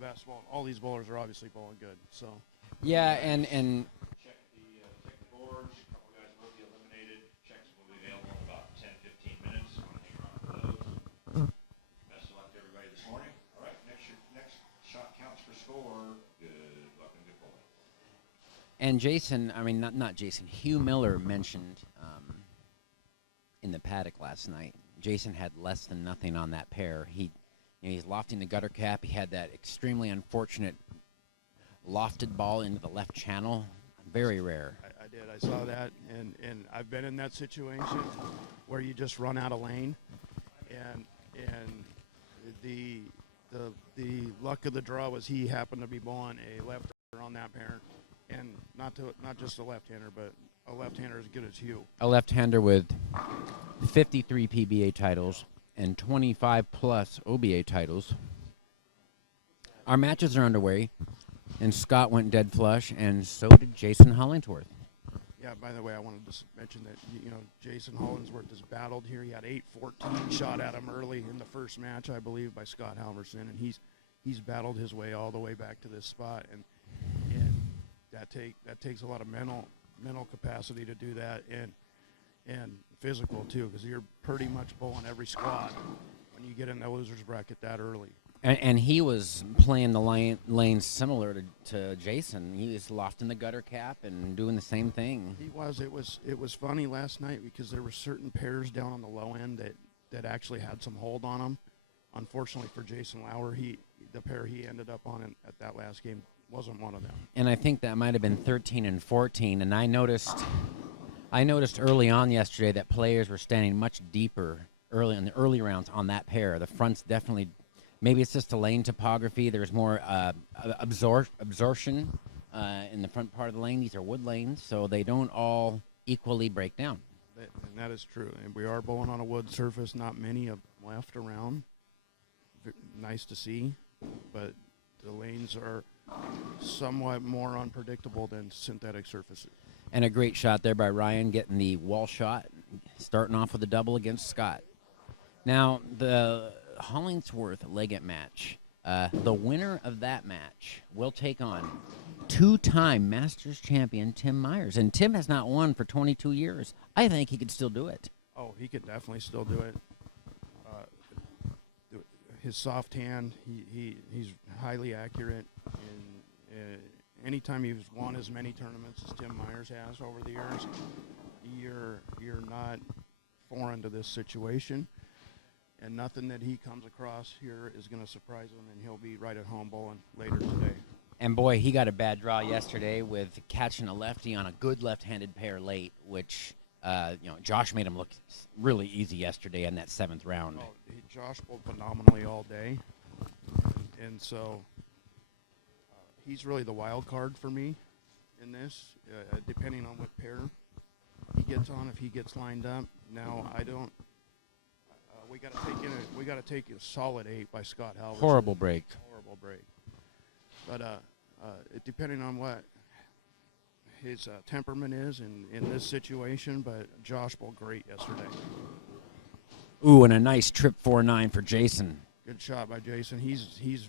best bowling. All these bowlers are obviously bowling good. So Yeah, and Check the boards. A couple guys will be eliminated. Checks will be available in about 10, 15 minutes. Want to hang around for those. Best of luck to everybody this morning. All right, next shot counts for score. Good luck and good bowling. And Jason, I mean, not Jason, Hugh Miller mentioned in the paddock last night, Jason had less than nothing on that pair. He's lofting the gutter cap. He had that extremely unfortunate lofted ball into the left channel. Very rare. I did. I saw that, and I've been in that situation where you just run out of lane, and the luck of the draw was he happened to be bowling a left-hander on that pair, and not just a left-hander, but a left-hander as good as Hugh. A left-hander with 53 PBA titles and 25 plus OBA titles. Our matches are underway, and Scott went dead flush, and so did Jason Hollingsworth. Yeah, by the way, I wanted to mention that, Jason Hollingsworth has battled here. He had 8-14 shot at him early in the first match, I believe, by Scott Halverson, and he's battled his way all the way back to this spot, and that takes a lot of mental capacity to do that, and physical too, because you're pretty much bowling every squad when you get in the losers bracket that early. And he was playing the lane similar to Jason. He was lofting the gutter cap and doing the same thing. He was. It was funny last night because there were certain pairs down on the low end that actually had some hold on them. Unfortunately for Jason Lauer, the pair he ended up on at that last game wasn't one of them. And I think that might have been 13 and 14. And I noticed early on yesterday that players were standing much deeper early in the early rounds on that pair. The front's definitely. Maybe it's just a lane topography. There's more absorption in the front part of the lane. These are wood lanes, so they don't all equally break down. And that is true. And we are bowling on a wood surface. Not many have left around. Nice to see. But the lanes are somewhat more unpredictable than synthetic surfaces. And a great shot there by Ryan, getting the wall shot, starting off with a double against Scott. Now, the Hollingsworth Leggett match, the winner of that match will take on two-time Masters champion Tim Myers. And Tim has not won for 22 years. I think he could still do it. Oh, he could definitely still do it. His soft hand, he's highly accurate. And anytime he's won as many tournaments as Tim Myers has over the years, you're not foreign to this situation. And nothing that he comes across here is going to surprise him, and he'll be right at home bowling later today. And, boy, he got a bad draw yesterday with catching a lefty on a good left-handed pair late, which, Josh made him look really easy yesterday in that seventh round. Oh, Josh bowled phenomenally all day. And so he's really the wild card for me in this, depending on what pair he gets on, if he gets lined up. Now, I don't. We got to take a solid 8 by Scott Halverson. Horrible break. But depending on what his temperament is in this situation, but Josh bowled great yesterday. Ooh, and a nice trip 4-9 for Jason. Good shot by Jason. He's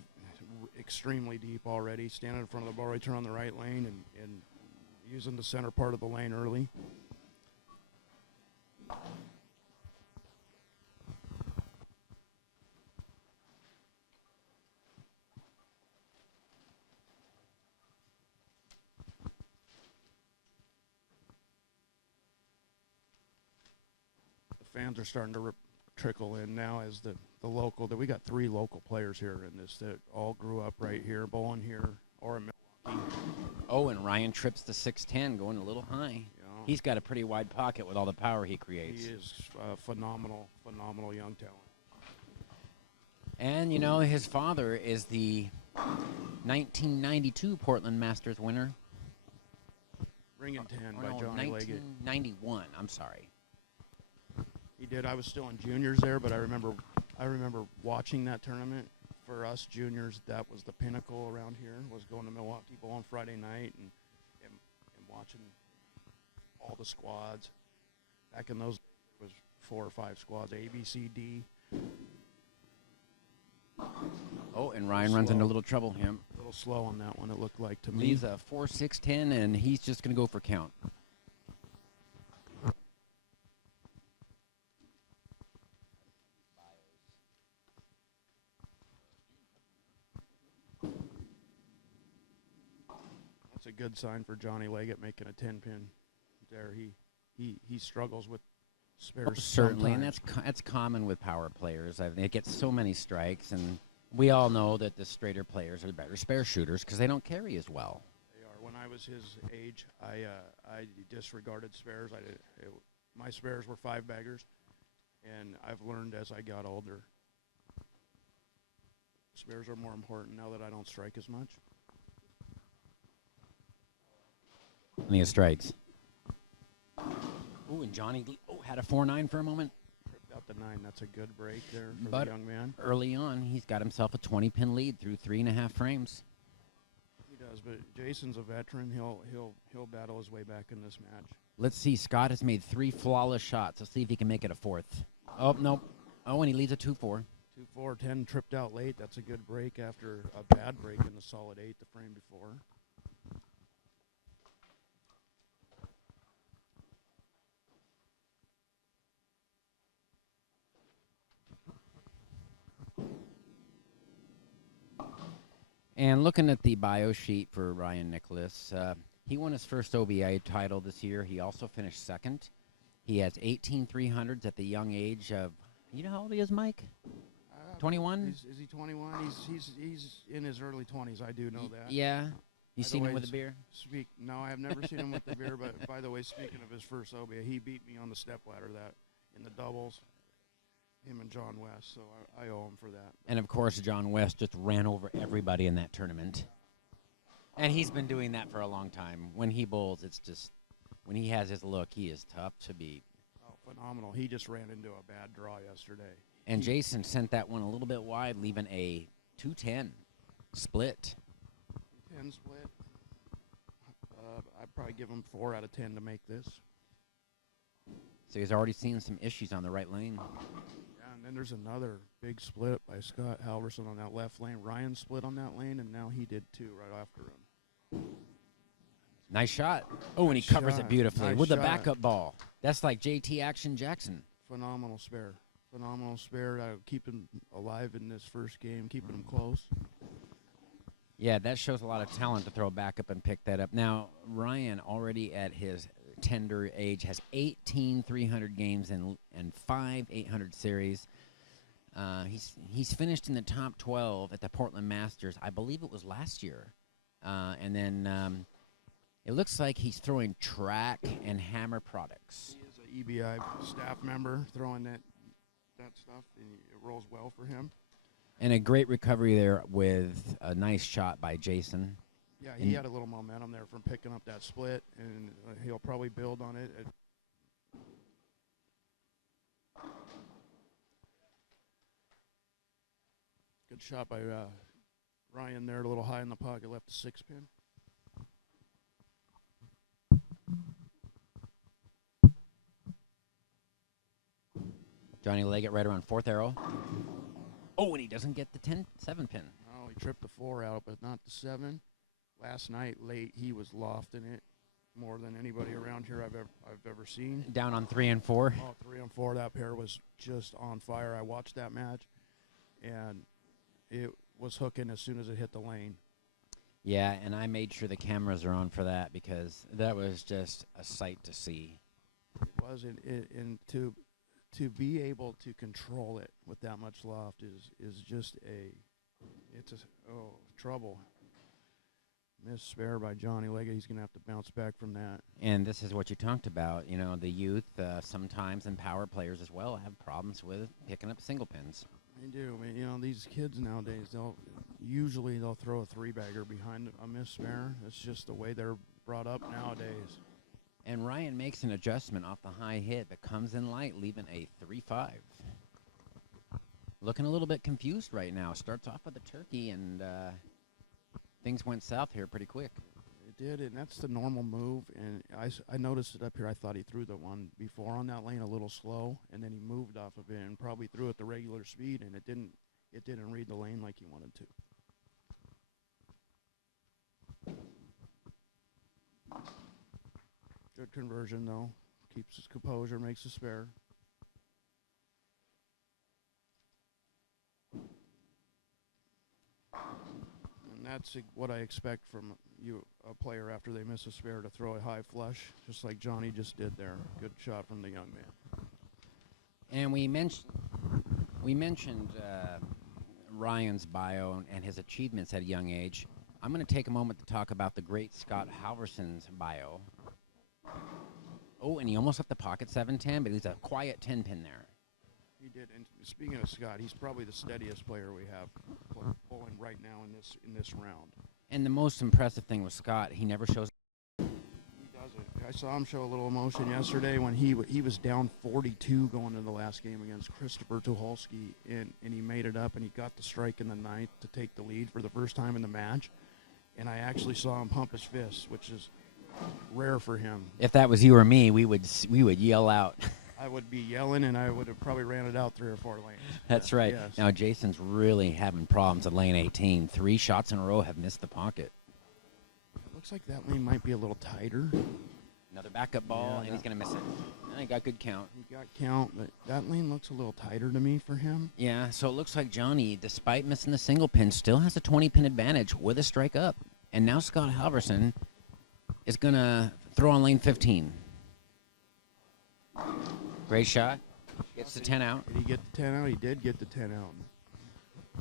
extremely deep already, standing in front of the ball return on the right lane and using the center part of the lane early. Fans are starting to trickle in now as the local. That we got 3 local players here in this that all grew up right here, bowling here, or in Milwaukee. Oh, and Ryan trips the 6'10", going a little high. Yeah. He's got a pretty wide pocket with all the power he creates. He is a phenomenal young talent. And, his father is the 1992 Portland Masters winner. Ringing 10 by Johnny Leggett. 1991, I'm sorry. He did. I was still in juniors there, but I remember watching that tournament. For us juniors, that was the pinnacle around here, was going to Milwaukee Bowl on Friday night and watching all the squads. Back in those days, it was 4 or 5 squads, A, B, C, D. Oh, and Ryan runs into a little trouble. Him A little slow on that one, it looked like to me. leaves a 4-6-10, and he's just going to go for count. That's a good sign for Johnny Leggett making a 10-pin there. He struggles with spares Certainly, and sometimes. that's common with power players. They get so many strikes, and we all know that the straighter players are better spare shooters because they don't carry as well. They are. When I was his age, I disregarded spares. My spares were 5-baggers, and I've learned as I got older, spares are more important now that I don't strike as much. And he has strikes. Ooh, and Johnny had a 4-9 for a moment. Tripped out the 9. That's a good break there for But the young man. early on, he's got himself a 20-pin lead through 3.5 frames. He does, but Jason's a veteran. He'll battle his way back in this match. Let's see. Scott has made 3 flawless shots. Let's see if he can make it a 4th. Oh, nope. Oh, and he leads a 2-4. 2-4, 10 tripped out late. That's a good break after a bad break in the solid 8 the frame before. And looking at the bio sheet for Ryan Nicholas, he won his first OBI title this year. He also finished second. He has 18 300s at the young age of, you know how old he is, Mike? 21? Is he 21? He's in his early 20s. I do know that. Yeah. You By seen the him way, with a beer? No, I have never seen him with the beer. But by the way, speaking of his first OBA, he beat me on the stepladder that in the doubles. Him and John West, so I owe him for that. And, of course, John West just ran over everybody in that tournament. And he's been doing that for a long time. When he bowls, it's just, when he has his look, he is tough to beat. Oh, phenomenal. He just ran into a bad draw yesterday. And Jason sent that one a little bit wide, leaving a 210 split. 10 split. I'd probably give him 4 out of 10 to make this. So he's already seen some issues on the right lane. Yeah, and then there's another big split by Scott Halverson on that left lane. Ryan split on that lane, and now he did too right after him. Nice shot. Oh, and he Nice covers shot. it beautifully Nice with the shot. backup ball. That's like JT Action Jackson. Phenomenal spare. Phenomenal spare. Keep him alive in this first game, keeping him close. Yeah, that shows a lot of talent to throw a backup and pick that up. Now, Ryan already at his tender age has 18 300 games and 5 800 series. He's finished in the top 12 at the Portland Masters. I believe it was last year. And then it looks like he's throwing track and hammer products. He is an EBI staff member throwing that stuff, and it rolls well for him. And a great recovery there with a nice shot by Jason. Yeah, he had a little momentum there from picking up that split, and he'll probably build on it. Good shot by Ryan there, a little high in the pocket, left the 6-pin. Johnny Leggett right around 4th arrow. Oh, and he doesn't get the 7-pin. Oh, he tripped the 4 out, but not the 7. Last night, late, he was lofting it more than anybody around here I've ever seen. Down on 3 and 4. Oh, 3 and 4, that pair was just on fire. I watched that match, and it was hooking as soon as it hit the lane. Yeah, and I made sure the cameras are on for that because that was just a sight to see. It was, and to be able to control it with that much loft is just trouble. Missed spare by Johnny Leggett. He's going to have to bounce back from that. And this is what you talked about. You know, the youth sometimes and power players as well have problems with picking up single pins. They do. I mean, you know, these kids nowadays, they'll throw a 3-bagger behind a missed spare. That's just the way they're brought up nowadays. And Ryan makes an adjustment off the high hit that comes in light, leaving a 3-5. Looking a little bit confused right now. Starts off with a turkey, and things went south here pretty quick. It did, and that's the normal move. And I noticed it up here. I thought he threw the one before on that lane a little slow, and then he moved off of it and probably threw at the regular speed, and it didn't it didn't read the lane like he wanted to. Good conversion, though. Keeps his composure, makes a spare. And that's what I expect from a player after they miss a spare, to throw a high flush, just like Johnny just did there. Good shot from the young man. And we mentioned Ryan's bio and his achievements at a young age. I'm going to take a moment to talk about the great Scott Halverson's bio. Oh, and he almost left the pocket 7-10, but he's a quiet 10-pin there. He did. And speaking of Scott, he's probably the steadiest player we have bowling right now in this round. And the most impressive thing with Scott, he never shows. He doesn't. I saw him show a little emotion yesterday when he was down 42 going into the last game against Christopher Tucholsky, and he made it up, and he got the strike in the ninth to take the lead for the first time in the match. And I actually saw him pump his fists, which is rare for him. If that was you or me, we would yell out. I would be yelling, and I would have probably ran it out 3 or 4 lanes. That's right. Yes. Now, Jason's really having problems at lane 18. 3 shots in a row have missed the pocket. It looks like that lane might be a little tighter. Another backup ball, and he's going to miss it. He got good count. He got count, but that lane looks a little tighter to me for him. Yeah, so it looks like Johnny, despite missing the single pin, still has a 20-pin advantage with a strike up. And now Scott Halverson is going to throw on lane 15. Great shot. Gets the 10 out. Did he get the 10 out? He did get the 10 out.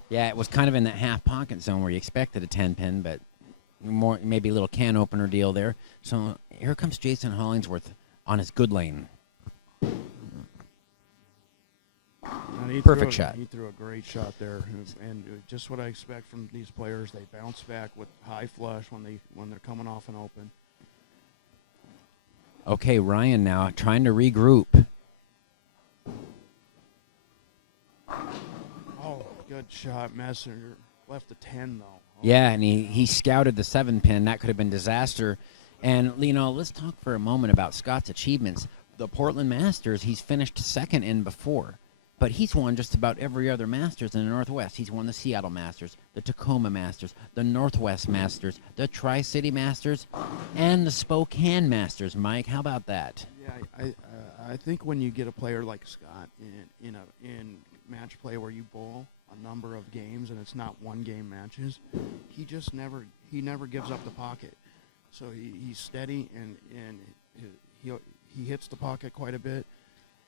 Yeah, it was kind of in that half pocket zone where you expected a 10-pin, but more maybe a little can opener deal there. So here comes Jason Hollingsworth on his good lane. Perfect shot. He threw a great shot there, and just what I expect from these players. They bounce back with high flush when they're coming off an open. Okay, Ryan now trying to regroup. Oh, good shot, Messenger. Left the 10 though. Oh. Yeah, and he scouted the 7-pin. That could have been disaster. And let's talk for a moment about Scott's achievements. The Portland Masters, he's finished second in before. But he's won just about every other Masters in the Northwest. He's won the Seattle Masters, the Tacoma Masters, the Northwest Masters, the Tri-City Masters, and the Spokane Masters. Mike, how about that? Yeah, I think when you get a player like Scott in match play where you bowl a number of games and it's not one-game matches, he just never gives up the pocket. So he's steady and he hits the pocket quite a bit,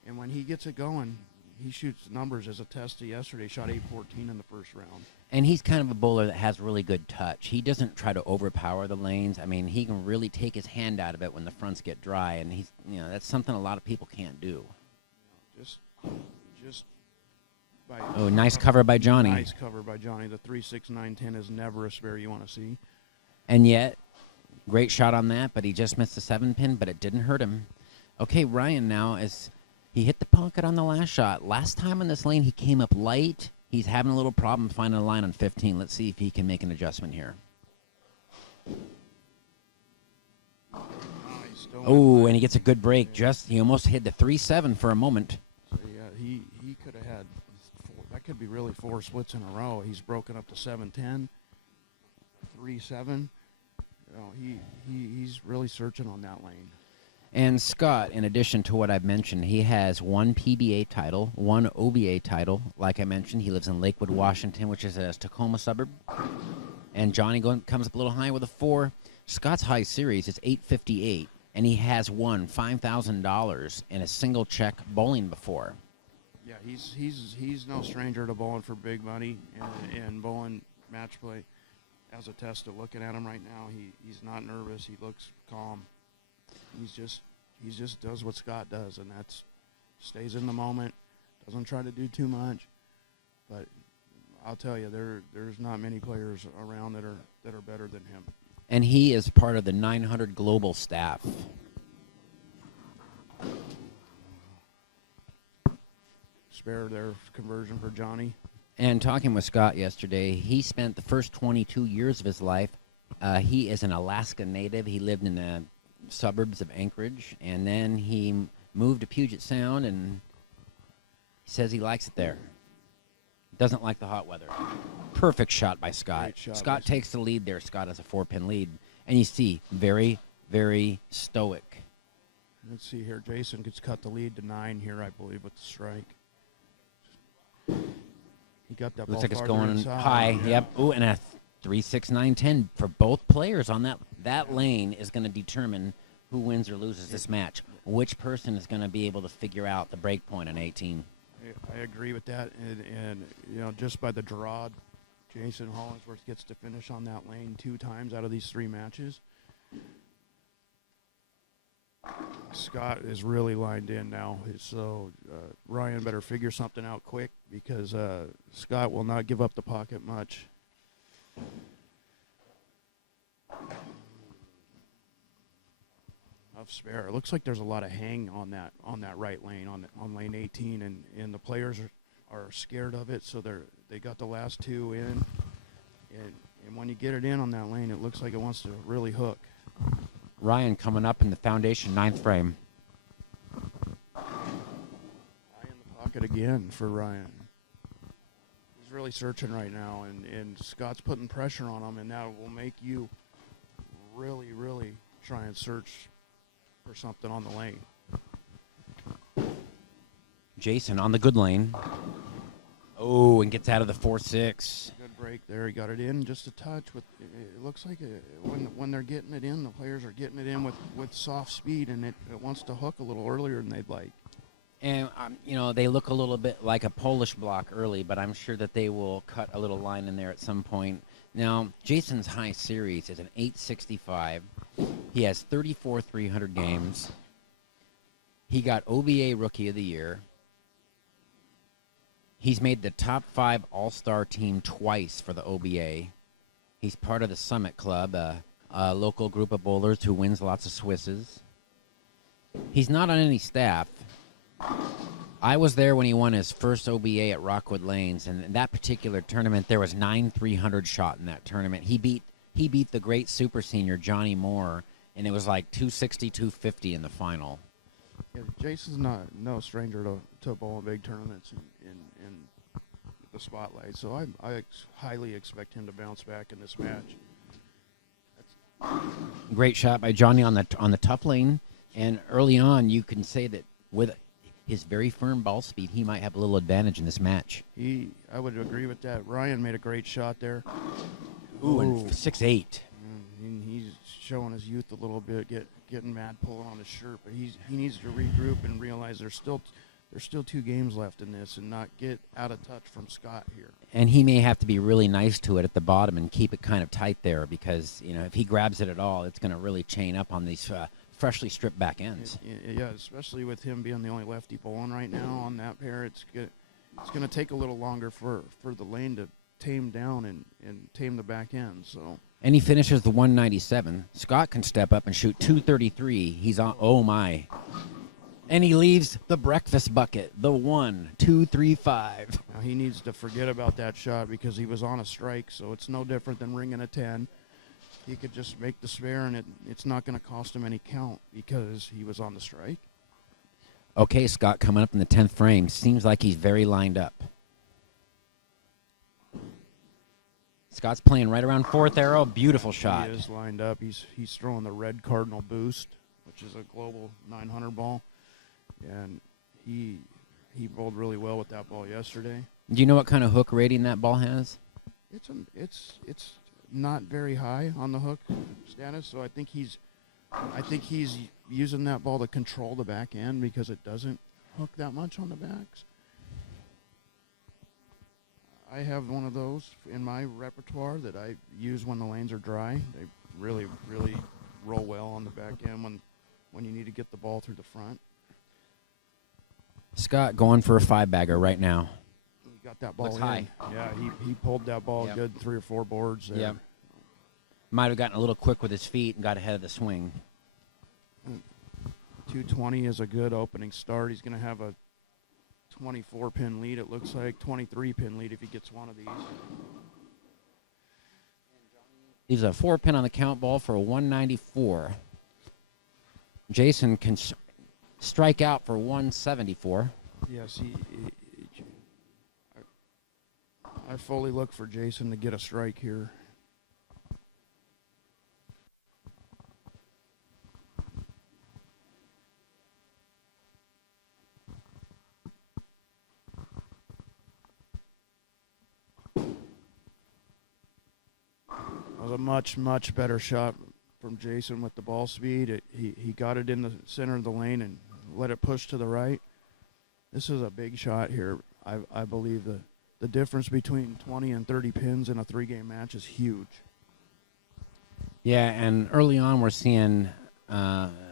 and when he gets it going, he shoots numbers as a test to yesterday. Shot 814 in the first round. And he's kind of a bowler that has really good touch. He doesn't try to overpower the lanes. I mean, he can really take his hand out of it when the fronts get dry, and he's that's something a lot of people can't do. Just by nice cover by Johnny. Nice cover by Johnny. The 3-6-9-10 is never a spare you want to see. And yet, great shot on that, but he just missed the 7-pin, but it didn't hurt him. Okay, Ryan now he hit the pocket on the last shot. Last time in this lane, he came up light. He's having a little problem finding a line on 15. Let's see if he can make an adjustment here. Oh, and he gets a good break. He almost hit the 3-7 for a moment. So, yeah, he could have had that could be really 4 splits in a row. He's broken up to 7-10, 3-7. He's really searching on that lane. And Scott, in addition to what I've mentioned, he has 1 PBA title, 1 OBA title. Like I mentioned, he lives in Lakewood, Washington, which is a Tacoma suburb. And Johnny comes up a little high with a 4. Scott's high series is 858, and he has won $5,000 in a single check bowling before. Yeah, he's no stranger to bowling for big money and bowling match play. As a test of looking at him right now, he's not nervous. He looks calm. He just does what Scott does, and that's stays in the moment, doesn't try to do too much. But I'll tell you, there's not many players around that are better than him. And he is part of the 900 global staff. Spare their conversion for Johnny. And talking with Scott yesterday, he spent the first 22 years of his life. He is an Alaska native. He lived in the suburbs of Anchorage, and then he moved to Puget Sound, and he says he likes it there. Doesn't like the hot weather. Perfect shot by Scott. Great shot by Scott Scott. takes the lead there. Scott has a 4-pin lead. And you see, very, very stoic. Let's see here. Jason gets cut the lead to 9 here, I believe, with the strike. He got that Looks ball like it's farther going inside. high. Yeah. Yep. Ooh, and a 3, 6, 9, 10 for both players on that. That lane is going to determine who wins or loses this match. Which person is going to be able to figure out the break point on 18? I agree with that, and just by the draw, Jason Hollingsworth gets to finish on that lane 2 times out of these 3 matches. Scott is really lined in now, so Ryan better figure something out quick because Scott will not give up the pocket much. Of spare. It looks like there's a lot of hang on that right lane on lane 18, and the players are scared of it, so they got the last 2 in, and when you get it in on that lane, it looks like it wants to really hook. Ryan coming up in the foundation 9th frame. High in the pocket again for Ryan. He's really searching right now, and Scott's putting pressure on him, and that will make you really, really try and search for something on the lane. Jason on the good lane. Oh, and gets out of the 4-6. Good break there. He got it in just a touch. It looks like when they're getting it in, the players are getting it in with soft speed, and it wants to hook a little earlier than they'd like. And, they look a little bit like a Polish block early, but I'm sure that they will cut a little line in there at some point. Now, Jason's high series is an 865. He has 34 300 games. He got OBA Rookie of the Year. He's made the top 5 All-Star team twice for the OBA. He's part of the Summit Club, a local group of bowlers who wins lots of Swisses. He's not on any staff. I was there when he won his first OBA at Rockwood Lanes, and in that particular tournament, there was 9 300 shot in that tournament. He beat the great super senior Johnny Moore, and it was like 260, 250 in the final. Yeah, Jason's no stranger to bowling big tournaments in the spotlight, so I highly expect him to bounce back in this match. Great shot by Johnny on the tough lane, and early on, you can say that with his very firm ball speed, he might have a little advantage in this match. I would agree with that. Ryan made a great shot there. Ooh, and 6-8. And he's showing his youth a little bit, getting mad pulling on his shirt, but he needs to regroup and realize there's still 2 games left in this, and not get out of touch from Scott here. And he may have to be really nice to it at the bottom and keep it kind of tight there, because if he grabs it at all, it's going to really chain up on these freshly stripped back ends. Yeah, especially with him being the only lefty bowling right now on that pair, it's going to take a little longer for the lane to tame down and tame the back end. So. And he finishes the 197. Scott can step up and shoot 233. He's on. Oh my! And he leaves the breakfast bucket. The 1, 2, 3, 5. Now he needs to forget about that shot because he was on a strike. So it's no different than ringing a 10. He could just make the spare, and it's not going to cost him any count because he was on the strike. Okay, Scott coming up in the 10th frame. Seems like he's very lined up. Scott's playing right around 4th arrow. Beautiful shot. He is lined up. He's throwing the red Cardinal Boost, which is a global 900 ball, and he bowled really well with that ball yesterday. Do you know what kind of hook rating that ball has? It's not very high on the hook status, so I think he's using that ball to control the back end because it doesn't hook that much on the backs. I have one of those in my repertoire that I use when the lanes are dry. They really, really roll well on the back end when you need to get the ball through the front. Scott going for a 5-bagger right now. He got that ball Looks in. high. Yeah, he pulled that ball Yep. good 3 or 4 boards there. Yep. Might have gotten a little quick with his feet and got ahead of the swing. 220 is a good opening start. He's going to have a 24-pin lead, it looks like. 23-pin lead if he gets one of these. He's a 4-pin on the count ball for a 194. Jason can strike out for 174. Yes, I fully look for Jason to get a strike here. That was a much, much better shot from Jason with the ball speed. He got it in the center of the lane and let it push to the right. This is a big shot here. I believe the difference between 20 and 30 pins in a 3-game match is huge. Yeah, and early on we're seeing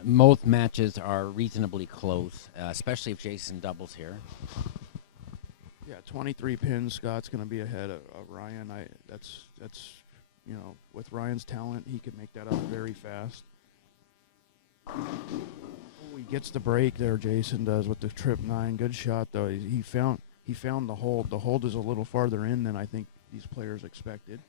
most matches are reasonably close, especially if Jason doubles here. Yeah, 23 pins. Scott's going to be ahead of Ryan. That's you know, with Ryan's talent, he can make that up very fast. Oh, he gets the break there. Jason does with the trip 9. Good shot though. He found the hold. The hold is a little farther in than I think these players expected.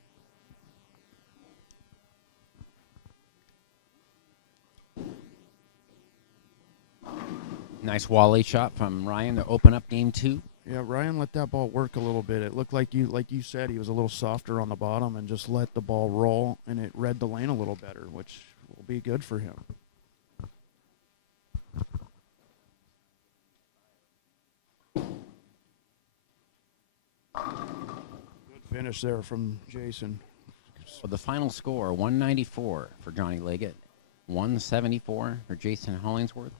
Nice volley shot from Ryan to open up game 2. Yeah, Ryan let that ball work a little bit. It looked like you said, he was a little softer on the bottom and just let the ball roll, and it read the lane a little better, which will be good for him. Good finish there from Jason. Well, the final score, 194 for Johnny Leggett, 174 for Jason Hollingsworth.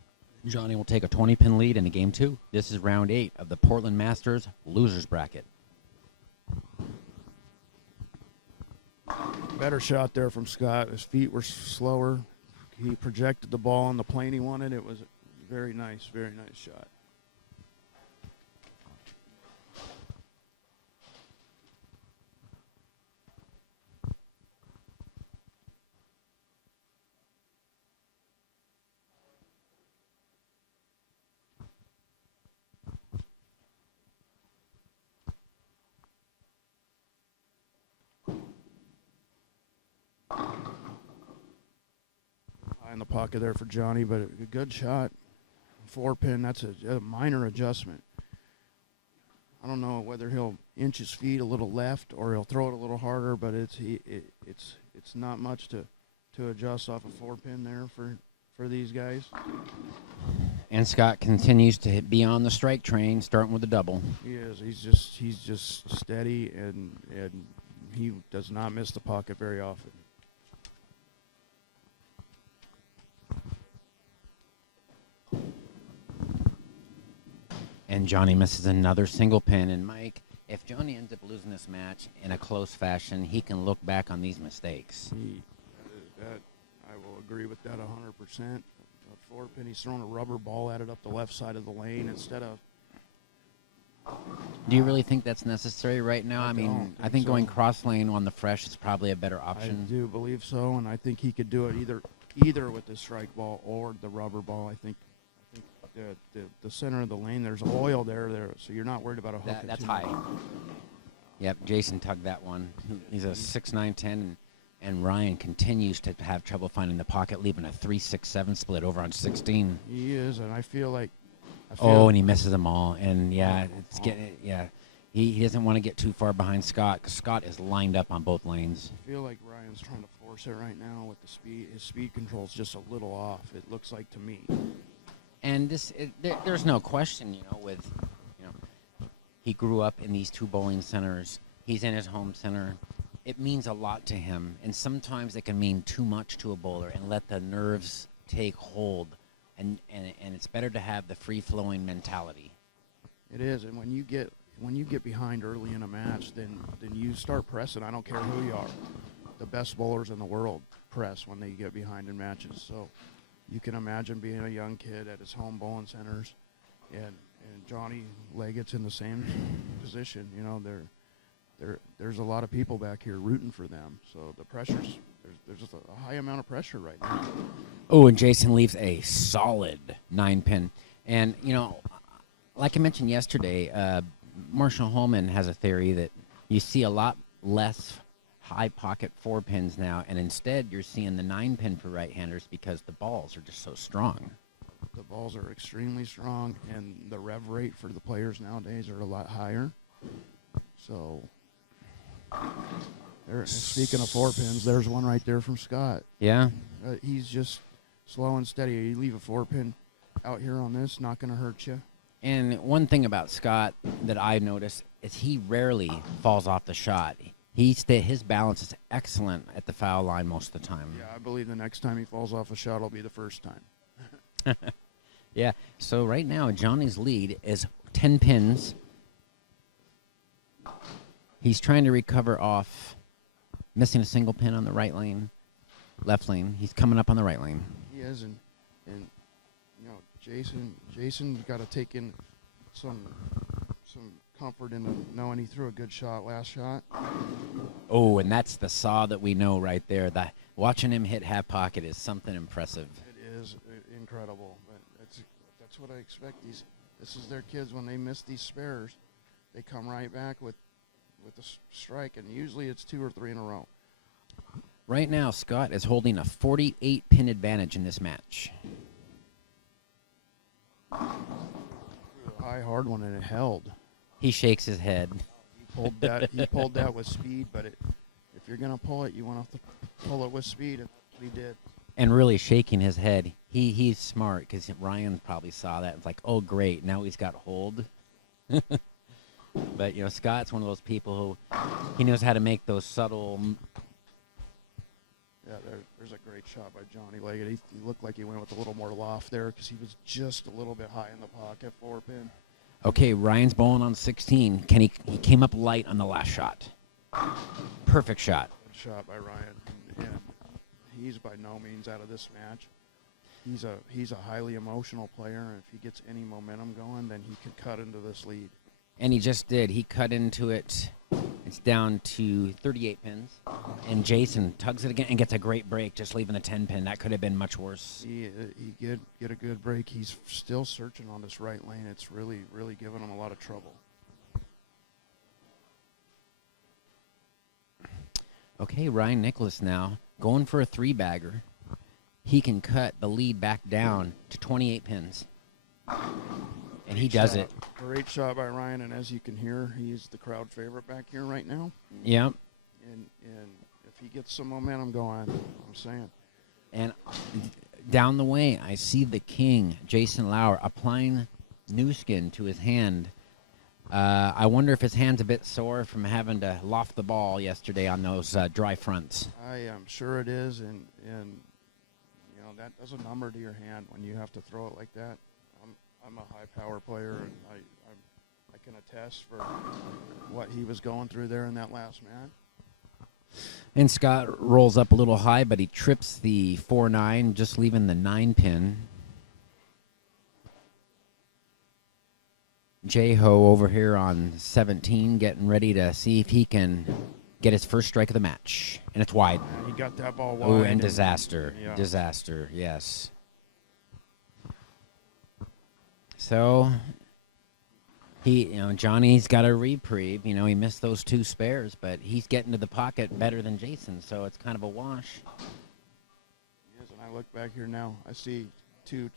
Johnny will take a 20-pin lead in the game 2. This is round 8 of the Portland Masters losers bracket. Better shot there from Scott. His feet were slower. He projected the ball on the plane he wanted. It was very nice shot. In the pocket there for Johnny, but a good shot. 4-pin, that's a minor adjustment. I don't know whether he'll inch his feet a little left or he'll throw it a little harder, but it's not much to adjust off a 4-pin there for these guys. And Scott continues to be on the strike train, starting with a double. He is. He's just steady, and he does not miss the pocket very often. And Johnny misses another single pin. And Mike, if Johnny ends up losing this match in a close fashion, he can look back on these mistakes. I will agree with that 100%. A 4-pin, he's throwing a rubber ball at it up the left side of the lane instead of. Do you really think that's necessary right now? I think so. going cross lane on the fresh is probably a better option. I do believe so, and I think he could do it either with the strike ball or the rubber ball. I think the center of the lane, there's oil there, so you're not worried about a hook. That's high. Yep, Jason tugged that one. He's a 6'9", 10, and Ryan continues to have trouble finding the pocket, leaving a 3-6-7 split over on 16. He is, and I feel like. And he misses them all, and he doesn't want to get too far behind Scott because Scott is lined up on both lanes. I feel like Ryan's trying to force it right now with the speed. His speed control's just a little off. It looks like to me. And there's no question, he grew up in these 2 bowling centers. He's in his home center. It means a lot to him, and sometimes it can mean too much to a bowler and let the nerves take hold. And it's better to have the free-flowing mentality. It is, and when you get behind early in a match, then you start pressing. I don't care who you are. The best bowlers in the world press when they get behind in matches. So you can imagine being a young kid at his home bowling centers, and Johnny Leggett's in the same position. There's a lot of people back here rooting for them. So the pressure's there's just a high amount of pressure right now. Oh, and Jason leaves a solid 9-pin. And, like I mentioned yesterday, Marshall Holman has a theory that you see a lot less high pocket 4-pins now, and instead you're seeing the 9-pin for right-handers because the balls are just so strong. The balls are extremely strong, and the rev rate for the players nowadays are a lot higher. So Speaking of 4-pins, there's one right there from Scott. Yeah. He's just slow and steady. You leave a 4-pin out here on this, not going to hurt you. And one thing about Scott that I noticed is he rarely falls off the shot. His balance is excellent at the foul line most of the time. Yeah, I believe the next time he falls off a shot will be the first time. Yeah. So right now, Johnny's lead is 10 pins. He's trying to recover off missing a single pin on the right lane, left lane. He's coming up on the right lane. He is, and you know, Jason got to take in some comfort into knowing he threw a good shot last shot. Oh, and that's the saw that we know right there. Watching him hit half pocket is something impressive. It is incredible, but that's what I expect. This is their kids when they miss these spares, they come right back with the strike, and usually it's 2 or 3 in a row. Right now, Scott is holding a 48-pin advantage in this match. A high, hard one, and it held. He shakes his head. He pulled that with speed, but if you're gonna pull it, you want to pull it with speed, and that's what he did. And really shaking his head. He's smart because Ryan probably saw that. It's like, oh, great, now he's got hold. But, Scott's one of those people who he knows how to make those subtle. Yeah, there's a great shot by Johnny Leggett. He looked like he went with a little more loft there because he was just a little bit high in the pocket, 4-pin. Okay, Ryan's bowling on 16. He came up light on the last shot. Perfect shot. Good shot by Ryan. And he's by no means out of this match. He's a highly emotional player, and if he gets any momentum going, then he could cut into this lead. And he just did. He cut into it. It's down to 38 pins. And Jason tugs it again and gets a great break, just leaving the 10 pin. That could have been much worse. He get a good break. He's still searching on this right lane. It's really, really giving him a lot of trouble. Okay, Ryan Nicholas now going for a 3-bagger. He can cut the lead back down to 28 pins. And he does it. Great shot by Ryan, and as you can hear, he's the crowd favorite back here right now. Yep. And if he gets some momentum going, I'm saying. And down the way, I see the king, Jason Lauer, applying new skin to his hand. I wonder if his hand's a bit sore from having to loft the ball yesterday on those dry fronts. I am sure it is, and that does a number to your hand when you have to throw it like that. I'm a high power player, and I can attest for what he was going through there in that last match. And Scott rolls up a little high, but he trips the 4-9, just leaving the 9-pin. J-Ho over here on 17, getting ready to see if he can get his first strike of the match. And it's wide. He got that ball wide. Oh, and disaster. Yeah. Disaster, yes. So, Johnny's got a reprieve. He missed those 2 spares, but he's getting to the pocket better than Jason, so it's kind of a wash. Yes, and I look back here now. I see 2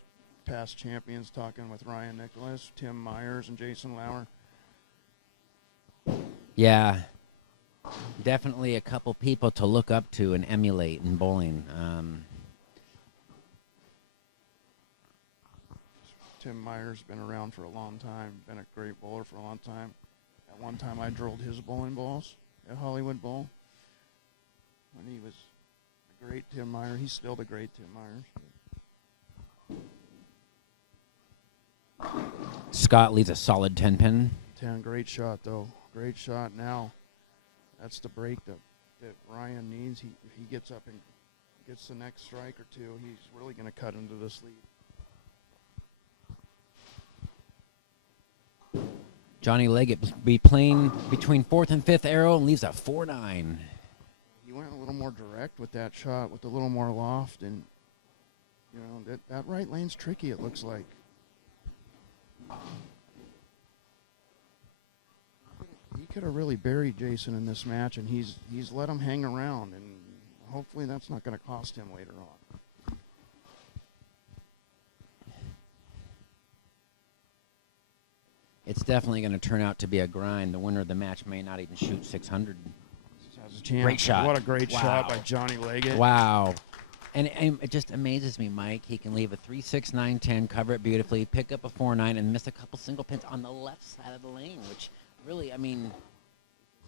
past champions talking with Ryan Nicholas, Tim Myers, and Jason Lauer. Yeah, definitely a couple people to look up to and emulate in bowling. Tim Myers been around for a long time, been a great bowler for a long time. At one time, I drilled his bowling balls at Hollywood Bowl when he was the great Tim Myers. He's still the great Tim Myers. Scott leaves a solid 10-pin. 10, great shot, though. Great shot now. That's the break that Ryan needs. If he gets up and gets the next strike or 2, he's really going to cut into this lead. Johnny Leggett be playing between 4th and 5th arrow and leaves a 4-9. He went a little more direct with that shot, with a little more loft, and that right lane's tricky. It looks like. He could have really buried Jason in this match, and he's let him hang around, and hopefully that's not going to cost him later on. It's definitely going to turn out to be a grind. The winner of the match may not even shoot 600. champ. Great shot. What a great shot Wow. by Johnny Leggett. Wow. And it just amazes me, Mike. He can leave a 3-6, 9-10, cover it beautifully, pick up a 4-9, and miss a couple single pins on the left side of the lane, which really, I mean,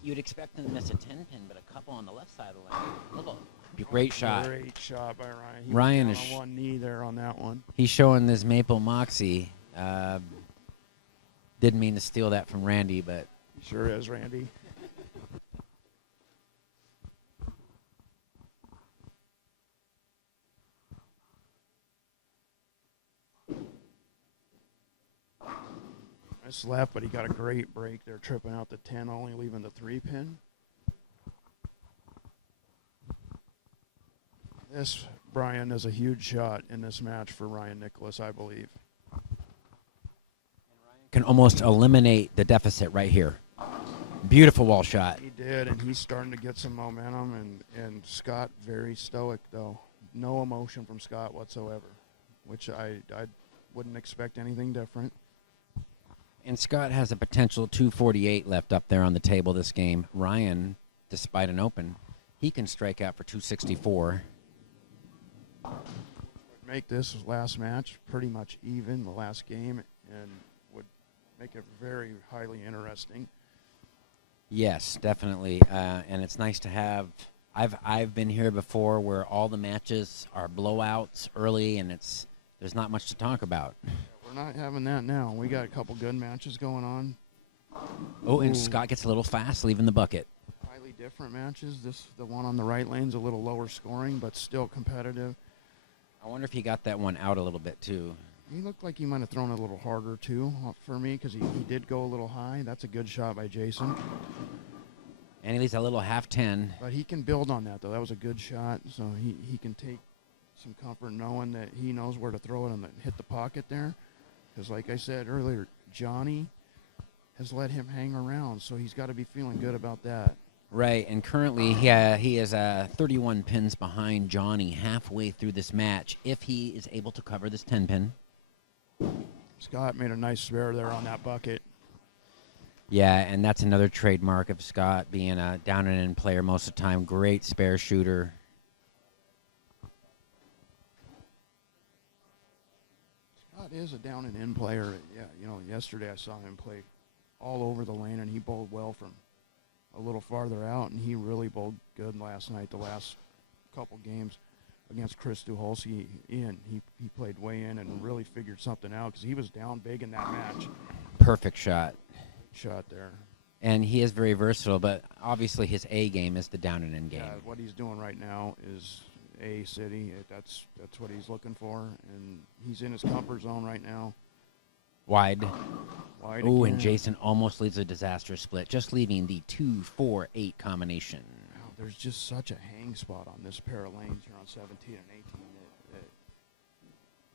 you'd expect him to miss a 10-pin, but a couple on the left side of the lane. Little great shot. Great shot by Ryan. He Ryan was is down on one knee there on that one. He's showing this Maple Moxie. Didn't mean to steal that from Randy, but He sure is, Randy. Nice left, but he got a great break there, tripping out the 10, only leaving the 3-pin. This, Brian, is a huge shot in this match for Ryan Nicholas, I believe. can almost eliminate the deficit right here. Beautiful wall shot. He did, and he's starting to get some momentum, and Scott very stoic, though. No emotion from Scott whatsoever, which I wouldn't expect anything different. And Scott has a potential 248 left up there on the table this game. Ryan, despite an open, he can strike out for 264. Would make this last match pretty much even, the last game, and would make it very highly interesting. Yes, definitely. And it's nice to have. I've been here before where all the matches are blowouts early, and there's not much to talk about. We're not having that now. We got a couple good matches going on. Oh, and Ooh. Scott gets a little fast, leaving the bucket. Highly different matches. The one on the right lane's a little lower scoring, but still competitive. I wonder if he got that one out a little bit too. He looked like he might have thrown a little harder too for me, because he did go a little high. That's a good shot by Jason. And he leaves a little half 10. But he can build on that, though. That was a good shot, so he can take some comfort knowing that he knows where to throw it and hit the pocket there. Because like I said earlier, Johnny has let him hang around, so he's got to be feeling good about that. Right, and currently he is 31 pins behind Johnny halfway through this match if he is able to cover this 10-pin. Scott made a nice spare there on that bucket. Yeah, and that's another trademark of Scott, being a down-and-in player most of the time. Great spare shooter. Scott is a down-and-in player. Yeah, yesterday I saw him play all over the lane, and he bowled well from a little farther out, and he really bowled good last night, the last couple games against Chris Duholski. He played way in and really figured something out, because he was down big in that match. Perfect shot. Shot there. And he is very versatile, but obviously his A game is the down-and-in game. Yeah, what he's doing right now is A City. That's what he's looking for, and he's in his comfort zone right now. Wide. Wide Oh, again. and Jason almost leads a disastrous split, just leaving the 2-4-8 combination. Wow, there's just such a hang spot on this pair of lanes here on 17 and 18.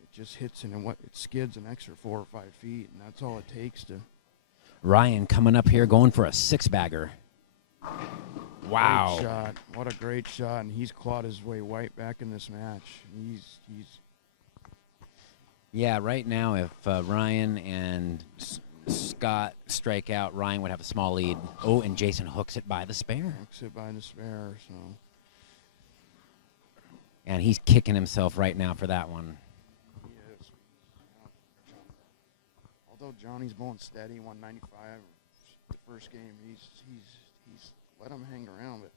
It just hits and it skids an extra 4 or 5 feet, and that's all it takes to. Ryan coming up here going for a 6-bagger. Wow. Great shot. What a great shot, and he's clawed his way right back in this match. He's Yeah, right now if Ryan and Scott strike out, Ryan would have a small lead. Oh, and Jason hooks it by the spare. hooks it by the spare, so. And he's kicking himself right now for that one. He is. Although Johnny's bowling steady, 195 the first game, he's let him hang around, but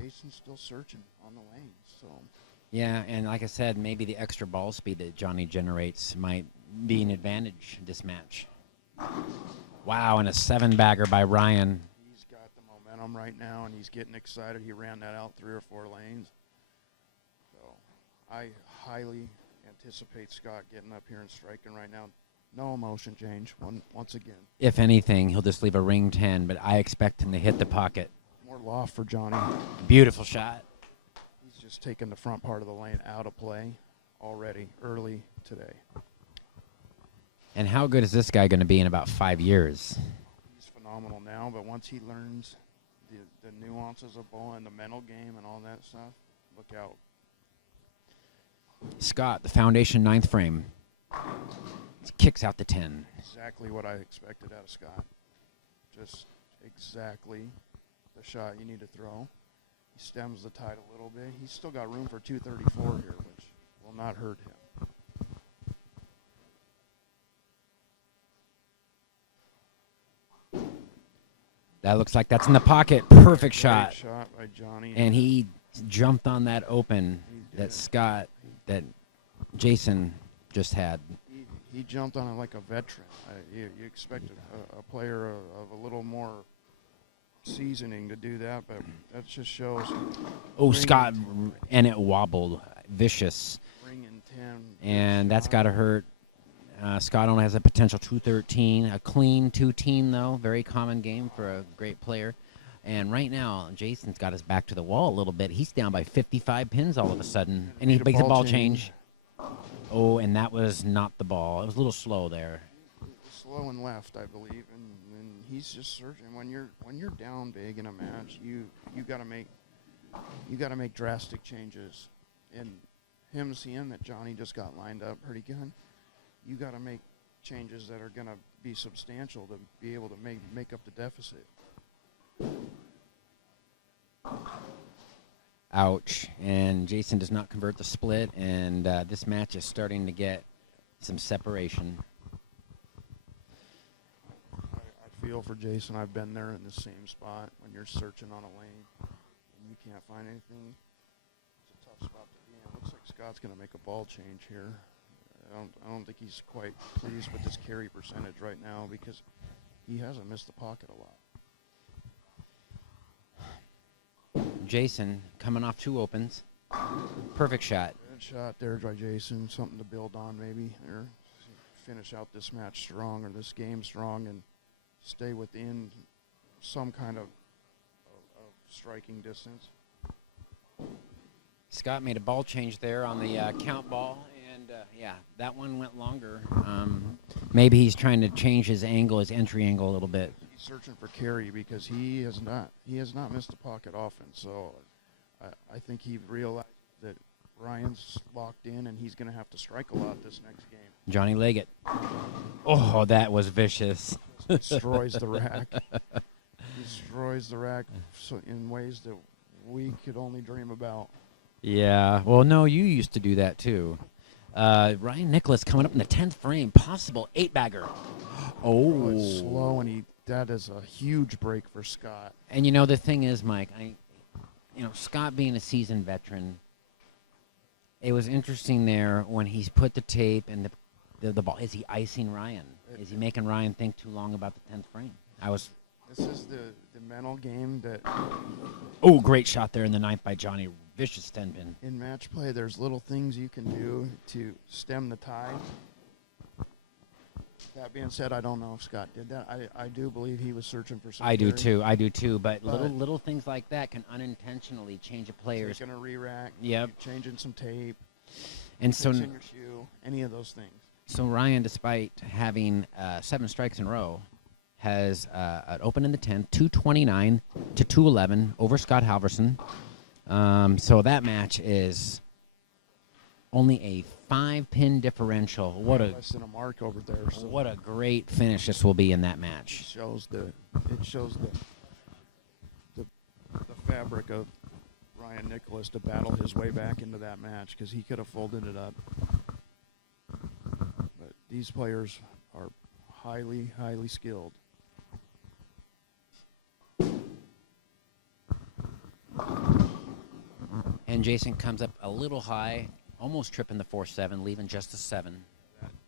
Jason's still searching on the lane. So Yeah, and like I said, maybe the extra ball speed that Johnny generates might be an advantage this match. Wow, and a 7-bagger by Ryan. he's got the momentum right now, and he's getting excited. He ran that out 3 or 4 lanes. So I highly anticipate Scott getting up here and striking right now. No emotion change once again. If anything, he'll just leave a ring 10, but I expect him to hit the pocket. More loft for Johnny. Beautiful shot. He's just taking the front part of the lane out of play already early today. And how good is this guy going to be in about 5 years? He's phenomenal now, but once he learns the nuances of bowling, the mental game, and all that stuff, look out. Scott, the foundation 9th frame. Kicks out the 10. Exactly what I expected out of Scott. Just exactly the shot you need to throw. stems the tide a little bit. He's still got room for 234 here, which will not hurt him. That looks like that's in the pocket. Perfect Great shot. shot by Johnny. And he jumped on that open He that did. that Jason just had. He jumped on it like a veteran. You expected a player of a little more seasoning to do that, but that just shows. Oh, ring Scott, and and it wobbled. Vicious. ring and 10. And that's shot. got to hurt. Scott only has a potential 213. A clean 2-team, though. Very common game for a great player. And right now, Jason's got his back to the wall a little bit. He's down by 55 pins all of a sudden. And he Need a makes a ball ball change. change. Oh, and that was not the ball. It was a little slow there. Slow and left, I believe, and he's just searching. When you're down big in a match, you got to make drastic changes. And him seeing that Johnny just got lined up pretty good, you got to make changes that are going to be substantial to be able to make up the deficit. Ouch. And Jason does not convert the split, and this match is starting to get some separation. I feel for Jason. I've been there in the same spot when you're searching on a lane and you can't find anything. It's a tough spot to be in. Looks like Scott's going to make a ball change here. I don't think he's quite pleased with his carry percentage right now because he hasn't missed the pocket a lot. Jason coming off 2 opens. Perfect shot. Good shot there by Jason. Something to build on maybe, or finish out this match strong or this game strong and stay within some kind of striking distance. Scott made a ball change there on the count ball, and yeah, that one went longer. Maybe he's trying to change his angle, his entry angle a little bit. He's searching for carry because he has not missed the pocket often. So I think he realized that Ryan's locked in and he's going to have to strike a lot this next game. Johnny Leggett. Oh, that was vicious. Destroys the rack. Destroys the rack in ways that we could only dream about. Yeah. Well, no, you used to do that too. Ryan Nicholas coming up in the 10th frame. Possible 8-bagger. Oh. It's slow, and that is a huge break for Scott. And you know, the thing is, Mike, Scott being a seasoned veteran, it was interesting there when he's put the tape and the ball. Is he icing Ryan? Is he making Ryan think too long about the 10th frame? This is the mental game that Oh, great shot there in the 9th by Johnny. Vicious 10-pin. in match play, there's little things you can do to stem the tide. That being said, I don't know if Scott did that. I do believe he was searching for some I do carry. too. But little things like that can unintentionally change a player's. Taking a re-rack, Yep. changing some tape, And so, fixing your shoe, any of those things. so Ryan, despite having 7 strikes in a row, has an open in the 10th, 229 to 211 over Scott Halverson. So that match is only a 5-pin differential. Less than a mark over there. So What a great finish this will be in that it match. shows the fabric of Ryan Nicholas to battle his way back into that match because he could have folded it up. But these players are highly, highly skilled. And Jason comes up a little high, almost tripping the 4-7, leaving just a 7.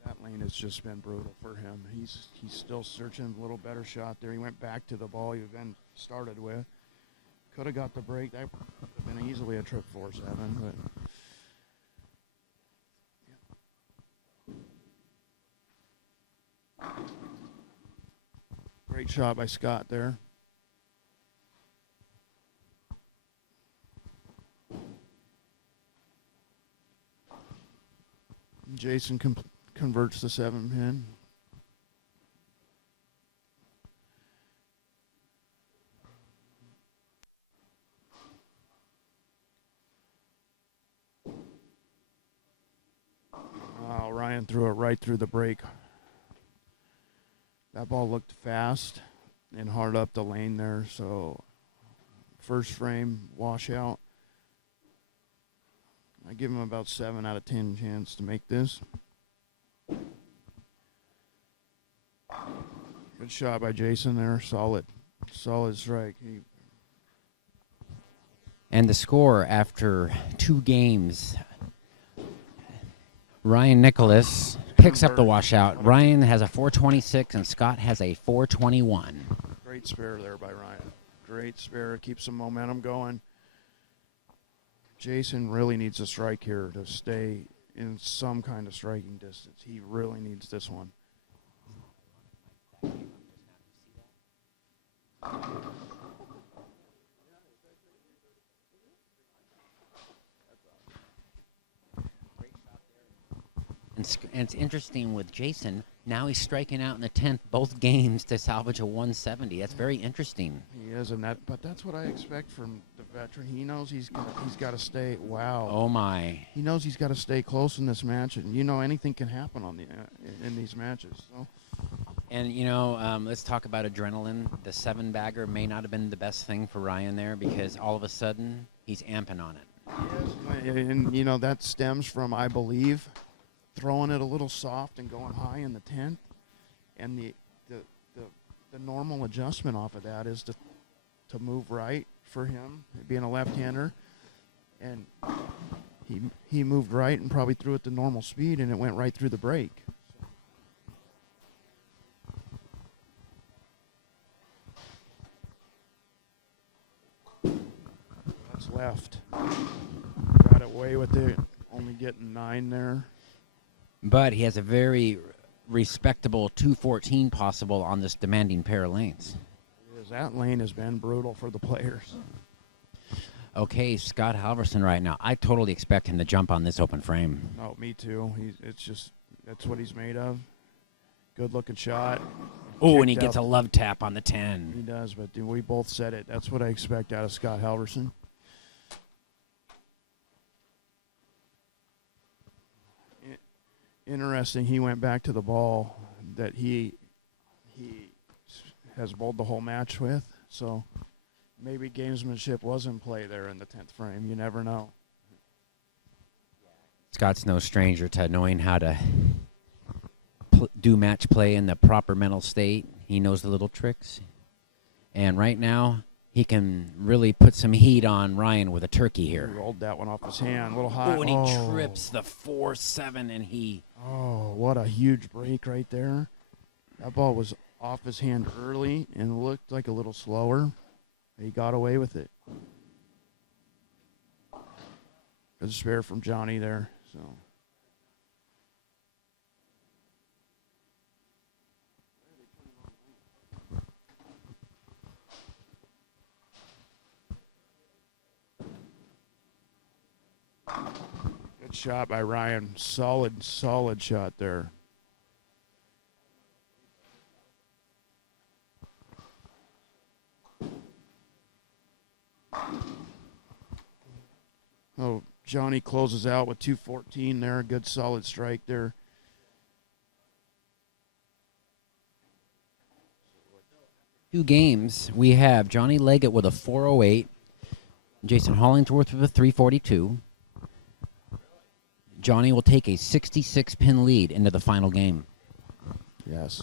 That lane has just been brutal for him. He's still searching a little better shot there. He went back to the ball he then started with. Could have got the break. That would have been easily a trip 4-7, but great shot by Scott there. Jason converts the 7-pin. Oh, Ryan threw it right through the break. That ball looked fast and hard up the lane there, so first frame washout. I give him about 7 out of 10 chance to make this. Good shot by Jason there. Solid strike. And the score after 2 games, Ryan Nicholas picks up the washout. Ryan has a 426 and Scott has a 421. Great spare there by Ryan. Great spare. Keeps some momentum going. Jason really needs a strike here to stay in some kind of striking distance. He really needs this one. And it's interesting with Jason. Now he's striking out in the 10th both games to salvage a 170. That's very interesting. He is, but that's what I expect from the veteran. He knows he's got to stay. Wow. Oh my. He knows he's got to stay close in this match, and anything can happen in these matches. So. And let's talk about adrenaline. The 7-bagger may not have been the best thing for Ryan there because all of a sudden he's amping on it. Yes, and that stems from, I believe, throwing it a little soft and going high in the 10th, and the normal adjustment off of that is to move right for him, being a left-hander, and he moved right and probably threw it to normal speed, and it went right through the break. That's left. Got away with it, only getting 9 there. But he has a very respectable 214 possible on this demanding pair of lanes. That lane has been brutal for the players. Okay, Scott Halverson right now. I totally expect him to jump on this open frame. Oh, me too. That's what he's made of. Good-looking shot. Oh, and he gets a love tap on the 10. He does, but we both said it. That's what I expect out of Scott Halverson. Interesting, he went back to the ball that he has bowled the whole match with, so maybe gamesmanship was in play there in the 10th frame. You never know. Scott's no stranger to knowing how to do match play in the proper mental state. He knows the little tricks. And right now, he can really put some heat on Ryan with a turkey here. He rolled that one off his hand, a little high. Oh, and he trips the 4-7, and he... Oh, what a huge break right there. That ball was off his hand early and looked like a little slower. He got away with it. Good spare from Johnny there. So. Good shot by Ryan. Solid shot there. Oh, Johnny closes out with 214 there. Good solid strike there. Two games, we have Johnny Leggett with a 408, Jason Hollingsworth with a 342. Johnny will take a 66-pin lead into the final game. Yes.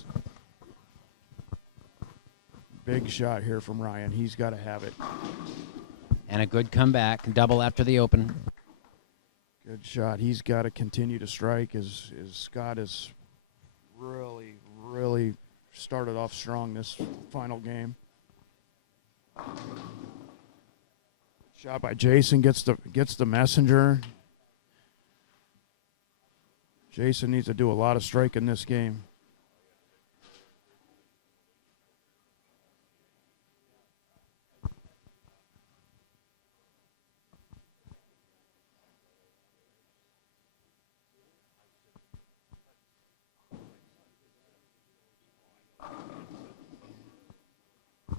Big shot here from Ryan. He's got to have it. And a good comeback, double after the open. Good shot. He's got to continue to strike as Scott has really started off strong this final game. Shot by Jason, gets the messenger. Jason needs to do a lot of striking this game.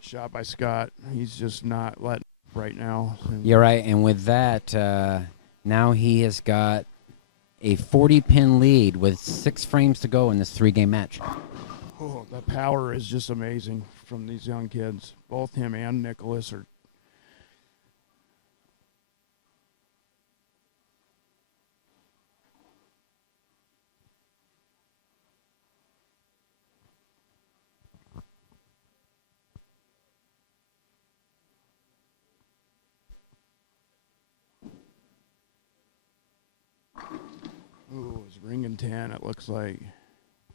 Shot by Scott. He's just not letting right now. You're right, and with that, now he has got a 40-pin lead with 6 frames to go in this 3-game match. Oh, the power is just amazing from these young kids. Both him and Nicholas are goes. Ring and 10, it looks like.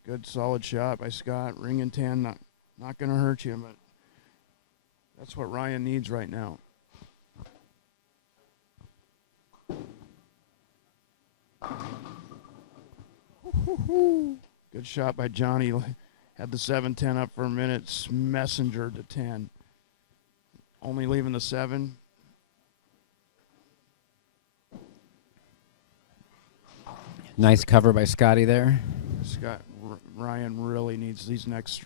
Good, solid shot by Scott. Ring and 10, not going to hurt you, but that's what Ryan needs right now. Good shot by Johnny. Had the 7-10 up for a minute. Messenger to 10. Only leaving the 7. Nice cover by Scotty there. Ryan really needs these next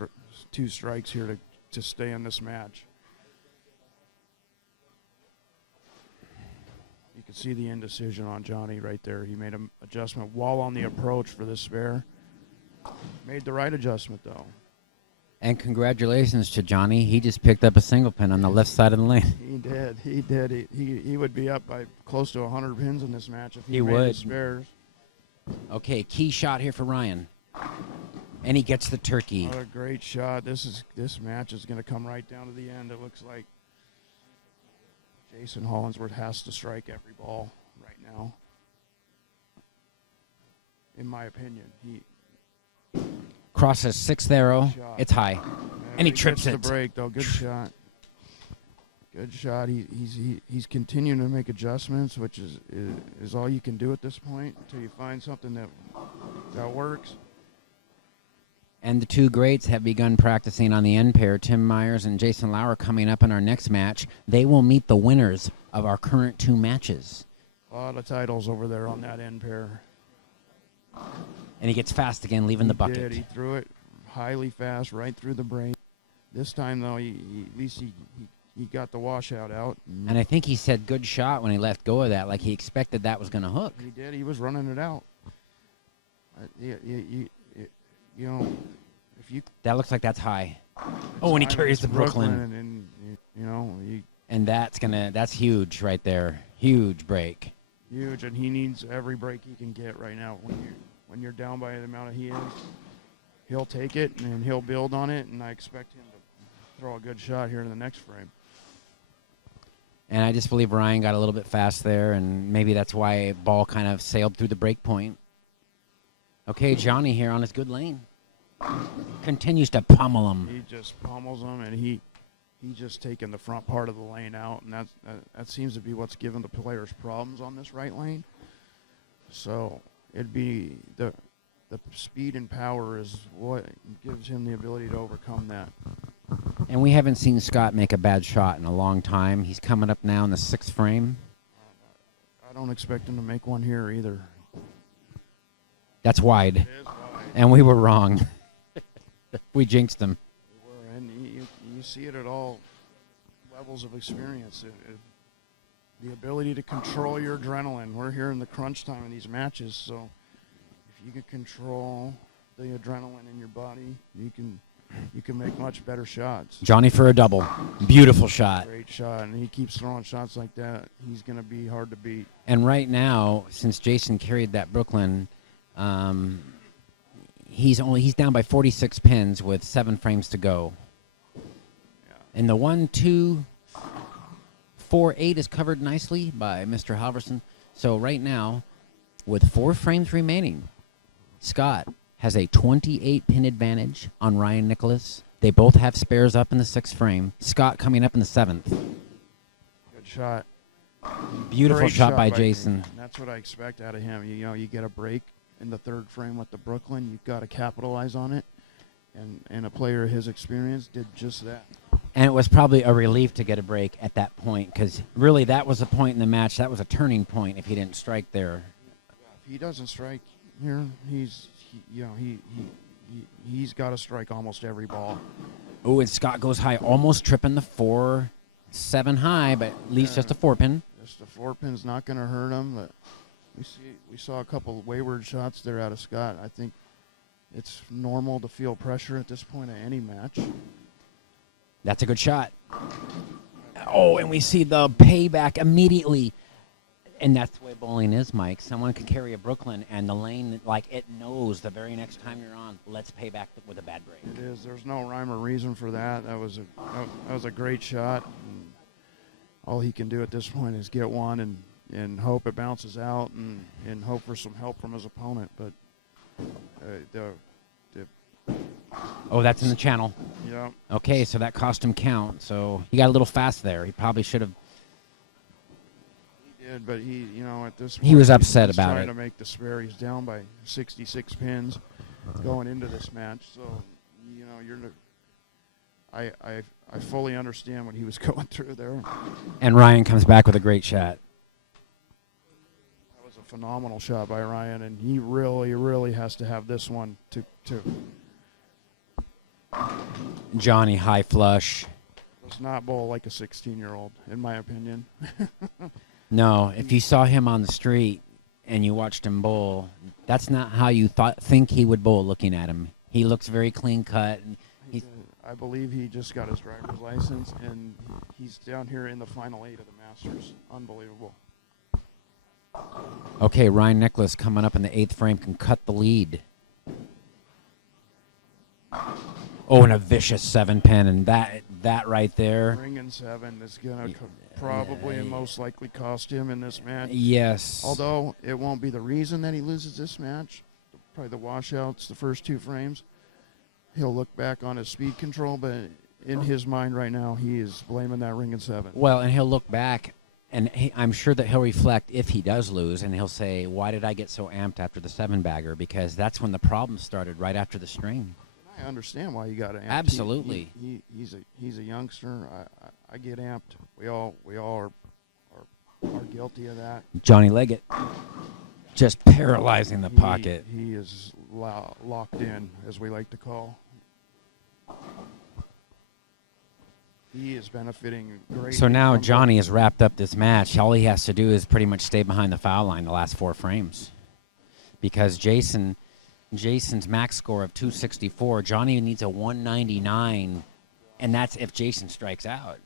2 strikes here to stay in this match. You can see the indecision on Johnny right there. He made an adjustment while on the approach for this spare. Made the right adjustment, though. And congratulations to Johnny. He just picked up a single pin on the left side of the lane. He did. He would be up by close to 100 pins in this match if he made would. his spares. Okay, key shot here for Ryan. And he gets the turkey. What a great shot. This match is going to come right down to the end. It looks like Jason Hollingsworth has to strike every ball right now. In my opinion. Crosses 6th arrow. Shot. It's high. And he trips gets it. the break, though. Good shot. Good shot. He's continuing to make adjustments, which is all you can do at this point until you find something that works. And the 2 greats have begun practicing on the end pair. Tim Myers and Jason Lauer coming up in our next match. They will meet the winners of our current 2 matches. A lot of titles over there on that end pair. And he gets fast again, leaving the bucket. He threw it highly fast right through the brain. This time, though, at least he got the washout out. And I think he said good shot when he let go of that, like he expected that was going to hook. He did. He was running it out. You know, if you... That looks like that's high. Oh, and he carries the Brooklyn. And you know, and that's huge right there. Huge break. Huge, and he needs every break he can get right now. When you're down by the amount he is, he'll take it and he'll build on it, and I expect him to throw a good shot here in the next frame. And I just believe Ryan got a little bit fast there, and maybe that's why ball kind of sailed through the break point. Okay, Johnny here on his good lane. Continues to pummel him. He just pummels him, and he just taking the front part of the lane out, and that seems to be what's giving the players problems on this right lane. So it'd be the speed and power is what gives him the ability to overcome that. And we haven't seen Scott make a bad shot in a long time. He's coming up now in the 6th frame. I don't expect him to make one here either. That's wide. It is wide. And we were wrong. We jinxed him. We were, and you see it at all levels of experience. The ability to control your adrenaline. We're here in the crunch time of these matches, so if you can control the adrenaline in your body, you can make much better shots. Johnny for a double. Beautiful shot. Great shot, and he keeps throwing shots like that. He's going to be hard to beat. And right now, since Jason carried that Brooklyn, he's down by 46 pins with 7 frames to go. Yeah. And the 1, 2, 4, 8 is covered nicely by Mr. Halverson. So right now, with 4 frames remaining, Scott has a 28-pin advantage on Ryan Nicholas. They both have spares up in the 6th frame. Scott coming up in the 7th. Good shot. Beautiful Great shot by Jason. That's what I expect out of him. You get a break in the 3rd frame with the Brooklyn. You've got to capitalize on it. And a player of his experience did just that. And it was probably a relief to get a break at that point, because really that was a point in the match. That was a turning point if he didn't strike there. If he doesn't strike here, he's got to strike almost every ball. Oh, and Scott goes high, almost tripping the 4-7 high, but at least just a 4-pin. Just a 4-pin's not going to hurt him, but we saw a couple of wayward shots there out of Scott. I think it's normal to feel pressure at this point of any match. That's a good shot. Oh, and we see the payback immediately. And that's the way bowling is, Mike. Someone could carry a Brooklyn, and the lane, like, it knows the very next time you're on, let's pay back with a bad break. It is. There's no rhyme or reason for that. That was a great shot. And all he can do at this point is get one and and hope it bounces out and hope for some help from his opponent. But Oh, that's in the channel. yeah, Okay, so that cost him count. So he got a little fast there. He probably should have. he did, but at this point, He was upset he's about trying it. to make the spare. He's down by 66 pins going into this match. So I fully understand what he was going through there. And Ryan comes back with a great shot. That was a phenomenal shot by Ryan, and he really, really has to have this one to Johnny high flush. does not bowl like a 16-year-old, in my opinion. No, if you saw him on the street and you watched him bowl, that's not how you think he would bowl looking at him. He looks very clean cut. I believe he just got his driver's license, and he's down here in the final 8 of the Masters. Unbelievable. Okay, Ryan Nicholas coming up in the 8th frame can cut the lead. Oh, and a vicious 7-pin, and that right there. Ring and 7 is going to probably and most likely cost him in this match. Yes. Although it won't be the reason that he loses this match. Probably the washouts, the first 2 frames. He'll look back on his speed control, but in his mind right now, he is blaming that ring and 7. Well, and he'll look back, and I'm sure that he'll reflect if he does lose, and he'll say, why did I get so amped after the 7-bagger? Because that's when the problem started, right after the string. I understand why you got amped. Absolutely. He's a youngster. I get amped. We all are guilty of that. Johnny Leggett just paralyzing the pocket. He is locked in, as we like to call. He is benefiting greatly. So now from Johnny has wrapped up this match. All he has to do is pretty much stay behind the foul line the last 4 frames. Because Jason's max score of 264, Johnny needs a 199, and that's if Jason strikes out.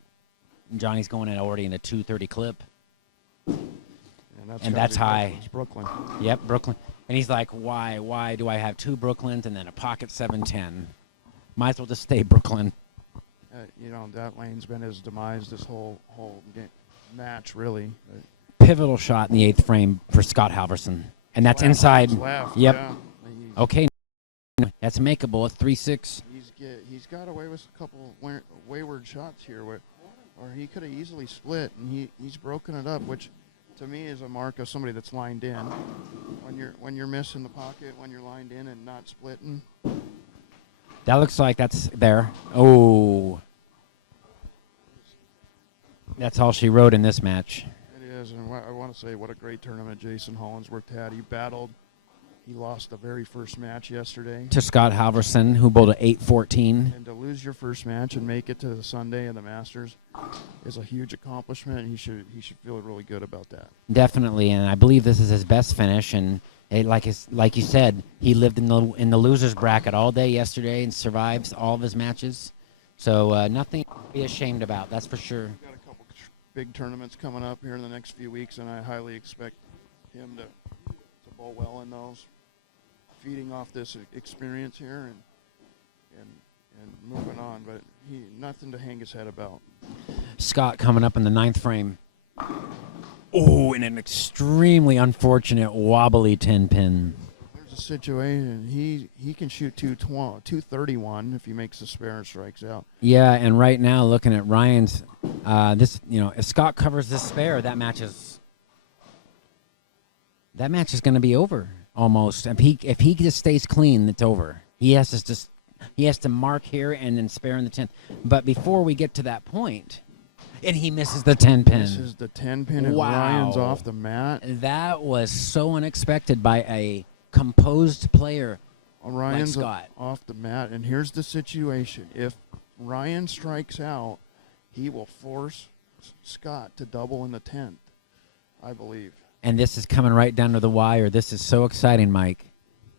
Johnny's going in already in a 230 clip. And that's high. Brooklyn. Yep, Brooklyn. And he's like, why do I have 2 Brooklyns and then a pocket 710? Might as well just stay Brooklyn. That lane's been his demise this whole match, really. Pivotal shot in the 8th frame for Scott Halverson. And that's inside. Left, yep. Yeah. Okay. That's makeable at 3-6. He's got away with a couple wayward shots here where he could have easily split, and he's broken it up, which to me is a mark of somebody that's lined in. When you're missing the pocket, when you're lined in and not splitting. That looks like that's there. Oh. That's all she wrote in this match. It is, and I want to say what a great tournament Jason Hollinsworth had. He battled. He lost the very first match yesterday. To Scott Halverson, who bowled an 8-14. And to lose your first match and make it to the Sunday of the Masters is a huge accomplishment, and he should feel really good about that. Definitely, and I believe this is his best finish. And like you said, he lived in the losers bracket all day yesterday and survived all of his matches. So nothing to be ashamed about, that's for sure. We've got a couple big tournaments coming up here in the next few weeks, and I highly expect him to bowl well in those, feeding off this experience here and moving on. But nothing to hang his head about. Scott coming up in the 9th frame. Oh, in an extremely unfortunate wobbly 10-pin. There's a situation. He can shoot 231 if he makes the spare and strikes out. Yeah, and right now looking at Ryan's, if Scott covers this spare, that match is going to be over almost. If he just stays clean, it's over. He has to mark here and then spare in the 10th. But before we get to that point, and he misses the 10-pin. Misses the 10-pin, and Wow. Ryan's off the mat. That was so unexpected by a composed player Ryan's like Scott. off the mat, and here's the situation. If Ryan strikes out, he will force Scott to double in the 10th, I believe. And this is coming right down to the wire. This is so exciting, Mike.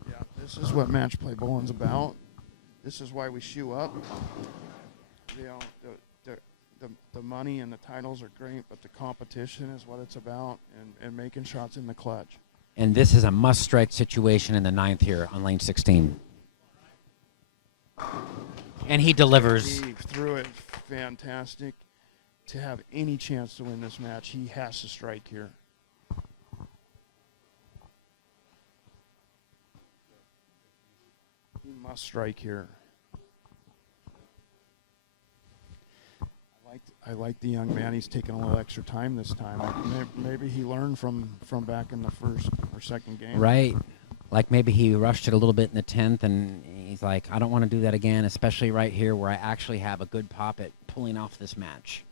Yeah, this is what match play bowling's about. This is why we shoe up. The money and the titles are great, but the competition is what it's about, and making shots in the clutch. And this is a must-strike situation in the 9th here on lane 16. And he delivers. He threw it fantastic. To have any chance to win this match, he has to strike here. must strike here. I like the young man. He's taking a little extra time this time. Maybe he learned from back in the first or second game. Right. Like maybe he rushed it a little bit in the 10th, and he's like, I don't want to do that again, especially right here where I actually have a good pop at pulling off this match.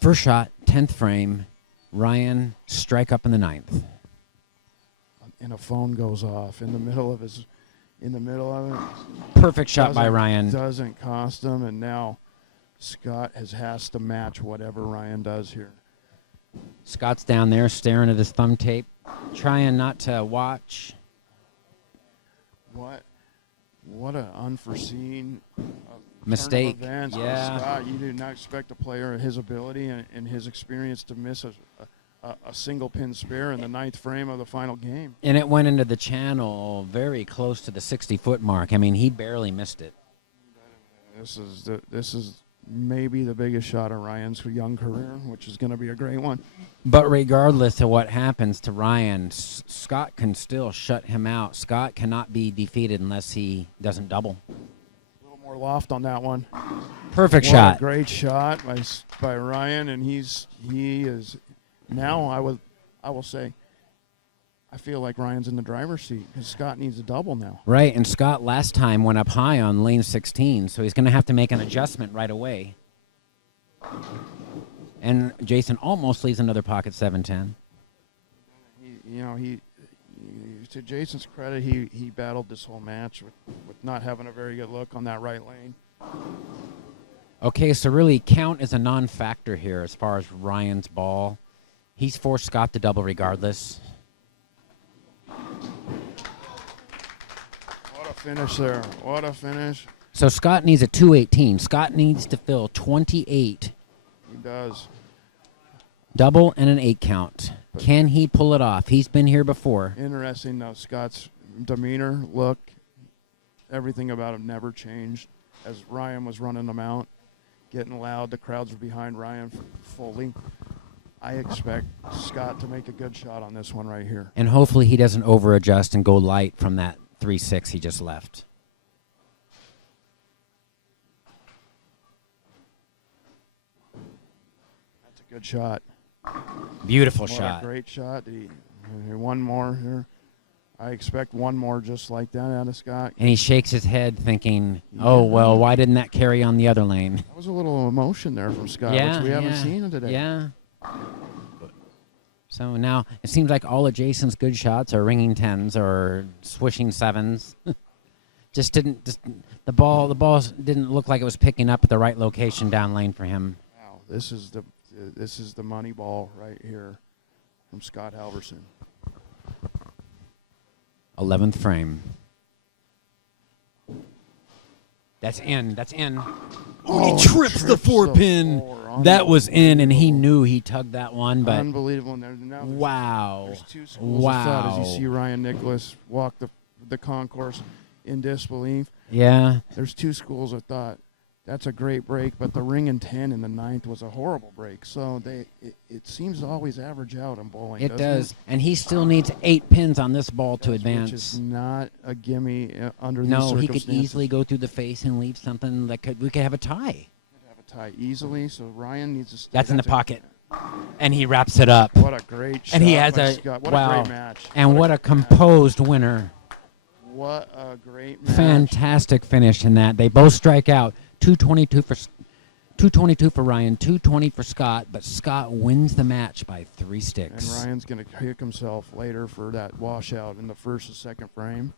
First shot, 10th frame, Ryan, strike up in the 9th. And a phone goes off in the middle of it. Perfect shot by Ryan. Doesn't cost him, and now Scott has to match whatever Ryan does here. Scott's down there staring at his thumb tape, trying not to watch. What an unforeseen mistake. Turn of events. Yeah. Scott, you do not expect a player of his ability and his experience to miss a single pin spare in the 9th frame of the final game. And it went into the channel very close to the 60-foot mark. I mean, he barely missed it. This is maybe the biggest shot of Ryan's young career, which is going to be a great one. But regardless of what happens to Ryan, Scott can still shut him out. Scott cannot be defeated unless he doesn't double. A little more loft on that one. Perfect What shot. a great shot by Ryan, and he is now. I will say, I feel like Ryan's in the driver's seat because Scott needs a double now. Right, and Scott last time went up high on lane 16, so he's going to have to make an adjustment right away. And Jason almost leaves another pocket 7-10. He to Jason's credit, he battled this whole match with not having a very good look on that right lane. Okay, so really count is a non-factor here as far as Ryan's ball. He's forced Scott to double regardless. What a finish there. What a finish. So Scott needs a 218. Scott needs to fill 28. He does. Double and an 8 count. Can he pull it off? He's been here before. Interesting, though. Scott's demeanor, look, everything about him never changed as Ryan was running them out, getting loud. The crowds were behind Ryan fully. I expect Scott to make a good shot on this one right here. And hopefully he doesn't over-adjust and go light from that 3-6 he just left. That's a good shot. Beautiful What shot. a great shot. One more here. I expect one more just like that out of Scott. And he shakes his head thinking, oh, well, why didn't that carry on the other lane? That was a little emotion there from Scott, Yeah, which we haven't seen today. Yeah. So now it seems like all of Jason's good shots are ringing 10s or swishing 7s. The ball didn't look like it was picking up at the right location down lane for him. Wow, this is the money ball right here from Scott Halverson. 11th frame. That's in. Oh, he trips the 4-pin. That was in, and he knew he tugged that one, but unbelievable. Now wow. There's two schools of thought as you see Ryan Nicholas walk the concourse in disbelief. Yeah. There's two schools of thought. That's a great break, but the ring and 10 in the 9th was a horrible break. So it seems to always average out in bowling. It does, and he still needs 8 pins on this ball to advance. Which is not a gimme under these No, circumstances. he could easily go through the face and leave something that we could have a tie. Have a tie easily, so Ryan needs to stay. That's in the pocket, and he wraps it up. What a great shot. And he has by a Scott. What wow, a great match. And what a composed winner. What a great match. Fantastic finish in that. They both strike out. 222 for Ryan, 220 for Scott, but Scott wins the match by 3 sticks. And Ryan's going to kick himself later for that washout in the first and second frame.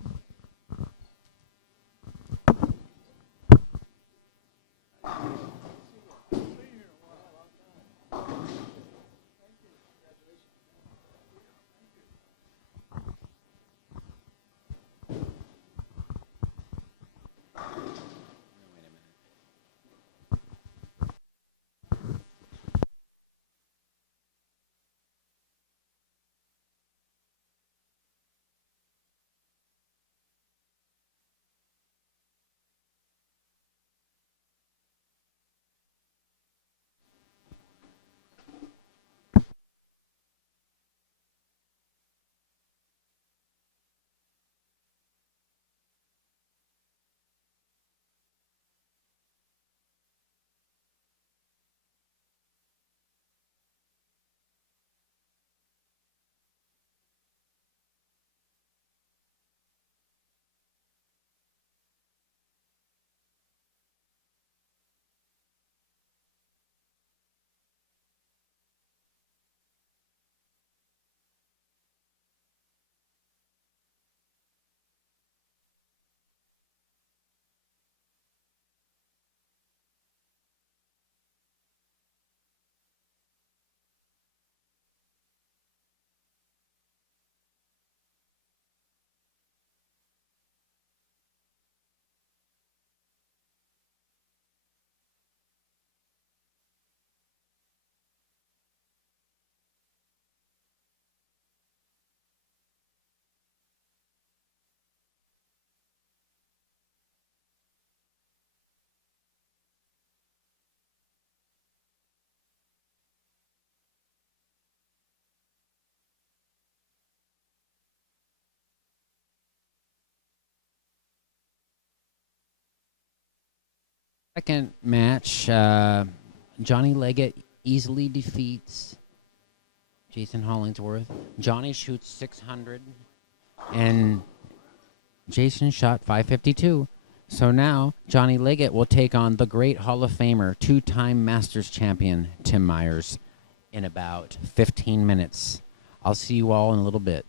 Second match, Johnny Leggett easily defeats Jason Hollingsworth. Johnny shoots 600, and Jason shot 552. So now Johnny Leggett will take on the great Hall of Famer, two-time Masters champion Tim Myers in about 15 minutes. I'll see you all in a little bit.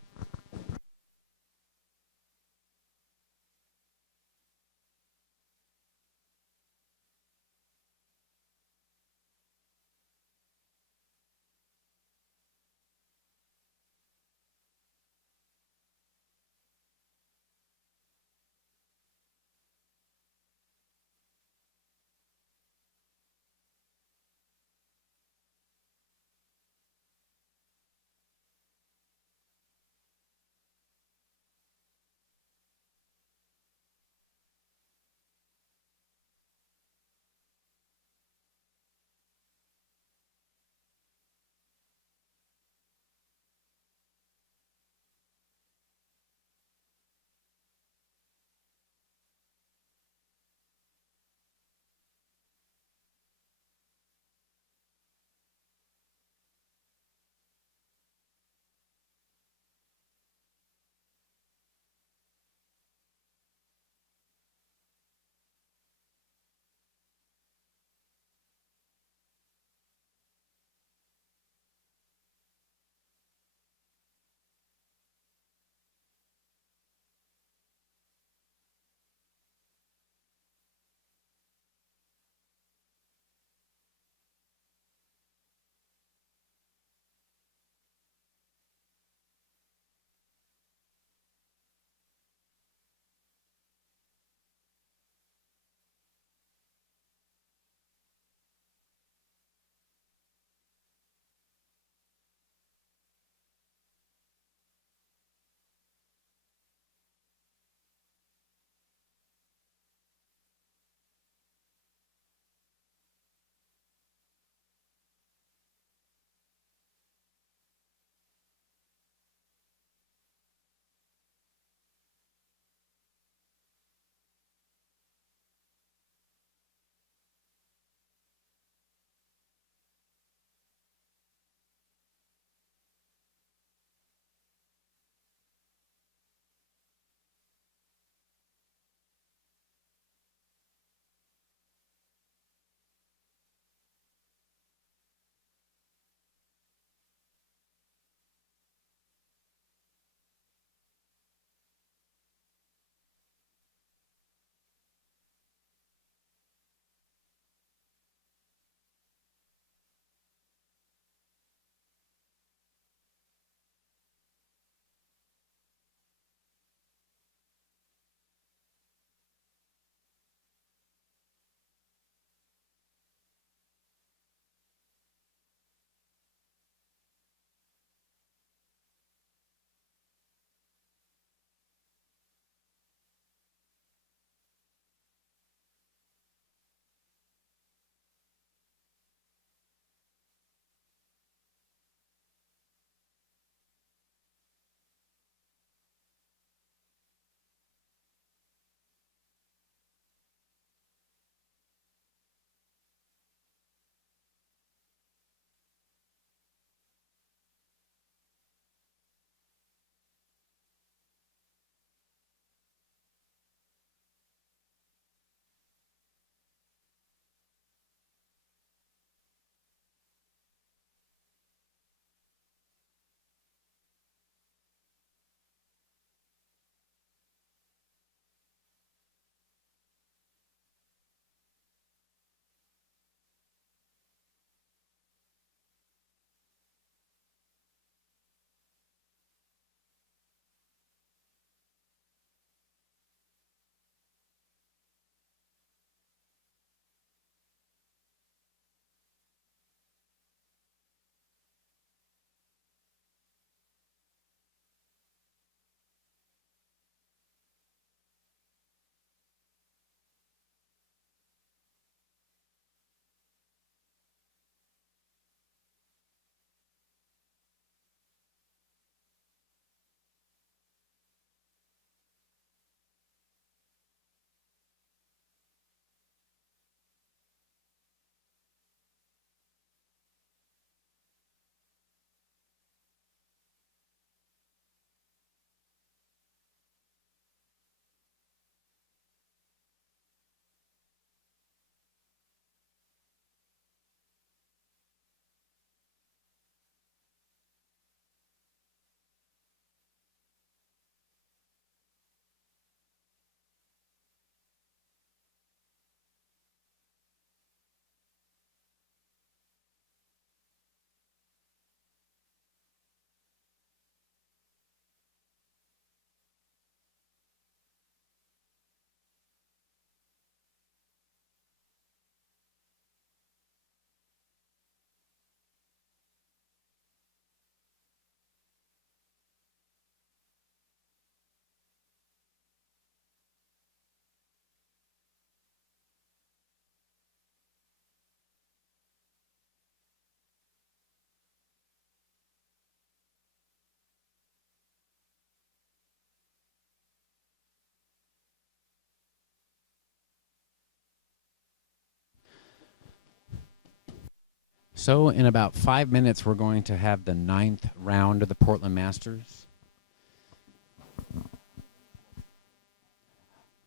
So in about 5 minutes, we're going to have the 9th round of the Portland Masters.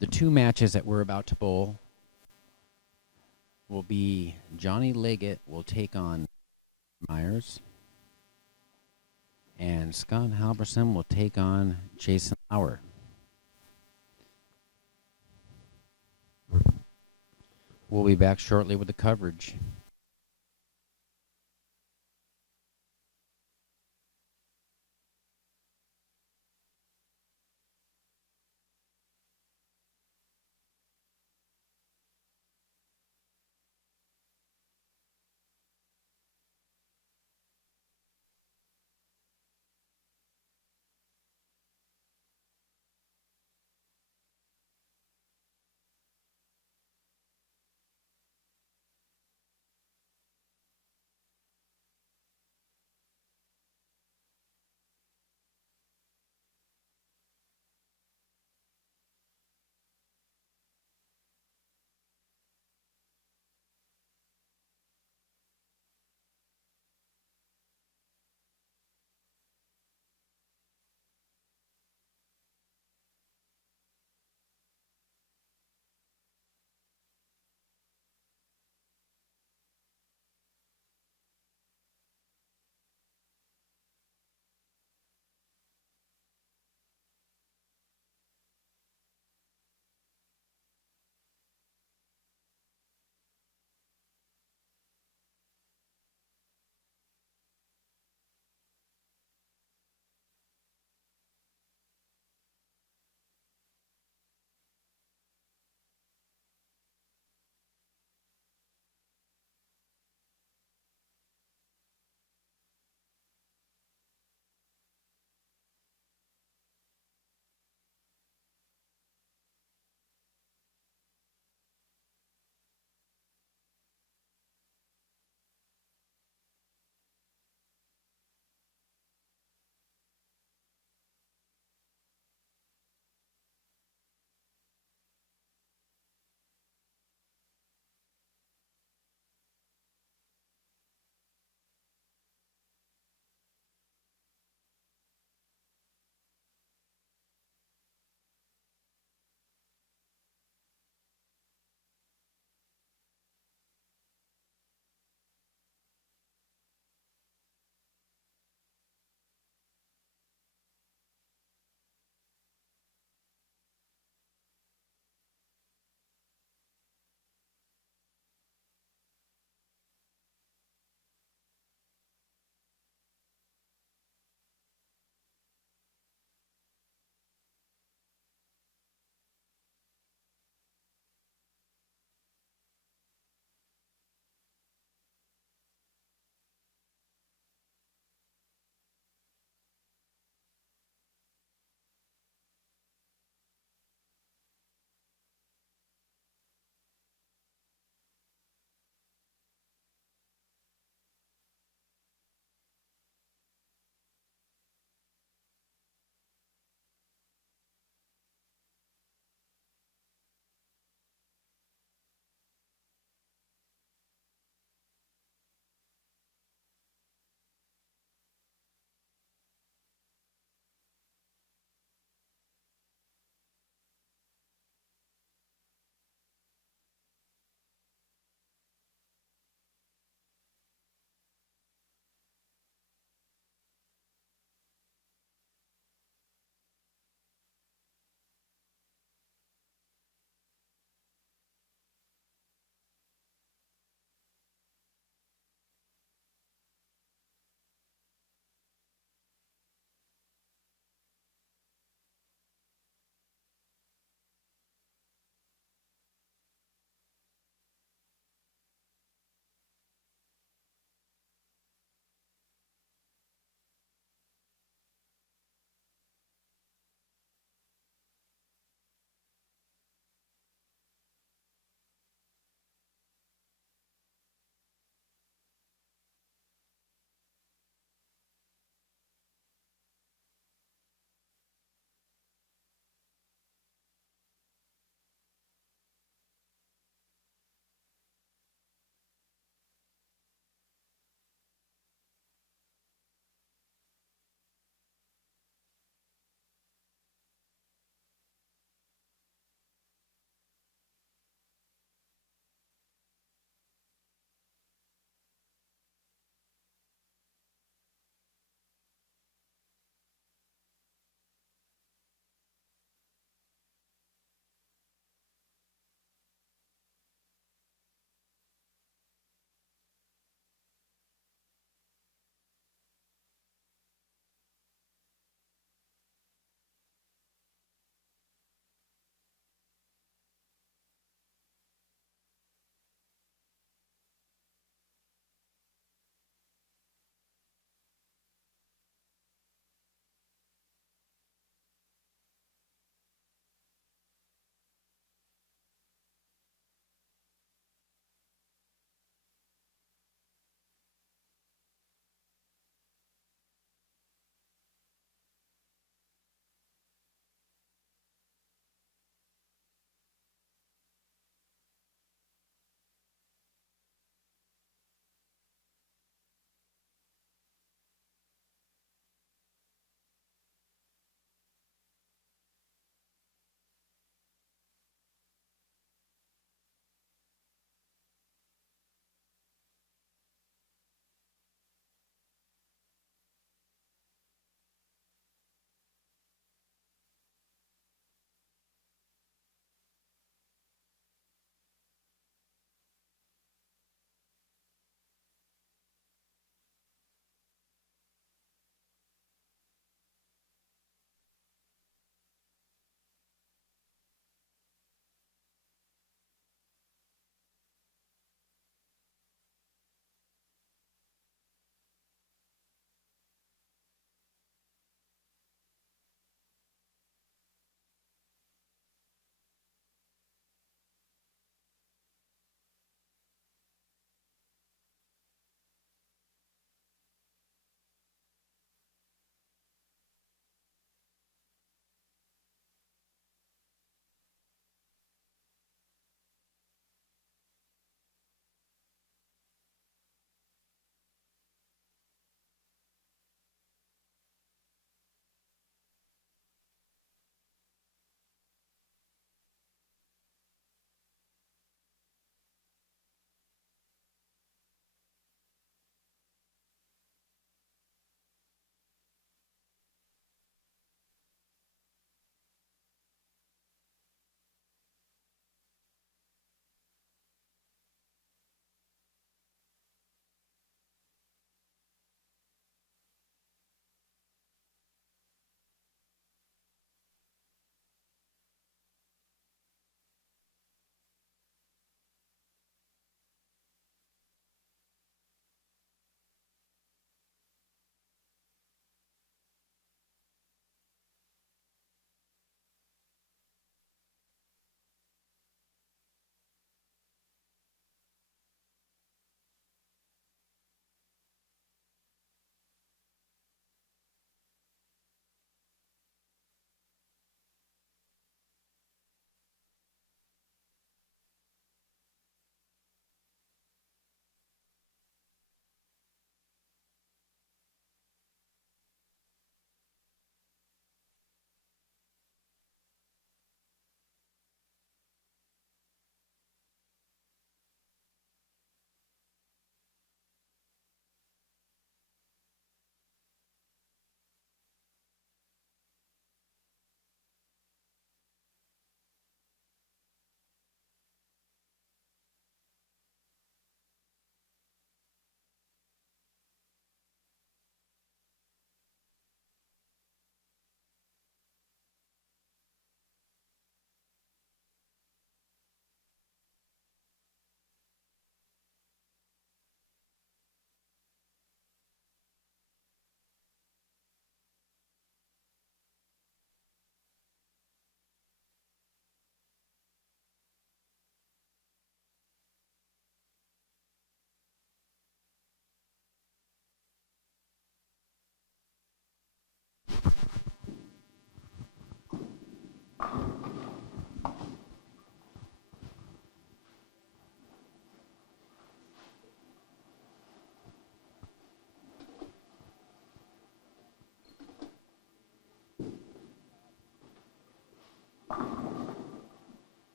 The two matches that we're about to bowl will be Johnny Leggett will take on Myers, and Scott Halverson will take on Jason Lauer. We'll be back shortly with the coverage.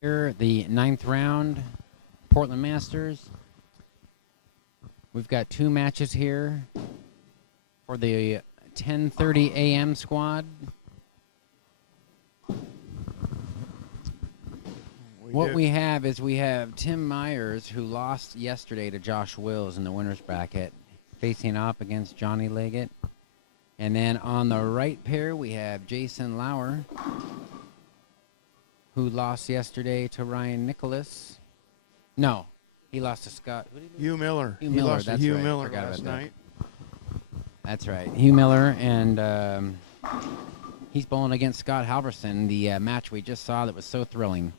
Here, the 9th round, Portland Masters. We've got 2 matches here for the 10:30 a.m. squad. We have Tim Myers, who lost yesterday to Josh Wills in the winner's bracket, facing off against Johnny Leggett. And then on the right pair, we have Jason Lauer, who lost yesterday to Ryan Nicholas. No, he lost to Scott. Hugh Miller. Hugh He Miller, lost to that's Hugh right. Miller Forgot last about that. night. That's right. Hugh Miller, and he's bowling against Scott Halverson, the match we just saw that was so thrilling.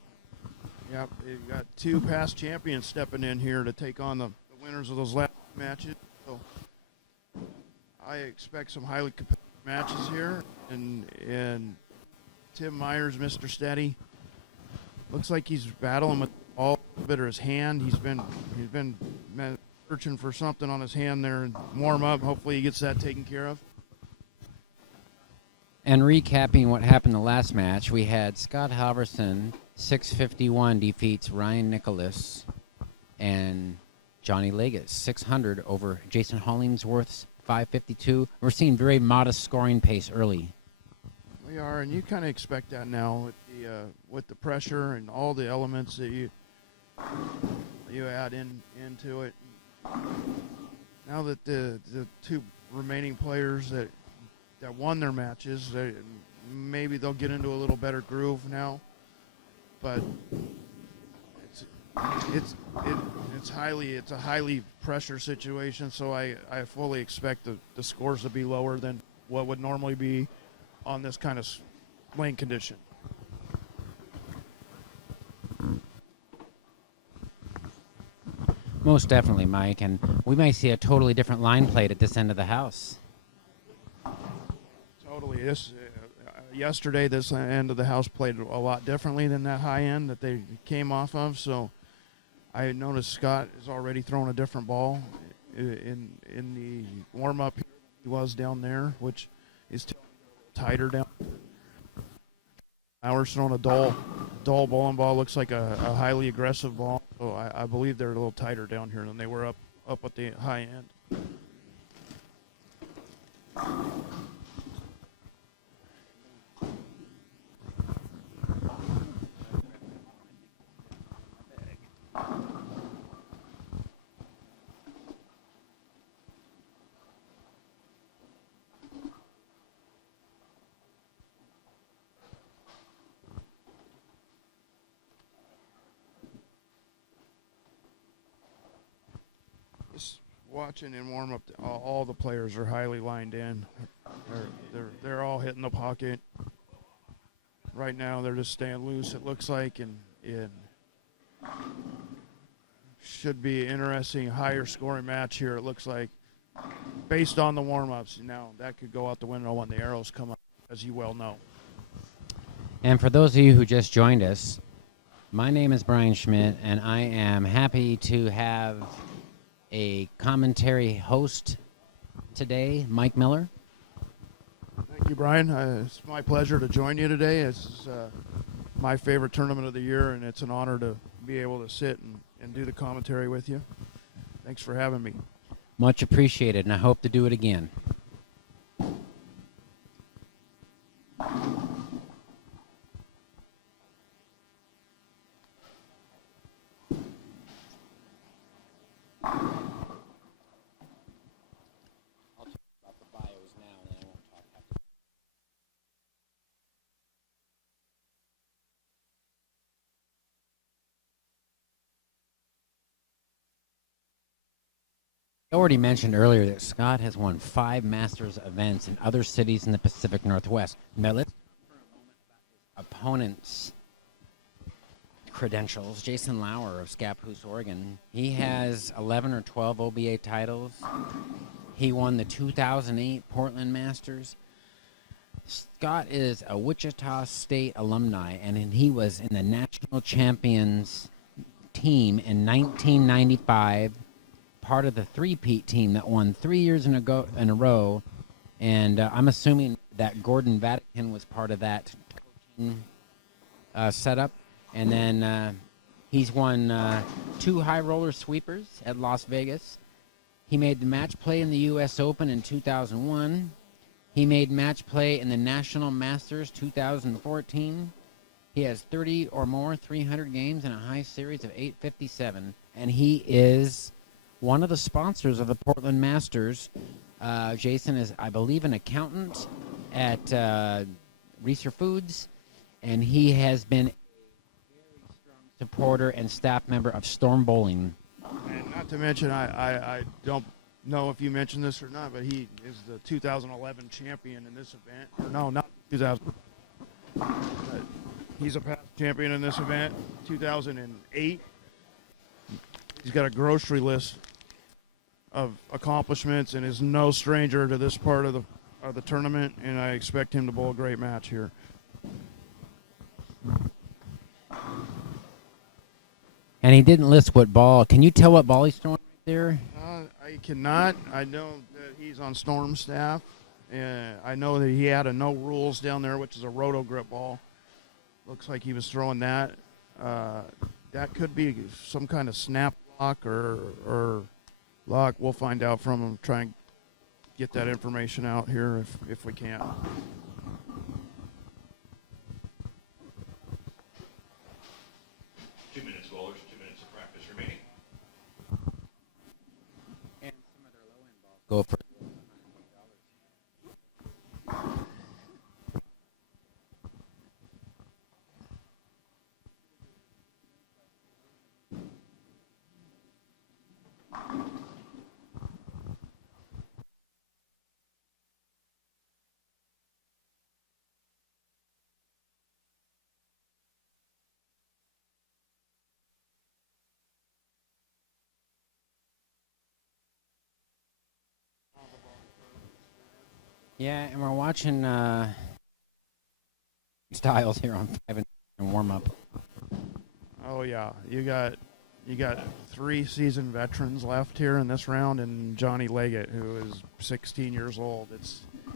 Yep, you've got 2 past champions stepping in here to take on the winners of those last matches. So I expect some highly competitive matches here. And Tim Myers, Mr. Steady, looks like he's battling with all a bit of his hand. He's been searching for something on his hand there and warm up. Hopefully he gets that taken care of. And recapping what happened the last match, we had Scott Halverson, 651, defeats Ryan Nicholas, and Johnny Leggett, 600 over Jason Hollingsworth's 552. We're seeing very modest scoring pace early. We are, and you kind of expect that now with the pressure and all the elements that you add into it. Now that the 2 remaining players that won their matches, maybe they'll get into a little better groove now. But it's a highly pressure situation, so I fully expect the scores to be lower than what would normally be on this kind of playing condition. Most definitely, Mike, and we might see a totally different line played at this end of the house. Totally. Yesterday, this end of the house played a lot differently than that high end that they came off of. So I noticed Scott is already throwing a different ball in the warm up. He was down there, which is tighter down. Ours throwing a dull bowling ball. Looks like a highly aggressive ball. So I believe they're a little tighter down here than they were up at the high end. Watching and warm up, all the players are highly lined in. They're all hitting the pocket. Right now, they're just staying loose. It looks like, and should be an interesting, higher scoring match here. It looks like, based on the warm ups. Now that could go out the window when the arrows come up, as you well know. And for those of you who just joined us, my name is Brian Schmidt, and I am happy to have a commentary host today, Mike Miller. Thank you, Brian. It's my pleasure to join you today. It's my favorite tournament of the year, and it's an honor to be able to sit and do the commentary with you. Thanks for having me. Much appreciated, and I hope to do it again. I already mentioned earlier that Scott has won 5 Masters events in other cities in the Pacific Northwest. Now let's opponents credentials. Jason Lauer of Scappoose, Oregon. He has 11 or 12 OBA titles. He won the 2008 Portland Masters. Scott is a Wichita State alumni, and he was in the national champions team in 1995, part of the three-peat team that won 3 years in a row. And I'm assuming that Gordon Vatican was part of that coaching setup. And then he's won 2 high roller sweepers at Las Vegas. He made the match play in the U.S. Open in 2001. He made match play in the National Masters 2014. He has 30 or more 300 games and a high series of 857. And he is one of the sponsors of the Portland Masters. Jason is, I believe, an accountant at Reeser Foods. And he has been a very strong supporter and staff member of Storm Bowling. And not to mention, I don't know if you mentioned this or not, but he is the 2011 champion in this event. Or no, not 2000. But he's a past champion in this event. 2008. He's got a grocery list of accomplishments and is no stranger to this part of the tournament. And I expect him to bowl a great match here. And he didn't list what ball. Can you tell what ball he's throwing right there? I cannot. I know that he's on Storm staff. I know that he had a no rules down there, which is a roto grip ball. Looks like he was throwing that. That could be some kind of snap lock or lock. We'll find out from him. Try and get that information out here if we can. Go for Yeah, and we're watching Styles here on 5 and warm up. Oh yeah, you got 3 seasoned veterans left here in this round, and Johnny Leggett, who is 16 years old.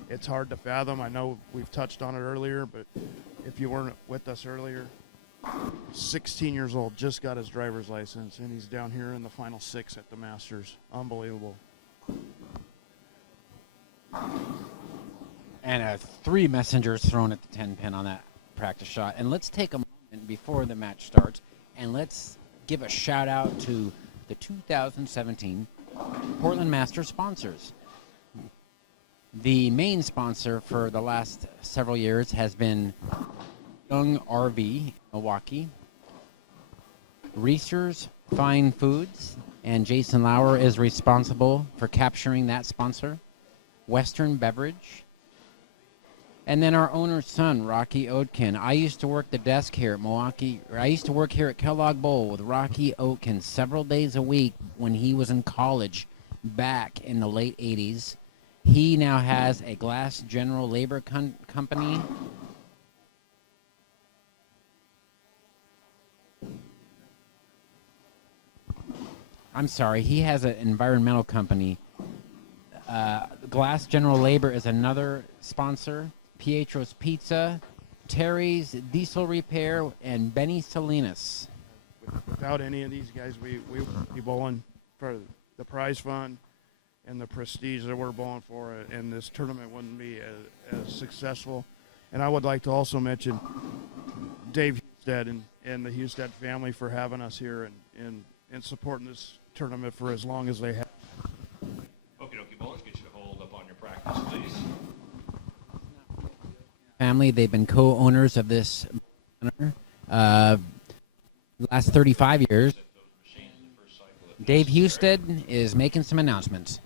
It's hard to fathom. I know we've touched on it earlier, but if you weren't with us earlier, 16 years old, just got his driver's license, and he's down here in the final 6 at the Masters. Unbelievable. And 3 messengers thrown at the 10-pin on that practice shot. And let's take a moment before the match starts, and let's give a shout-out to the 2017 Portland Masters sponsors. The main sponsor for the last several years has been Young RV, Milwaukee, Reeser's Fine Foods, and Jason Lauer is responsible for capturing that sponsor, Western Beverage, and then our owner's son, Rocky Oatkin. I used to work the desk here at Milwaukee. I used to work here at Kellogg Bowl with Rocky Oatkin several days a week when he was in college back in the late 80s. He now has a Glass General Labor company. I'm sorry, he has an environmental company. Glass General Labor is another sponsor. Pietro's Pizza, Terry's Diesel Repair, and Benny Salinas. Without any of these guys, we would be bowling for the prize fund and the prestige that we're bowling for, and this tournament wouldn't be as successful. And I would like to also mention Dave Husted and the Husted family for having us here and supporting this tournament for as long as they have. Okie dokie, bowlers, get you to hold up on your practice, please. Family, they've been co-owners of this last 35 years. Dave Husted is making some announcements.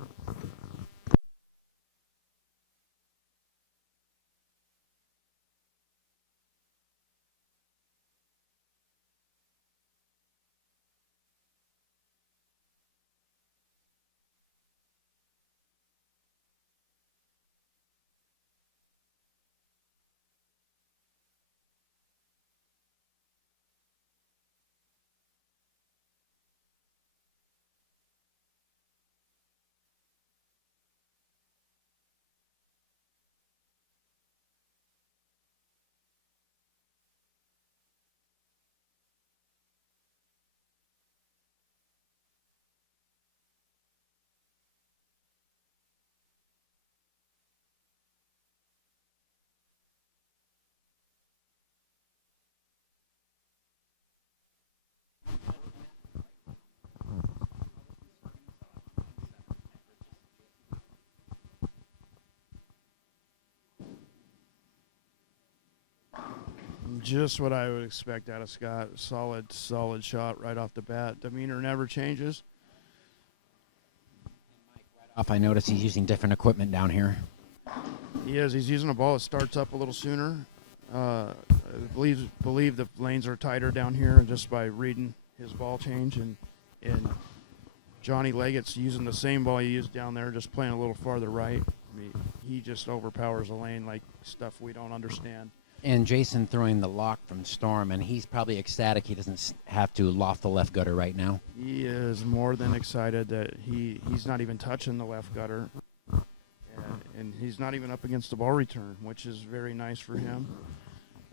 Just what I would expect out of Scott. Solid shot right off the bat. Demeanor never changes. Off, I noticed he's using different equipment down here. He is. He's using a ball that starts up a little sooner. I believe the lanes are tighter down here just by reading his ball change. And Johnny Leggett's using the same ball he used down there, just playing a little farther right. I mean, he just overpowers the lane like stuff we don't understand. And Jason throwing the lock from Storm, and he's probably ecstatic he doesn't have to loft the left gutter right now. He is more than excited that he's not even touching the left gutter. And he's not even up against the ball return, which is very nice for him.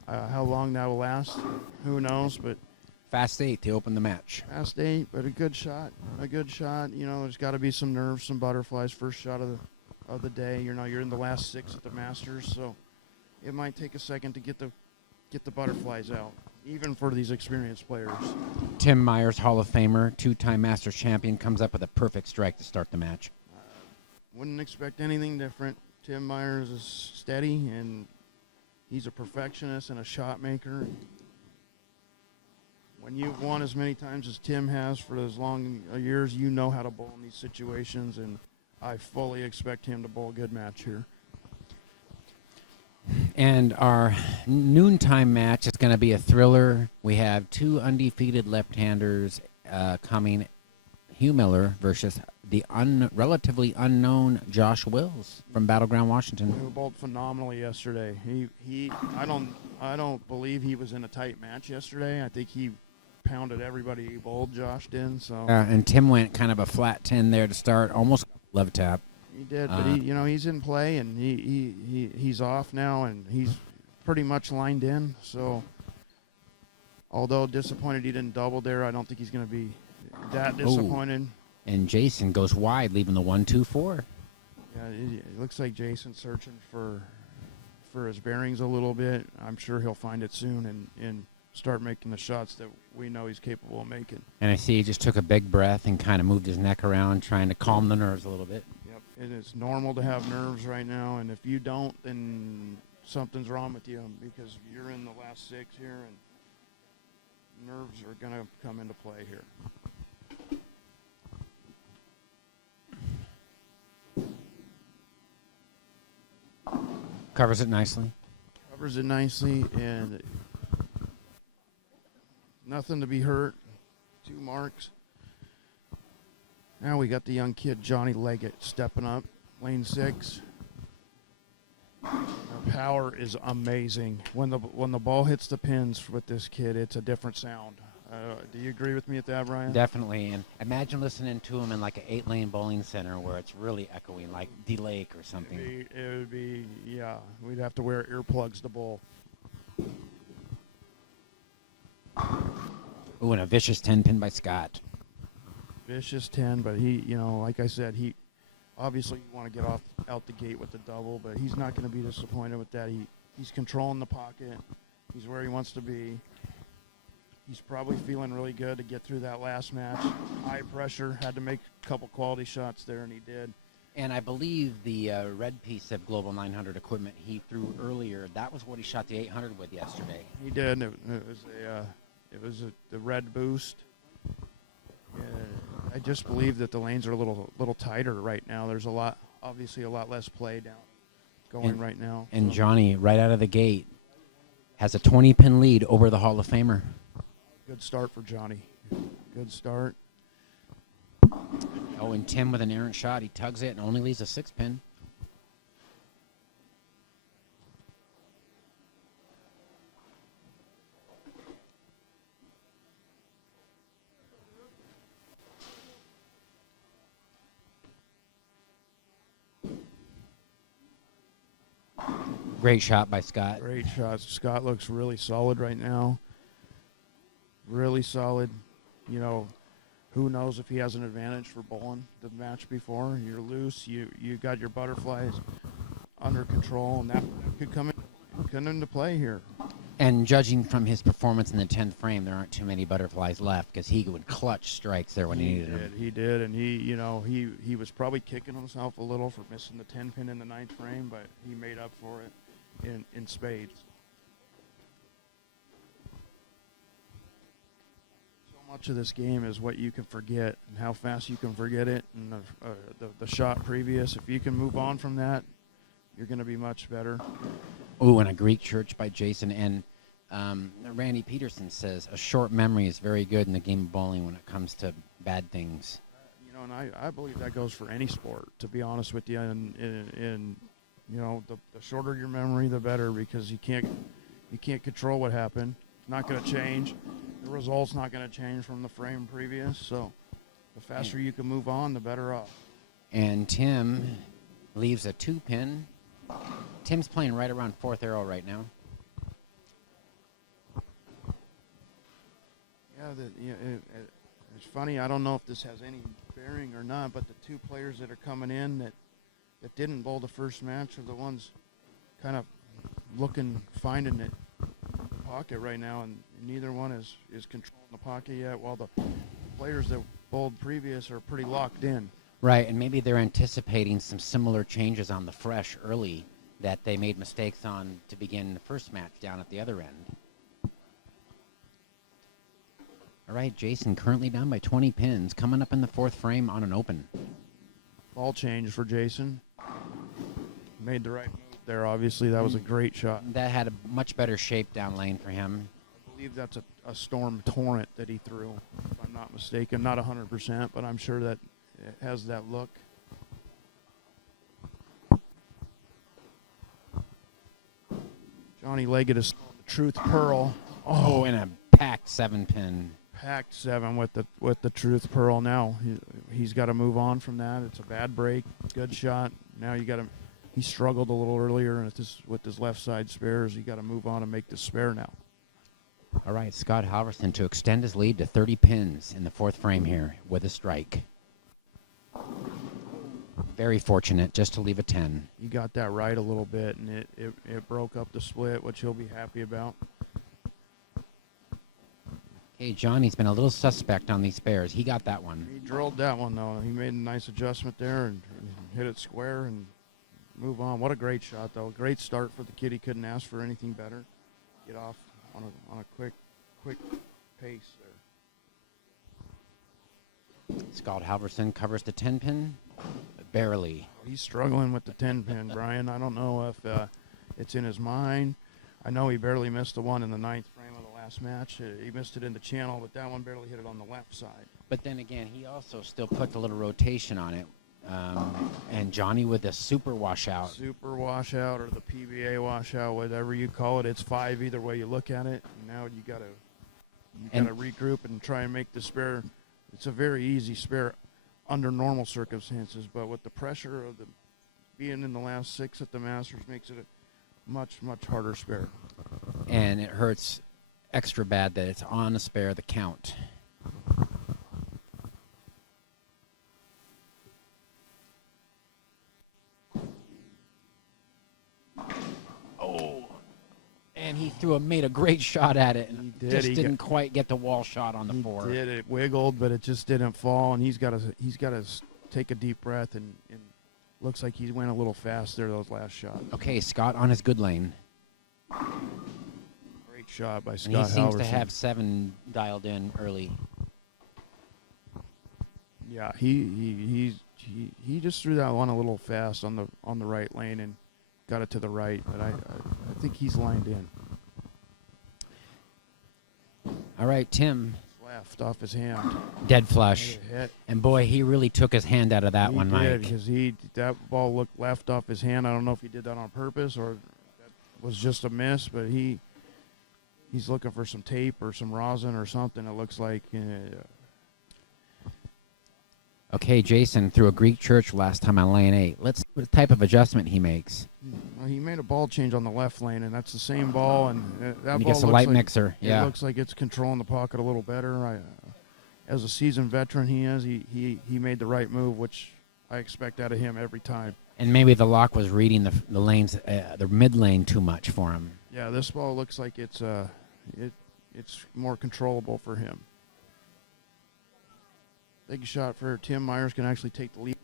How long that will last, who knows, but Fast 8 to open the match. fast 8, but a good shot. You know, there's got to be some nerves, some butterflies. First shot of the day. You know, you're in the last 6 at the Masters, so it might take a second to get the butterflies out, even for these experienced players. Tim Myers, Hall of Famer, 2-time Masters champion, comes up with a perfect strike to start the match. Wouldn't expect anything different. Tim Myers is steady, and he's a perfectionist and a shot maker. When you've won as many times as Tim has for as long years, you know how to bowl in these situations, and I fully expect him to bowl a good match here. And our noontime match is going to be a thriller. We have 2 undefeated left-handers coming. Hugh Miller versus the relatively unknown Josh Wills from Battleground, Washington. Who bowled phenomenally yesterday. I don't believe he was in a tight match yesterday. I think he pounded everybody he bowled. Josh did. So. And Tim went kind of a flat 10 there to start, almost love tap. He did, but he's in play, and he's off now, and he's pretty much lined in. So, although disappointed he didn't double there, I don't think he's going to be that disappointed. Ooh. And Jason goes wide, leaving the 1-2-4. Yeah, it looks like Jason's searching for his bearings a little bit. I'm sure he'll find it soon and start making the shots that we know he's capable of making. And I see he just took a big breath and kind of moved his neck around, trying to calm the nerves a little bit. Yep, it is normal to have nerves right now, and if you don't, then something's wrong with you, because you're in the last 6 here, and nerves are going to come into play here. Covers it nicely. Covers it nicely, and nothing to be hurt. 2 marks. Now we got the young kid, Johnny Leggett, stepping up. Lane 6. The power is amazing. When the ball hits the pins with this kid, it's a different sound. Do you agree with me at that, Brian? Definitely. And imagine listening to him in like an 8-lane bowling center where it's really echoing, like D-Lake or something. It would be, yeah. We'd have to wear earplugs to bowl. Ooh, and a vicious 10-pin by Scott. Vicious 10, but he, like I said, he obviously you want to get out the gate with the double, but he's not going to be disappointed with that. He's controlling the pocket. He's where he wants to be. He's probably feeling really good to get through that last match. High pressure, had to make a couple quality shots there, and he did. And I believe the red piece of Global 900 equipment he threw earlier, that was what he shot the 800 with yesterday. He did. It was the red boost. I just believe that the lanes are a little tighter right now. There's obviously a lot less play going right now. And Johnny, right out of the gate, has a 20-pin lead over the Hall of Famer. Good start for Johnny. Good start. Oh, and Tim with an errant shot. He tugs it and only leaves a 6-pin. Great shot by Scott. Great shot. Scott looks really solid right now. Really solid. Who knows if he has an advantage for bowling the match before. You're loose. You got your butterflies under control, and that could come into play here. And judging from his performance in the 10th frame, there aren't too many butterflies left because he would clutch strikes there when he needed them. He did, and he was probably kicking himself a little for missing the 10-pin in the 9th frame, but he made up for it in spades. Much of this game is what you can forget and how fast you can forget it, and the shot previous. If you can move on from that, you're going to be much better. Ooh, and a Greek church by Jason. And Randy Peterson says, a short memory is very good in the game of bowling when it comes to bad things. And I believe that goes for any sport, to be honest with you. And the shorter your memory, the better, because you can't control what happened. It's not going to change. The result's not going to change from the frame previous. So the faster you can move on, the better off. And Tim leaves a 2-pin. Tim's playing right around 4th arrow right now. It's funny. I don't know if this has any bearing or not, but the two players that are coming in that didn't bowl the first match are the ones kind of finding it in the pocket right now, and neither one is controlling the pocket yet, while the players that bowled previous are pretty locked in. Right, and maybe they're anticipating some similar changes on the fresh early that they made mistakes on to begin the first match down at the other end. All right, Jason currently down by 20 pins, coming up in the 4th frame on an open. Ball change for Jason. Made the right move there, obviously. That was a great shot. That had a much better shape down lane for him. I believe that's a storm torrent that he threw, if I'm not mistaken. Not 100%, but I'm sure that it has that look. Johnny Leggett is the Truth Pearl. Oh, and a packed 7-pin. Packed 7 with the Truth Pearl now. He's got to move on from that. It's a bad break. Good shot. Now you got to. He struggled a little earlier with his left side spares. You got to move on and make the spare now. All right, Scott Halverson to extend his lead to 30 pins in the 4th frame here with a strike. Very fortunate just to leave a 10. You got that right a little bit, and it broke up the split, which he'll be happy about. Okay, Johnny's been a little suspect on these spares. He got that one. He drilled that one, though. He made a nice adjustment there and hit it square and move on. What a great shot, though. Great start for the kid. He couldn't ask for anything better. Get off on a quick pace there. Scott Halverson covers the 10-pin, barely. He's struggling with the 10-pin, Brian. I don't know if it's in his mind. I know he barely missed the one in the 9th frame of the last match. He missed it in the channel, but that one barely hit it on the left side. But then again, he also still put a little rotation on it. And Johnny with a super washout. Super washout or the PBA washout, whatever you call it. It's 5 either way you look at it. And now you got to regroup and try and make the spare. It's a very easy spare under normal circumstances, but with the pressure of being in the last 6 at the Masters makes it a much, much harder spare. And it hurts extra bad that it's on a spare, the count. And he made a great shot at it, and didn't quite get the wall shot on the 4. He did. It wiggled, but it just didn't fall. And he's got to take a deep breath, and looks like he went a little fast there those last shots. Okay, Scott on his good lane. Great shot by Scott And he seems Halverson. to have 7 dialed in early. Yeah, he just threw that one a little fast on the right lane and got it to the right, but I think he's lined in. All right, Tim. Left off his hand. Dead flush. And boy, he really took his hand out of that one, Mike. Because that ball looked left off his hand. I don't know if he did that on purpose or that was just a miss, but he's looking for some tape or some rosin or something, it looks like. Okay, Jason threw a Greek church last time on lane 8. Let's see what type of adjustment he makes. Well, he made a ball change on the left lane, and that's the same ball. And that he ball gets a looks light like, mixer. Yeah. It looks like it's controlling the pocket a little better. As a seasoned veteran he is, he made the right move, which I expect out of him every time. And maybe the lock was reading the lanes, the mid lane too much for him. Yeah, this ball looks like it's more controllable for him. Big shot for Tim Myers, can actually take the lead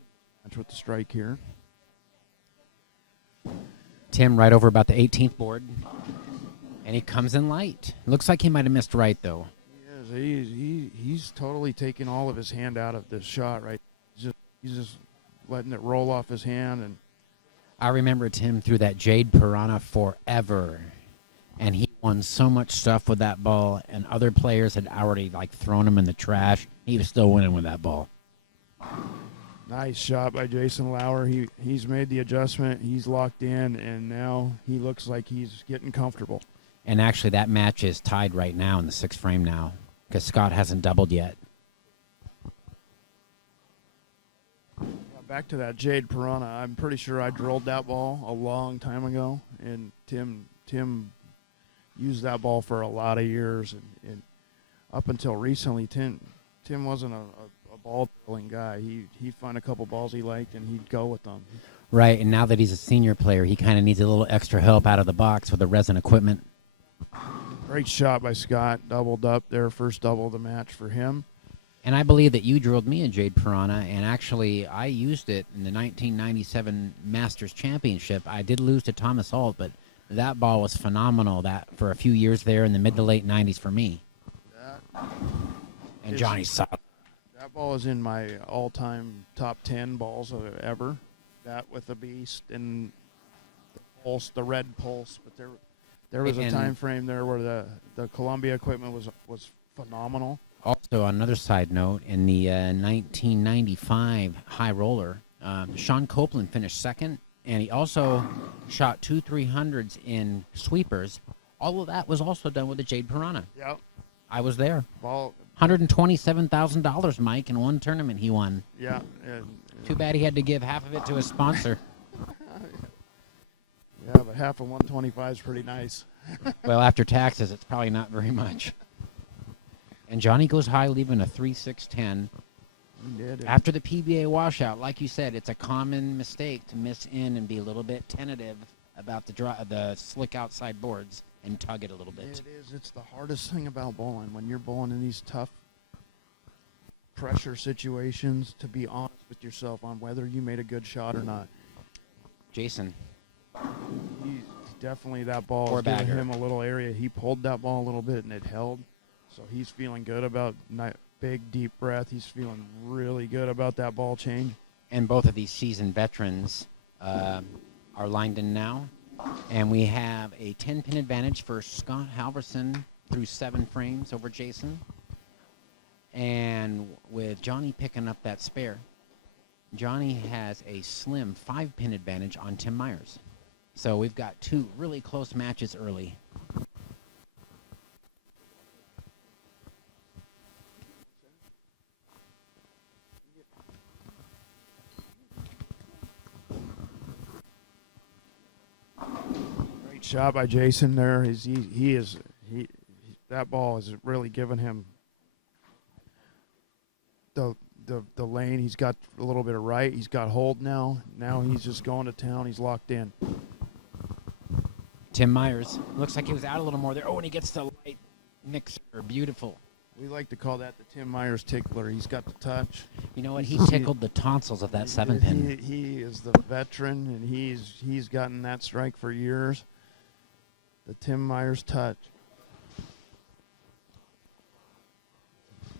match with the strike here. Tim right over about the 18th board. And he comes in light. Looks like he might have missed right, though. He he's totally taking all of his hand out of this shot, right? He's just letting it roll off his hand. And I remember Tim threw that Jade Piranha forever, and he won so much stuff with that ball, and other players had already like thrown him in the trash. He was still winning with that ball. nice shot by Jason Lauer. He's made the adjustment. He's locked in, and now he looks like he's getting comfortable. And actually, that match is tied right now in the 6th frame now because Scott hasn't doubled yet. Yeah, back to that Jade Piranha. I'm pretty sure I drilled that ball a long time ago, and Tim used that ball for a lot of years, and up until recently, Tim wasn't a ball drilling guy. He'd find a couple balls he liked, and he'd go with them. Right, and now that he's a senior player, he kind of needs a little extra help out of the box with the resin equipment. Great shot by Scott. Doubled up there, first double of the match for him. And I believe that you drilled me a Jade Piranha, and actually I used it in the 1997 Masters Championship. I did lose to Thomas Holt, but that ball was phenomenal that for a few years there in the mid to late 90s for me. And Johnny saw it. That ball is in my all-time top 10 balls ever. That with the Beast and the Pulse, the red Pulse. But there was a time frame there where the Columbia equipment was phenomenal. Also, on another side note, in the 1995 High Roller, Sean Copeland finished second, and he also shot 2 300s in sweepers. All of that was also done with the Jade Piranha. Yep. I was there. Ball. $127,000, Mike, in one tournament he won. Yeah. Too bad he had to give half of it to his sponsor. Yeah, but half of 125 is pretty nice. Well, after taxes, it's probably not very much. And Johnny goes high, leaving a 3-6-10. He did. After the PBA washout, like you said, it's a common mistake to miss in and be a little bit tentative about the slick outside boards and tug it a little bit. It is. It's the hardest thing about bowling. When you're bowling in these tough pressure situations, to be honest with yourself on whether you made a good shot or not. Jason. He's definitely, that ball Poor is giving bagger. him a little area. He pulled that ball a little bit and it held. So he's feeling good about big, deep breath. He's feeling really good about that ball change. And both of these seasoned veterans are lined in now. And we have a 10-pin advantage for Scott Halverson through 7 frames over Jason. And with Johnny picking up that spare, Johnny has a slim 5-pin advantage on Tim Myers. So we've got 2 really close matches early. Great shot by Jason there. That ball has really given him the lane. He's got a little bit of right. He's got hold now. Now he's just going to town. He's locked in. Tim Myers looks like he was out a little more there. Oh, and he gets the light mixer. Beautiful. We like to call that the Tim Myers tickler. He's got the touch. You know what? He tickled the tonsils of that 7-pin. He is the veteran, and he's gotten that strike for years. The Tim Myers touch.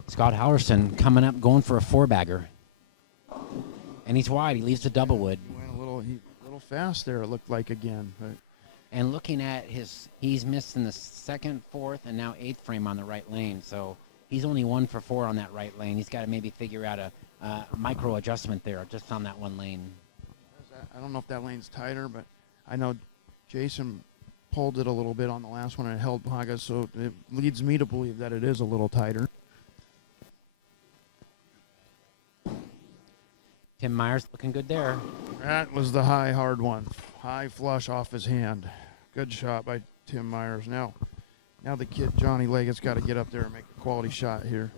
Scott Halverson coming up, going for a 4-bagger. And he's wide. He leaves the double wood. He went a little fast there, it looked like, again. But And looking at he's missed in the 2nd, 4th, and now 8th frame on the right lane. So he's only 1 for 4 on that right lane. He's got to maybe figure out a micro adjustment there just on that one lane. I don't know if that lane's tighter, but I know Jason pulled it a little bit on the last one and it held Paga, so it leads me to believe that it is a little tighter. Tim Myers looking good there. That was the high, hard one. High flush off his hand. Good shot by Tim Myers. Now the kid, Johnny Leggett's got to get up there and make a quality shot here.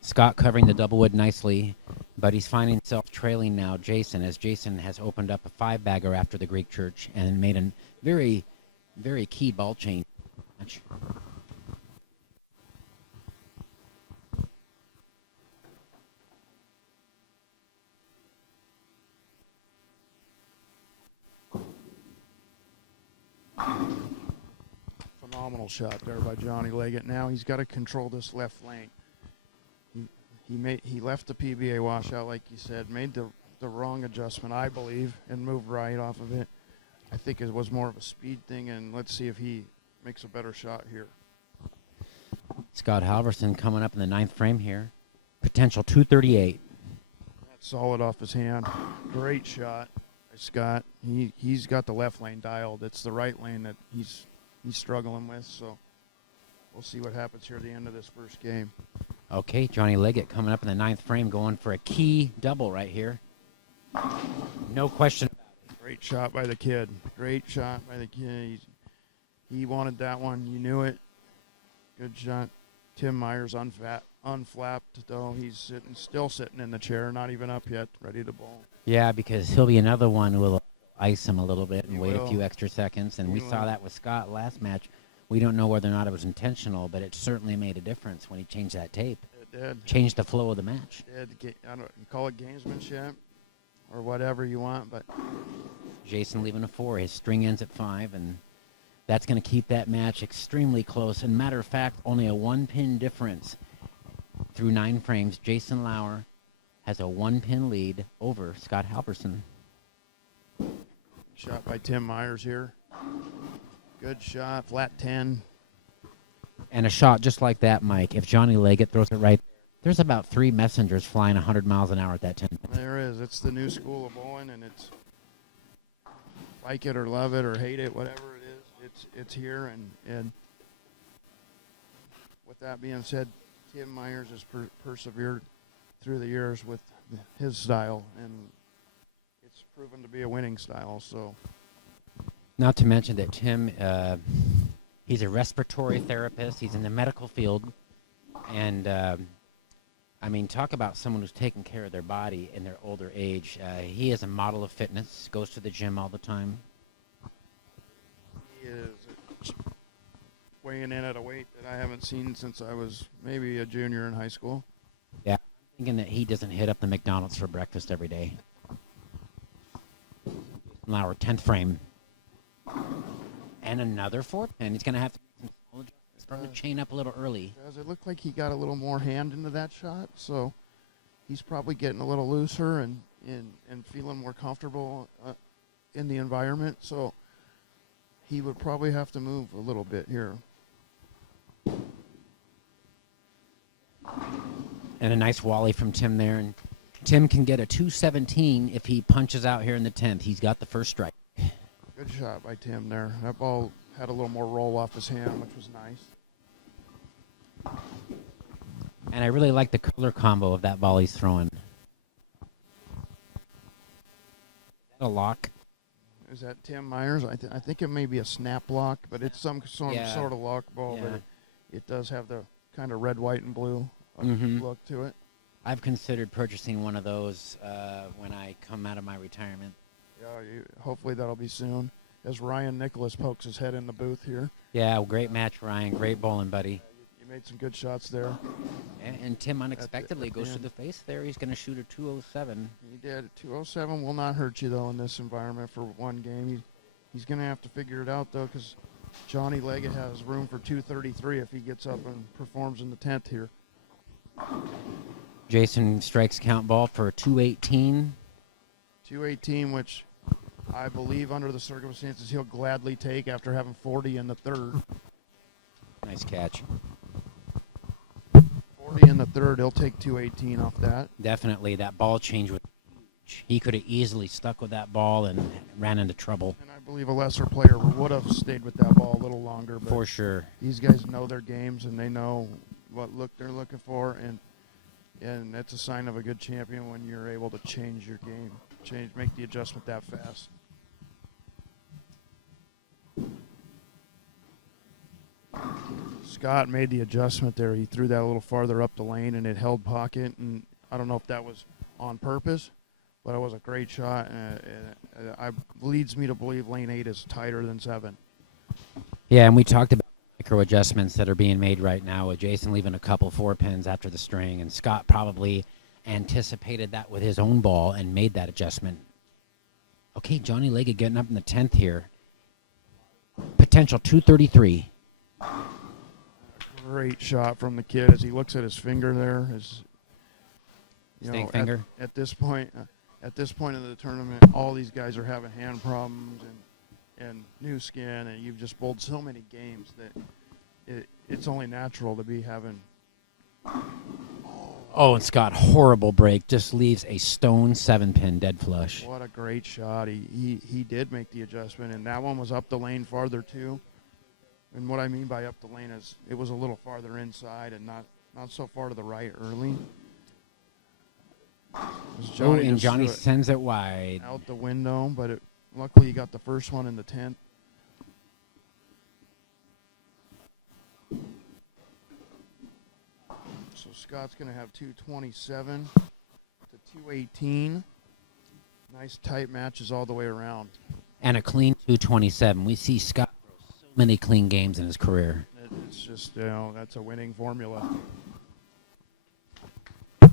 Scott covering the double wood nicely, but he's finding himself trailing now Jason, as Jason has opened up a 5-bagger after the Greek Church and made a very, very key ball change. Phenomenal shot there by Johnny Leggett. Now he's got to control this left lane. He left the PBA washout, like you said, made the wrong adjustment, I believe, and moved right off of it. I think it was more of a speed thing, and let's see if he makes a better shot here. Scott Halverson coming up in the 9th frame here. Potential 238. That's solid off his hand. Great shot by Scott. He's got the left lane dialed. It's the right lane that he's struggling with, so we'll see what happens here at the end of this first game. Okay, Johnny Leggett coming up in the 9th frame, going for a key double right here. No question. Great shot by the kid. Great shot by the kid. He wanted that one. You knew it. Good shot. Tim Myers unflapped, though. He's still sitting in the chair, not even up yet, ready to bowl. Yeah, because he'll be another one who will ice him a little bit and He wait will. a few extra seconds. And He we will. saw that with Scott last match. We don't know whether or not it was intentional, but it certainly made a difference when he changed that tape. It did. Changed the flow of the match. I don't you call it gamesmanship or whatever you want, but Jason leaving a 4. His string ends at 5, and that's going to keep that match extremely close. And matter of fact, only a 1-pin difference through 9 frames. Jason Lauer has a 1-pin lead over Scott Halverson. shot by Tim Myers here. Good shot, flat 10. And a shot just like that, Mike, if Johnny Leggett throws it right, there's about 3 messengers flying 100 miles an hour at that 10. There is. It's the new school of bowling, and it's like it or love it or hate it, whatever it is, it's here. And with that being said, Tim Myers has persevered through the years with his style, and it's proven to be a winning style. So Not to mention that Tim, he's a respiratory therapist. He's in the medical field. And, I mean, talk about someone who's taking care of their body in their older age. He is a model of fitness, goes to the gym all the time. he is weighing in at a weight that I haven't seen since I was maybe a junior in high school. Yeah, I'm thinking that he doesn't hit up the McDonald's for breakfast every day. Lauer, 10th frame. And another 4-pin. He's going to have to make some small adjustments, starting to chain up a little early. Does it look like he got a little more hand into that shot? So he's probably getting a little looser and feeling more comfortable in the environment. So he would probably have to move a little bit here. And a nice wally from Tim there. And Tim can get a 217 if he punches out here in the 10th. He's got the first strike. Good shot by Tim there. That ball had a little more roll off his hand, which was nice. And I really like the color combo of that ball he's throwing. Is that a lock? Is that Tim Myers? I think it may be a snap lock, but it's some sort of lock ball. Yeah. But it does have the kind of red, white, and blue look to it. I've considered purchasing one of those when I come out of my retirement. Yeah, hopefully that'll be soon. As Ryan Nicholas pokes his head in the booth here. Yeah, great match, Ryan. Great bowling, buddy. You made some good shots there. And Tim unexpectedly at the goes to end. the face there. He's going to shoot a 207. He did. 207 will not hurt you, though, in this environment for one game. He's going to have to figure it out, though, because Johnny Leggett has room for 233 if he gets up and performs in the 10th here. Jason strikes count ball for 218. 218, which I believe under the circumstances he'll gladly take after having 40 in the third. Nice catch. 40 in the third, he'll take 218 off that. Definitely, that ball change was huge. He could have easily stuck with that ball and ran into trouble. And I believe a lesser player would have stayed with that ball a little longer. But For sure. these guys know their games and they know what look they're looking for, and that's a sign of a good champion when you're able to change your game, make the adjustment that fast. Scott made the adjustment there. He threw that a little farther up the lane, and it held pocket. And I don't know if that was on purpose, but it was a great shot. And leads me to believe lane 8 is tighter than 7. Yeah, and we talked about micro adjustments that are being made right now with Jason leaving a couple 4-pins after the string, and Scott probably anticipated that with his own ball and made that adjustment. Okay, Johnny Leggett getting up in the 10th here. Potential 233. Great shot from the kid as he looks at his finger there. Stink finger. At this point of the tournament, all these guys are having hand problems and new skin, and you've just bowled so many games that it's only natural to be having. Oh, and Scott, horrible break. Just leaves a stone 7-pin dead flush. What a great shot. He did make the adjustment, and that one was up the lane farther too. And what I mean by up the lane is it was a little farther inside and not so far to the right early. Johnny sends it wide. Out the window, but luckily he got the first one in the 10th. So Scott's going to have 227 to 218. Nice tight matches all the way around. And a clean 227. We see Scott throw so many clean games in his career. It's just, that's a winning formula. So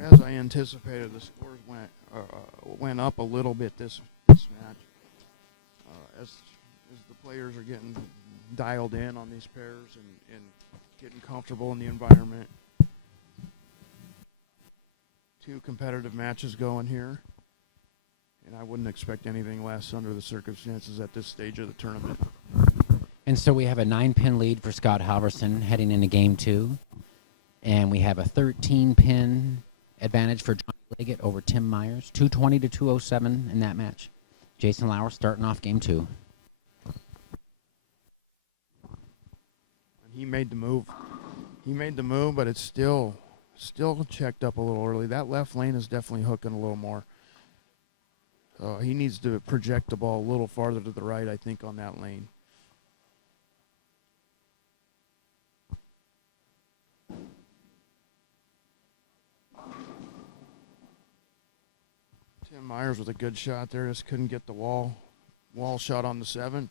as I anticipated, the scores went up a little bit this match. As the players are getting dialed in on these pairs and getting comfortable in the environment. 2 competitive matches going here, and I wouldn't expect anything less under the circumstances at this stage of the tournament. And so we have a 9-pin lead for Scott Halverson heading into Game 2, and we have a 13-pin advantage for Johnny Leggett over Tim Myers, 220 to 207 in that match. Jason Lauer starting off Game 2. He made the move. But it's still checked up a little early. That left lane is definitely hooking a little more. He needs to project the ball a little farther to the right, I think, on that lane. Tim Myers with a good shot there. Just couldn't get the wall shot on the 7.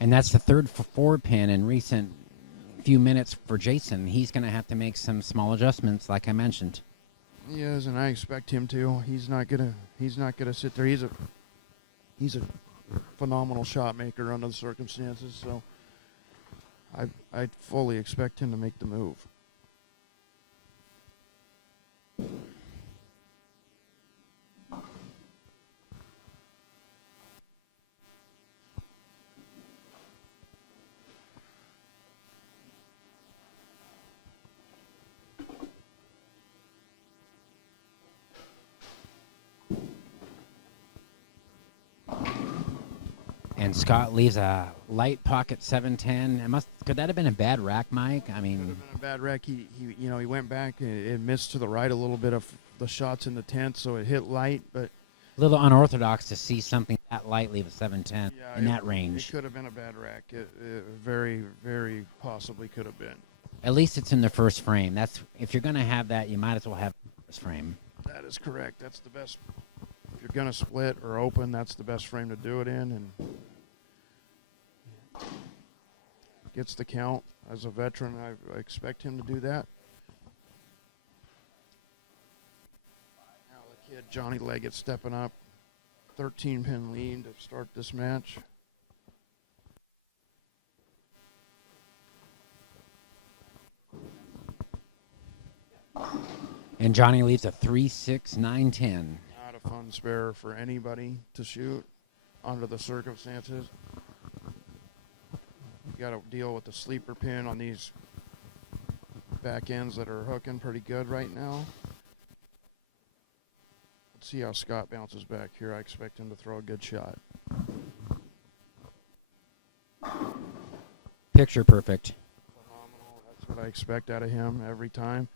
And that's the third 4-pin in recent few minutes for Jason. He's going to have to make some small adjustments, like I mentioned. He is, and I expect him to. He's not gonna sit there. He's a phenomenal shot maker under the circumstances. So I fully expect him to make the move. And Scott leaves a light pocket 710. Could that have been a bad rack, Mike? I mean, could have been a bad wreck. He went back and it missed to the right a little bit of the shots in the 10th, so it hit light, but a little unorthodox to see something that light leave a 710 in that range. It could have been a bad rack. It very, very possibly could have been. At least it's in the first frame. That's if you're going to have that, you might as well have the first frame. That is correct. That's the best. If you're going to split or open, that's the best frame to do it in, and gets the count. As a veteran, I expect him to do that. Now the kid, Johnny Leggett, stepping up. 13-pin lead to start this match. And Johnny leaves a 3-6-9-10. Not a fun spare for anybody to shoot under the circumstances. You got to deal with the sleeper pin on these back ends that are hooking pretty good right now. Let's see how Scott bounces back here. I expect him to throw a good shot. Picture perfect. Phenomenal. That's what I expect out of him every time.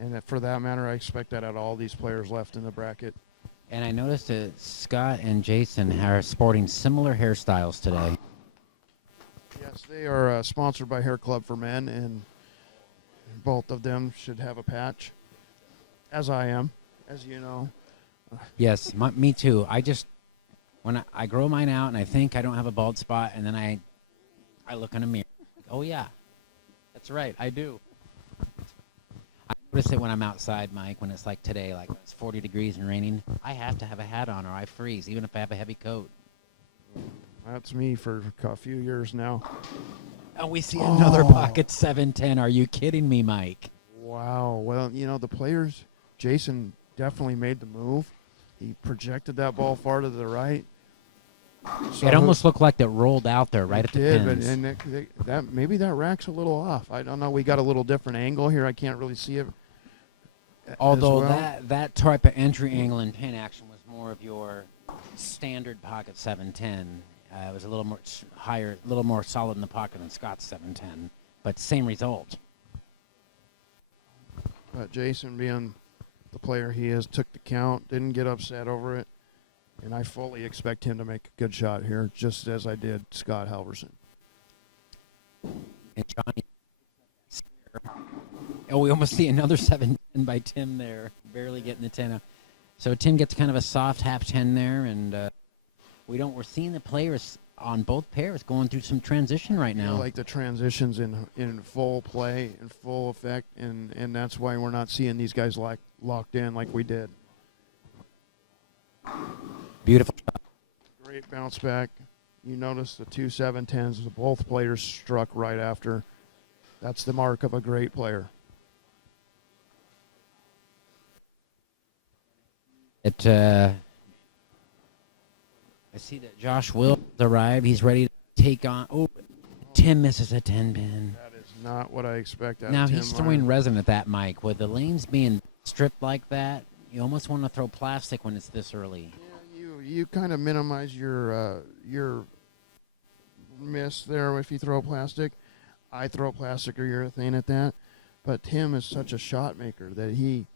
And for that matter, I expect that out of all these players left in the bracket. And I noticed that Scott and Jason are sporting similar hairstyles today. Yes, they are sponsored by Hair Club for Men, and both of them should have a patch, as I am, as you know. Yes, me too. When I grow mine out and I think I don't have a bald spot, and then I look in a mirror. Oh, yeah. That's right, I do. I notice it when I'm outside, Mike, when it's like today, like when it's 40 degrees and raining. I have to have a hat on or I freeze, even if I have a heavy coat. That's me for a few years now. Oh, we see another pocket 710. Are you kidding me, Mike? Wow. Well, the players, Jason definitely made the move. He projected that ball far to the right. So It almost looked like it rolled out there right at the pins. But that maybe that rack's a little off. I don't know. We got a little different angle here. I can't really see it. Although as well. that type of entry angle and pin action was more of your standard pocket 710. It was a little more higher, a little more solid in the pocket than Scott's 710, but same result. But Jason, being the player he is, took the count, didn't get upset over it, and I fully expect him to make a good shot here, just as I did Scott Halverson. And Johnny, oh, we almost see another 710 by Tim there, barely getting the 10 out. So Tim gets kind of a soft half 10 there, and we're seeing the players on both pairs going through some transition right now. I like the transitions in full play, in full effect, and that's why we're not seeing these guys locked in like we did. Beautiful shot. Great bounce back. You notice the 2 710s, both players struck right after. That's the mark of a great player. I see that Josh will arrive. He's ready to take on. Oh, Tim misses a 10 pin. That is not what I expect out Now of Tim he's throwing Meyer. resin at that, Mike. With the lanes being stripped like that, you almost want to throw plastic when it's this early. Yeah, you kind of minimize your miss there if you throw plastic. I throw plastic or urethane at that, but Tim is such a shot maker that he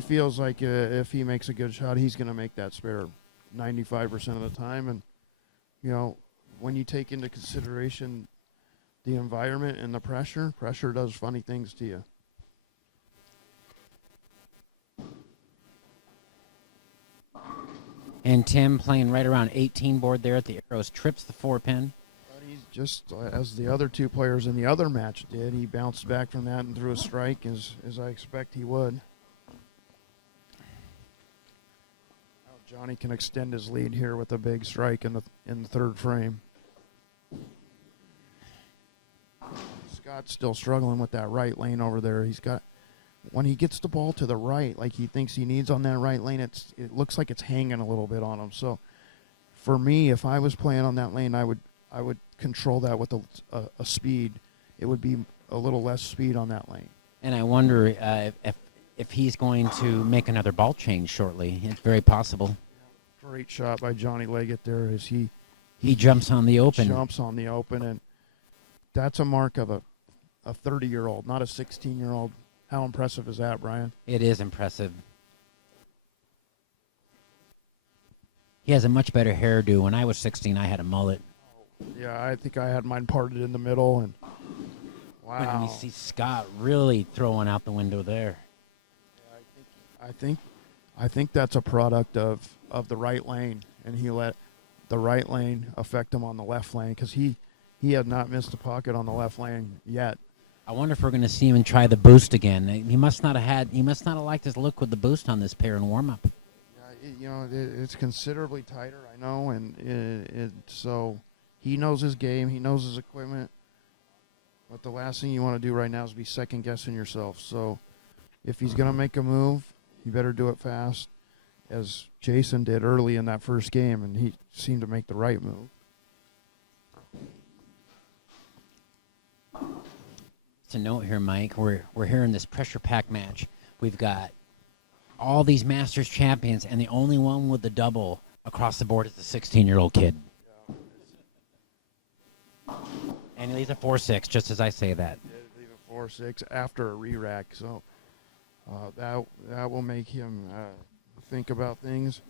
feels like if he makes a good shot, he's going to make that spare 95% of the time. And when you take into consideration the environment and the pressure does funny things to you. And Tim playing right around 18 board there at the arrows, trips the 4-pin. But he's just, as the other two players in the other match did, he bounced back from that and threw a strike as I expect he would. Johnny can extend his lead here with a big strike in the third frame. Scott's still struggling with that right lane over there. When he gets the ball to the right, like he thinks he needs on that right lane, it looks like it's hanging a little bit on him. So for me, if I was playing on that lane, I would control that with a speed. It would be a little less speed on that lane. And I wonder if he's going to make another ball change shortly. It's very possible. Great shot by Johnny Leggett there as he jumps on the open. Jumps on the open, and that's a mark of a 30-year-old, not a 16-year-old. How impressive is that, Brian? It is impressive. He has a much better hairdo. When I was 16, I had a mullet. Yeah, I think I had mine parted in the middle, and wow. And you see Scott really throwing out the window there. Yeah, I think that's a product of the right lane, and he let the right lane affect him on the left lane because he had not missed a pocket on the left lane yet. I wonder if we're going to see him try the boost again. He must not have liked his look with the boost on this pair in warm up. Yeah, it's considerably tighter, I know, and so he knows his game, he knows his equipment. But the last thing you want to do right now is be second guessing yourself. So if he's going to make a move, you better do it fast, as Jason did early in that first game, and he seemed to make the right move. To note here, Mike, we're here in this pressure pack match. We've got all these Masters champions, and the only one with the double across the board is the 16-year-old kid. And he leaves a 4-6, just as I say that. Yeah, leave a 4-6 after a re-rack, so that will make him think about things.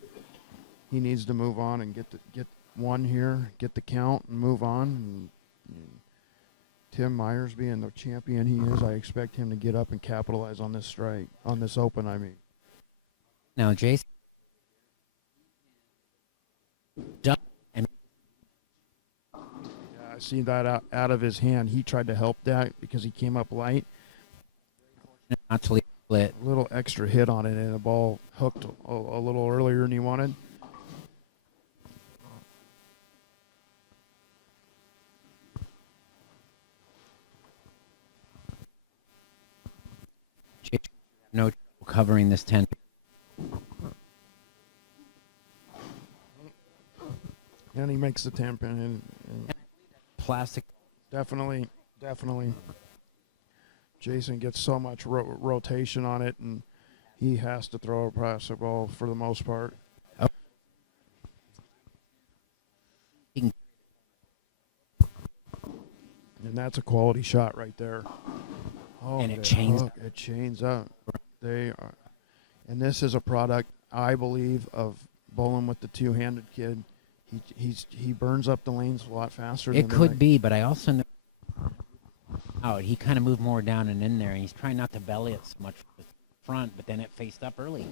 He needs to move on and get one here, get the count, and move on. And Tim Myers, being the champion he is, I expect him to get up and capitalize on this strike, on this open, I mean. Now, Jason. Yeah, I see that out of his hand. He tried to help that because he came up light. Not to leave it. A little extra hit on it, and the ball hooked a little earlier than he wanted. No trouble covering this 10. And he makes the 10 pin. And Plastic. definitely. Jason gets so much rotation on it, and he has to throw a plastic ball for the most part. Oh. And that's a quality shot right there. Oh, And it chains. It chains up. They are, and this is a product, I believe, of bowling with the two-handed kid. He burns up the lanes a lot faster. It could be, but I also know out. He kind of moved more down and in there, and he's trying not to belly it so much from the front, but then it faced up early.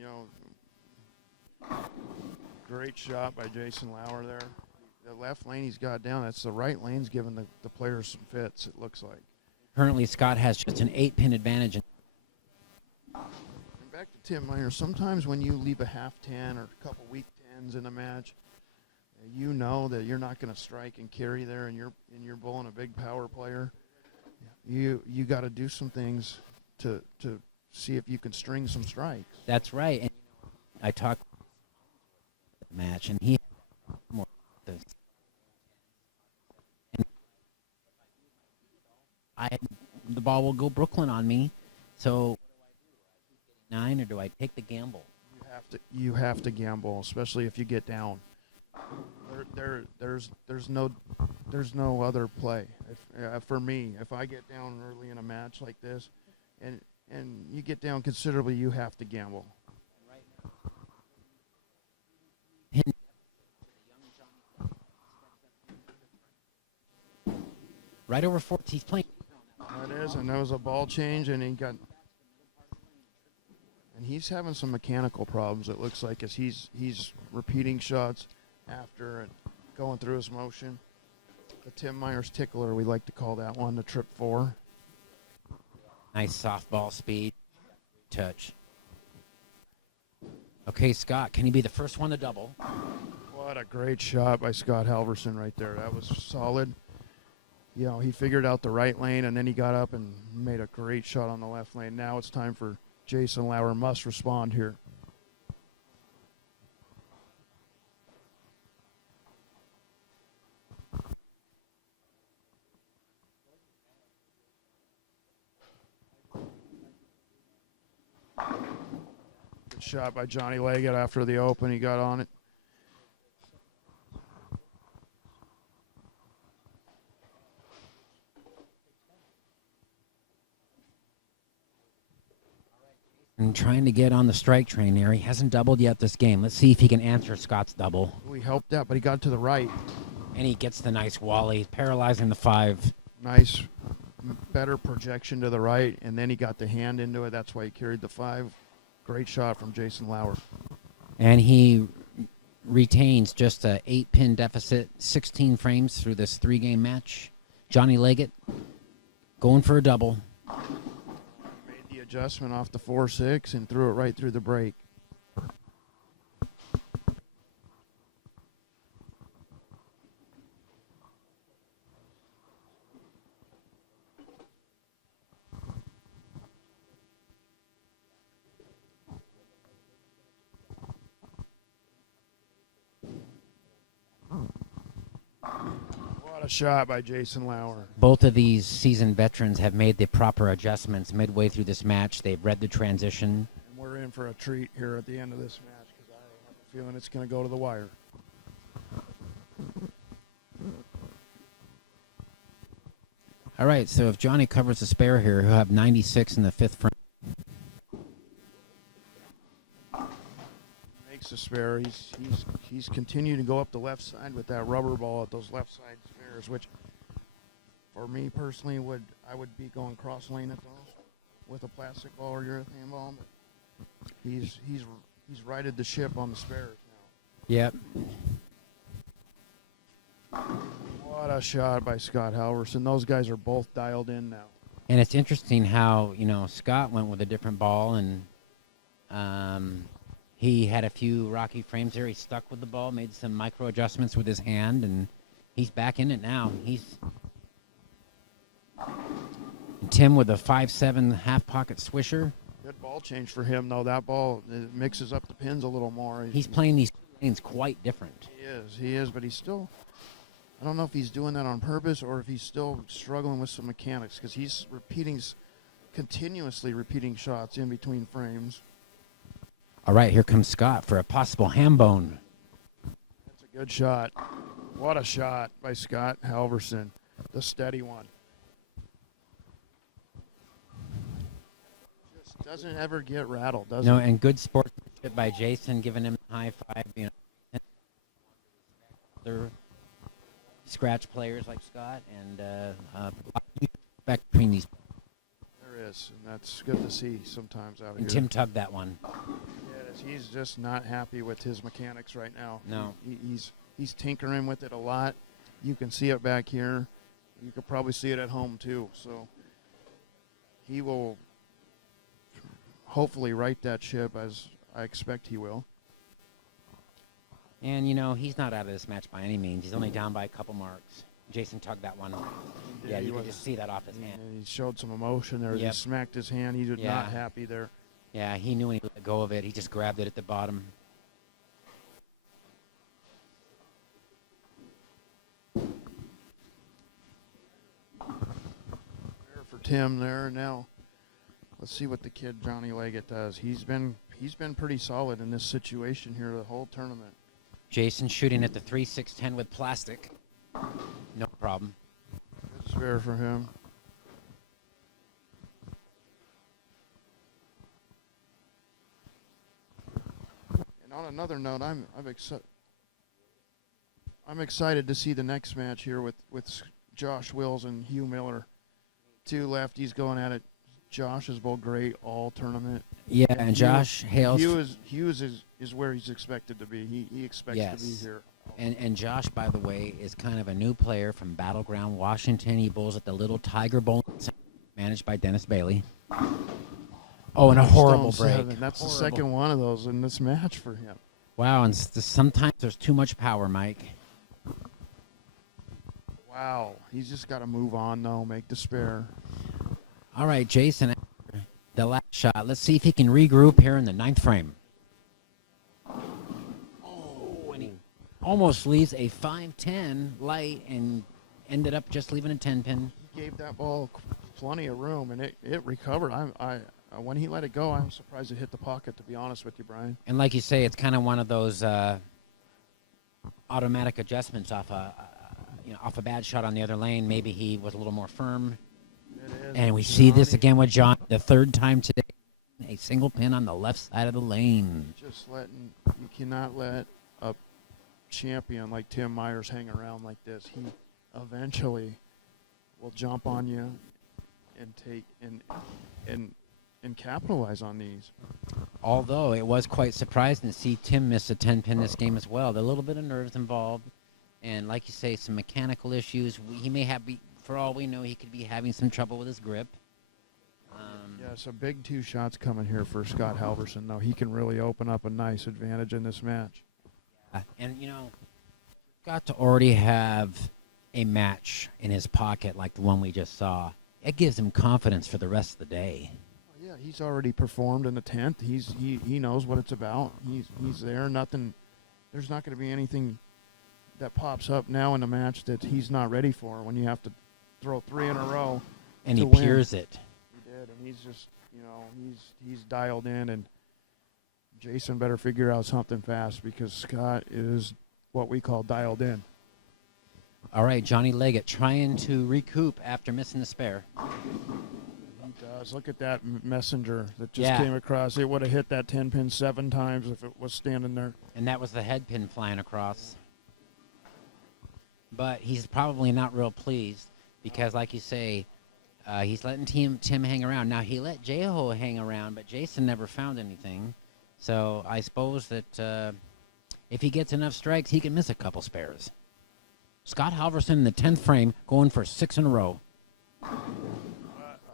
Yeah, great shot by Jason Lauer there. The left lane he's got down. That's the right lane's giving the players some fits, it looks like. Currently, Scott has just an 8-pin advantage. And back to Tim Meyer, sometimes when you leave a half 10 or a couple weak 10s in a match, you know that you're not going to strike and carry there, and you're bowling a big power player. You got to do some things to see if you can string some strikes. That's right. And I talked about the match, and he had more this. And the ball will go Brooklyn on me. So 9, or do I take the gamble? You have to gamble, especially if you get down. There's no other play. For me, if I get down early in a match like this, and you get down considerably, you have to gamble. Right over 14. He's playing. That is, and there was a ball change, and he's having some mechanical problems. It looks like as he's repeating shots after and going through his motion. The Tim Myers tickler, we like to call that one, the trip 4. Nice softball speed. Touch. Okay, Scott, can he be the first one to double? What a great shot by Scott Halverson right there. That was solid. You know, he figured out the right lane, and then he got up and made a great shot on the left lane. Now it's time for Jason Lauer must respond here. Good shot by Johnny Leggett after the open. He got on it. And trying to get on the strike train there. He hasn't doubled yet this game. Let's see if he can answer Scott's double. We helped that, but he got to the right. And he gets the nice wally, paralyzing the 5. Nice, better projection to the right, and then he got the hand into it. That's why he carried the 5. Great shot from Jason Lauer. And he retains just a 8-pin deficit, 16 frames through this 3-game match. Johnny Leggett going for a double. Made the adjustment off the 4-6 and threw it right through the break. What a shot by Jason Lauer. Both of these seasoned veterans have made the proper adjustments midway through this match. They've read the transition. And we're in for a treat here at the end of this match because I have a feeling it's going to go to the wire. All right, so if Johnny covers the spare here, he'll have 96 in the 5th frame. Makes a spare. He's continued to go up the left side with that rubber ball at those left side spares, which for me personally I would be going cross lane at those with a plastic ball or urethane ball. But he's righted the ship on the spares now. Yep. What a shot by Scott Halverson. Those guys are both dialed in now. And it's interesting how, Scott went with a different ball, and he had a few rocky frames there. He stuck with the ball, made some micro adjustments with his hand, and he's back in it now. Tim with a 5.7 half pocket swisher. Good ball change for him, though. That ball mixes up the pins a little more. He's playing these lanes quite different. He is, but he's still, I don't know if he's doing that on purpose or if he's still struggling with some mechanics, because he's continuously repeating shots in between frames. All right, here comes Scott for a possible ham bone. That's a good shot. What a shot by Scott Halverson, the steady one. Just doesn't ever get rattled, does it? And good sportsmanship by Jason, giving him a high five. Other scratch players like Scott, and a lot of respect between these. There is, and that's good to see sometimes out here. And Tim tugged that one. He's just not happy with his mechanics right now. No. He's tinkering with it a lot. You can see it back here. You could probably see it at home too. So he will hopefully right that ship, as I expect he will. And, he's not out of this match by any means. He's only down by a couple marks. Jason tugged that one. Yeah, you could just see that off his hand. He showed some emotion there. Yep. He smacked his hand. He was not happy there. Yeah, he knew when he let go of it. He just grabbed it at the bottom. There for Tim there. Now, let's see what the kid Johnny Leggett does. He's been pretty solid in this situation here the whole tournament. Jason shooting at the 3-6-10 with plastic. No problem. Good spare for him. And on another note, I'm excited to see the next match here with Josh Wills and Hugh Miller. Two lefties going at it. Josh has bowled great all tournament. Yeah, and Josh Hales. Hughes is where he's expected to be. He expects to be here. And Josh, by the way, is kind of a new player from Battleground, Washington. He bowls at the Little Tiger Bowl, managed by Dennis Bailey. Oh, and a horrible break. 7. That's the second one of those in this match for him. Wow, and sometimes there's too much power, Mike. Wow, he's just got to move on, though, make the spare. All right, Jason, after the last shot. Let's see if he can regroup here in the 9th frame. Oh, and he almost leaves a 5-10 light and ended up just leaving a 10-pin. He gave that ball plenty of room, and it recovered. When he let it go, I'm surprised it hit the pocket, to be honest with you, Brian. And like you say, it's kind of one of those automatic adjustments off a bad shot on the other lane. Maybe he was a little more firm. And we see this again with John, the third time today. A single pin on the left side of the lane. You cannot let a champion like Tim Myers hang around like this. He eventually will jump on you and take and capitalize on these. Although it was quite surprising to see Tim miss a 10-pin this game as well. There's a little bit of nerves involved. And like you say, some mechanical issues. He may have, for all we know, he could be having some trouble with his grip. So big 2 shots coming here for Scott Halverson, though. He can really open up a nice advantage in this match. And, got to already have a match in his pocket like the one we just saw. It gives him confidence for the rest of the day. Yeah, he's already performed in the 10th. He knows what it's about. He's there. There's not going to be anything that pops up now in the match that he's not ready for when you have to throw 3 in a row. And he peers it. He did, and he's just, he's dialed in, and Jason better figure out something fast because Scott is what we call dialed in. All right, Johnny Leggett trying to recoup after missing the spare. He does. Look at that messenger that just came across. It would have hit that 10-pin 7 times if it was standing there. And that was the head pin flying across. But he's probably not real pleased because, like you say, he's letting Tim hang around. Now, he let J-Ho hang around, but Jason never found anything. So I suppose that if he gets enough strikes, he can miss a couple spares. Scott Halverson in the 10th frame, going for 6 in a row. A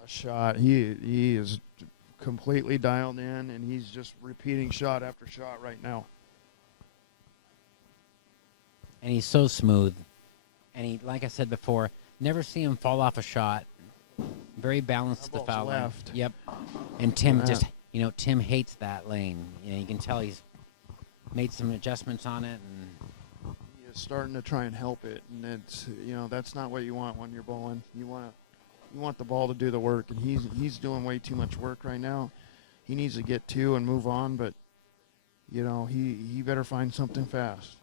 shot. He is completely dialed in, and he's just repeating shot after shot right now. And he's so smooth. And he, like I said before, never see him fall off a shot. Very balanced to the Ball's foul line. left. Yep. And Tim Yeah. just, Tim hates that lane. You can tell he's made some adjustments on it. And He is starting to try and help it, and it's that's not what you want when you're bowling. You want the ball to do the work, and he's doing way too much work right now. He needs to get 2 and move on, but he better find something fast.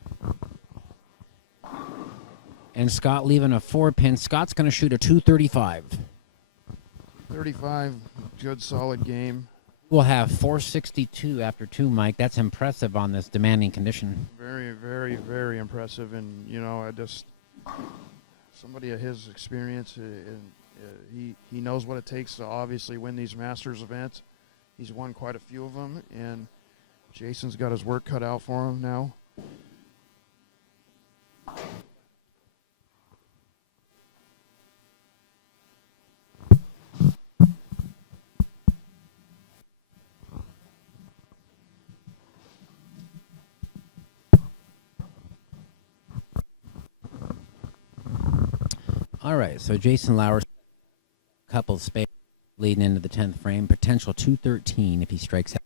And Scott leaving a 4-pin. Scott's going to shoot a 235. 35, good solid game. We'll have 462 after 2, Mike. That's impressive on this demanding condition. Very, very, very impressive, and I just somebody of his experience, and he knows what it takes to obviously win these Masters events. He's won quite a few of them, and Jason's got his work cut out for him now. All right, so Jason Lauer, couple of spades leading into the 10th frame, potential 213 if he strikes out.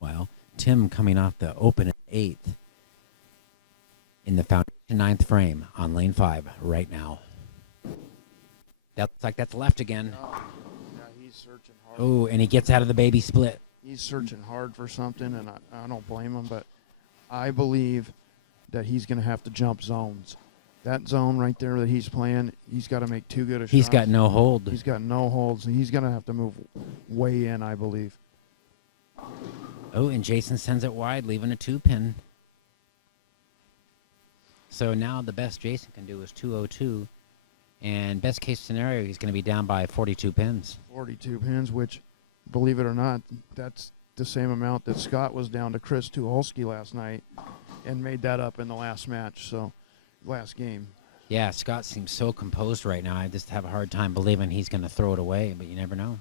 Well, Tim coming off the open at 8th in the foundation 9th frame on lane 5 right now. That looks like that's left again. Yeah, he's searching hard. Oh, and he gets out of the baby split. He's searching hard for something, and I don't blame him, but I believe that he's going to have to jump zones. That zone right there that he's playing, he's got to make too good a shot. He's got no hold. He's got no holds, and he's going to have to move way in, I believe. Oh, and Jason sends it wide, leaving a 2-pin. So now the best Jason can do is 202. And best case scenario, he's going to be down by 42 pins. 42 pins, which, believe it or not, that's the same amount that Scott was down to Chris Tucholsky last night and made that up in the last match, so last game. Yeah, Scott seems so composed right now. I just have a hard time believing he's going to throw it away, but you never know.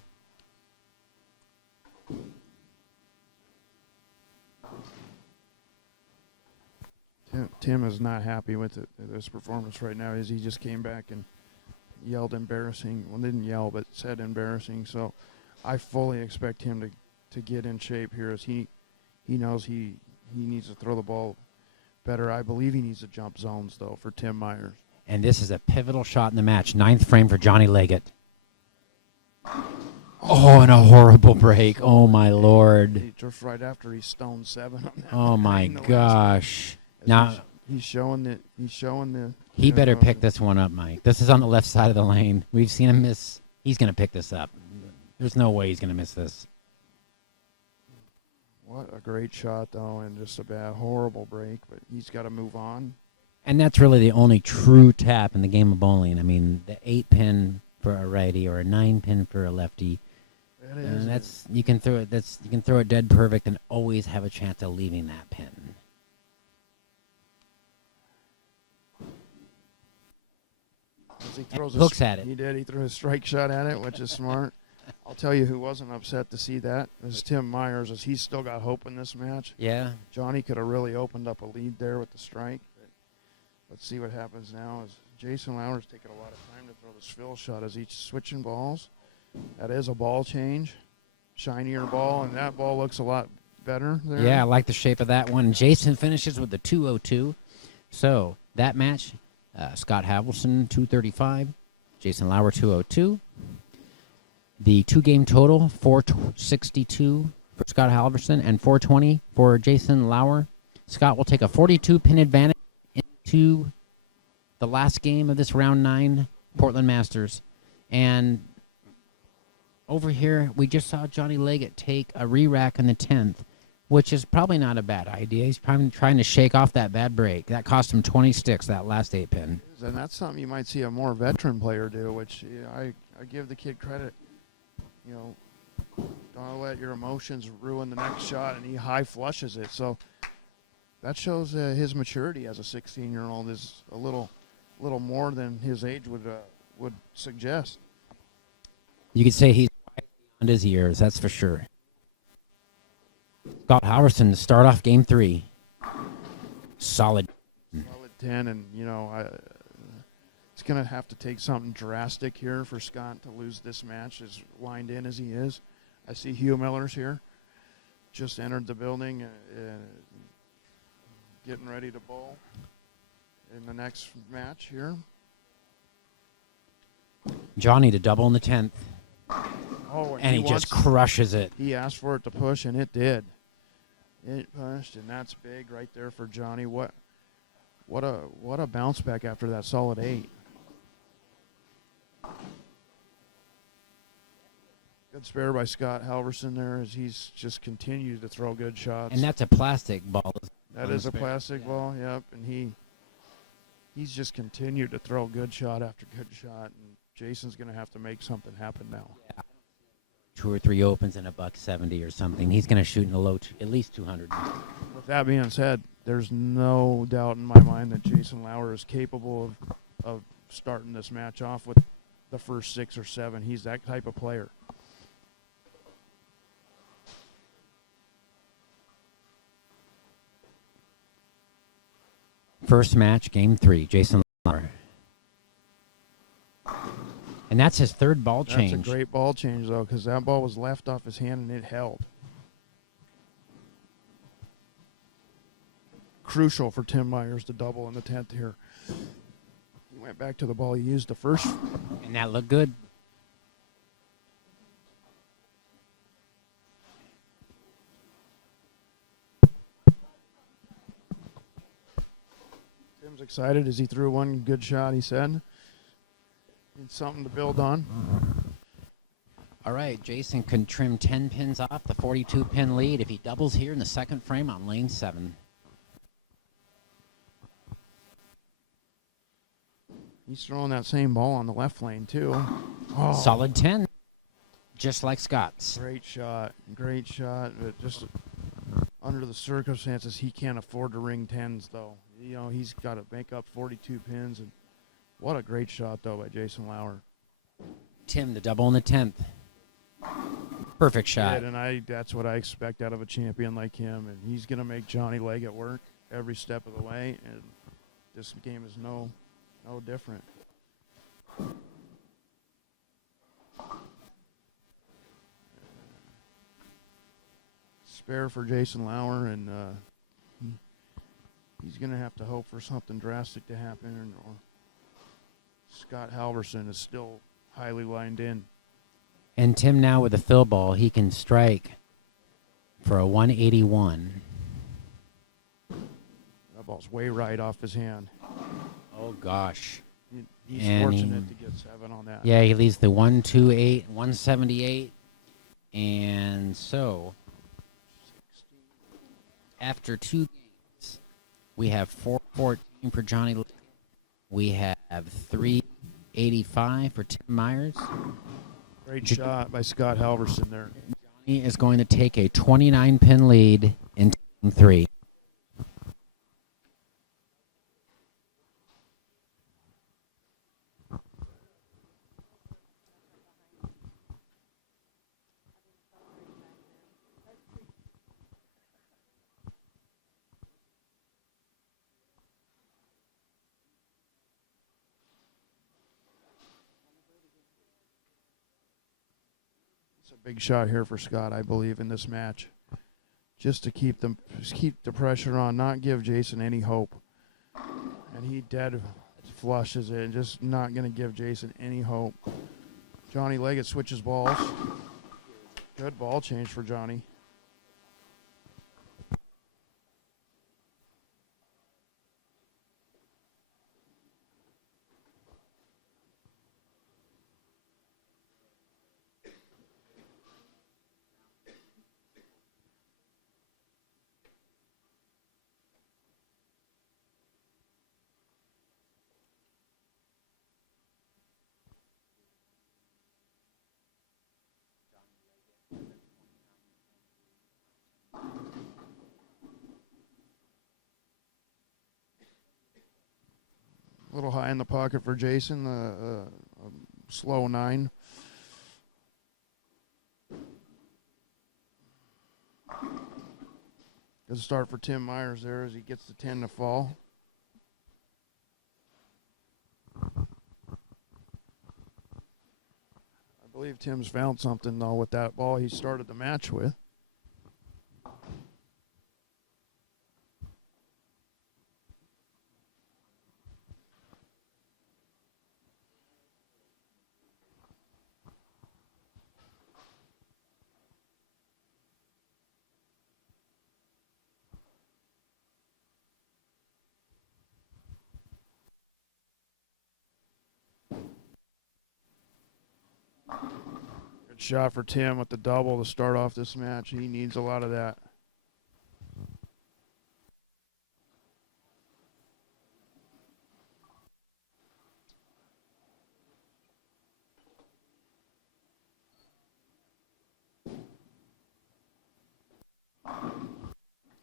Tim is not happy with this performance right now. He just came back and yelled embarrassing. Well, didn't yell, but said embarrassing. So I fully expect him to get in shape here, as he knows he needs to throw the ball better. I believe he needs to jump zones, though, for Tim Myers. And this is a pivotal shot in the match. 9th frame for Johnny Leggett. Oh, and a horrible break. Oh, my Lord. Just right after he stoned 7 on that. Oh, my gosh. Now he's showing the. he better pick this one up, Mike. This is on the left side of the lane. We've seen him miss. He's going to pick this up. There's no way he's going to miss this. What a great shot, though, and just a bad, horrible break. But he's got to move on. And that's really the only true tap in the game of bowling. I mean, the 8-pin for a righty or a 9-pin for a lefty. That is. And that's you can throw it dead perfect and always have a chance of leaving that pin. As he throws looks at it. He did. He threw a strike shot at it, which is smart. I'll tell you who wasn't upset to see that is Tim Myers, as he's still got hope in this match. Yeah. Johnny could have really opened up a lead there with the strike. But let's see what happens now. As Jason Lauer's taking a lot of time to throw this fill shot as he's switching balls. That is a ball change. Shinier ball, and that ball looks a lot better there. Yeah, I like the shape of that one. Jason finishes with the 202. So that match, Scott Halverson 235, Jason Lauer 202. The 2-game total, 462 for Scott Halverson and 420 for Jason Lauer. Scott will take a 42-pin advantage into the last game of this round 9 Portland Masters. And over here, we just saw Johnny Leggett take a re-rack in the 10th, which is probably not a bad idea. He's probably trying to shake off that bad break. That cost him 20 sticks, that last 8-pin. And that's something you might see a more veteran player do, which I give the kid credit. Don't let your emotions ruin the next shot, and he high flushes it. So that shows his maturity as a 16-year-old is a little more than his age would suggest. You could say he's beyond his years, that's for sure. Scott Halverson to start off game 3. Solid. Solid 10, and it's going to have to take something drastic here for Scott to lose this match, as lined in as he is. I see Hugh Miller's here, just entered the building, getting ready to bowl in the next match here. Johnny to double in the 10th. Oh, And he just crushes it. He asked for it to push, and it did. It pushed, and that's big right there for Johnny. What a bounce back after that solid 8. Good spare by Scott Halverson there, as he's just continued to throw good shots. And that's a plastic ball. That is a plastic ball, yep. And he's just continued to throw good shot after good shot. And Jason's going to have to make something happen now. Yeah. 2 or 3 opens and $170 or something. He's going to shoot in the low, at least 200. With that being said, there's no doubt in my mind that Jason Lauer is capable of starting this match off with the first 6 or 7. He's that type of player. First match, game 3, Jason Lauer. And that's his 3rd ball change. That's a great ball change, though, because that ball was left off his hand and it held. Crucial for Tim Myers to double in the 10th here. He went back to the ball he used the first. And that looked good. Tim's excited as he threw one good shot, he said. It's something to build on. All right, Jason can trim 10 pins off the 42-pin lead if he doubles here in the 2nd frame on lane 7. He's throwing that same ball on the left lane, too. Oh, Solid 10, just like Scott's. great shot. Great shot. But just under the circumstances, he can't afford to ring 10s, though. He's got to make up 42 pins. And what a great shot, though, by Jason Lauer. Tim, the double in the 10th. Perfect shot. And that's what I expect out of a champion like him. And he's going to make Johnny Leggett work every step of the way. And this game is no different. Spare for Jason Lauer, and he's going to have to hope for something drastic to happen, or Scott Halverson is still highly lined in. And Tim now with a fill ball, he can strike for a 181. That ball's way right off his hand. Oh, gosh. He's And fortunate to get 7 on that. Yeah, he leads the 128, 178. And so, after 2 games, we have 414 for Johnny Leggett. We have 385 for Tim Myers. Great shot by Scott Halverson there. Johnny is going to take a 29-pin lead in game 3. Big shot here for Scott, I believe, in this match, just to keep the pressure on, not give Jason any hope. And he dead flushes it, just not going to give Jason any hope. Johnny Leggett switches balls. Good ball change for Johnny. A little high in the pocket for Jason. Slow 9. Good start for Tim Myers there as he gets the 10 to fall. I believe Tim's found something, though, with that ball he started the match with. Good shot for Tim with the double to start off this match. He needs a lot of that.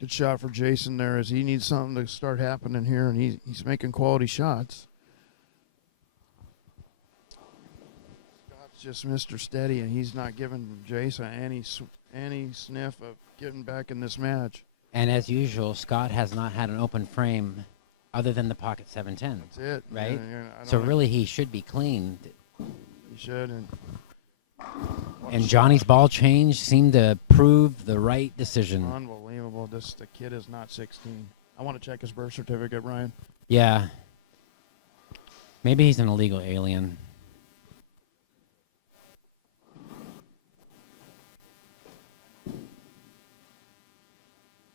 Good shot for Jason there as he needs something to start happening here, and he's making quality shots. Scott's just Mr. Steady, and he's not giving Jason any sniff of getting back in this match. And as usual, Scott has not had an open frame other than the pocket 710. That's it. Right? I So don't- really he should be clean. He should. And Johnny's ball change seemed to prove the right decision. Unbelievable. The kid is not 16. I want to check his birth certificate, Ryan. Yeah. Maybe he's an illegal alien.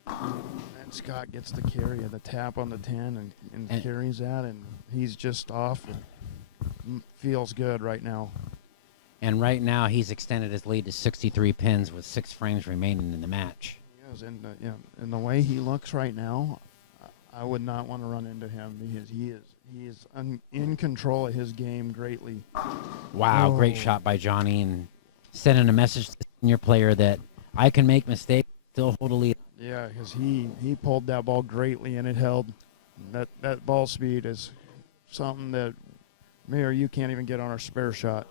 And Scott gets the carry of the tap on the 10 and carries that, and he's just off. And feels good right now. And right now he's extended his lead to 63 pins with 6 frames remaining in the match. Yes, and the way he looks right now, I would not want to run into him because he is in control of his game greatly. Wow, great shot by Johnny, and sending a message to the senior player that I can make mistakes, still hold a lead. Yeah, because he pulled that ball greatly and it held. That ball speed is something that me or you can't even get on our spare shot.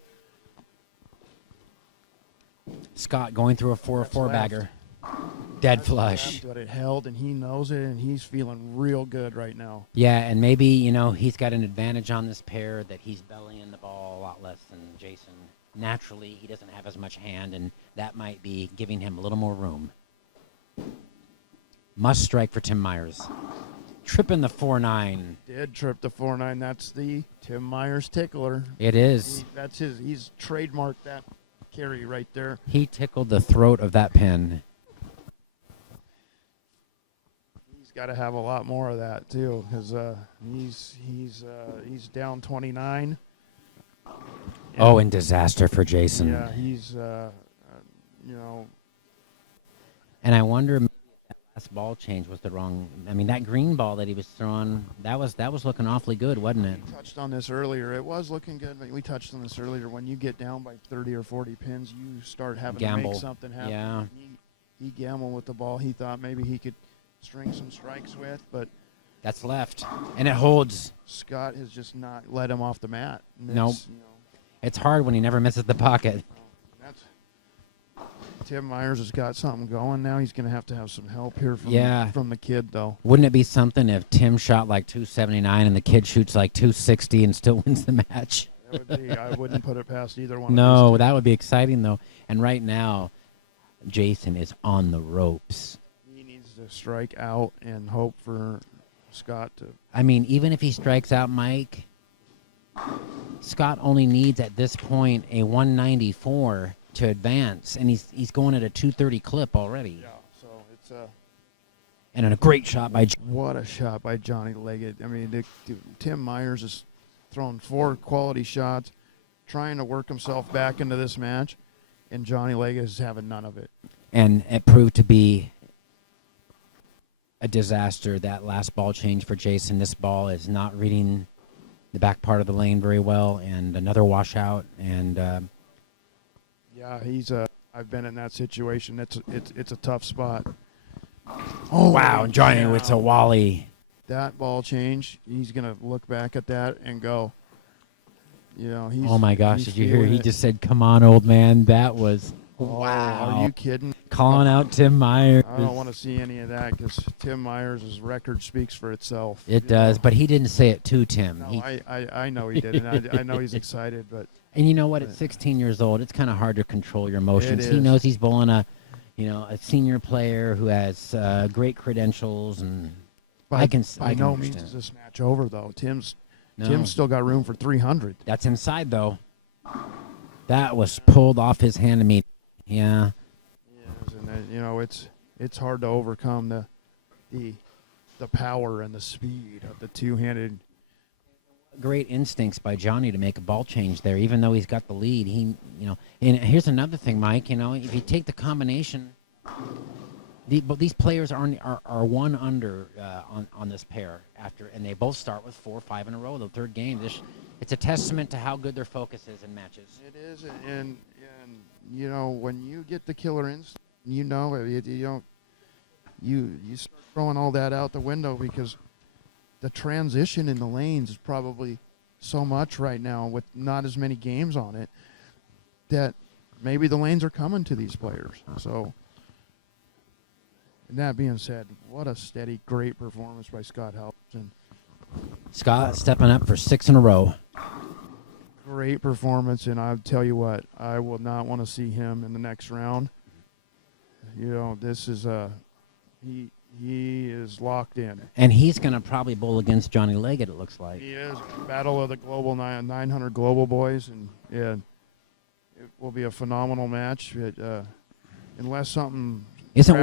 Scott going through a 4-4 bagger. Dead flush. But it held, and he knows it, and he's feeling real good right now. Yeah, and maybe, he's got an advantage on this pair that he's bellying the ball a lot less than Jason. Naturally, he doesn't have as much hand, and that might be giving him a little more room. Must strike for Tim Myers. Tripping the 4-9. Did trip the 4-9. That's the Tim Myers tickler. It is. He's trademarked that carry right there. He tickled the throat of that pin. He's got to have a lot more of that too, because he's down 29. And disaster for Jason. Yeah, he's And I wonder maybe if that last ball change was the wrong. I mean, that green ball that he was throwing, that was looking awfully good, wasn't it? We touched on this earlier. It was looking good, but we touched on this earlier. When you get down by 30 or 40 pins, you start having to make something happen. Yeah. He gambled with the ball. He thought maybe he could string some strikes with, but That's left, and it holds. Scott has just not let him off the mat. And Nope. It's hard when he never misses the pocket. Tim Myers has got something going now. He's going to have some help here from the kid, though. Wouldn't it be something if Tim shot like 279 and the kid shoots like 260 and still wins the match? That would be. I wouldn't put it past either one. No, of these two. that would be exciting, though. And right now, Jason is on the ropes. He needs to strike out and hope for Scott to. I mean, even if he strikes out Mike, Scott only needs at this point a 194 to advance, and he's going at a 230 clip already. Yeah, so it's And a great shot by what a shot by Johnny Leggett. I mean, Tim Myers is throwing 4 quality shots, trying to work himself back into this match, and Johnny Leggett is having none of it. And it proved to be a disaster, that last ball change for Jason. This ball is not reading the back part of the lane very well, and another washout. And Yeah, he's I've been in that situation. It's a tough spot. wow, and Johnny with a Wally. that ball change, he's going to look back at that and go, you know, he's. Oh my gosh! he's Did you hear? feeling He it. just said, "Come on, old man." That was Oh, wow. Are you kidding? Calling out Tim Myers. I don't want to see any of that because Tim Myers' record speaks for itself. It you does, know. but he didn't say it to Tim. No, He, I know he did, and I know he's excited, but and you know what? At 16 years old, it's kind of hard to control your emotions. He is. knows he's bowling a senior player who has great credentials, and I can no means understand. is this match over though. Tim's No. still got room for 300. That's inside though. That was pulled off his hand to me. Yeah. Yes, and you know it's hard to overcome the power and the speed of the two-handed. Great instincts by Johnny to make a ball change there, even though he's got the lead. And here's another thing, Mike. If you take the combination, these players are one under on this pair and they both start with 4 or 5 in a row. The third game, it's a testament to how good their focus is in matches. It is, and you know when you get the killer instinct, you know you start throwing all that out the window because the transition in the lanes is probably so much right now with not as many games on it that maybe the lanes are coming to these players. So, and that being said, what a steady, great performance by Scott Halverson. Scott stepping up for 6 in a row. Great performance, and I'll tell you what, I will not want to see him in the next round. You know, this is he is locked in. And he's going to probably bowl against Johnny Leggett, it looks like. He is. Battle of the Global 900 Global Boys, and yeah, it will be a phenomenal match. Unless something Isn't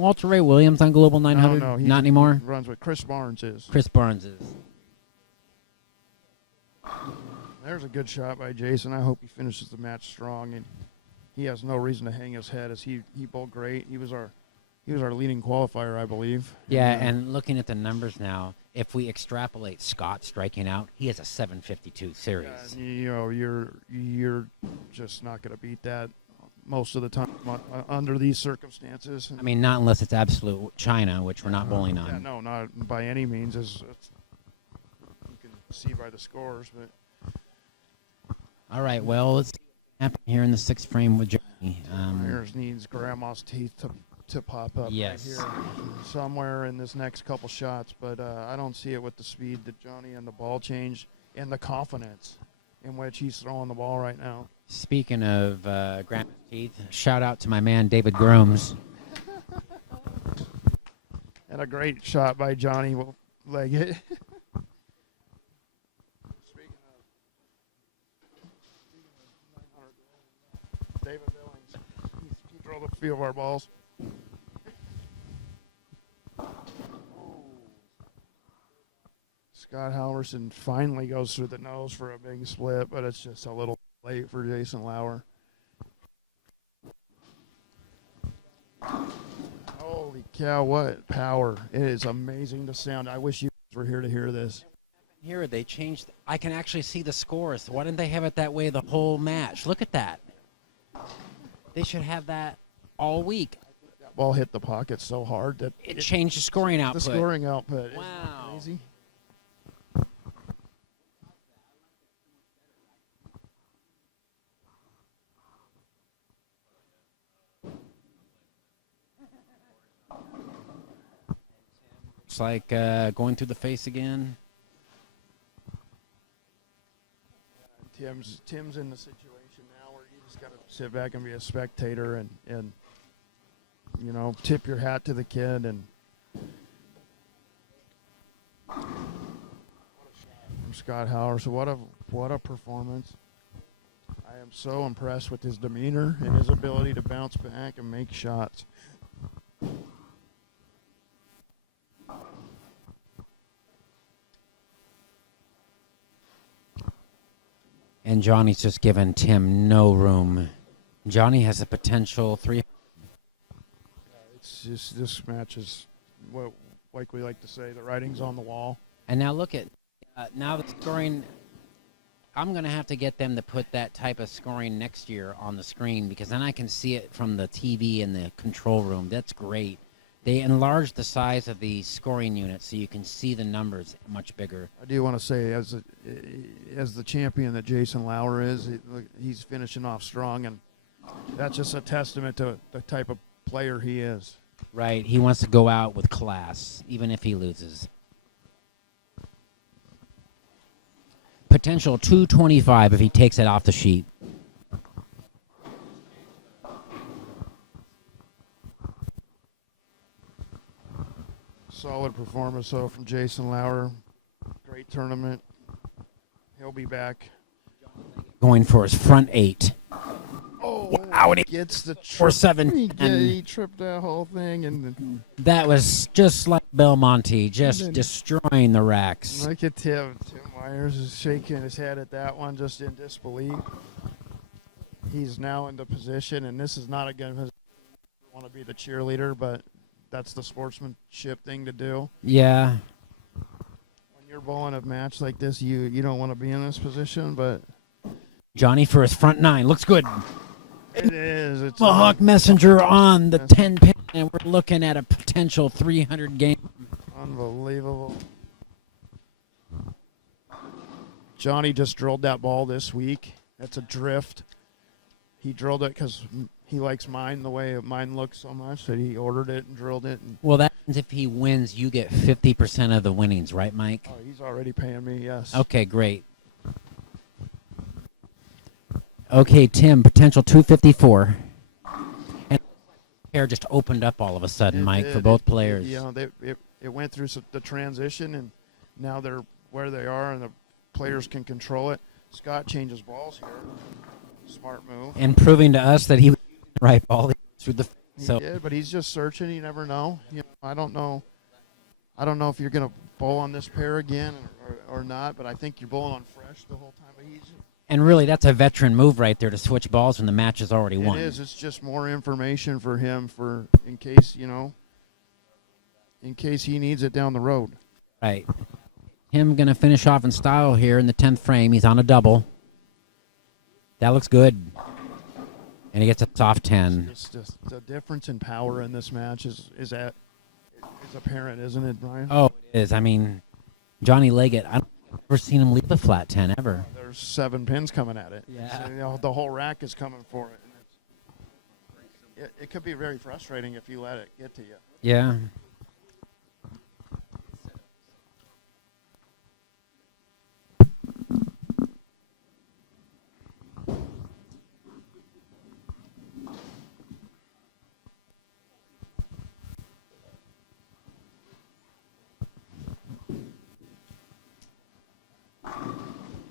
Walter Ray Williams on Global 900? No, Not anymore? Runs with Chris Barnes is. Chris Barnes is. There's a good shot by Jason. I hope he finishes the match strong, and he has no reason to hang his head as he bowled great. He was our leading qualifier, I believe. Yeah, and looking at the numbers now, if we extrapolate Scott striking out, he has a 752 series. You know, you're just not going to beat that most of the time under these circumstances. I mean, not unless it's absolute China, which we're not bowling on. Yeah, no, not by any means, as you can see by the scores. But All right, well, let's see what happens here in the 6th frame with Johnny. Myers needs grandma's teeth to pop up Yes. right here somewhere in this next couple shots, but I don't see it with the speed that Johnny and the ball change and the confidence in which he's throwing the ball right now. Speaking of Grandma's teeth, shout out to my man David Grooms. And a great shot by Johnny Leggett. Speaking of David Billings, he drove a few of our balls. Scott Halverson finally goes through the nose for a big split, but it's just a little late for Jason Lauer. Holy cow, what power. It is amazing to sound. I wish you were here to hear this. Here, they changed. I can actually see the scores. Why didn't they have it that way the whole match? Look at that. They should have that all week. That ball hit the pocket so hard that It changed the scoring output. the scoring output. Wow. Isn't that crazy? It's like going through the face again. Tim's in the situation now where you just got to sit back and be a spectator and you know, tip your hat to the kid. And from Scott Howard, so what a performance. I am so impressed with his demeanor and his ability to bounce back and make shots. And Johnny's just given Tim no room. Johnny has a potential 3. It's just, this match is what, like we like to say, the writing's on the wall. And now look at, now the scoring, I'm going to have to get them to put that type of scoring next year on the screen because then I can see it from the TV in the control room. That's great. They enlarged the size of the scoring unit so you can see the numbers much bigger. I do want to say, as the champion that Jason Lauer is, he's finishing off strong, and that's just a testament to the type of player he is. Right. He wants to go out with class, even if he loses. Potential 225 if he takes it off the sheet. Solid performance, though, from Jason Lauer. Great tournament. He'll be back. Going for his front 8. Oh, wow, and he gets the trip. 4-7. He tripped that whole thing, and That was just like Belmonte, just destroying the racks. look at Tim. Tim Myers is shaking his head at that one, just in disbelief. He's now in the position, and this is not a good position. Want to be the cheerleader, but that's the sportsmanship thing to do. Yeah. When you're bowling a match like this, you don't want to be in this position, but Johnny for his front 9. Looks good. it is. It's Mohawk Messenger on the 10 pin, and we're looking at a potential 300 game. unbelievable. Johnny just drilled that ball this week. That's a drift. He drilled it because he likes mine the way mine looks so much that he ordered it and drilled it. And Well, that means if he wins, you get 50% of the winnings, right, Mike? oh, he's already paying me, yes. Okay, great. Okay, Tim, potential 254. And the pair just opened up all of a sudden, Mike, for both players. It went through the transition, and now they're where they are, and the players can control it. Scott changes balls here. Smart move. And proving to us that he was the right ball through the. He So did, but he's just searching. You never know. I don't know. I don't know if you're going to bowl on this pair again or not, but I think you're bowling on fresh the whole time. But and really, that's a veteran move right there to switch balls when the match is already won. It is. It's just more information for him in case he needs it down the road. Right. Him going to finish off in style here in the 10th frame. He's on a double. That looks good. And he gets a soft 10. It's just the difference in power in this match is apparent, isn't it, Brian? Oh, it is. I mean, Johnny Leggett, I don't think I've ever seen him leave a flat 10 ever. There's 7 pins coming at it. Yeah. So, the whole rack is coming for it. And it could be very frustrating if you let it get to you. Yeah.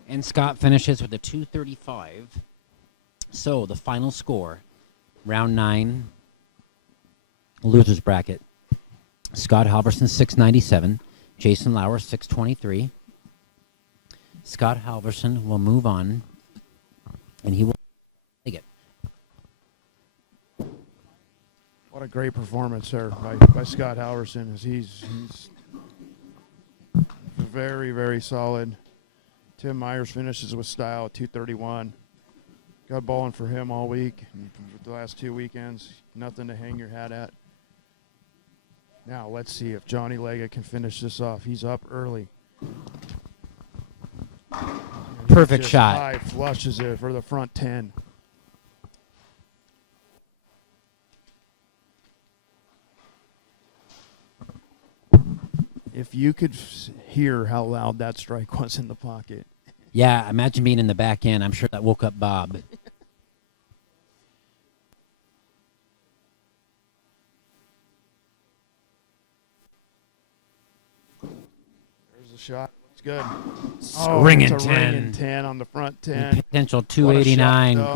And Scott finishes with a 235. So the final score, round 9, losers bracket. Scott Halverson 697, Jason Lauer 623. Scott Halverson will move on, and he will take it. What a great performance there by Scott Halverson. He's very, very solid. Tim Myers finishes with style at 231. Got bowling for him all week. The last 2 weekends, nothing to hang your hat at. Now let's see if Johnny Leggett can finish this off. He's up early. Perfect Just shot. high flushes it for the front 10. If you could hear how loud that strike was in the pocket. Yeah, imagine being in the back end. I'm sure that woke up Bob. There's a shot. Looks good. Ringing it's a 10. ringing 10 on the front And 10. potential 289. though.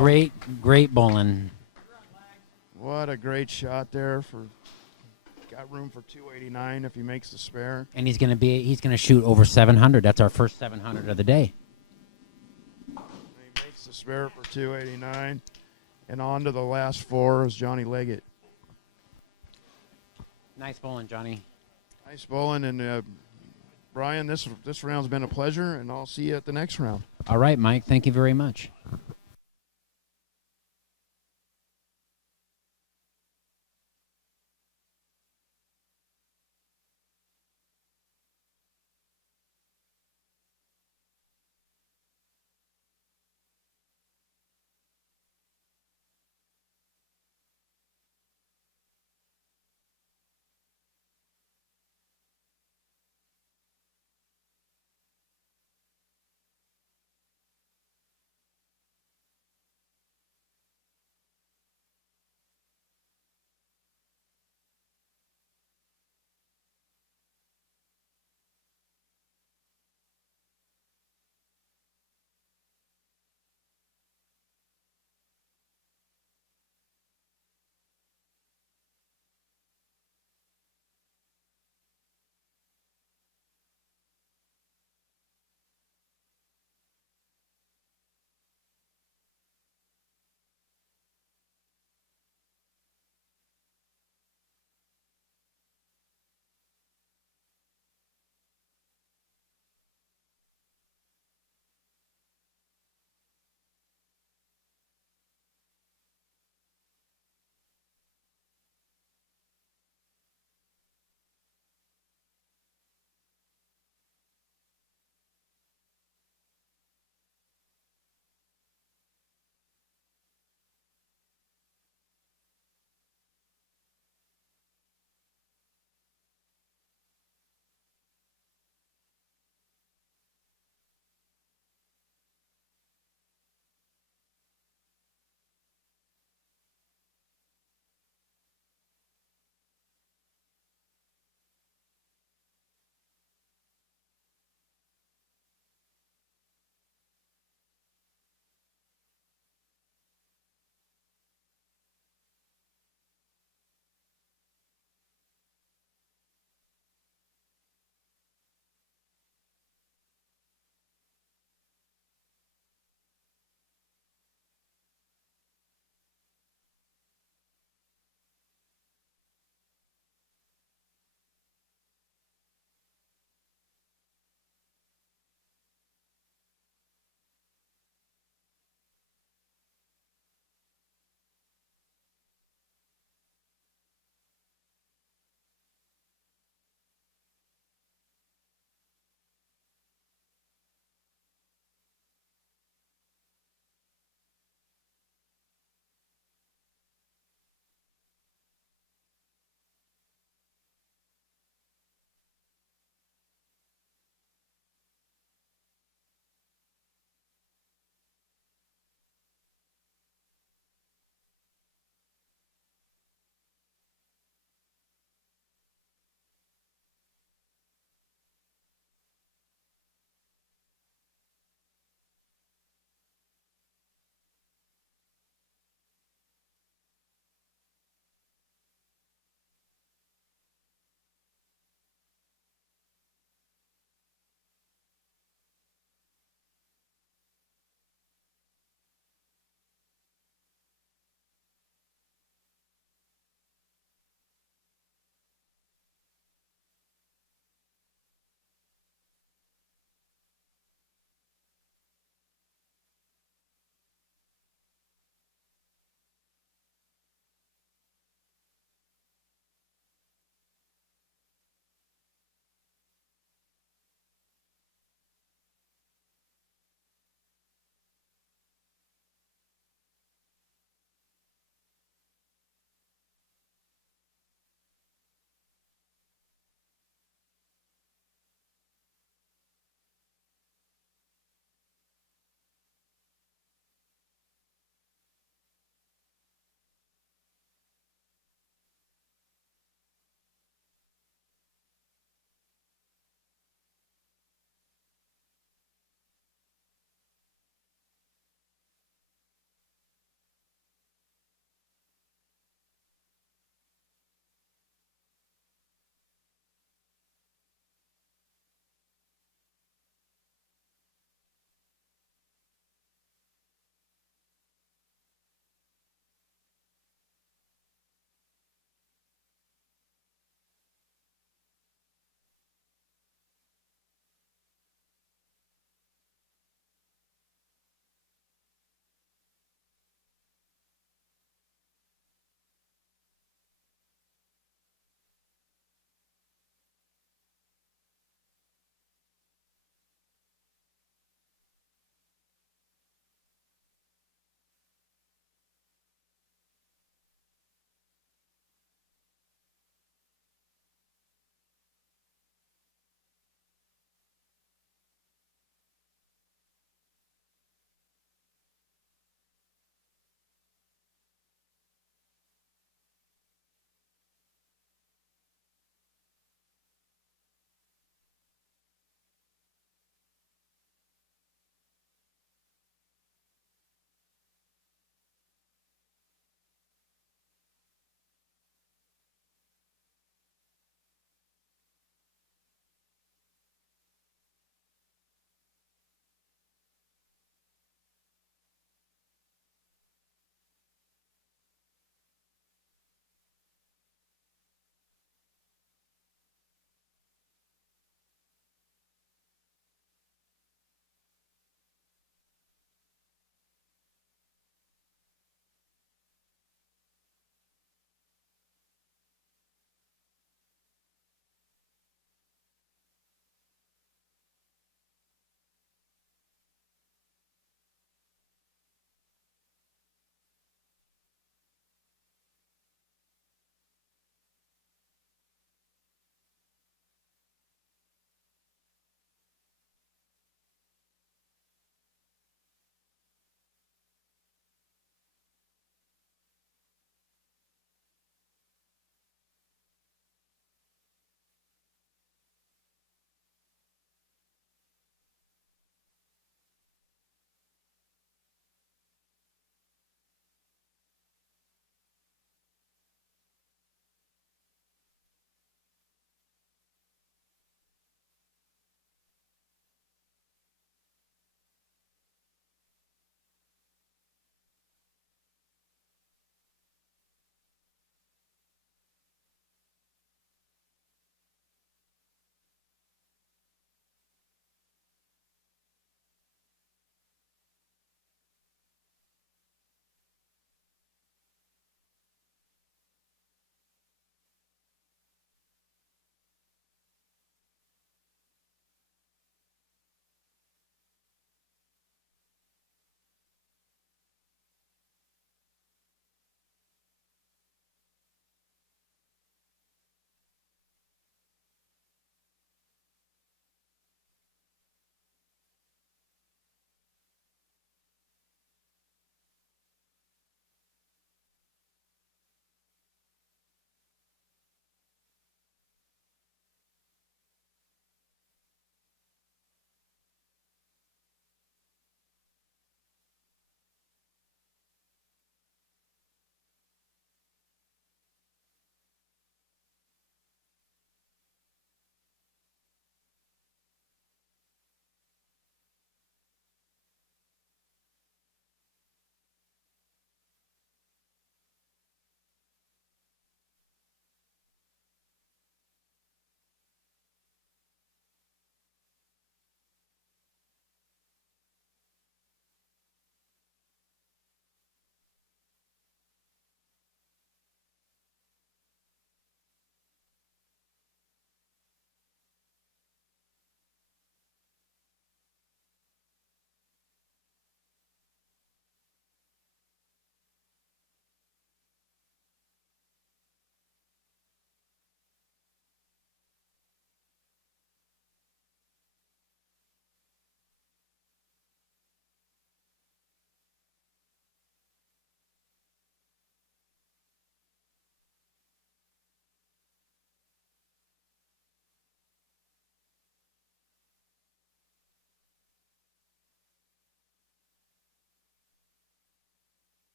Great bowling. What a great shot there. Got room for 289 if he makes the spare. And he's gonna shoot over 700. That's our first 700 of the day. He makes the spare for 289. And on to the last 4 is Johnny Leggett. Nice bowling, Johnny. Nice bowling. And Brian, this round's been a pleasure, and I'll see you at the next round. All right, Mike. Thank you very much.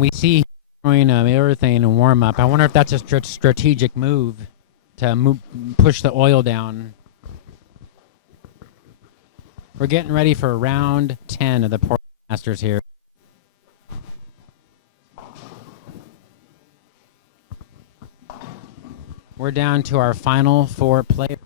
We see throwing everything in warm up. I wonder if that's a strategic move to push the oil down. We're getting ready for round 10 of the Portland Masters here. We're down to our final 4 players.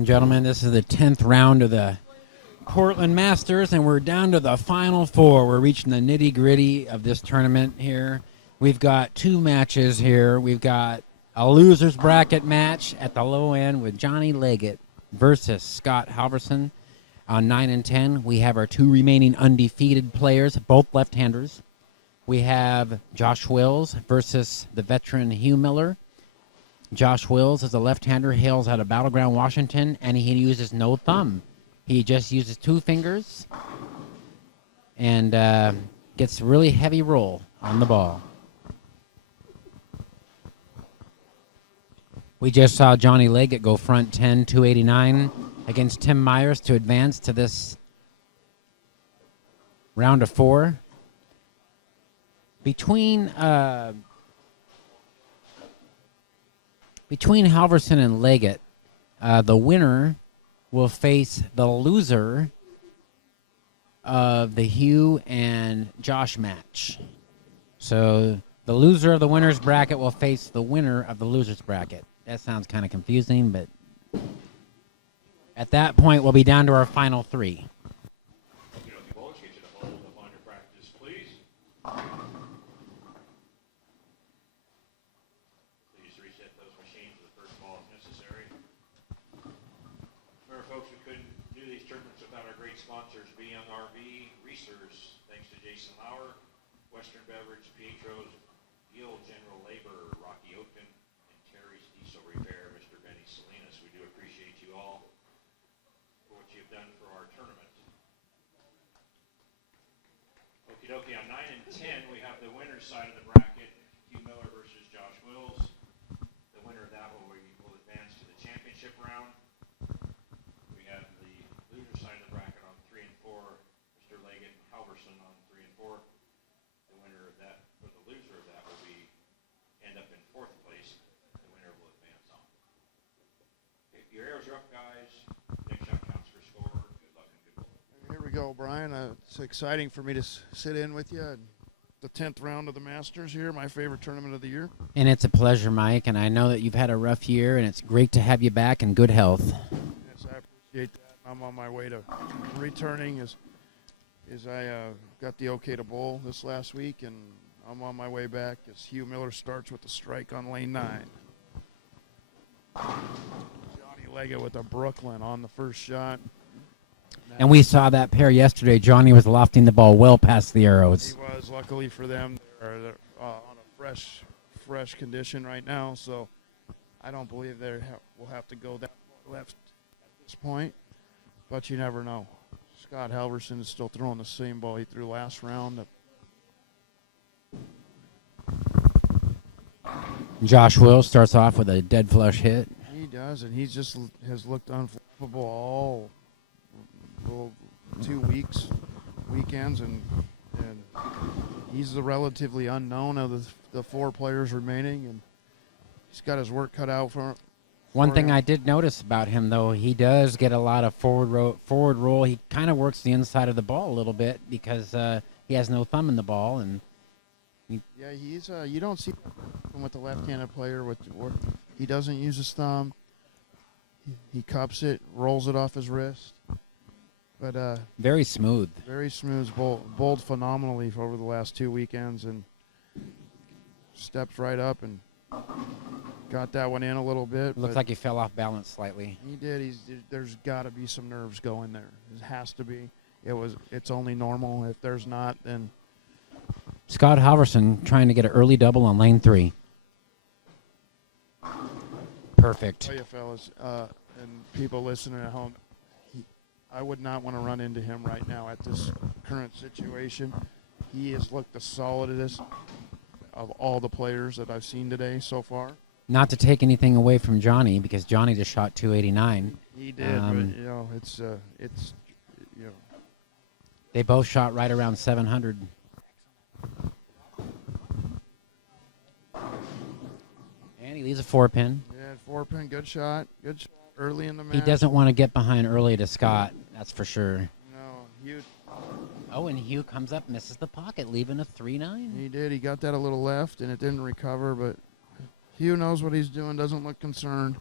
and gentlemen, this is the 10th round of the Portland Masters, and we're down to the final four. We're reaching the nitty-gritty of this tournament here. We've got two matches here. We've got a loser's bracket match at the low end with Johnny Leggett versus Scott Halverson on 9 and 10. We have our two remaining undefeated players, both left-handers. We have Josh Wills versus the veteran Hugh Miller. Josh Wills is a left-hander, hails out of Battleground, Washington, and he uses no thumb. He just uses two fingers and gets really heavy roll on the ball. We just saw Johnny Leggett go front 10, 289 against Tim Myers to advance to this round of four. Between Halverson and Leggett, the winner will face the loser of the Hugh and Josh match. So the loser of the winner's bracket will face the winner of the loser's bracket. That sounds kind of confusing, but at that point, we'll be down to our final three. Okay, Bulge, get you the hold up on your practice, please. Please reset those machines for the first ball if necessary. Remember, folks, we couldn't do these tournaments without our great sponsors, Be Young RV, Research, thanks to Jason Lauer, Western Beverage, Pietro's, Yield General Labor, Rocky Oakton, and Terry's Diesel Repair, Mr. Benny Salinas. We do appreciate you all for what you've done for our tournament. Okie dokie, on 9 and 10, we have the winner's side of the bracket, Hugh Miller versus Josh Wills. The winner of that will advance to the championship round. We have the loser side of the bracket on 3 and 4, Mr. Leggett and Halverson on 3 and 4. The winner of that, or the loser of that, will end up in 4th place. The winner will advance on. If your arrows are up, guys, next shot counts for score. Good luck and good luck. Here we go, Brian. It's exciting for me to sit in with you. The 10th round of the Masters here, my favorite tournament of the year. And it's a pleasure, Mike, and I know that you've had a rough year, and it's great to have you back in good health. Yes, I appreciate that. I'm on my way to returning as I got the okay to bowl this last week, and I'm on my way back as Hugh Miller starts with the strike on lane 9. Johnny Leggett with a Brooklyn on the first shot. And we saw that pair yesterday. Johnny was lofting the ball well past the arrows. He was. Luckily for them, they're on a fresh condition right now, so I don't believe they will have to go that far left at this point, but you never know. Scott Halverson is still throwing the same ball he threw last round. Josh Wills starts off with a dead flush hit. He does, and he just has looked unflappable all 2 weekends, and he's the relatively unknown of the 4 players remaining, and he's got his work cut out for One thing him. I did notice about him, though, he does get a lot of forward roll. He kind of works the inside of the ball a little bit because he has no thumb in the ball, and Yeah, he's you don't see him with the left-handed player where he doesn't use his thumb. He cups it, rolls it off his wrist, but very smooth. very smooth. Bowled phenomenally over the last 2 weekends, and stepped right up and got that one in a little bit. Looks like he fell off balance slightly. He did. There's got to be some nerves going there. It has to be. It's only normal. If there's not, then Scott Halverson trying to get an early double on lane 3. Perfect. tell you, fellas, and people listening at home, I would not want to run into him right now at this current situation. He has looked the solidest of all the players that I've seen today so far. Not to take anything away from Johnny, because Johnny just shot 289. He did, but it's They both shot right around 700. And he leaves a 4-pin. Yeah, 4-pin, good shot early in the match. He doesn't want to get behind early to Scott, that's for sure. No, Hugh. Oh, and Hugh comes up, misses the pocket, leaving a 3-9. He did. He got that a little left, and it didn't recover, but Hugh knows what he's doing, doesn't look concerned.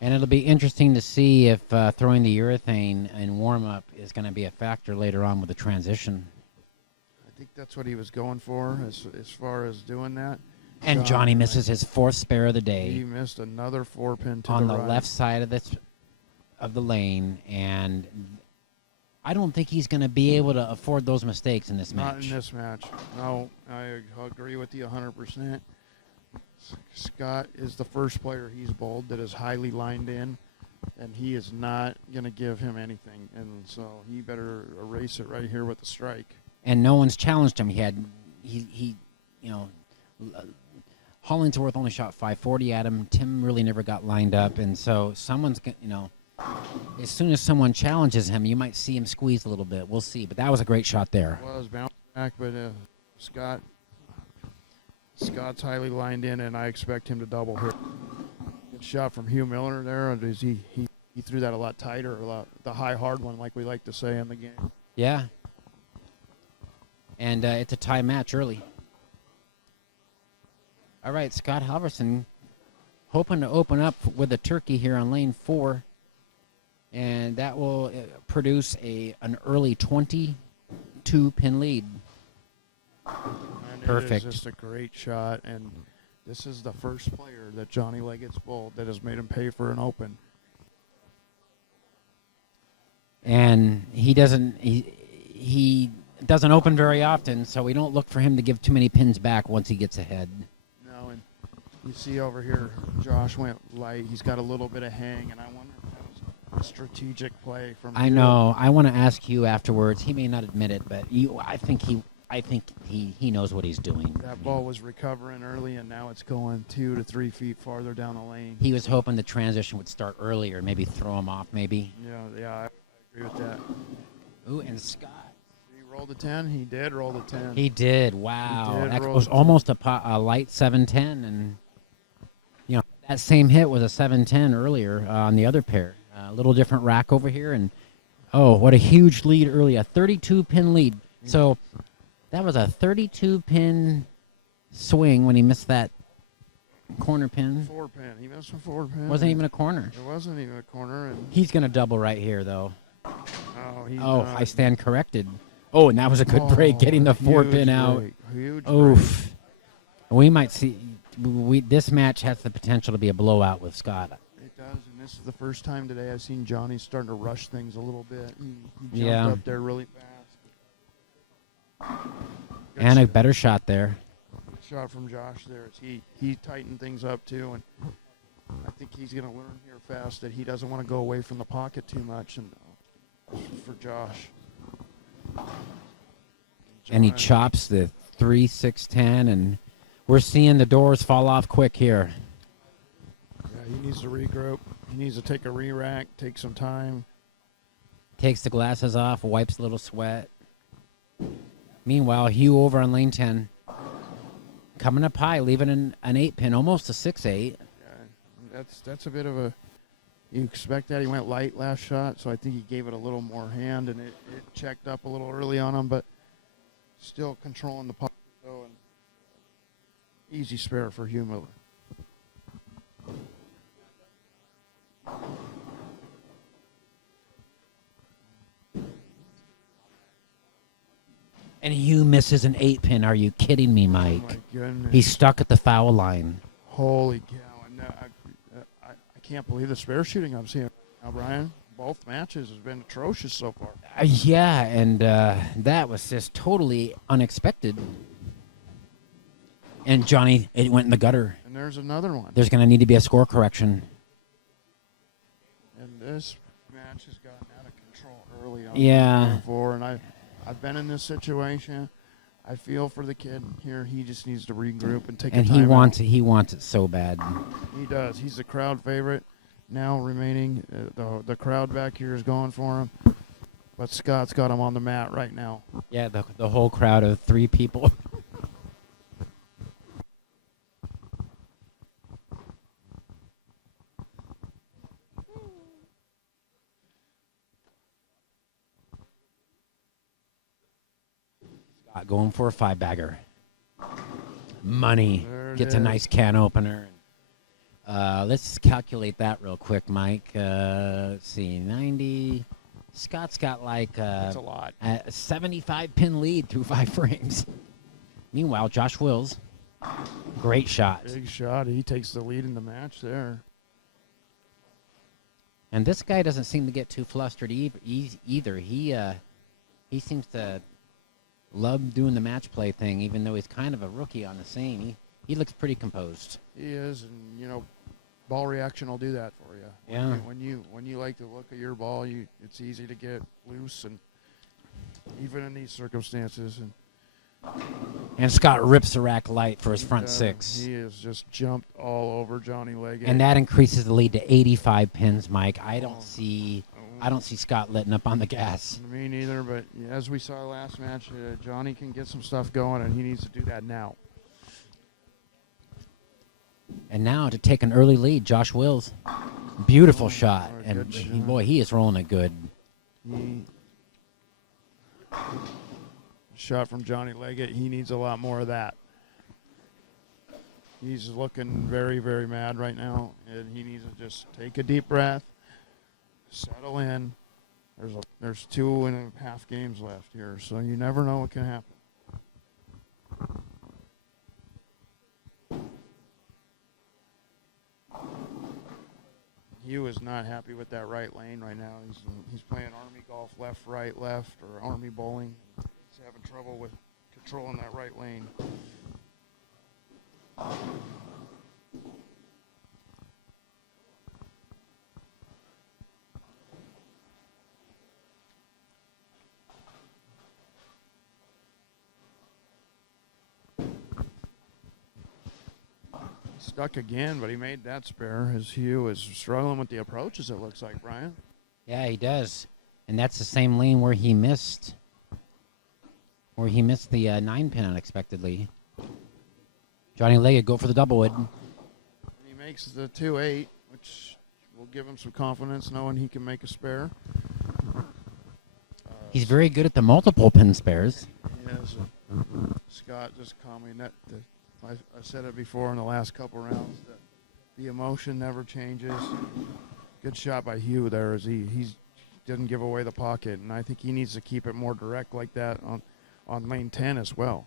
And it'll be interesting to see if throwing the urethane in warm-up is going to be a factor later on with the transition. I think that's what he was going for as far as doing that. And Johnny misses his 4th spare of the day. He missed another 4-pin to on the the right. left side of the lane, and I don't think he's going to be able to afford those mistakes in this match. Not in this match. No, I agree with you 100%. Scott is the first player he's bowled that is highly lined in, and he is not going to give him anything. And so he better erase it right here with the strike. And no one's challenged him. Hollingsworth only shot 540 at him. Tim really never got lined up, and so someone's, as soon as someone challenges him, you might see him squeeze a little bit. We'll see, but that was a great shot there. Well, it was bounced back, but Scott's highly lined in, and I expect him to double here. Good shot from Hugh Miller there. And he threw that a lot tighter, the high hard one, like we like to say in the game. Yeah. And it's a tie match early. All right, Scott Halverson hoping to open up with a turkey here on lane 4. And that will produce an early 22-pin lead. And Perfect. It is just a great shot, and this is the first player that Johnny Leggett's bowled that has made him pay for an open. And he doesn't open very often, so we don't look for him to give too many pins back once he gets ahead. No, and you see over here, Josh went light. He's got a little bit of hang, and I wonder if that was a strategic play from I Hugh. know. I want to ask Hugh afterwards. He may not admit it, but I think he knows what he's doing. That ball was recovering early, and now it's going 2 to 3 feet farther down the lane. He was hoping the transition would start earlier, maybe throw him off, maybe. Yeah, I agree with that. Ooh, and Scott. Did he roll the 10? He did roll the 10. He did. Wow. He did That roll was the almost a light 710, and that same hit was a 710 earlier on the other pair. A little different rack over here, and what a huge lead early, a 32-pin lead. So that was a 32-pin swing when he missed that corner pin. 4-pin. He missed a 4-pin. Wasn't even a corner. It wasn't even a corner. And He's going to double right here, though. he's I stand corrected. Oh, and that was a good break, getting the 4-pin out. Huge Oof. We might see. This match has the potential to be a blowout with Scott. It does, and this is the first time today I've seen Johnny starting to rush things a little bit. He Yeah. jumped up there really fast. Good And a shot. better shot there. Good shot from Josh there. He tightened things up too, and I think he's going to learn here fast that he doesn't want to go away from the pocket too much. And for Josh. And he chops the 3, 6, 10, and we're seeing the doors fall off quick here. Yeah, he needs to regroup. He needs to take a re-rack, take some time. Takes the glasses off, wipes a little sweat. Meanwhile, Hugh over on lane 10. Coming up high, leaving an 8-pin, almost a 6-8. Yeah, that's a bit of a. You expect that. He went light last shot, so I think he gave it a little more hand, and it checked up a little early on him, but still controlling the puck. So, and easy spare for Hugh Miller. And Hugh misses an 8-pin. Are you kidding me, Mike? Oh my goodness. He's stuck at the foul line. Holy cow. And I can't believe the spare shooting I'm seeing now, Brian. Both matches has been atrocious so far. Yeah, and that was just totally unexpected. And Johnny, it went in the gutter. And there's another one. There's going to need to be a score correction. And this match has gotten out of control early on. Yeah. Before, and I've been in this situation. I feel for the kid here. He just needs to regroup and take a And time out. he wants it so bad. He does. He's the crowd favorite. Now remaining, the crowd back here is going for him. But Scott's got him on the mat right now. Yeah, the whole crowd of 3 people. Scott going for a 5-bagger. Money. There it Gets a is. nice can opener. Let's calculate that real quick, Mike. Let's see, 90. Scott's got like That's a lot. a 75-pin lead through 5 frames. Meanwhile, Josh Wills, great shot. Big shot. He takes the lead in the match there. And this guy doesn't seem to get too flustered either. He seems to love doing the match play thing, even though he's kind of a rookie on the scene. He looks pretty composed. He is, and you know, ball reaction will do that for you. Yeah. When you like to look at your ball, it's easy to get loose, and even in these circumstances. And Scott rips the rack light for his front And, 6. He has just jumped all over Johnny Leggett. And that increases the lead to 85 pins, Mike. I don't see Scott letting up on the gas. Me neither, but as we saw last match, Johnny can get some stuff going, and he needs to do that now. And now to take an early lead, Josh Wills. Beautiful shot. what a And good shot. boy, he is rolling it good. Shot from Johnny Leggett. He needs a lot more of that. He's looking very, very mad right now, and he needs to just take a deep breath, settle in. There's 2.5 games left here, so you never know what can happen. Hugh is not happy with that right lane right now. He's playing Army golf, left, right, left, or Army bowling. He's having trouble with controlling that right lane. Stuck again, but he made that spare. As Hugh is struggling with the approaches, it looks like, Brian. Yeah, he does. And that's the same lane where he missed the 9-pin unexpectedly. Johnny Leggett go for the double wood. He makes the 2-8, which will give him some confidence knowing he can make a spare. He's very good at the multiple pin spares. Yes. Scott just commented that I said it before in the last couple rounds that the emotion never changes. Good shot by Hugh there as he didn't give away the pocket, and I think he needs to keep it more direct like that on lane 10 as well.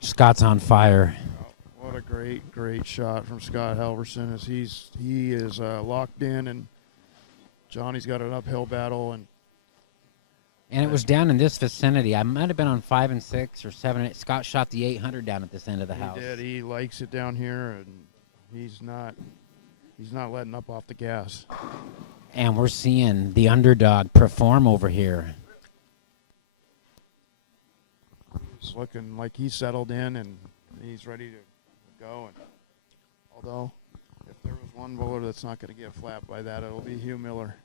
Scott's on fire. What a great shot from Scott Halverson as he is locked in, and Johnny's got an uphill battle. And it was down in this vicinity. I might have been on 5 and 6 or 7. Scott shot the 800 down at this end of the house. He did. He likes it down here, and he's not letting up off the gas. And we're seeing the underdog perform over here. It's looking like he's settled in and he's ready to go. And although, if there was one bowler that's not going to get flapped by that, it'll be Hugh Miller.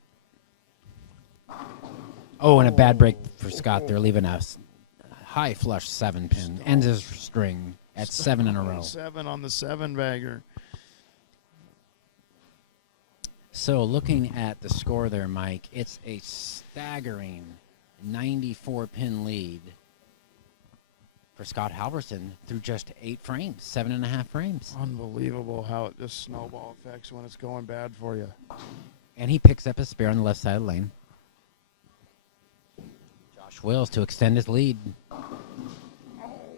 Oh, and a bad break for Scott. They're leaving a high flush 7-pin. Ends his string at 7 in a row. 7 on the 7-bagger. So looking at the score there, Mike, it's a staggering 94-pin lead for Scott Halverson through just 8 frames, 7.5 frames. Unbelievable how it just snowball effects when it's going bad for you. And he picks up his spare on the left side of the lane. Josh Wills to extend his lead.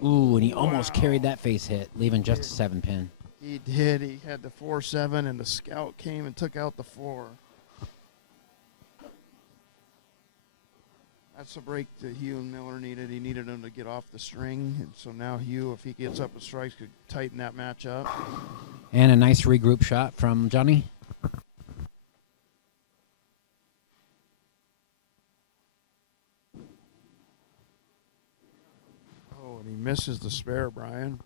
Ooh, and he almost carried that face hit, leaving just a 7-pin. He did. He had the 4-7, and the scout came and took out the 4. That's a break that Hugh and Miller needed. He needed him to get off the string, and so now Hugh, if he gets up with strikes, could tighten that match up. And a nice regroup shot from Johnny. Oh, and he misses the spare, Brian.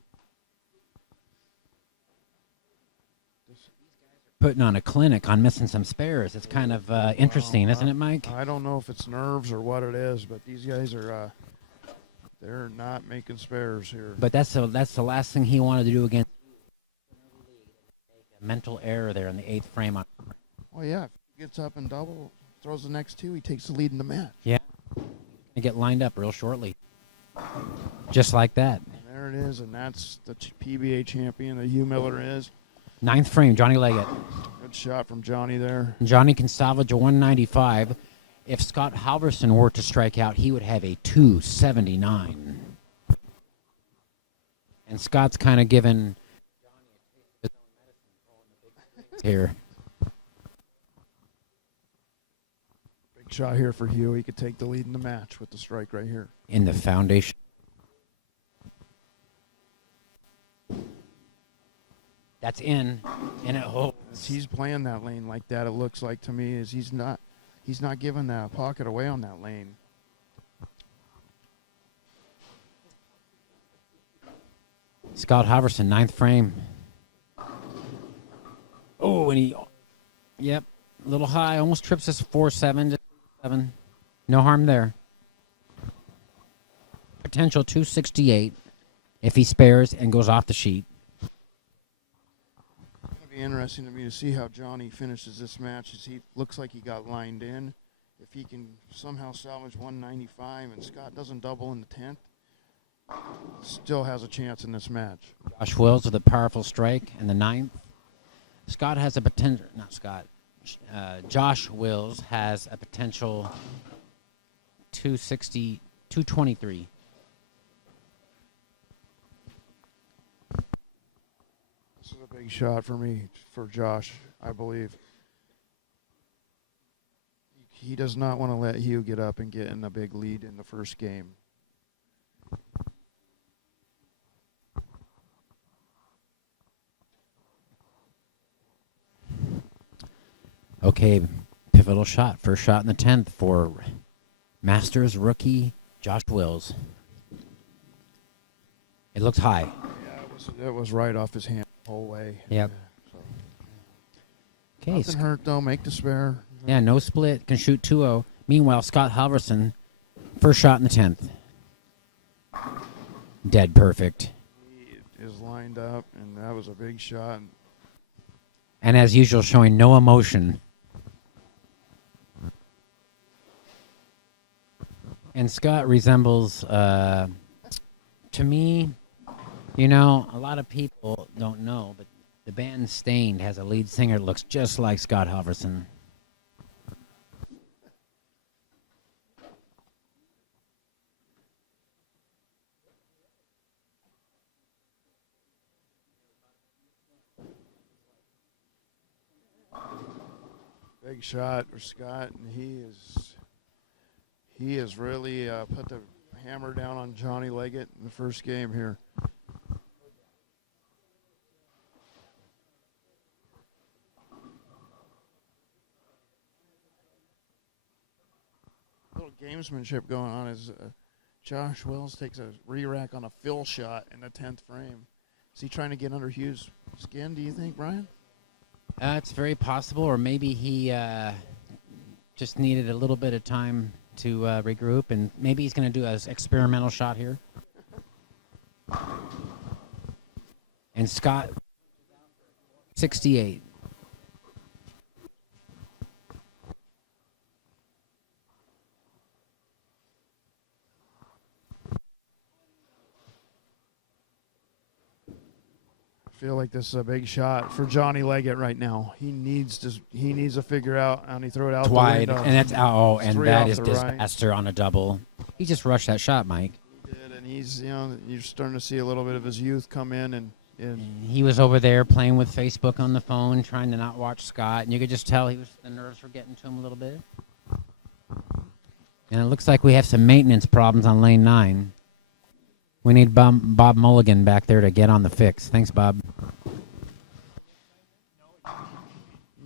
Putting on a clinic on missing some spares. It's kind of interesting, isn't it, Mike? I don't know if it's nerves or what it is, but these guys are they're not making spares here. But that's the last thing he wanted to do against. A mental error there in the 8th frame. Well, yeah, Gets up and double, throws the next two. He takes the lead in the match. Yeah. They get lined up real shortly. Just like that. And there it is, and that's the PBA champion that Hugh Miller is. 9th frame, Johnny Leggett. Good shot from Johnny there. Johnny can salvage a 195. If Scott Halverson were to strike out, he would have a 279. And Scott's kind of given here. Big shot here for Hugh. He could take the lead in the match with the strike right here. In the foundation. That's in, and it holds. He's playing that lane like that. It looks like to me is he's not giving that pocket away on that lane. Scott Halverson, 9th frame. Oh, and yep, a little high, almost trips us 4-7, 7. No harm there. Potential 268 if he spares and goes off the sheet. Be interesting to me to see how Johnny finishes this match. As he looks like he got lined in. If he can somehow salvage 195 and Scott doesn't double in the 10th, still has a chance in this match. Josh Wills with a powerful strike in the 9th. Scott has a potential, not Scott, Josh Wills has a potential 260, 223. This is a big shot for me, for Josh, I believe. He does not want to let Hugh get up and get in a big lead in the first game. Okay, pivotal shot. First shot in the 10th for Masters rookie Josh Wills. It looks high. Yeah, it was right off his hand the whole way. Yep. Yeah, so. Okay. Nothing hurt, though. Make the spare. Yeah, no split. Can shoot 2-0. Meanwhile, Scott Halverson, first shot in the 10th. Dead perfect. He is lined up, and that was a big shot. And as usual, showing no emotion. And Scott resembles, to me, you know, a lot of people don't know, but the band Stained has a lead singer that looks just like Scott Halverson. Big shot for Scott, and he has really put the hammer down on Johnny Leggett in the first game here. A little gamesmanship going on as Josh Wills takes a re-rack on a fill shot in the 10th frame. Is he trying to get under Hugh's skin, do you think, Brian? It's very possible, or maybe he just needed a little bit of time to regroup, and maybe he's going to do an experimental shot here. And Scott, 68. I feel like this is a big shot for Johnny Leggett right now. He needs to figure out how he throw it out Wide, the window. and that's out, and Three that off is the disaster on a double. He just rushed that shot, Mike. He did, and he's, you know, you're starting to see a little bit of his youth come in, and He was over there playing with Facebook on the phone, trying to not watch Scott, and you could just tell the nerves were getting to him a little bit. And it looks like we have some maintenance problems on lane 9. We need Bob Mulligan back there to get on the fix. Thanks, Bob.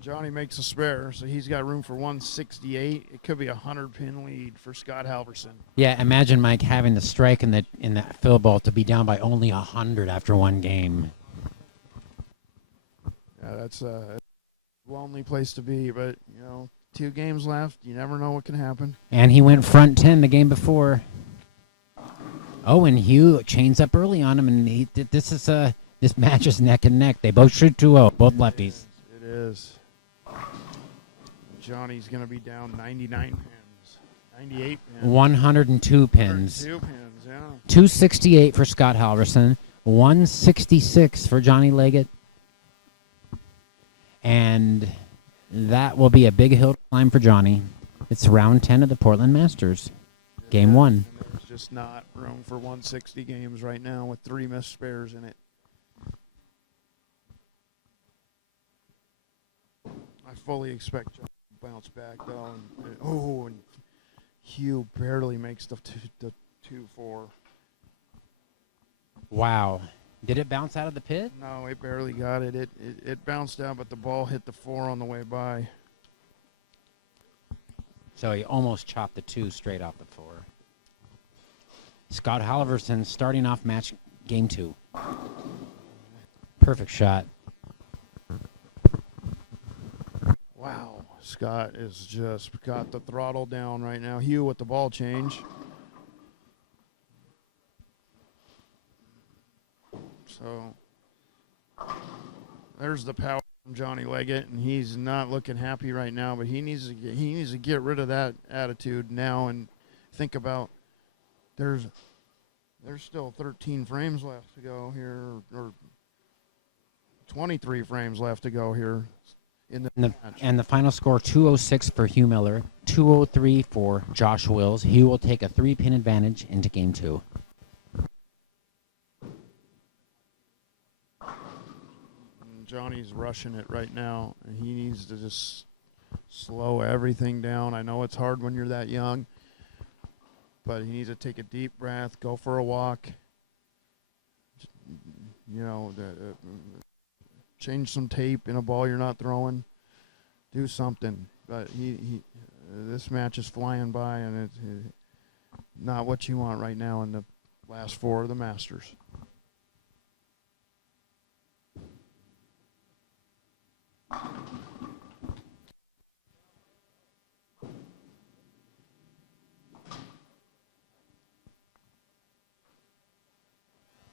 Johnny makes a spare, so he's got room for 168. It could be a 100-pin lead for Scott Halverson. Yeah, imagine Mike having the strike in that fill ball to be down by only 100 after one game. Yeah, that's a lonely place to be, but, you know, 2 games left. You never know what can happen. And he went front 10 the game before. Oh, and Hugh chains up early on him, and this match is neck and neck. They both shoot 2-0, both lefties. It is. Johnny's going to be down 99 pins, 98 pins. 102 pins. 102 pins, yeah. 268 for Scott Halverson. 166 for Johnny Leggett. And that will be a big hill to climb for Johnny. It's round 10 of the Portland Masters. Game 1. And there's just not room for 160 games right now with 3 missed spares in it. I fully expect John to bounce back, though. And Hugh barely makes the 2-4. Wow. Did it bounce out of the pit? No, it barely got it. It bounced out, but the ball hit the 4 on the way by. So he almost chopped the 2 straight off the 4. Scott Halverson starting off match game 2. Perfect shot. Wow. Scott is just got the throttle down right now. Hugh with the ball change. So there's the power from Johnny Leggett, and he's not looking happy right now, but he needs to get rid of that attitude now and think about there's still 13 frames left to go here, or 23 frames left to go here in the match. And the final score, 206 for Hugh Miller, 203 for Josh Wills. Hugh will take a 3-pin advantage into game 2. Johnny's rushing it right now, and he needs to just slow everything down. I know it's hard when you're that young, but he needs to take a deep breath, go for a walk, change some tape in a ball you're not throwing, do something. But this match is flying by, and it's not what you want right now in the last 4 of the Masters.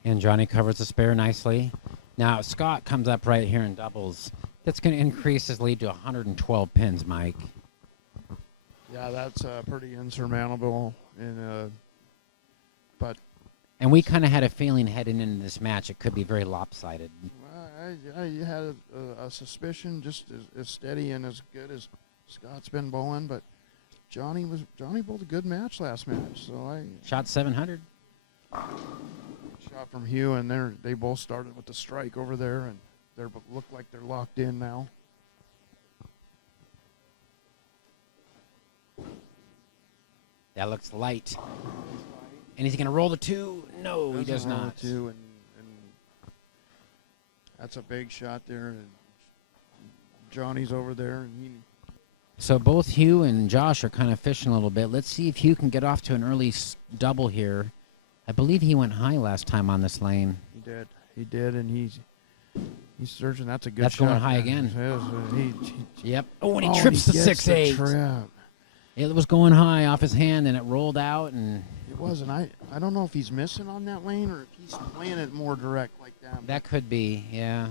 And Johnny covers the spare nicely. Now, Scott comes up right here in doubles. That's going to increase his lead to 112 pins, Mike. Yeah, that's pretty insurmountable. And we kind of had a feeling heading into this match it could be very lopsided. I had a suspicion, just as steady and as good as Scott's been bowling, but Johnny bowled a good match last match. So Shot 700. Shot from Hugh, and they both started with the strike over there, and they look like they're locked in now. That looks light. And he's going to roll the 2? No, he does Roll not. the 2, and that's a big shot there. And Johnny's over there, and So both Hugh and Josh are kind of fishing a little bit. Let's see if Hugh can get off to an early double here. I believe he went high last time on this lane. He did, and he's searching. That's a good That's shot. going high again. Yep. Oh, and he trips the 6-8. Trap. It was going high off his hand, and it rolled out. And It wasn't. I don't know if he's missing on that lane or if he's playing it more direct like that. that could be, yeah.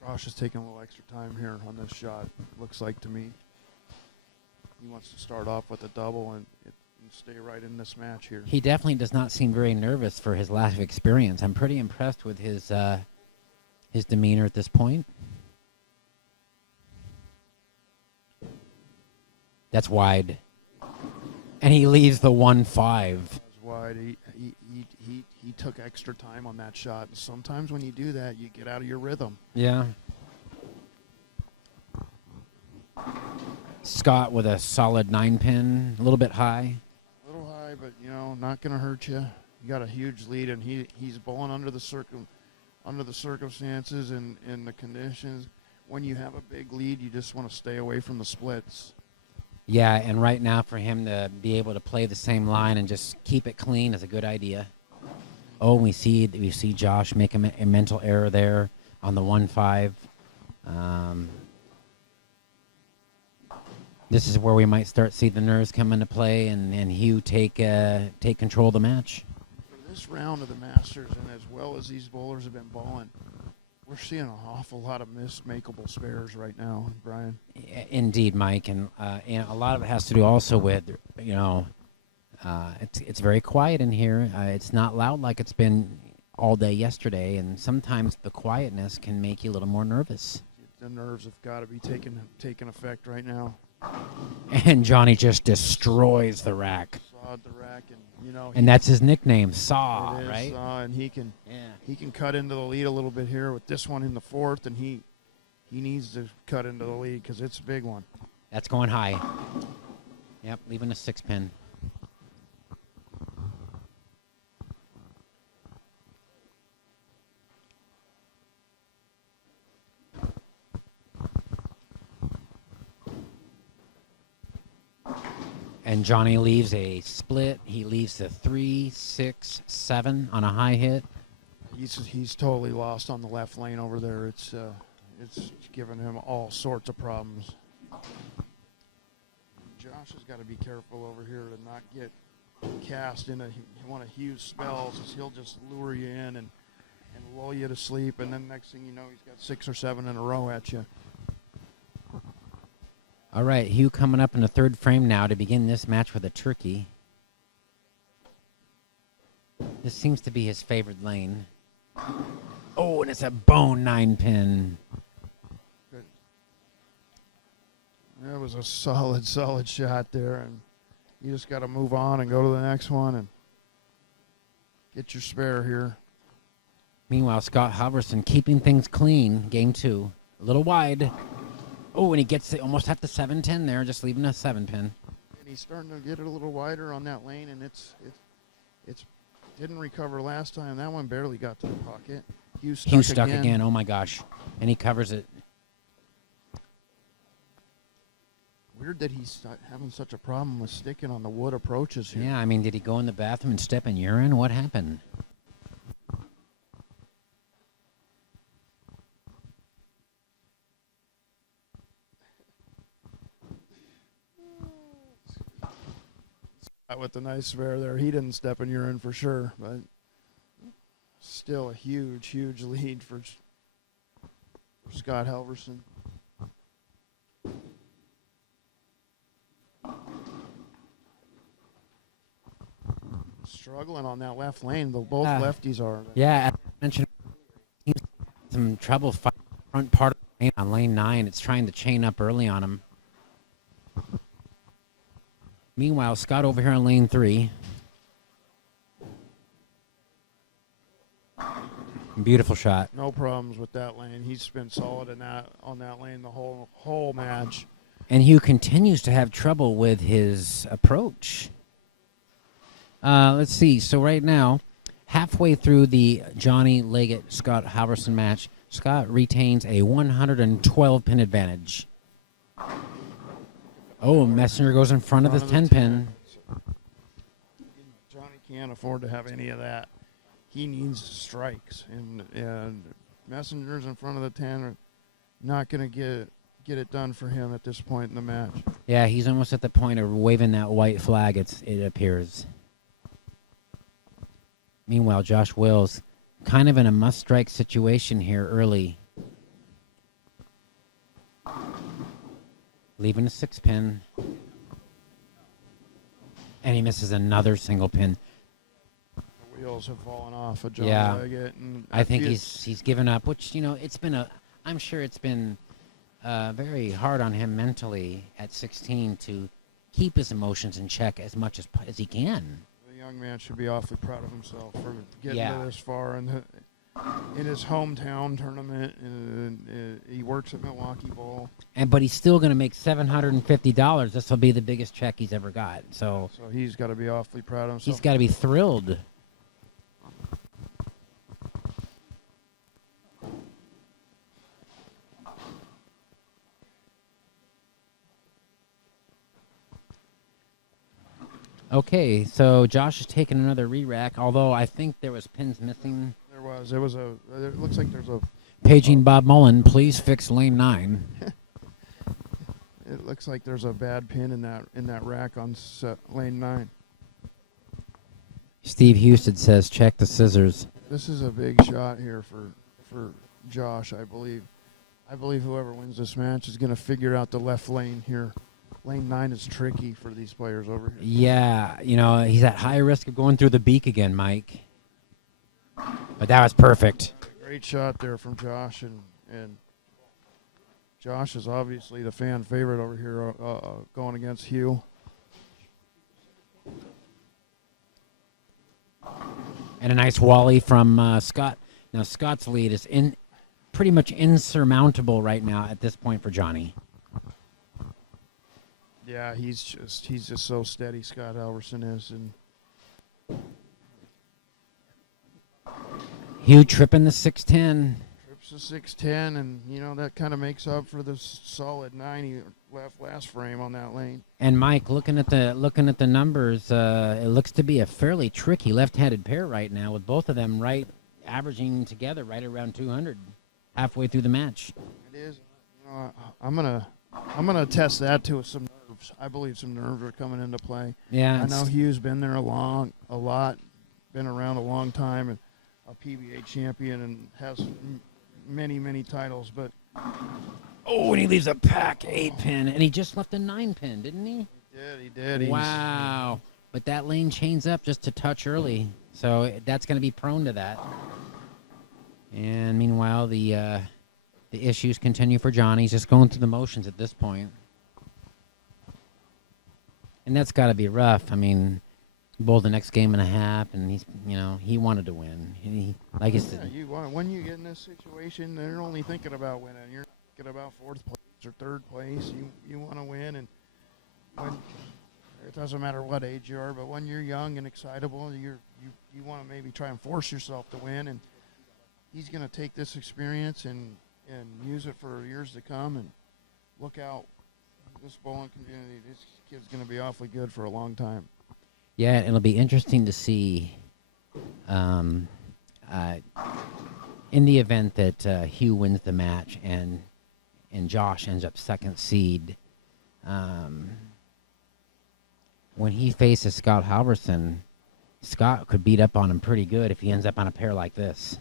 Josh is taking a little extra time here on this shot, looks like to me. He wants to start off with a double and stay right in this match here. He definitely does not seem very nervous for his lack of experience. I'm pretty impressed with his demeanor at this point. That's wide. And he leaves the 1-5. That's wide. He took extra time on that shot. And sometimes when you do that, you get out of your rhythm. Yeah. Scott with a solid 9-pin, a little bit high. A little high, but not going to hurt you. You got a huge lead, and he's bowling under the circumstances and the conditions. When you have a big lead, you just want to stay away from the splits. Yeah, and right now for him to be able to play the same line and just keep it clean is a good idea. Oh, we see Josh make a mental error there on the 1-5. This is where we might start see the nerves come into play and Hugh take control of the match. For this round of the Masters, and as well as these bowlers have been bowling, we're seeing an awful lot of mismakeable spares right now, Brian. Indeed, Mike, and a lot of it has to do also with it's very quiet in here. It's not loud like it's been all day yesterday, and sometimes the quietness can make you a little more nervous. The nerves have got to be taking effect right now. And Johnny just destroys the rack. Sawed the rack, and And that's his nickname, Saw, it is, right? and he can cut into the lead a little bit here with this one in the fourth, and he needs to cut into the lead because it's a big one. That's going high. Yep, leaving a 6-pin. And Johnny leaves a split. He leaves the 3, 6, 7 on a high hit. He's totally lost on the left lane over there. It's giving him all sorts of problems. Josh has got to be careful over here to not get cast in one of Hugh's spells, as he'll just lure you in and lull you to sleep, and then next thing you know, he's got 6 or 7 in a row at you. All right, Hugh coming up in the third frame now to begin this match with a turkey. This seems to be his favorite lane. Oh, and it's a bone 9-pin. Good. That was a solid shot there, and you just got to move on and go to the next one and get your spare here. Meanwhile, Scott Halverson keeping things clean. Game 2, a little wide. Oh, and he gets it almost at the 7-10 there, just leaving a 7-pin. And he's starting to get it a little wider on that lane, and it's didn't recover last time. That one barely got to the pocket. Hugh stuck again. Oh my gosh, and he covers it. Weird that he's having such a problem with sticking on the wood approaches here. Yeah, I mean, did he go in the bathroom and step in urine? What happened? With the nice spare there, he didn't step in urine for sure, but still a huge lead for Scott Halverson. Struggling on that left lane, though both lefties are. Yeah, as I mentioned, he's some trouble fighting the front part of the lane on lane 9. It's trying to chain up early on him. Meanwhile, Scott over here on lane 3. Beautiful shot. No problems with that lane. He's been solid on that lane the whole match. And Hugh continues to have trouble with his approach. Let's see. So right now, halfway through the Johnny Leggett-Scott Halverson match, Scott retains a 112-pin advantage. Oh, Messenger goes in front of the 10-pin. Johnny can't afford to have any of that. He needs strikes, and Messenger's in front of the 10 are not going to get it done for him at this point in the match. Yeah, he's almost at the point of waving that white flag, it appears. Meanwhile, Josh Wills kind of in a must-strike situation here early. Leaving a 6-pin. And he misses another single pin. The wheels have fallen off of John Leggett. And I think he's given up, which, I'm sure it's been very hard on him mentally at 16 to keep his emotions in check as much as he can. The young man should be awfully proud of himself for getting to this far in his hometown tournament. He works at Milwaukee Bowl. But he's still going to make $750. This will be the biggest check he's ever got. So he's got to be awfully proud of himself. He's got to be thrilled. Okay, so Josh is taking another re-rack, although I think there was pins missing. It looks like there's a... Paging Bob Mullen, please fix lane 9. It looks like there's a bad pin in that rack on lane 9. Steve Houston says, check the scissors. This is a big shot here for Josh, I believe. I believe whoever wins this match is going to figure out the left lane here. Lane 9 is tricky for these players over here. Yeah, he's at high risk of going through the beak again, Mike. But that was perfect. Great shot there from Josh, and Josh is obviously the fan favorite over here going against Hugh. And a nice volley from Scott. Now, Scott's lead is pretty much insurmountable right now at this point for Johnny. Yeah, he's just so steady, Scott Halverson is. And Hugh tripping the 610. trips the 610, and, that kind of makes up for the solid 9 he left last frame on that lane. And Mike, looking at the numbers, it looks to be a fairly tricky left-handed pair right now, with both of them averaging together right around 200 halfway through the match. It is. I'm gonna test that to some nerves. I believe some nerves are coming into play. Yeah, I know Hugh's been there a lot, been around a long time, and a PBA champion, and has many titles. But and he leaves a pack 8 pin, and he just left a 9 pin, didn't he? He did. Wow. But that lane chains up just a touch early, so that's going to be prone to that. And meanwhile, the issues continue for Johnny. He's just going through the motions at this point. And that's got to be rough. I mean, bowled the next game and a half, and he wanted to win. Like I said, when you get in this situation, they're only thinking about winning. You're thinking about 4th place or 3rd place. You want to win, and it doesn't matter what age you are, but when you're young and excitable, you want to maybe try and force yourself to win. And he's going to take this experience and use it for years to come. And look out, this bowling community, this kid's going to be awfully good for a long time. Yeah, it'll be interesting to see in the event that Hugh wins the match and Josh ends up 2nd seed. When he faces Scott Halverson, Scott could beat up on him pretty good if he ends up on a pair like this.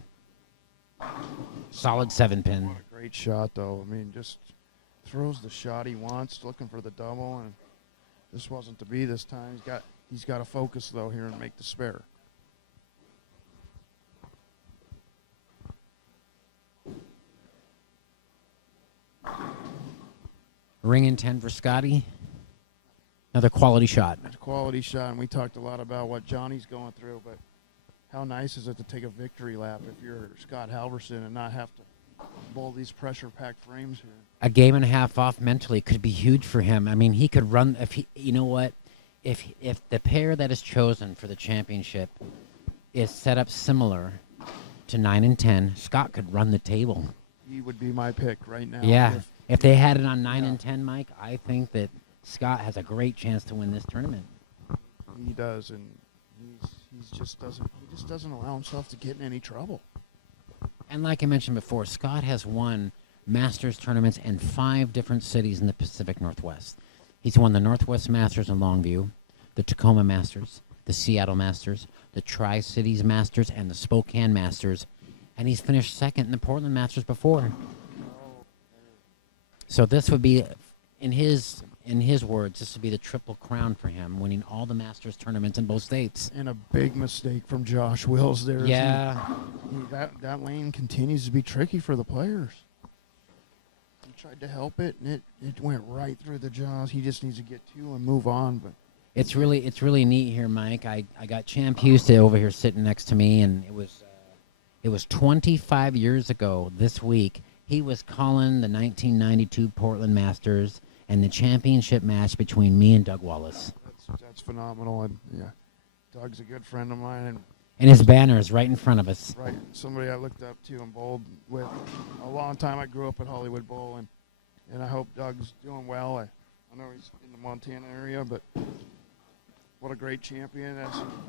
Solid 7 pin. What a great shot, though. I mean, just throws the shot he wants, looking for the double, and this wasn't to be this time. He's got to focus, though, here and make the spare. Ring in 10 for Scotty. Another quality shot. It's a quality shot, and we talked a lot about what Johnny's going through, but how nice is it to take a victory lap if you're Scott Halverson and not have to bowl these pressure-packed frames here? A game and a half off mentally could be huge for him. I mean, he could run if he. You know what? If the pair that is chosen for the championship is set up similar to 9 and 10, Scott could run the table. He would be my pick right now. Yeah. If they had it on 9 and 10, Mike, I think that Scott has a great chance to win this tournament. He does, and he just doesn't allow himself to get in any trouble. And like I mentioned before, Scott has won Masters tournaments in 5 different cities in the Pacific Northwest. He's won the Northwest Masters in Longview, the Tacoma Masters, the Seattle Masters, the Tri-Cities Masters, and the Spokane Masters. And he's finished 2nd in the Portland Masters before. So this would be, in his words, this would be the triple crown for him, winning all the Masters tournaments in both states. And a big mistake from Josh Wills there. Yeah. That lane continues to be tricky for the players. He tried to help it, and it went right through the jaws. He just needs to get 2 and move on. But it's really neat here, Mike. I got Champ Hughes over here sitting next to me, and it was 25 years ago this week. He was calling the 1992 Portland Masters and the championship match between me and Doug Wallace. That's phenomenal, and yeah, Doug's a good friend of mine, and his banner is right in front of us. Right, somebody I looked up to and bowled with a long time. I grew up at Hollywood Bowl, and I hope Doug's doing well. I know he's in the Montana area, but what a great champion!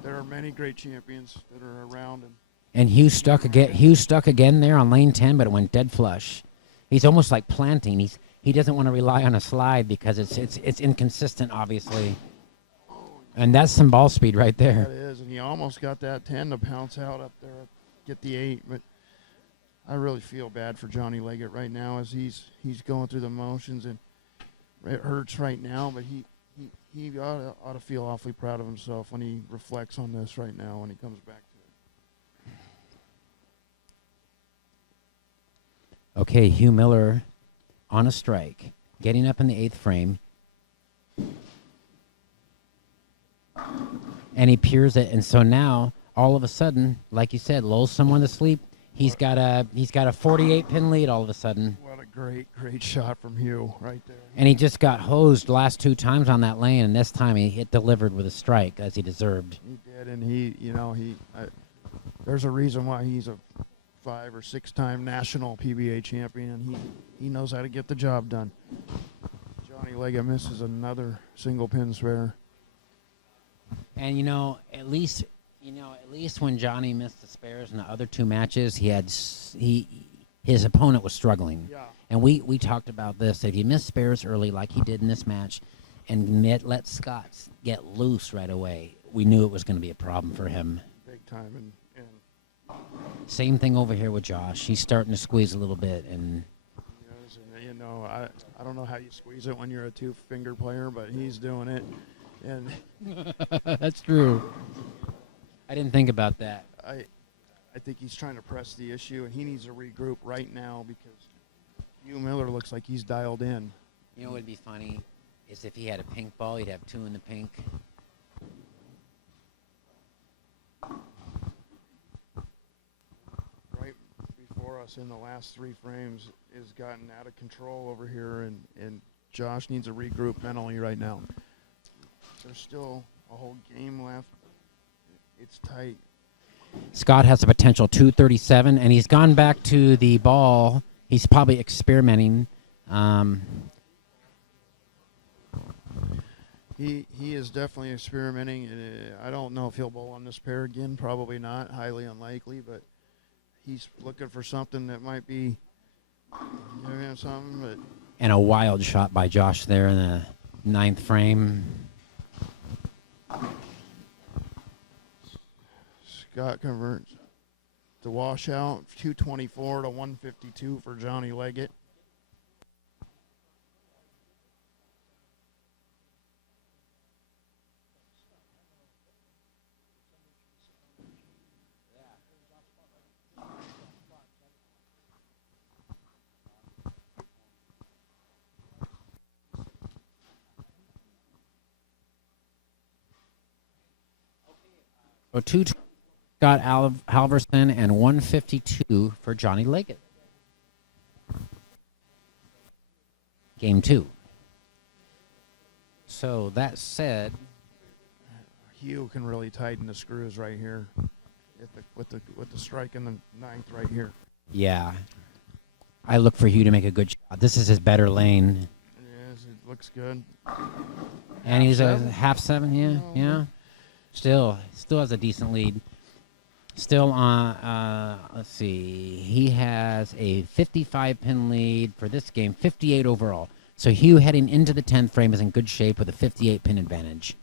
There are many great champions that are around. And Hugh stuck again there on lane 10, but it went dead flush. He's almost like planting. he doesn't want to rely on a slide because it's inconsistent, obviously. And that's some ball speed right That there. is, and he almost got that 10 to pounce out up there, get the 8. But I really feel bad for Johnny Leggett right now as he's going through the motions, and it hurts right now. But he ought to feel awfully proud of himself when he reflects on this right now when he comes back to it. Okay, Hugh Miller on a strike, getting up in the 8th frame. And he peers it, and so now all of a sudden, like you said, lulls someone to sleep. He's got a 48 pin lead all of a sudden. What a great shot from Hugh right there. And he just got hosed last 2 times on that lane, and this time he hit delivered with a strike as he deserved. He did, and there's a reason why he's a 5 or 6 time national PBA champion, and he knows how to get the job done. Johnny Leggett misses another single pin spare. And at least when Johnny missed the spares in the other 2 matches, his opponent was struggling. Yeah. And we talked about this. If you miss spares early, like he did in this match, and let Scott get loose right away, we knew it was going to be a problem for him. Big time, and Same thing over here with Josh. He's starting to squeeze a little bit, and I don't know how you squeeze it when you're a 2-finger player, but he's doing it. And that's true. I didn't think about that. I think he's trying to press the issue, and he needs to regroup right now because Hugh Miller looks like he's dialed in. You know what would be funny is if he had a pink ball, he'd have 2 in the pink. Right before us in the last 3 frames is gotten out of control over here, and Josh needs to regroup mentally right now. There's still a whole game left. It's tight. Scott has a potential 237, and he's gone back to the ball. He's probably experimenting. He is definitely experimenting. I don't know if he'll bowl on this pair again. Probably not. Highly unlikely. But he's looking for something that might be giving him something. But And a wild shot by Josh there in the 9th frame. Scott converts the washout, 224 to 152 for Johnny Leggett. So 2 Scott Halverson and 152 for Johnny Leggett. Game 2. So that said, Hugh can really tighten the screws right here with the strike in the 9th right here. yeah, I look for Hugh to make a good shot. This is his better lane. Yes, it looks good. And he's a 7? half 7, yeah. Still has a decent lead. Still on, let's see, he has a 55 pin lead for this game, 58 overall. So Hugh heading into the 10th frame is in good shape with a 58 pin advantage.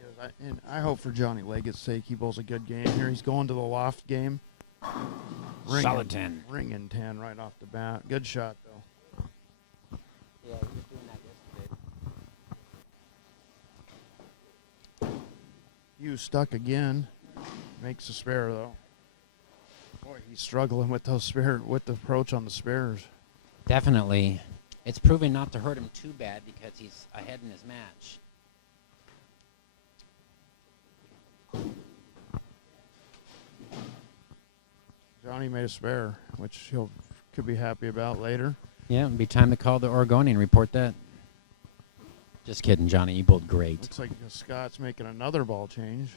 Yes, and I hope for Johnny Leggett's sake he bowls a good game here. He's going to the loft game. Solid 10. Ringing 10 right off the bat. Good shot, though. Yeah, he was doing that yesterday. Hugh stuck again. Makes a spare, though. Boy, he's struggling with with the approach on the spares. Definitely. It's proven not to hurt him too bad because he's ahead in his match. Johnny made a spare, which could be happy about later. Yeah, it'll be time to call the Oregonian and report that. Just kidding, Johnny. You bowled great. Looks like Scott's making another ball change.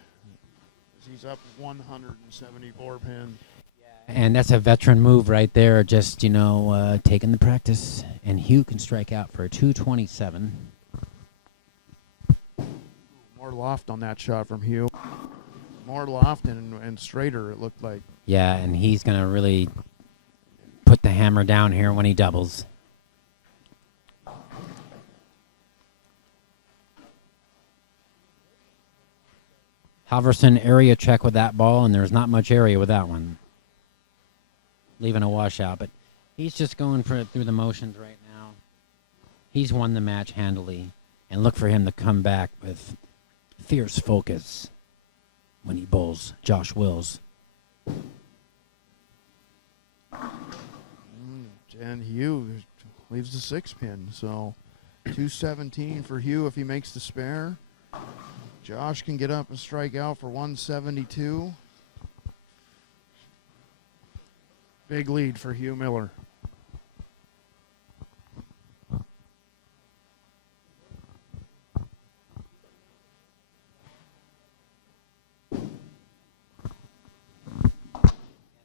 He's up 174 pins. And that's a veteran move right there, just, taking the practice. And Hugh can strike out for a 227. More loft on that shot from Hugh. More loft and straighter, it looked like. Yeah, and he's going to really put the hammer down here when he doubles. Halverson area check with that ball, and there's not much area with that one. Leaving a washout, but he's just going through the motions right now. He's won the match handily, and look for him to come back with fierce focus when he bowls Josh Wills. And Hugh leaves the 6-pin, so 217 for Hugh if he makes the spare. Josh can get up and strike out for 172. Big lead for Hugh Miller.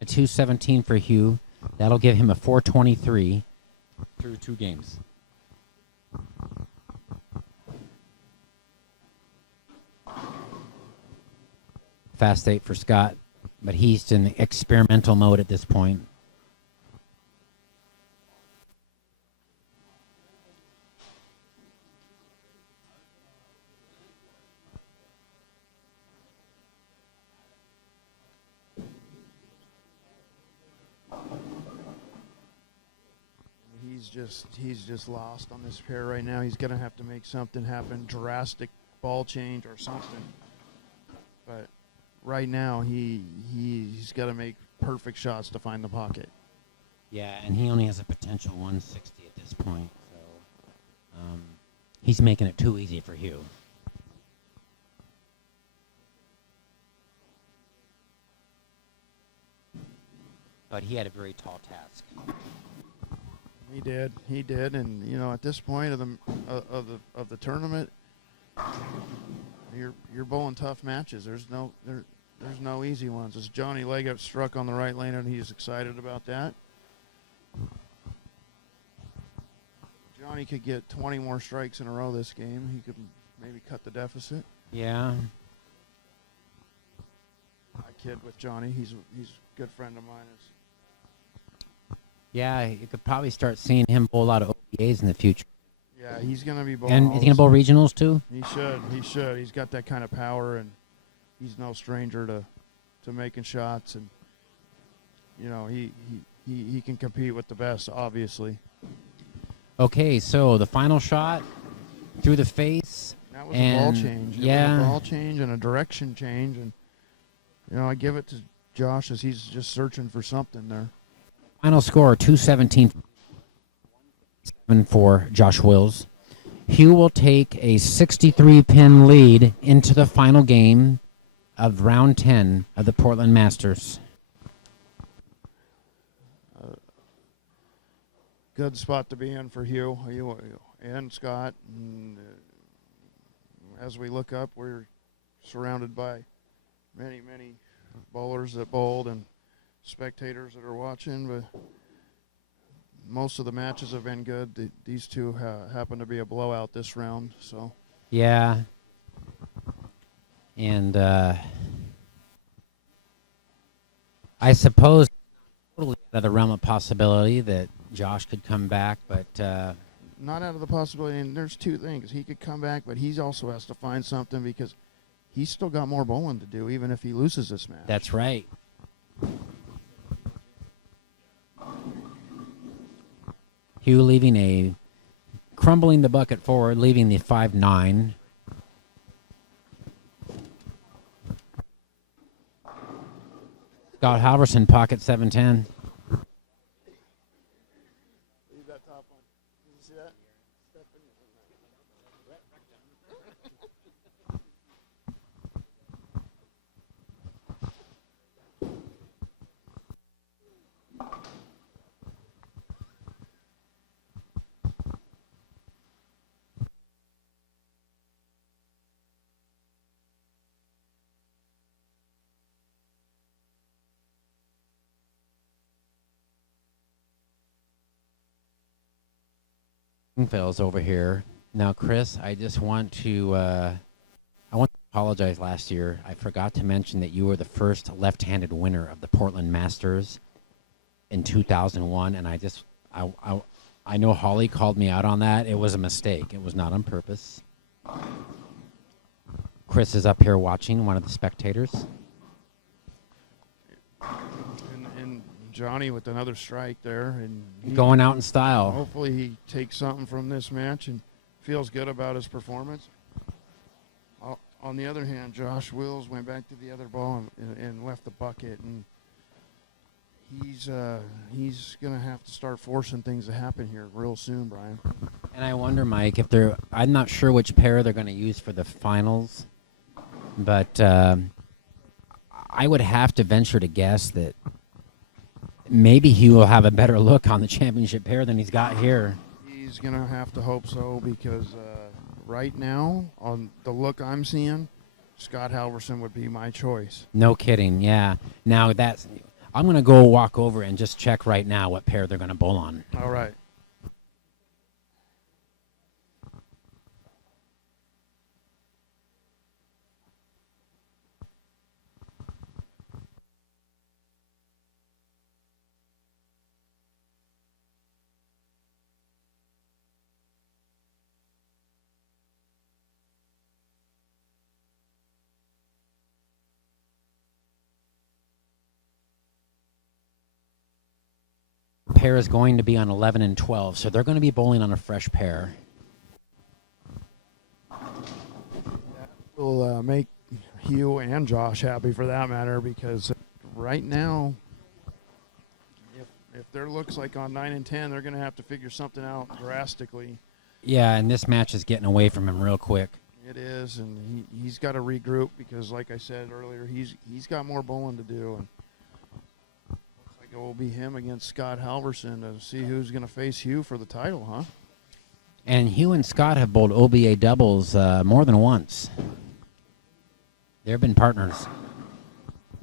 A 217 for Hugh. That'll give him a 423 through 2 games. Fast 8 for Scott, but he's in experimental mode at this point. He's just lost on this pair right now. He's going to have to make something happen, drastic ball change or something. But right now he's got to make perfect shots to find the pocket. Yeah, and he only has a potential 160 at this point, so he's making it too easy for Hugh. But he had a very tall task. He did, and you know, at this point of the tournament, you're bowling tough matches. There's no easy ones. As Johnny Leggett struck on the right lane, and he's excited about that. Johnny could get 20 more strikes in a row this game. He could maybe cut the deficit. Yeah. I kid with Johnny. He's a good friend of mine. Yeah, you could probably start seeing him bowl a lot of OBAs in the future. Yeah, he's going to be bowling. And is he going to bowl regionals too? He should. He's got that kind of power, and he's no stranger to making shots. And you know, he can compete with the best, obviously. Okay, so the final shot through the face. That was a ball change. Yeah, it was a ball change and a direction change, and you know, I give it to Josh as he's just searching for something there. Final score, 217 for Josh Wills. Hugh will take a 63-pin lead into the final game of round 10 of the Portland Masters. Good spot to be in for Hugh and Scott. And, as we look up, we're surrounded by many bowlers that bowled and spectators that are watching, but most of the matches have been good. These two happen to be a blowout this round. So yeah, and I suppose totally out of the realm of possibility that Josh could come back, but not out of the possibility. And there's two things: he could come back, but he also has to find something because he's still got more bowling to do, even if he loses this match. That's right. Hugh crumbling the bucket forward, leaving the 5-9. Scott Halverson, pocket 710. Leave that top one. Did you see that? Fails over here. Now, Chris, I just want to apologize last year. I forgot to mention that you were the first left-handed winner of the Portland Masters. in 2001, and I know Holly called me out on that. It was a mistake. It was not on purpose. Chris is up here watching, one of the spectators. And Johnny with another strike there, and Going out in style. hopefully he takes something from this match and feels good about his performance. On the other hand, Josh Wills went back to the other ball and left the bucket, and he's going to have to start forcing things to happen here real soon, Brian. And I wonder, Mike, if I'm not sure which pair they're going to use for the finals, but I would have to venture to guess that maybe he will have a better look on the championship pair than he's got here. He's going to have to hope so, because right now, on the look I'm seeing, Scott Halverson would be my choice. No kidding, yeah. Now I'm going to go walk over and just check right now what pair they're going to bowl on. All right. Pair is going to be on 11 and 12, so they're going to be bowling on a fresh pair. That will make Hugh and Josh happy for that matter, because right now, if their looks like on 9 and 10, they're going to have to figure something out drastically. Yeah, and this match is getting away from him real quick. It is, and he's got to regroup, because like I said earlier, he's got more bowling to do, and looks like it will be him against Scott Halverson to see who's going to face Hugh for the title, huh? And Hugh and Scott have bowled OBA doubles more than once. They've been partners.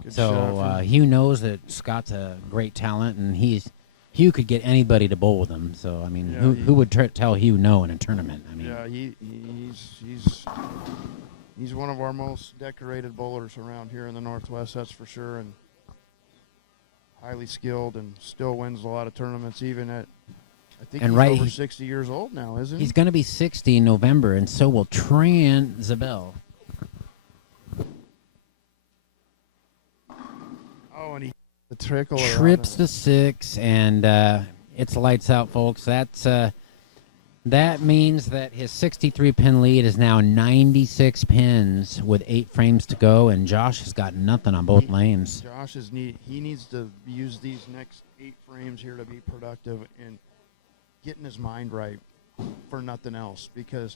Good So shot Hugh knows that Scott's a great talent, and Hugh could get anybody to bowl with him. So I mean, Yeah, who would tell Hugh no in a tournament? I mean, yeah, he's one of our most decorated bowlers around here in the Northwest, that's for sure, and highly skilled, and still wins a lot of tournaments, even at, I think And he's right, over 60 years old now, isn't he? he's going to be 60 in November, and so will Tran Zabel. Oh, and he the trickle Trips to 6, and it's lights out, folks. That means that his 63-pin lead is now 96 pins with 8 frames to go, and Josh has got nothing on both lanes. Josh he needs to use these next 8 frames here to be productive and getting his mind right for nothing else, because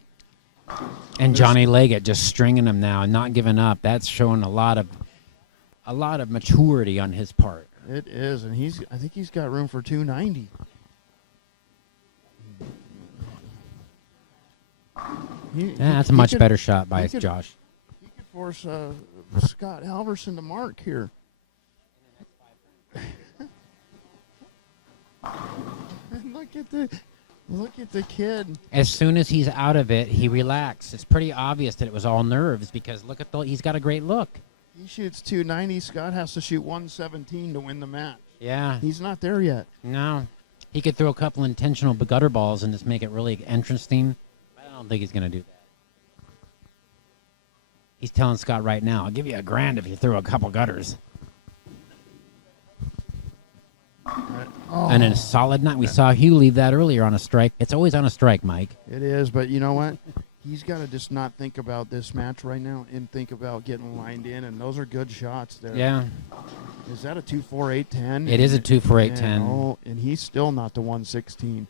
And Johnny Leggett just stringing him now and not giving up. That's showing a lot of maturity on his part. it is, and I think he's got room for 290. That's a much better shot by Josh. He could force Scott Halverson to mark here. And look at the kid. As soon as he's out of it, he relaxed. It's pretty obvious that it was all nerves, because look at he's got a great look. He shoots 290. Scott has to shoot 117 to win the match. Yeah. He's not there yet. No. He could throw a couple intentional gutter balls and just make it really interesting. I don't think he's going to do that. He's telling Scott right now, I'll give you $1,000 if you throw a couple gutters. And in a solid night, we saw Hugh leave that earlier on a strike. It's always on a strike, Mike. It is, but you know what? He's got to just not think about this match right now and think about getting lined in, and those are good shots there. Yeah. Is that a 2-4-8-10? It is a 2-4-8-10. And he's still not the 116.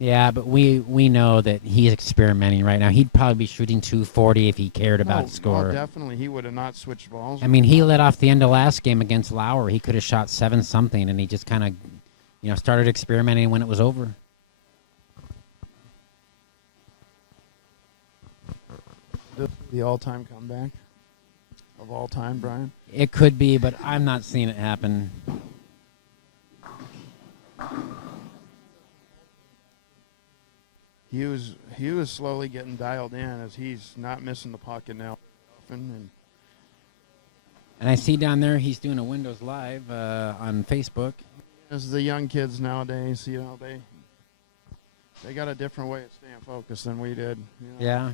Yeah, but we know that he's experimenting right now. He'd probably be shooting 240 if he cared about the score. Oh, definitely. He would have not switched balls. I mean, he let off the end of last game against Lauer. He could have shot 7-something, and he just kind of, started experimenting when it was over. The all-time comeback of all time, Brian? It could be, but I'm not seeing it happen. Hugh is slowly getting dialed in, as he's not missing the pocket now often. And I see down there he's doing a Windows Live on Facebook. As the young kids nowadays, they got a different way of staying focused than we did. Yeah.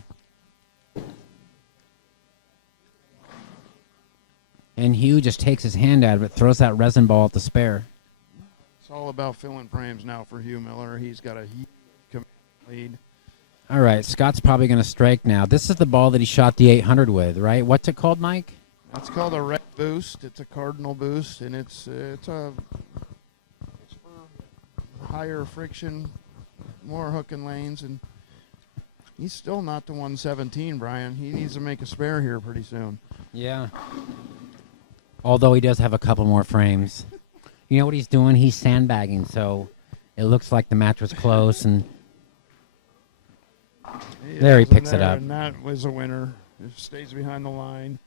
And Hugh just takes his hand out of it, throws that resin ball at the spare. It's all about filling frames now for Hugh Miller. He's got a huge command lead. All right, Scott's probably going to strike now. This is the ball that he shot the 800 with, right? What's it called, Mike? That's called a red boost. It's a cardinal boost, and it's for higher friction, more hooking lanes, and he's still not to 117, Brian. He needs to make a spare here pretty soon. Yeah. Although he does have a couple more frames. You know what he's doing? He's sandbagging, so it looks like the match was close, and there he picks it up. And that was a winner. It stays behind the line.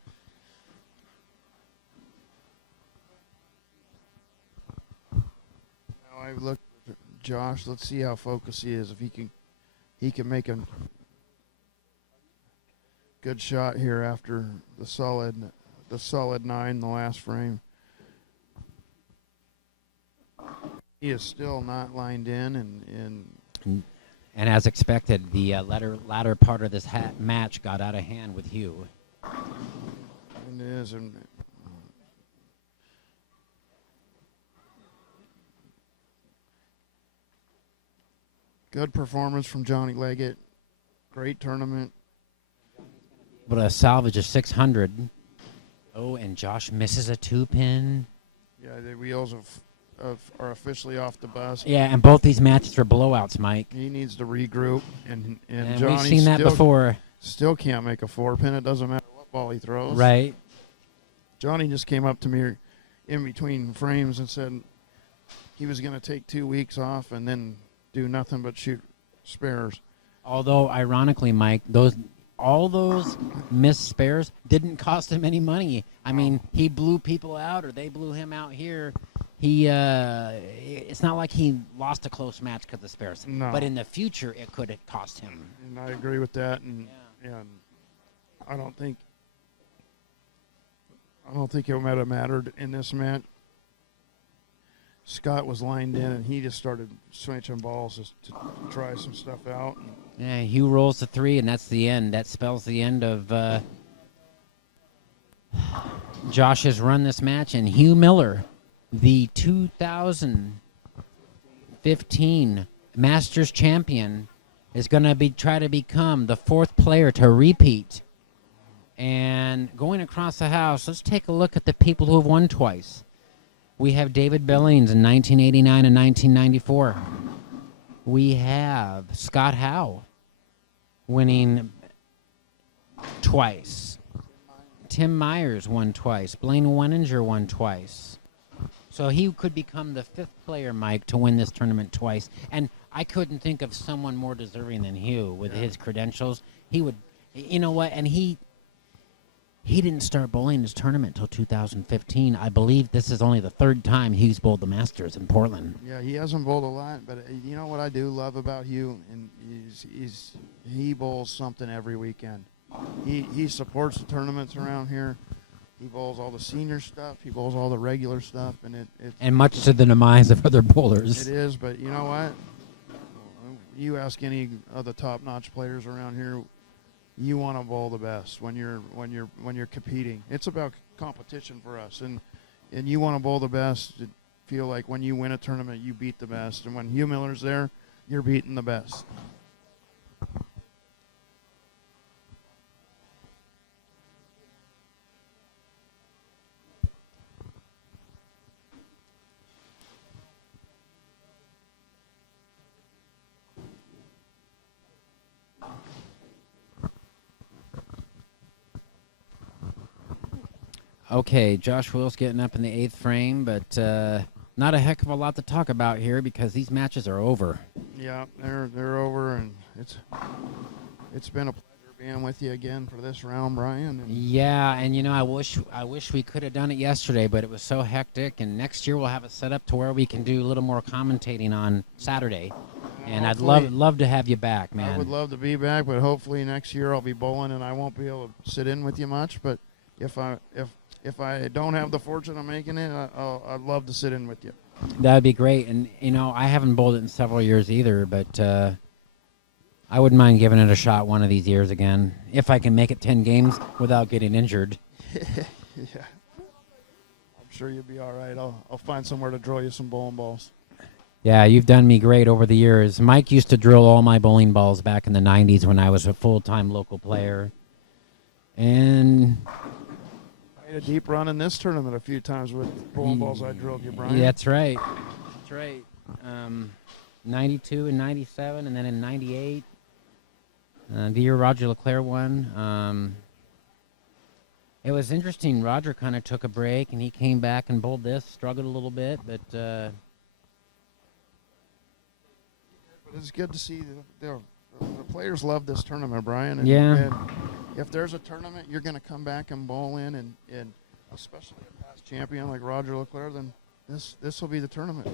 Now I look at Josh. Let's see how focused he is. If he can make a good shot here after the solid 9 in the last frame. He is still not lined in, and as expected, the latter part of this match got out of hand with Hugh. It is, and good performance from Johnny Leggett. Great tournament. But a salvage of 600. Oh, and Josh misses a 2-pin. Yeah, the wheels are officially off the bus. Yeah, and both these matches are blowouts, Mike. He needs to regroup, and And we've Johnny seen that before. Still can't make a 4-pin. It doesn't matter what ball he throws. Right. Johnny just came up to me in between frames and said he was going to take 2 weeks off and then do nothing but shoot spares. Although, ironically, Mike, all those missed spares didn't cost him any money. I mean, he blew people out, or they blew him out here. It's not like he lost a close match because of spares. No. But in the future, it could have cost him. And I agree with that. And I don't think it might have mattered in this match. Scott was lined in, and he just started switching balls just to try some stuff out. Yeah, Hugh rolls the 3, and that's the end. That spells the end of Josh's run this match. And Hugh Miller, the 2015 Masters champion, is going to try to become the 4th player to repeat. And going across the house, let's take a look at the people who have won twice. We have David Billings in 1989 and 1994. We have Scott Howe winning twice. Tim Myers won twice. Blaine Wenninger won twice. So he could become the 5th player, Mike, to win this tournament twice. And I couldn't think of someone more deserving than Hugh with his credentials. He would, you know what, and he didn't start bowling his tournament until 2015. I believe this is only the 3rd time Hugh's bowled the Masters in Portland. Yeah, he hasn't bowled a lot, but you know what I do love about Hugh, and he bowls something every weekend. He supports the tournaments around here. He bowls all the senior stuff. He bowls all the regular stuff, and and much to the demise of other bowlers. It is, but you know what? You ask any of the top-notch players around here, you want to bowl the best when you're competing. It's about competition for us, and you want to bowl the best. To feel like when you win a tournament, you beat the best, and when Hugh Miller's there, you're beating the best. Okay, Josh Will's getting up in the 8th frame, but not a heck of a lot to talk about here because these matches are over. Yeah, they're over, and it's been a pleasure being with you again for this round, Brian. Yeah, and you know, I wish we could have done it yesterday, but it was so hectic. And next year we'll have it set up to where we can do a little more commentating on Saturday. And I'd love to have you back, man. I would love to be back, but hopefully next year I'll be bowling and I won't be able to sit in with you much. But if I don't have the fortune of making it, I'd love to sit in with you. That would be great. And, I haven't bowled it in several years either, but I wouldn't mind giving it a shot one of these years again, if I can make it 10 games without getting injured. Yeah. I'm sure you'll be all right. I'll find somewhere to draw you some bowling balls. Yeah, you've done me great over the years. Mike used to drill all my bowling balls back in the 90s when I was a full-time local player. And I made a deep run in this tournament a few times with bowling balls I drilled you, Brian. that's right. That's right. 92 and 97, and then in 98, the year Roger LeClaire won. It was interesting. Roger kind of took a break, and he came back and bowled this, struggled a little bit, but it's good to see the players love this tournament, Brian. Yeah. And if there's a tournament you're going to come back and bowl in, and especially a past champion like Roger LeClaire, then this will be the tournament.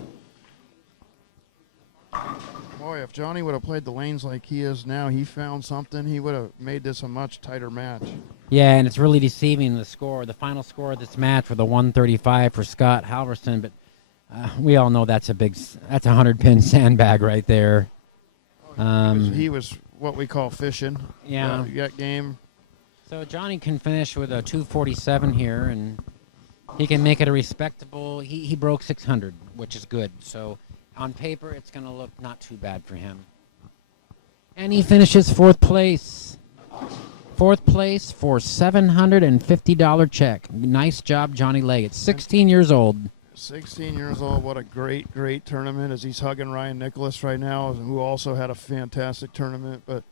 Boy, if Johnny would have played the lanes like he is now, he found something, he would have made this a much tighter match. Yeah, and it's really deceiving, the score. The final score of this match with a 135 for Scott Halverson, but we all know that's a 100-pin sandbag right there. He was what we call fishing. Yeah. That game. So Johnny can finish with a 247 here, and he can make it a respectable. He broke 600, which is good. So on paper, it's going to look not too bad for him. And he finishes fourth place. Fourth place for $750 check. Nice job, Johnny Leggett. 16 years old. 16 years old. What a great, great tournament as he's hugging Ryan Nicholas right now, who also had a fantastic tournament. But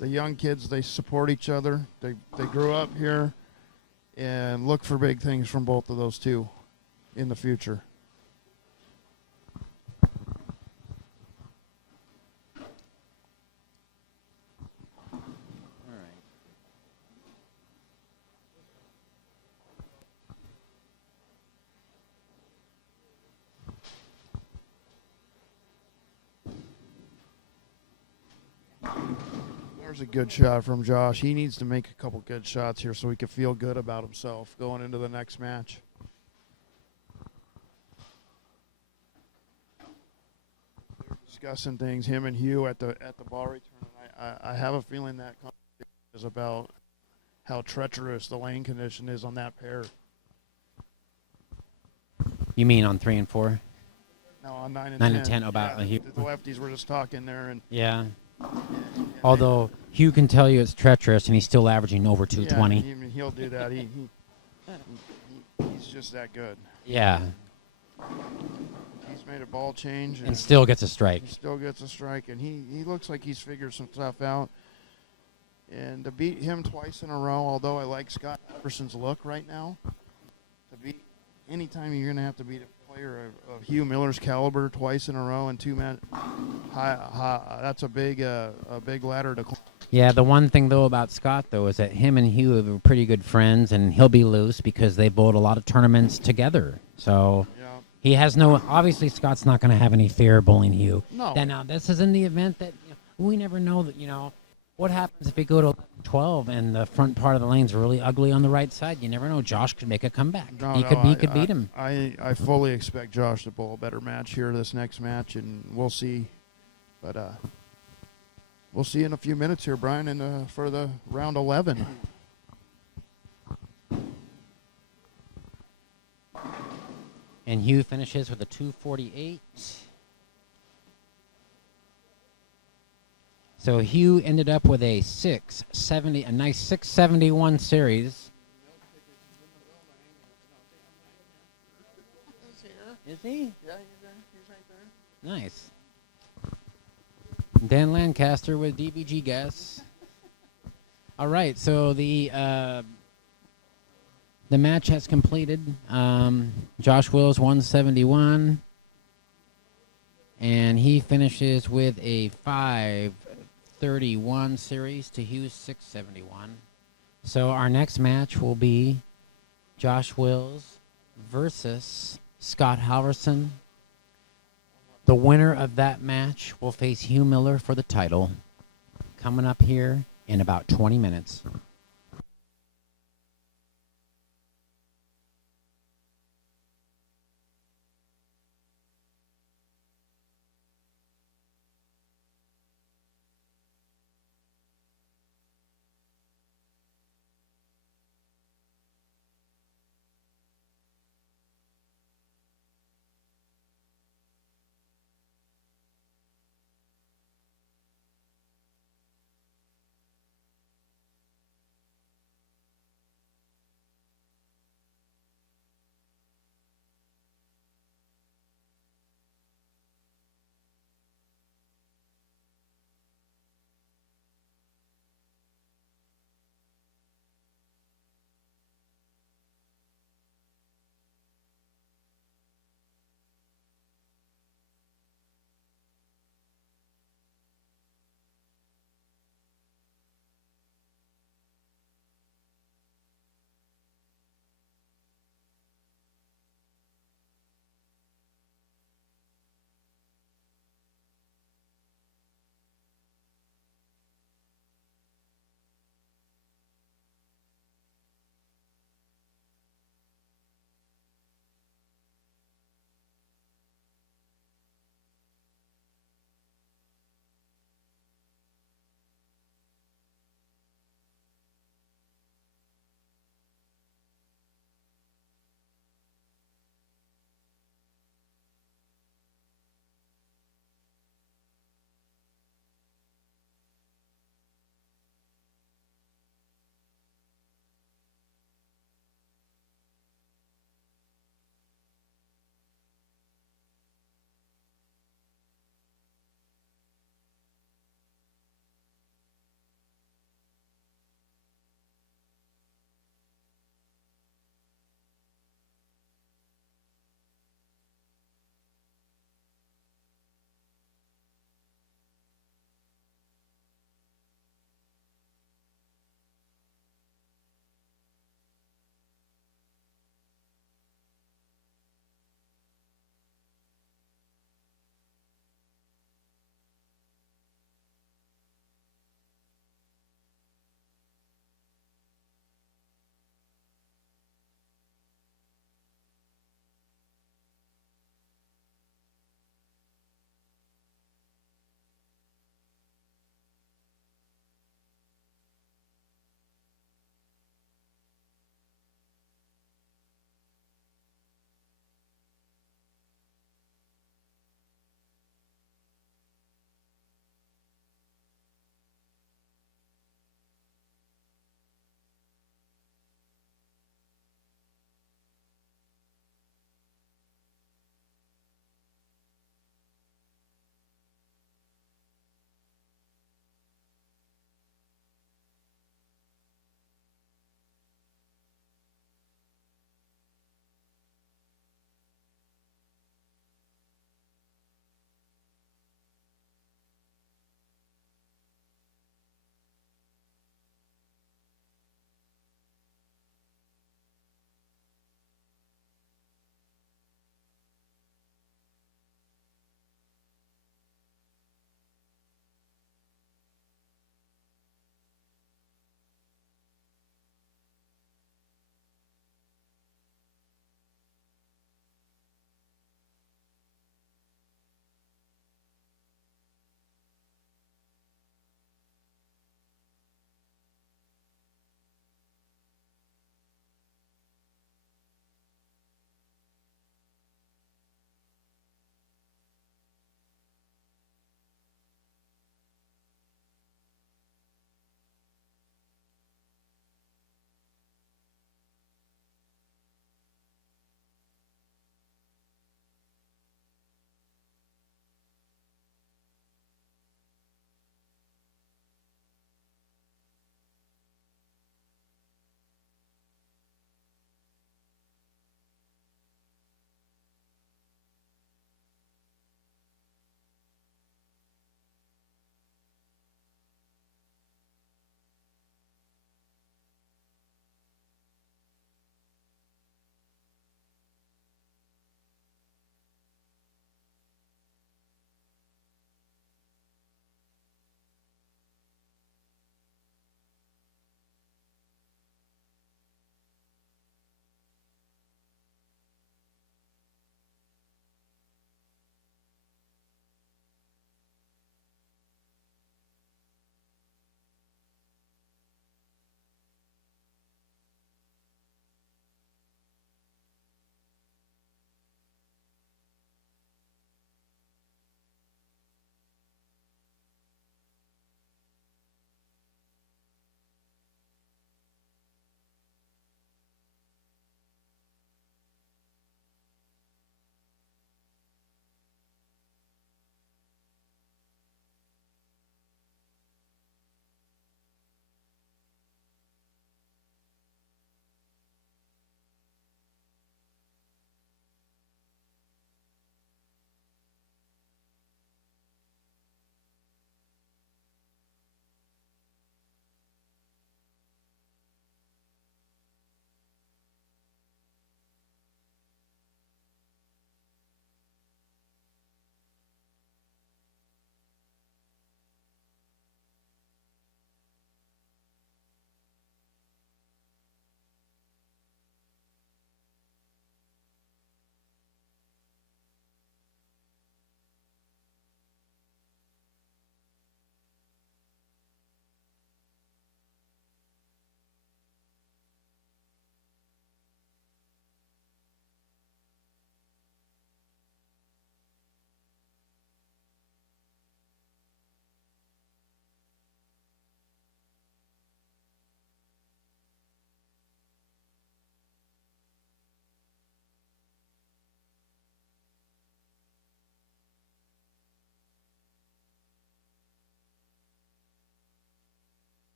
the young kids, they support each other. They grew up here, and look for big things from both of those two in the future. There's a good shot from Josh. He needs to make a couple good shots here so he can feel good about himself going into the next match. They're discussing things, him and Hugh at the ball return. I have a feeling that conversation is about how treacherous the lane condition is on that pair. You mean on 3 and 4? No, on 9 and 9 10. and 10 about yeah, Hugh. the lefties were just talking there, and yeah. Although Hugh can tell you it's treacherous, and he's still averaging over 220. Yeah, he'll do that. He's just that good. Yeah. He's made a ball change and still gets a strike. He still gets a strike, and he looks like he's figured some stuff out. And to beat him twice in a row, although I like Scott Jefferson's look right now, to beat anytime you're going to have to beat a player of Hugh Miller's caliber twice in a row and that's a big ladder to climb. Yeah, the one thing, though, about Scott, though, is that him and Hugh are pretty good friends, and he'll be loose because they bowled a lot of tournaments together. So he has obviously, Scott's not going to have any fear bowling Hugh. No. Now, this is in the event that we never know that, what happens if we go to 12 and the front part of the lane's really ugly on the right side? You never know. Josh could make a comeback. He could beat him. I fully expect Josh to bowl a better match here this next match, and we'll see. But we'll see in a few minutes here, Brian, for the round 11. And Hugh finishes with a 248. So Hugh ended up with a nice 671 series. Is he? Yeah, he's right there. Nice. Dan Lancaster with DBG guess. All right, so the match has completed. Josh Wills 171, and he finishes with a 531 series to Hugh's 671. So our next match will be Josh Wills versus Scott Halverson. The winner of that match will face Hugh Miller for the title, coming up here in about 20 minutes.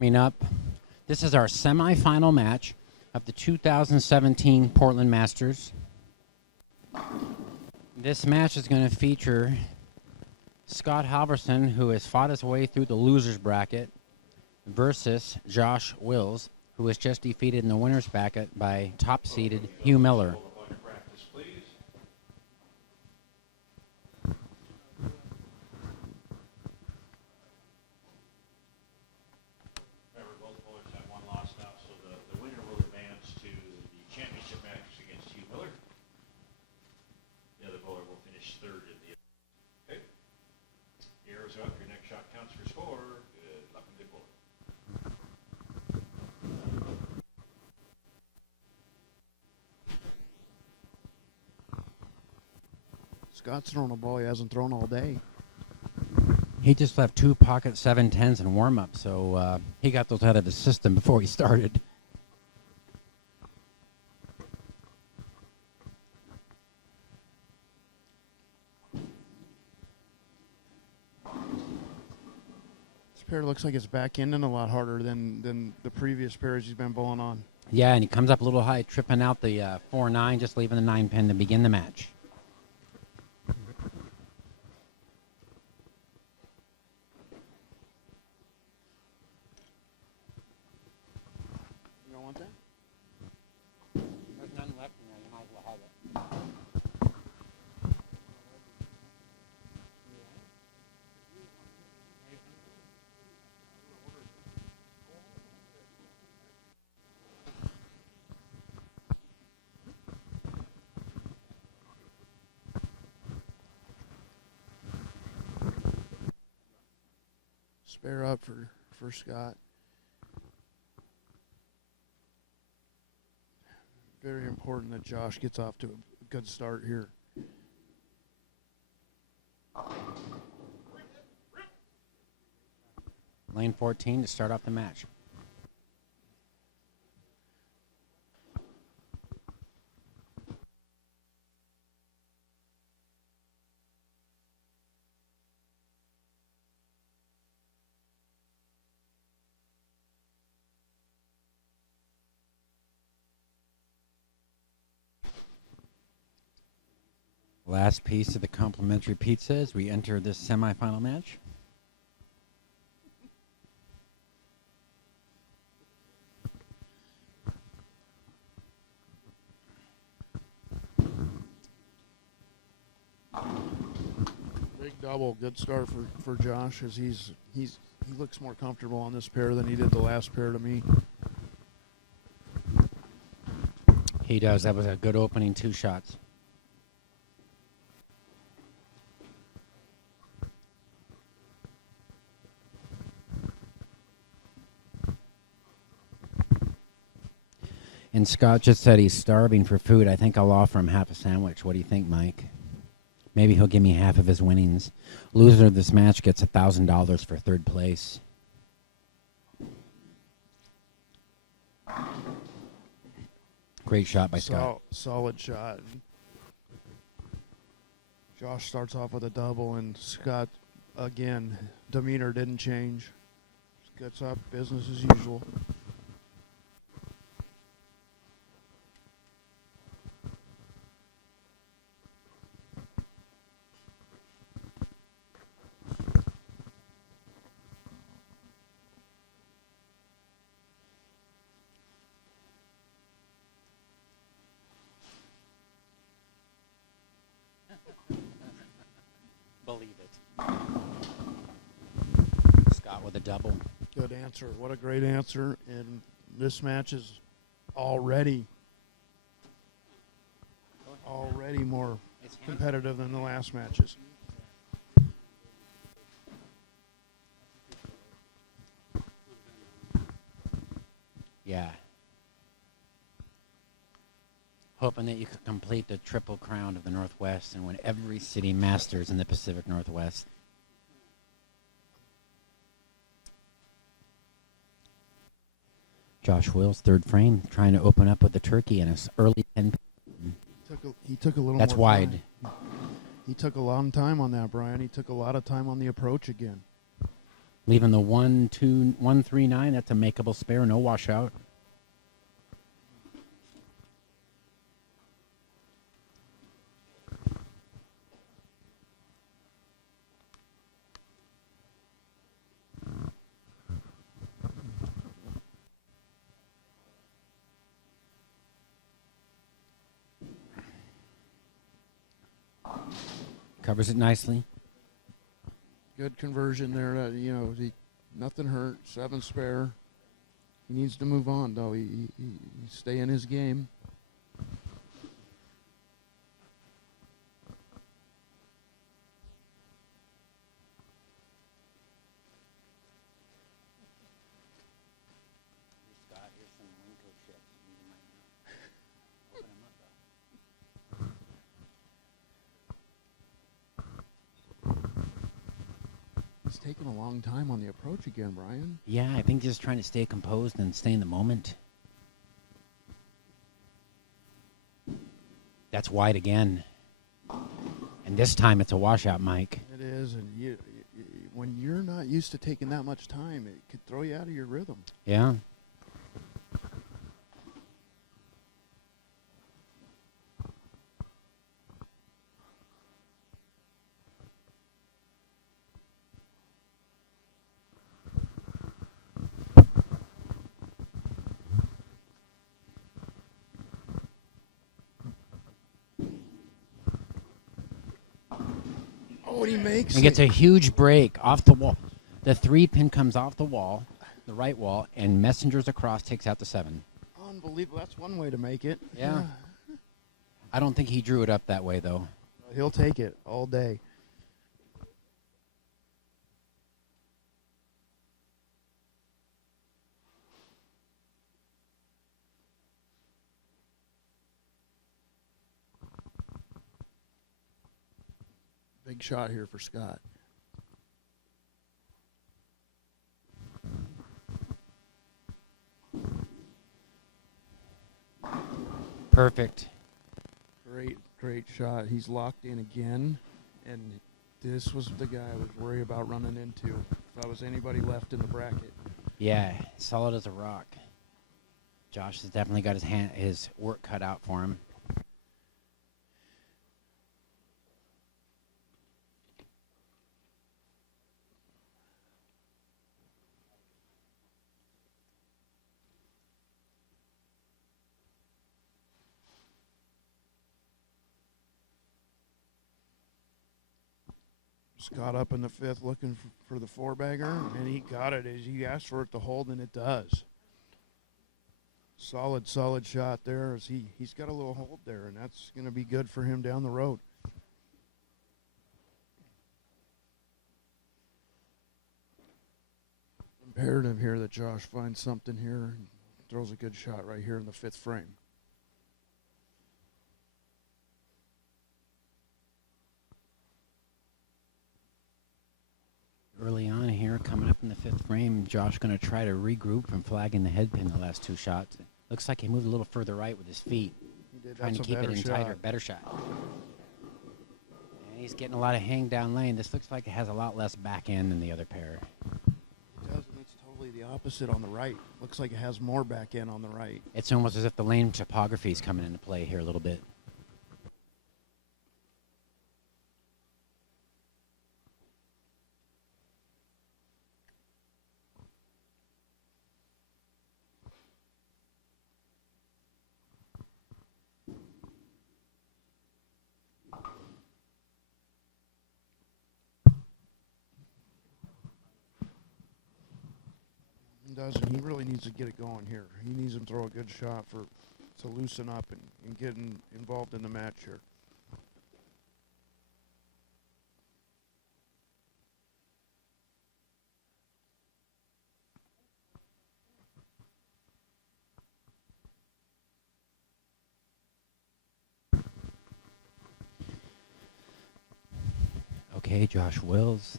Coming up, this is our semifinal match of the 2017 Portland Masters. This match is going to feature Scott Halverson, who has fought his way through the loser's bracket, versus Josh Wills, who was just defeated in the winner's bracket by top-seeded Hugh Miller. Up. Your next shot counts for score. Good luck and good bowling. Scott's thrown a ball he hasn't thrown all day. He just left 2 pocket 7-10s in warm-up, so he got those out of his system before he started. Pair looks like it's back ending a lot harder than the previous pairs he's been bowling on. Yeah, and he comes up a little high, tripping out the 4-9, just leaving the 9 pin to begin the match. You don't want that? There's none left in there. You might as well have it. Spare up for Scott. Very important that Josh gets off to a good start here. Lane 14 to start off the match. Last piece of the complimentary pizza as we enter this semifinal match. Big double, good start for Josh as he looks more comfortable on this pair than he did the last pair to me. He does. That was a good opening 2 shots. And Scott just said he's starving for food. I think I'll offer him half a sandwich. What do you think, Mike? Maybe he'll give me half of his winnings. Loser of this match gets $1,000 for 3rd place. Great shot by Scott. Solid shot. Josh starts off with a double, and Scott, again, demeanor didn't change. Gets up, business as usual. Believe it. Scott with a double. Good answer. What a great answer. And this match is already more competitive than the last matches. Yeah. Hoping that you could complete the Triple Crown of the Northwest and win every city Masters in the Pacific Northwest. Josh Wills, 3rd frame, trying to open up with the turkey in his early 10. He took a little That's more wide. time. He took a long time on that, Brian. He took a lot of time on the approach again. Leaving the 1-2-1-3-9. That's a makeable spare, no washout. Covers it nicely. Good conversion there. Nothing hurt. 7 spare. He needs to move on, though. He stay in his game. He's taking a long time on the approach again, Brian. Yeah, I think just trying to stay composed and stay in the moment. That's wide again. And this time it's a washout, Mike. It is, and when you're not used to taking that much time, it could throw you out of your rhythm. Yeah. Oh, and he makes And it. gets a huge break off the wall. The 3-pin comes off the wall, the right wall, and Messengers across takes out the 7. Unbelievable. That's one way to make it. Yeah. I don't think he drew it up that way, though. He'll take it all day. Big shot here for Scott. Perfect. Great shot. He's locked in again, and this was the guy I was worried about running into if I was anybody left in the bracket. Yeah, solid as a rock. Josh has definitely got his work cut out for him. Scott up in the 5th looking for the 4-bagger, and he got it as he asked for it to hold, and it does. Solid shot there as he's got a little hold there, and that's going to be good for him down the road. Imperative here that Josh finds something here and throws a good shot right here in the 5th frame. Early on here, coming up in the 5th frame, Josh going to try to regroup from flagging the head pin the last 2 shots. Looks like he moved a little further right with his feet, trying to keep it in tighter, better shot. And he's getting a lot of hang down lane. This looks like it has a lot less back end than the other pair. It does, and it's totally the opposite on the right. Looks like it has more back end on the right. It's almost as if the lane topography is coming into play here a little bit. He does, and he really needs to get it going here. He needs to throw a good shot to loosen up and get involved in the match here. Okay, Josh Wills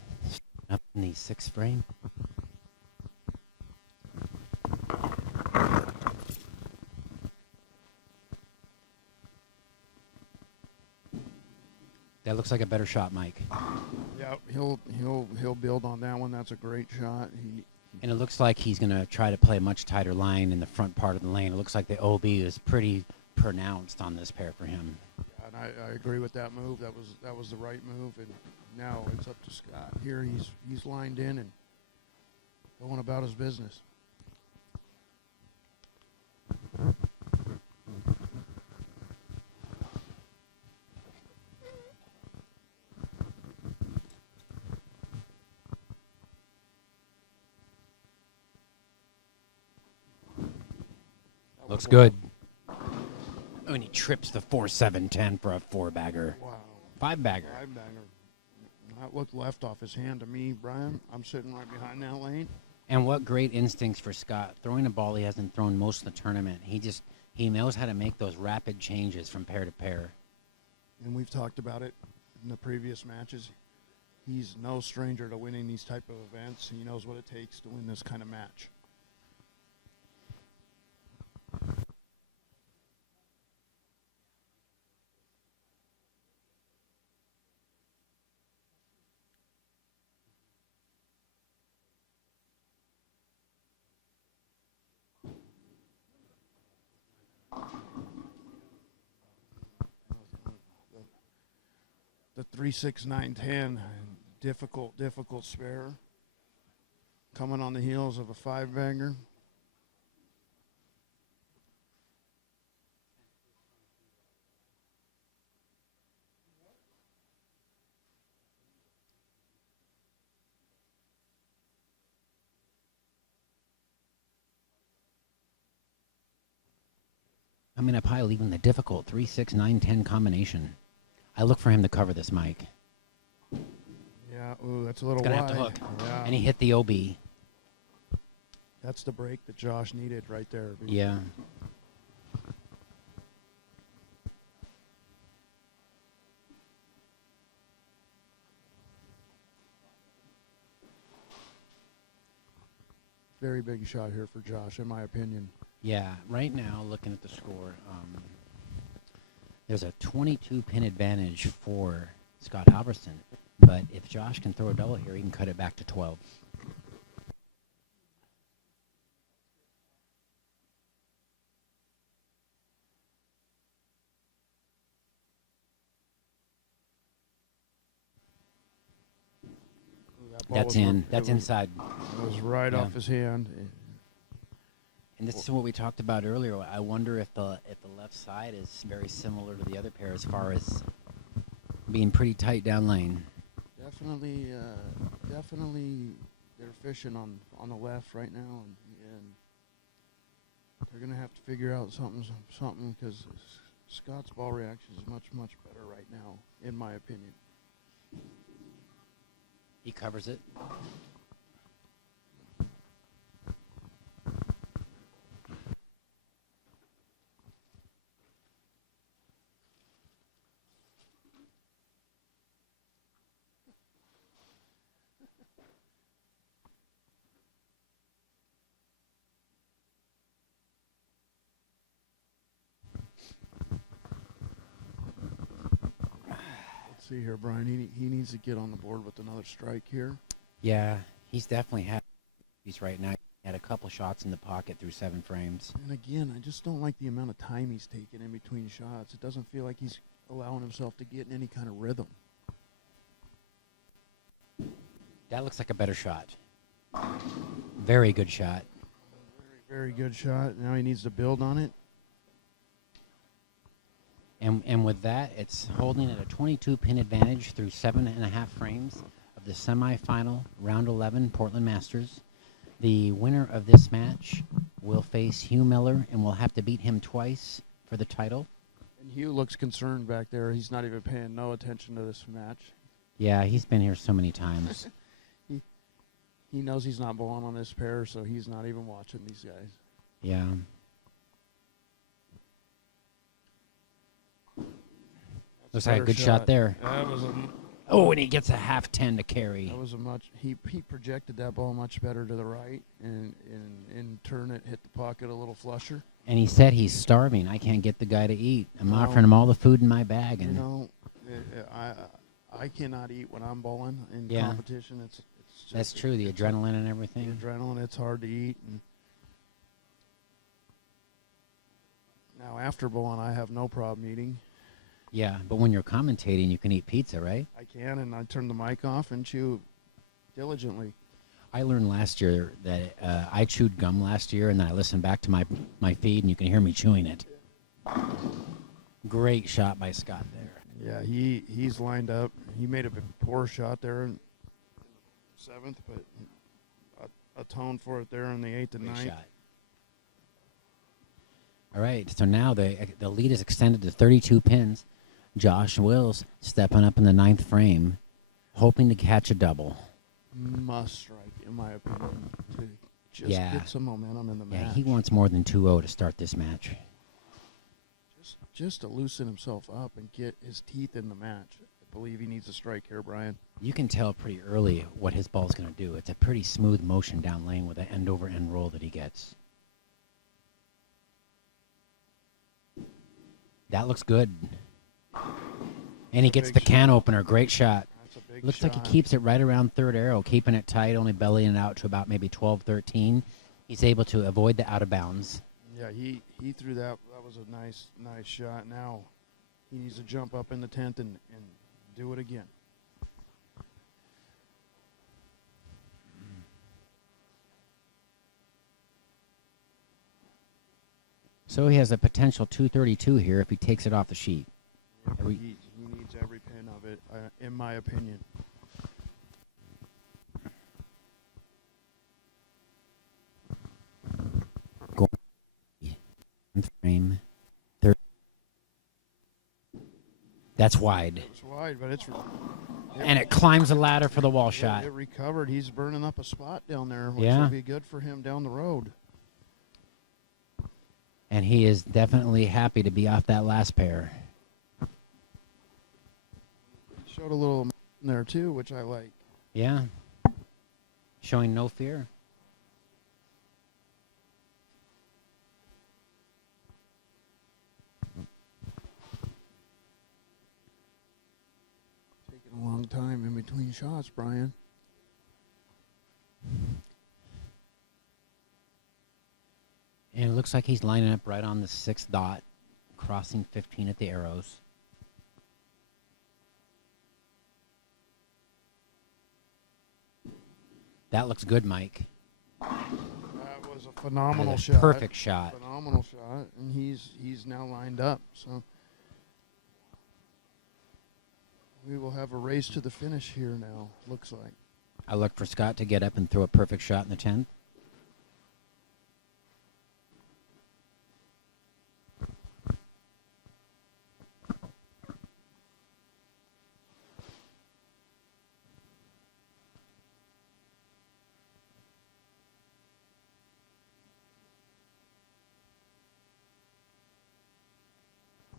up in the 6th frame. That looks like a better shot, Mike. Yeah, Yeah, he'll build on that one. That's a great shot. And it looks like he's going to try to play a much tighter line in the front part of the lane. It looks like the OB is pretty pronounced on this pair for him. Yeah, and I agree with that move. That was the right move. And now it's up to Scott. Here he's lined in and going about his business. Looks good. Oh, and he trips the 4-7-10 for a 4-bagger. Wow. 5-bagger. 5-bagger. That looked left off his hand to me, Brian. I'm sitting right behind that lane. And what great instincts for Scott. Throwing a ball he hasn't thrown most of the tournament. He knows how to make those rapid changes from pair to pair. And we've talked about it in the previous matches. He's no stranger to winning these type of events. He knows what it takes to win this kind of match. The 3-6-9-10, difficult spare. Coming on the heels of a 5-bagger. Coming up high, leaving the difficult 3-6-9-10 combination. I look for him to cover this, Mike. Yeah, ooh, that's a little Gonna wide. have to hook. Yeah. And he hit the OB. That's the break that Josh needed right there. Yeah. Very big shot here for Josh, in my opinion. Yeah, right now, looking at the score, there's a 22-pin advantage for Scott Halverson. But if Josh can throw a double here, he can cut it back to 12. That's in. That's inside. It was right off his hand. And this is what we talked about earlier. I wonder if the left side is very similar to the other pair as far as being pretty tight down lane. Definitely, they're fishing on the left right now, and they're gonna have to figure out something because Scott's ball reaction is much better right now, in my opinion. He covers it. See here, Brian. He needs to get on the board with another strike here. Yeah, he's definitely had these right now. He had a couple shots in the pocket through 7 frames. And again, I just don't like the amount of time he's taking in between shots. It doesn't feel like he's allowing himself to get in any kind of rhythm. That looks like a better shot. Very good shot. Very good shot. Now he needs to build on it. And with that, it's holding at a 22-pin advantage through 7.5 frames of the semifinal round 11 Portland Masters. The winner of this match will face Hugh Miller and will have to beat him twice for the title. And Hugh looks concerned back there. He's not even paying no attention to this match. Yeah, he's been here so many times. He knows he's not belong on this pair, so he's not even watching these guys. Yeah. Looks like a good shot there. That was Oh, and he gets a half 10 to carry. That was he projected that ball much better to the right, and in turn it hit the pocket a little flusher. And he said he's starving. I can't get the guy to eat. I'm No. offering him all the food in my bag. You And know, I cannot eat when I'm bowling in Yeah. competition. It's just, That's true. The adrenaline and The everything. adrenaline, it's hard to eat. And now after bowling, I have no problem eating. Yeah, but when you're commentating, you can eat pizza, right? I can, and I turn the mic off and chew diligently. I learned last year that I chewed gum last year, and then I listened back to my feed, and you can hear me chewing it. Great shot by Scott there. Yeah, he's lined up. He made a poor shot there in 7th, but atoned for it there in the 8th and Great 9th. shot. All right, so now the lead is extended to 32 pins. Josh Wills stepping up in the 9th frame, hoping to catch a double. Must strike, in my opinion, to just Yeah. get some momentum in the Yeah, match. he wants more than 2-0 to start this match. Just to loosen himself up and get his teeth in the match. I believe he needs a strike here, Brian. You can tell pretty early what his ball's going to do. It's a pretty smooth motion down lane with an end-over-end roll that he gets. That looks good. And he That's a gets big the shot. can opener. Great shot. That's a big Looks shot. like he keeps it right around third arrow, keeping it tight, only bellying it out to about maybe 12, 13. He's able to avoid the out of bounds. Yeah, he threw that. That was a nice shot. Now he needs to jump up in the 10th and do it again. So he has a potential 232 here if he takes it off the sheet. He needs every pin of it, in my opinion. Frame. Third. That's wide. It's wide, but And it climbs the ladder for the wall shot. It recovered. He's burning up a spot down there, which Yeah. will be good for him down the road. And he is definitely happy to be off that last pair. He showed a little in there too, which I like. Yeah. Showing no fear. Taking a long time in between shots, Brian. And it looks like he's lining up right on the 6th dot, crossing 15 at the arrows. That looks good, Mike. That was a phenomenal That is a shot. perfect shot. Phenomenal shot, and he's now lined up. So we will have a race to the finish here now. Looks like. I look for Scott to get up and throw a perfect shot in the 10th.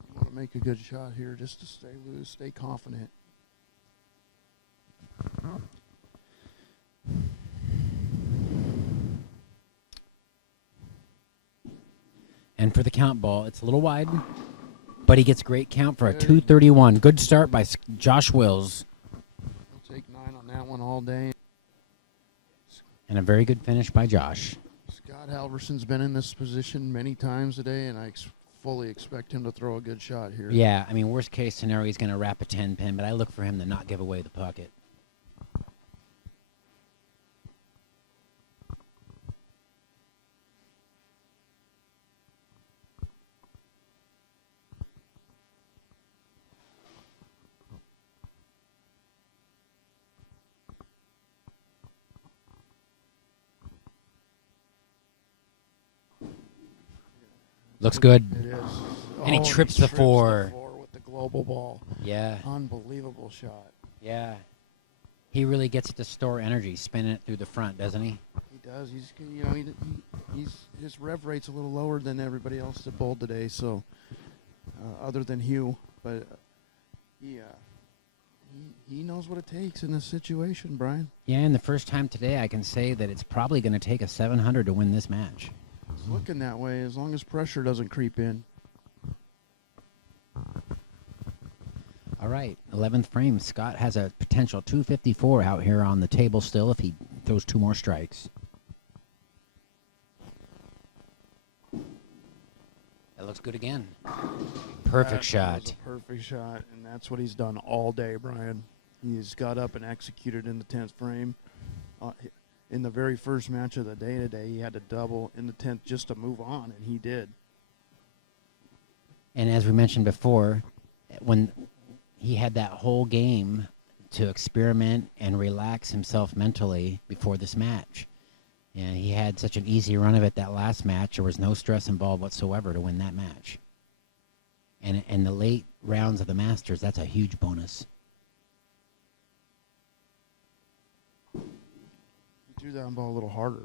You want to make a good shot here, just to stay loose, stay confident. And for the count ball, it's a little wide, but he gets great count for a Good. 231. Good start by Josh Wills. I'll take 9 on that one all day. And a very good finish by Josh. Scott Halverson's been in this position many times today, and I fully expect him to throw a good shot here. Yeah, I mean, worst case scenario, he's going to wrap a 10 pin, but I look for him to not give away the pocket. Looks good. It is. And he trips the four. With the global ball. Yeah, Unbelievable shot. yeah. He really gets it to store energy, spinning it through the front, doesn't he? He does. His rev rate's a little lower than everybody else that bowled today. So, other than Hugh, but he knows what it takes in this situation, Brian. Yeah, and the first time today, I can say that it's probably going to take a 700 to win this match. It's looking that way as long as pressure doesn't creep in. All right, 11th frame. Scott has a potential 254 out here on the table still if he throws 2 more strikes. That looks good again. Perfect shot. That was a perfect shot, and that's what he's done all day, Brian. He's got up and executed in the 10th frame. In the very first match of the day today, he had to double in the 10th just to move on, and he did. And as we mentioned before, when he had that whole game to experiment and relax himself mentally before this match. And he had such an easy run of it that last match. There was no stress involved whatsoever to win that match. And in the late rounds of the Masters, that's a huge bonus. He threw that ball a little harder.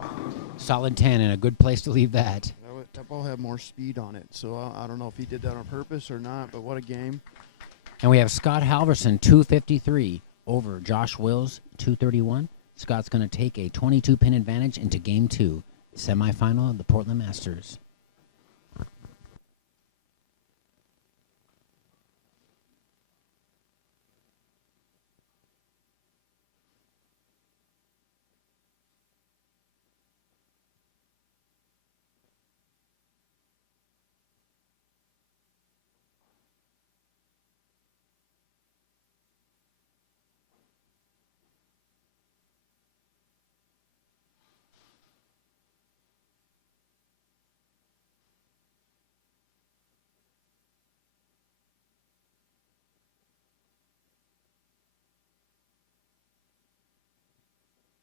Solid 10 and a good place to leave that. That ball had more speed on it, so I don't know if he did that on purpose or not, but what a game. And we have Scott Halverson, 253, over Josh Wills, 231. Scott's going to take a 22-pin advantage into Game 2, semifinal of the Portland Masters.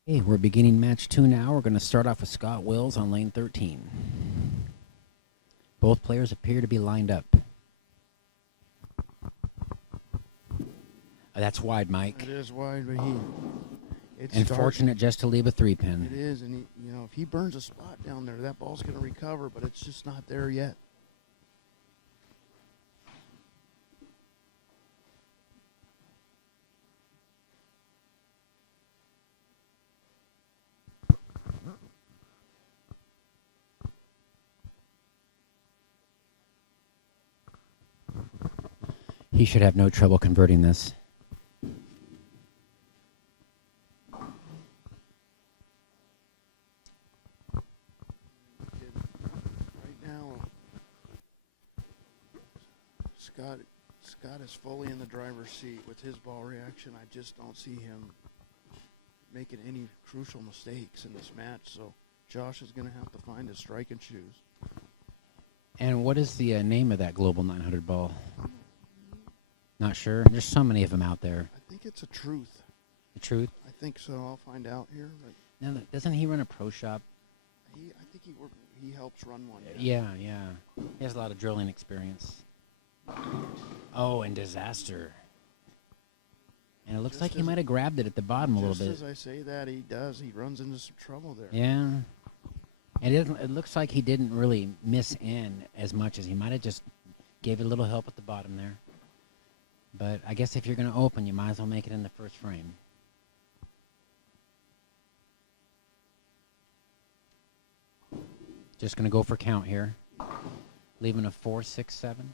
Okay, we're beginning match 2 now. We're going to start off with Scott Wills on lane 13. Both players appear to be lined up. That's wide, Mike. It is wide, but it's And fortunate just to leave a 3-pin. It is, and if he burns a spot down there, that ball's going to recover, but it's just not there yet. He should have no trouble converting this. Right now, Scott is fully in the driver's seat with his ball reaction. I just don't see him making any crucial mistakes in this match, so Josh is going to have to find his strike and choose. And what is the name of that Global 900 ball? Not sure. There's so many of them out there. I think it's a Truth. The Truth? I think so. I'll find out here. But Now, doesn't he run a pro shop? I think he helps run one. Yeah. He has a lot of drilling experience. Oh, and Disaster. And it looks like he might have grabbed it at the bottom a little bit. Just as I say that, he does. He runs into some trouble there. Yeah. And it looks like he didn't really miss in as much as he might have just gave it a little help at the bottom there. But I guess if you're going to open, you might as well make it in the first frame. Just going to go for count here. Leaving a 4, 6, 7.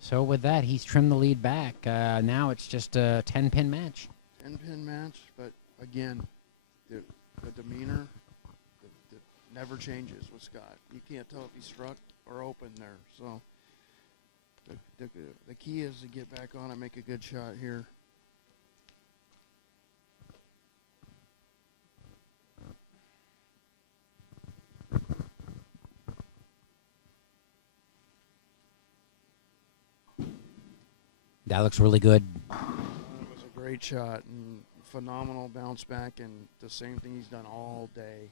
So with that, he's trimmed the lead back. Now it's just a 10-pin match. 10-pin match, but again, the demeanor never changes with Scott. You can't tell if he struck or opened there. So the key is to get back on and make a good shot here. That looks really good. It was a great shot and phenomenal bounce back, and the same thing he's done all day.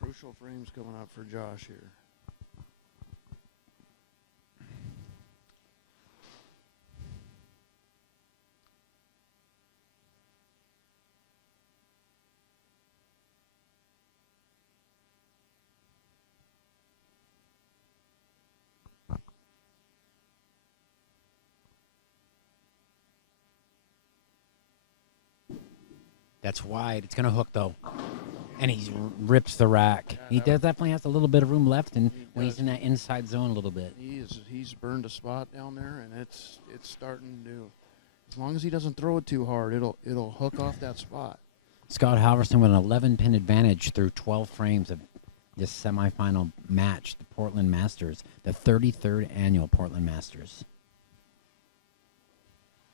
Crucial frames coming up for Josh here. That's wide. It's going to hook, though. And he rips the rack. He definitely has a little bit of room left, and when he's in that inside zone a little bit. He's burned a spot down there, and it's starting to. As long as he doesn't throw it too hard, it'll hook off that spot. Scott Halverson with an 11-pin advantage through 12 frames of this semifinal match, the Portland Masters, the 33rd annual Portland Masters.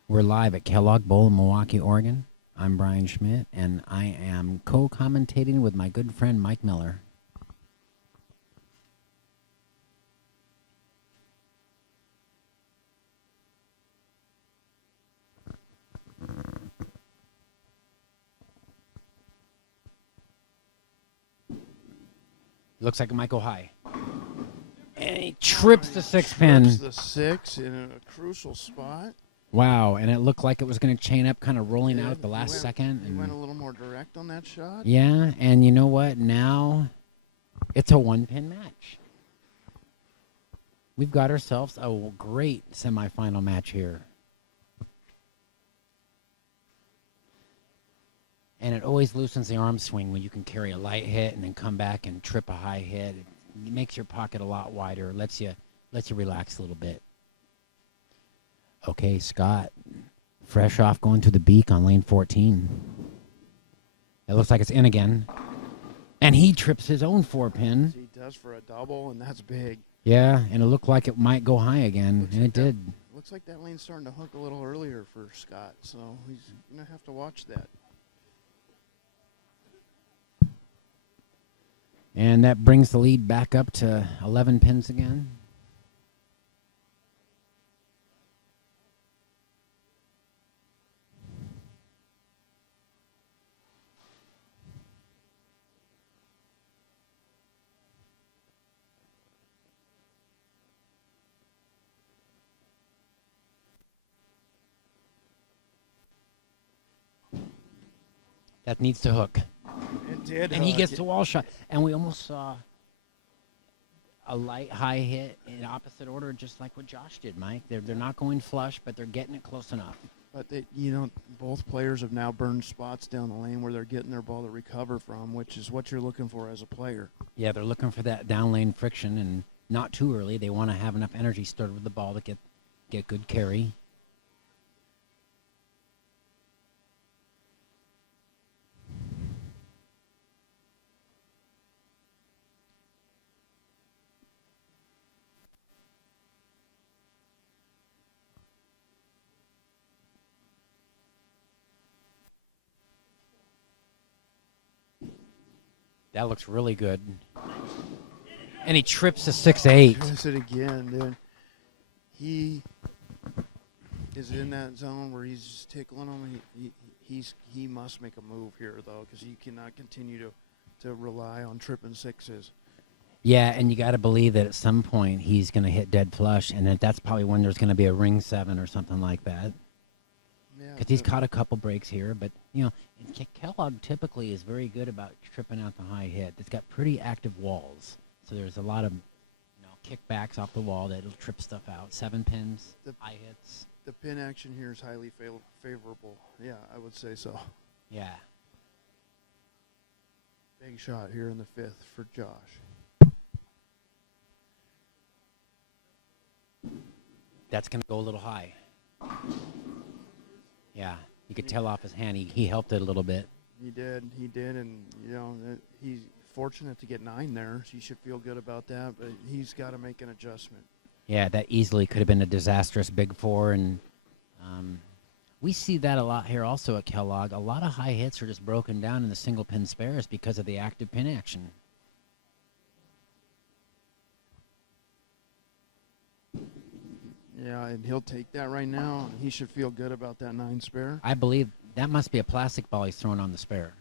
We're live at Kellogg Bowl in Milwaukee, Oregon. I'm Brian Schmidt, and I am co-commentating with my good friend Mike Miller. Looks like it might go high. And he trips the 6-pin. Trips the 6 in a crucial spot. Wow, and it looked like it was going to chain up, kind of rolling out at the last second. He went a little more direct on that shot. Yeah, and you know what? Now it's a 1-pin match. We've got ourselves a great semifinal match here. And it always loosens the arm swing when you can carry a light hit and then come back and trip a high hit. It makes your pocket a lot wider, lets you relax a little bit. Okay, Scott, fresh off going to the beak on lane 14. It looks like it's in again. And he trips his own 4-pin. He does for a double, and that's big. Yeah, and it looked like it might go high again, and it did. Looks like that lane's starting to hook a little earlier for Scott, so he's going to have to watch that. And that brings the lead back up to 11 pins again. That needs to hook. It did. And he gets to wall shot. And we almost saw a light high hit in opposite order, just like what Josh did, Mike. They're not going flush, but they're getting it close enough. But both players have now burned spots down the lane where they're getting their ball to recover from, which is what you're looking for as a player. Yeah, they're looking for that down lane friction, and not too early. They want to have enough energy stored with the ball to get good carry. That looks really good. And he trips a 6-8. Trips it again, dude. He is in that zone where he's just tickling him. He must make a move here, though, because he cannot continue to rely on tripping sixes. Yeah, and you got to believe that at some point he's going to hit dead flush, and that's probably when there's going to be a ring 7 or something like that. Because he's caught a couple breaks here, but Kellogg typically is very good about tripping out the high hit. It's got pretty active walls, so there's a lot of kickbacks off the wall that'll trip stuff out. 7 pins, high hits. The pin action here is highly favorable. Yeah, I would say so. Yeah. Big shot here in the 5th for Josh. That's going to go a little high. Yeah, you could tell off his hand. He helped it a little bit. He did, and he's fortunate to get 9 there. So he should feel good about that, but he's got to make an adjustment. Yeah, that easily could have been a disastrous big 4, and we see that a lot here also at Kellogg. A lot of high hits are just broken down in the single pin spares because of the active pin action. Yeah, and he'll take that right now. He should feel good about that 9 spare. I believe that must be a plastic ball he's throwing on the spare.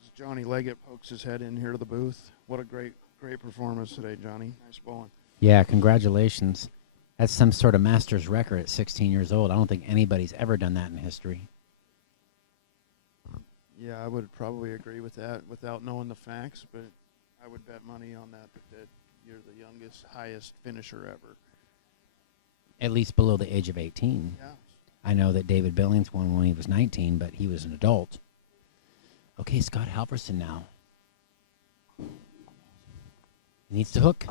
As Johnny Leggett pokes his head in here to the booth. What a great performance today, Johnny. Nice bowling. Yeah, congratulations. That's some sort of Masters record at 16 years old. I don't think anybody's ever done that in history. Yeah, I would probably agree with that without knowing the facts, but I would bet money on that you're the youngest, highest finisher ever. At least below the age of 18. Yeah. I know that David Billings won when he was 19, but he was an adult. Okay, Scott Halverson now. Needs to hook.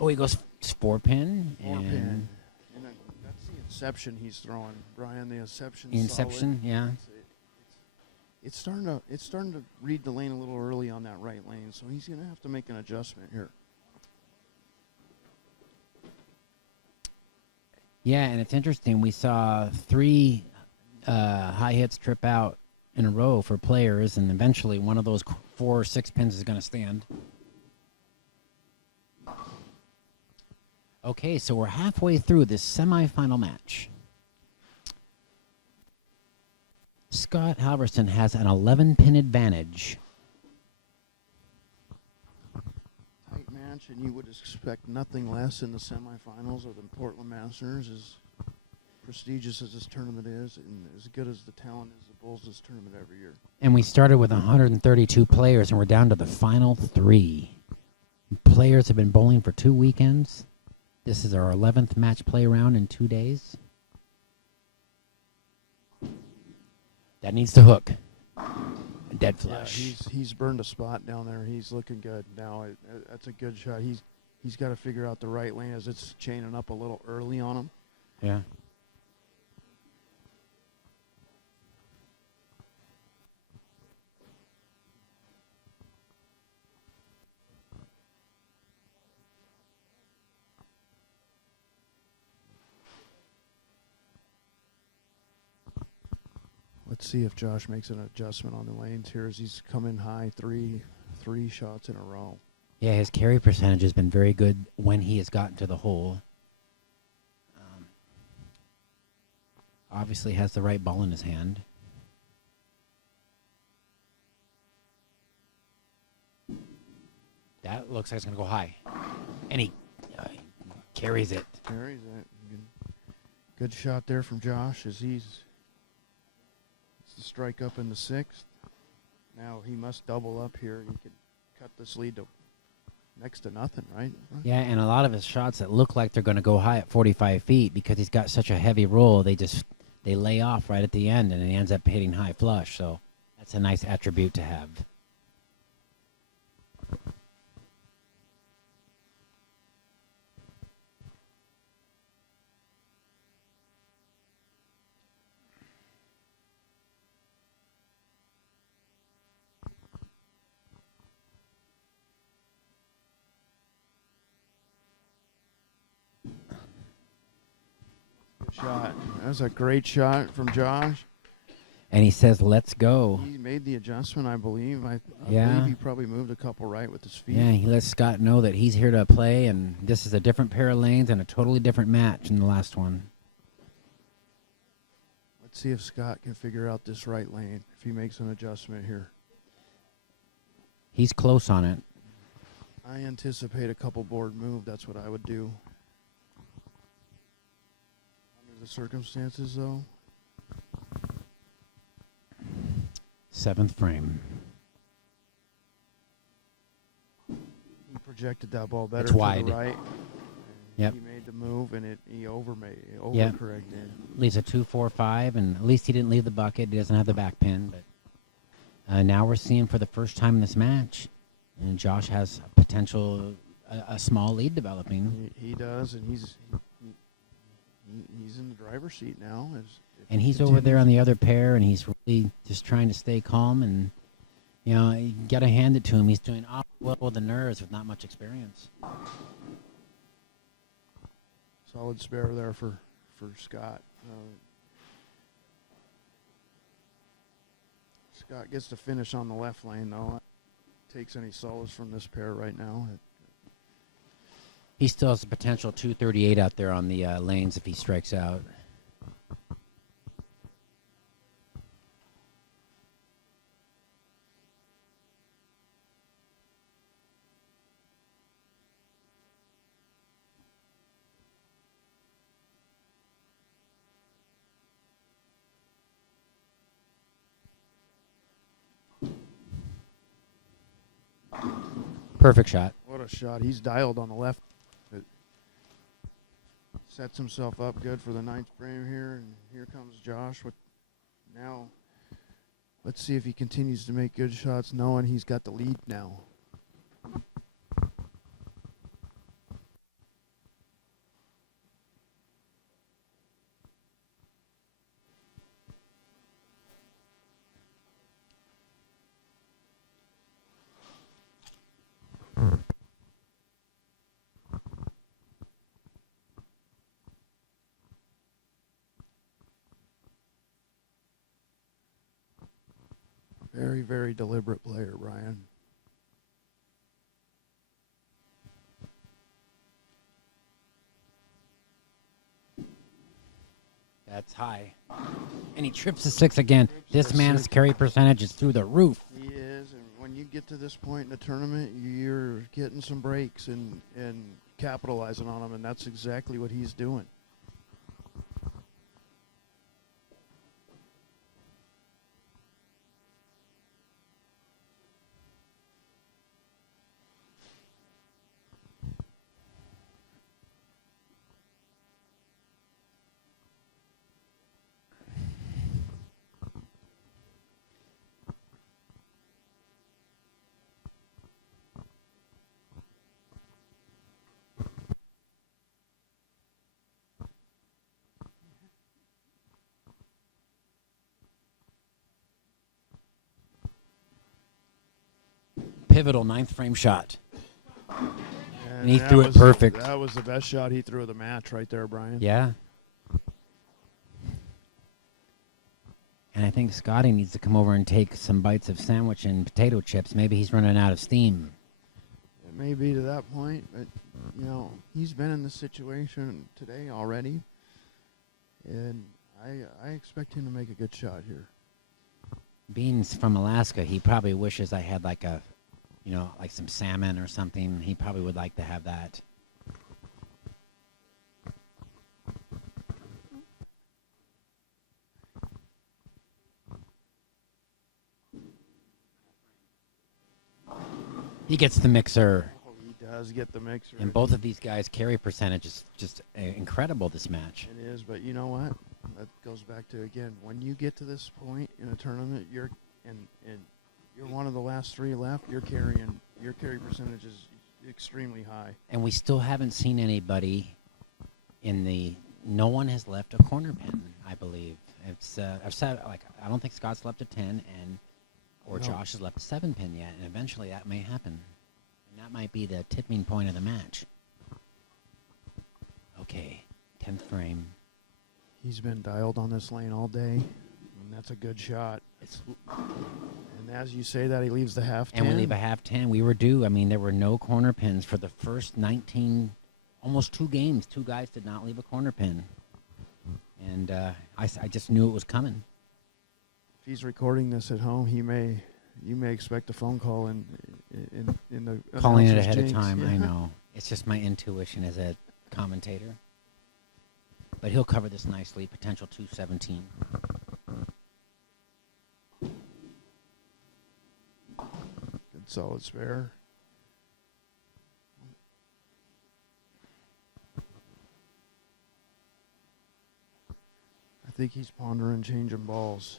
Oh, he goes 4-pin. Four And pin. And that's the inception he's throwing, Brian. The inception. Inception, yeah. It's starting to read the lane a little early on that right lane, so he's going to have to make an adjustment here. Yeah, and it's interesting. We saw 3 high hits trip out in a row for players, and eventually one of those 4 or 6 pins is going to stand. Okay, so we're halfway through this semifinal match. Scott Halverson has an 11-pin advantage. Tight match, and you would expect nothing less in the semifinals of the Portland Masters. As prestigious as this tournament is, and as good as the talent is, the Bulls this tournament every year. And we started with 132 players, and we're down to the final 3. Players have been bowling for 2 weekends. This is our 11th match play round in 2 days. That needs to hook. Dead flush. Yeah, he's burned a spot down there. He's looking good now. That's a good shot. He's got to figure out the right lane as it's chaining up a little early on him. Yeah. Let's see if Josh makes an adjustment on the lanes here as he's coming high three shots in a row. Yeah, his carry percentage has been very good when he has gotten to the hole. Obviously has the right ball in his hand. That looks like it's going to go high. And he carries it. Carries it. Good shot there from Josh as it's the strike up in the 6th. Now he must double up here. He could cut this lead to next to nothing, right? Yeah, and a lot of his shots that look like they're going to go high at 45 feet because he's got such a heavy roll, they lay off right at the end, and he ends up hitting high flush. So that's a nice attribute to have. Good shot. That was a great shot from Josh. And he says, let's go. He made the adjustment, I believe. I Yeah. believe he probably moved a couple right with his feet. Yeah, he lets Scott know that he's here to play, and this is a different pair of lanes and a totally different match than the last one. Let's see if Scott can figure out this right lane, if he makes an adjustment here. He's close on it. I anticipate a couple board move. That's what I would do. Under the circumstances, though. 7th frame. He projected that ball better It's to wide. the right. Yep. He made the move, and he overcorrected. Leaves a 2-4-5, and at least he didn't leave the bucket. He doesn't have the back pin, but now we're seeing for the first time in this match, and Josh has a small lead developing. He does, and he's in the driver's seat now. And he's over there on the other pair, and he's really just trying to stay calm. And, you got to hand it to him. He's doing awfully well with the nerves with not much experience. Solid spare there for Scott. Scott gets to finish on the left lane, though. Takes any solace from this pair right now. He still has the potential 238 out there on the lanes if he strikes out. Perfect shot. What a shot. He's dialed on the left. It sets himself up good for the 9th frame here. And here comes Josh with now Let's see if he continues to make good shots, knowing he's got the lead now. Very, very deliberate player, Brian. That's high. And he trips to 6 again. This man's carry percentage is through the roof. He is, and when you get to this point in the tournament, you're getting some breaks and capitalizing on them, and that's exactly what he's doing. Pivotal 9th frame shot. And he that threw it was perfect. That was the best shot he threw of the match right there, Brian. Yeah. And I think Scotty needs to come over and take some bites of sandwich and potato chips. Maybe he's running out of steam. It may be to that point, but, you know, he's been in this situation today already, and I expect him to make a good shot here. Being from Alaska, he probably wishes I had like a, you know, like some salmon or something. He probably would like to have that. He gets the mixer. Oh, he does get the mixer. And both of these guys' carry percentage is just incredible this match. It is, but you know what? That goes back to, again, when you get to this point in a tournament, you're one of the last 3 left, your carry percentage is extremely high. And we still haven't seen anybody no one has left a corner pin, I believe. It's I've said, like, I don't think Scott's left a 10 or No. Josh has left a 7 pin yet, and eventually that may happen. And that might be the tipping point of the match. Okay, 10th frame. He's been dialed on this lane all day, and that's a good shot. And as you say that, he leaves the half 10. And we leave a half 10. We were due. I mean, there were no corner pins for the first 19, almost 2 games. 2 guys did not leave a corner pin. And I just knew it was coming. If he's recording this at home, you may expect a phone call in the Calling it announcer's ahead of jinx. time, Yeah. I know. It's just my intuition as a commentator. But he'll cover this nicely, potential 217. Good solid spare. I think he's pondering changing balls.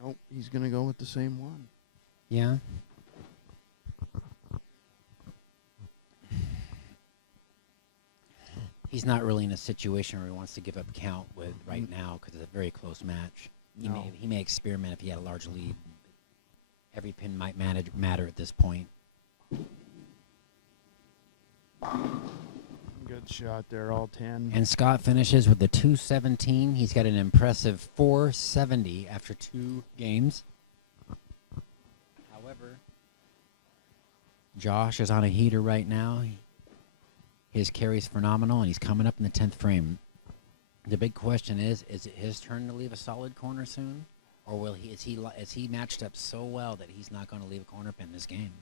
Nope, he's going to go with the same one. Yeah. He's not really in a situation where he wants to give up count with right now because it's a very close match. No. He may experiment if he had a large lead. Every pin might matter at this point. Good shot there, all 10. And Scott finishes with the 217. He's got an impressive 470 after 2 games. However, Josh is on a heater right now. His carry's phenomenal, and he's coming up in the 10th frame. The big question is it his turn to leave a solid corner soon? Or is he matched up so well that he's not going to leave a corner pin this game?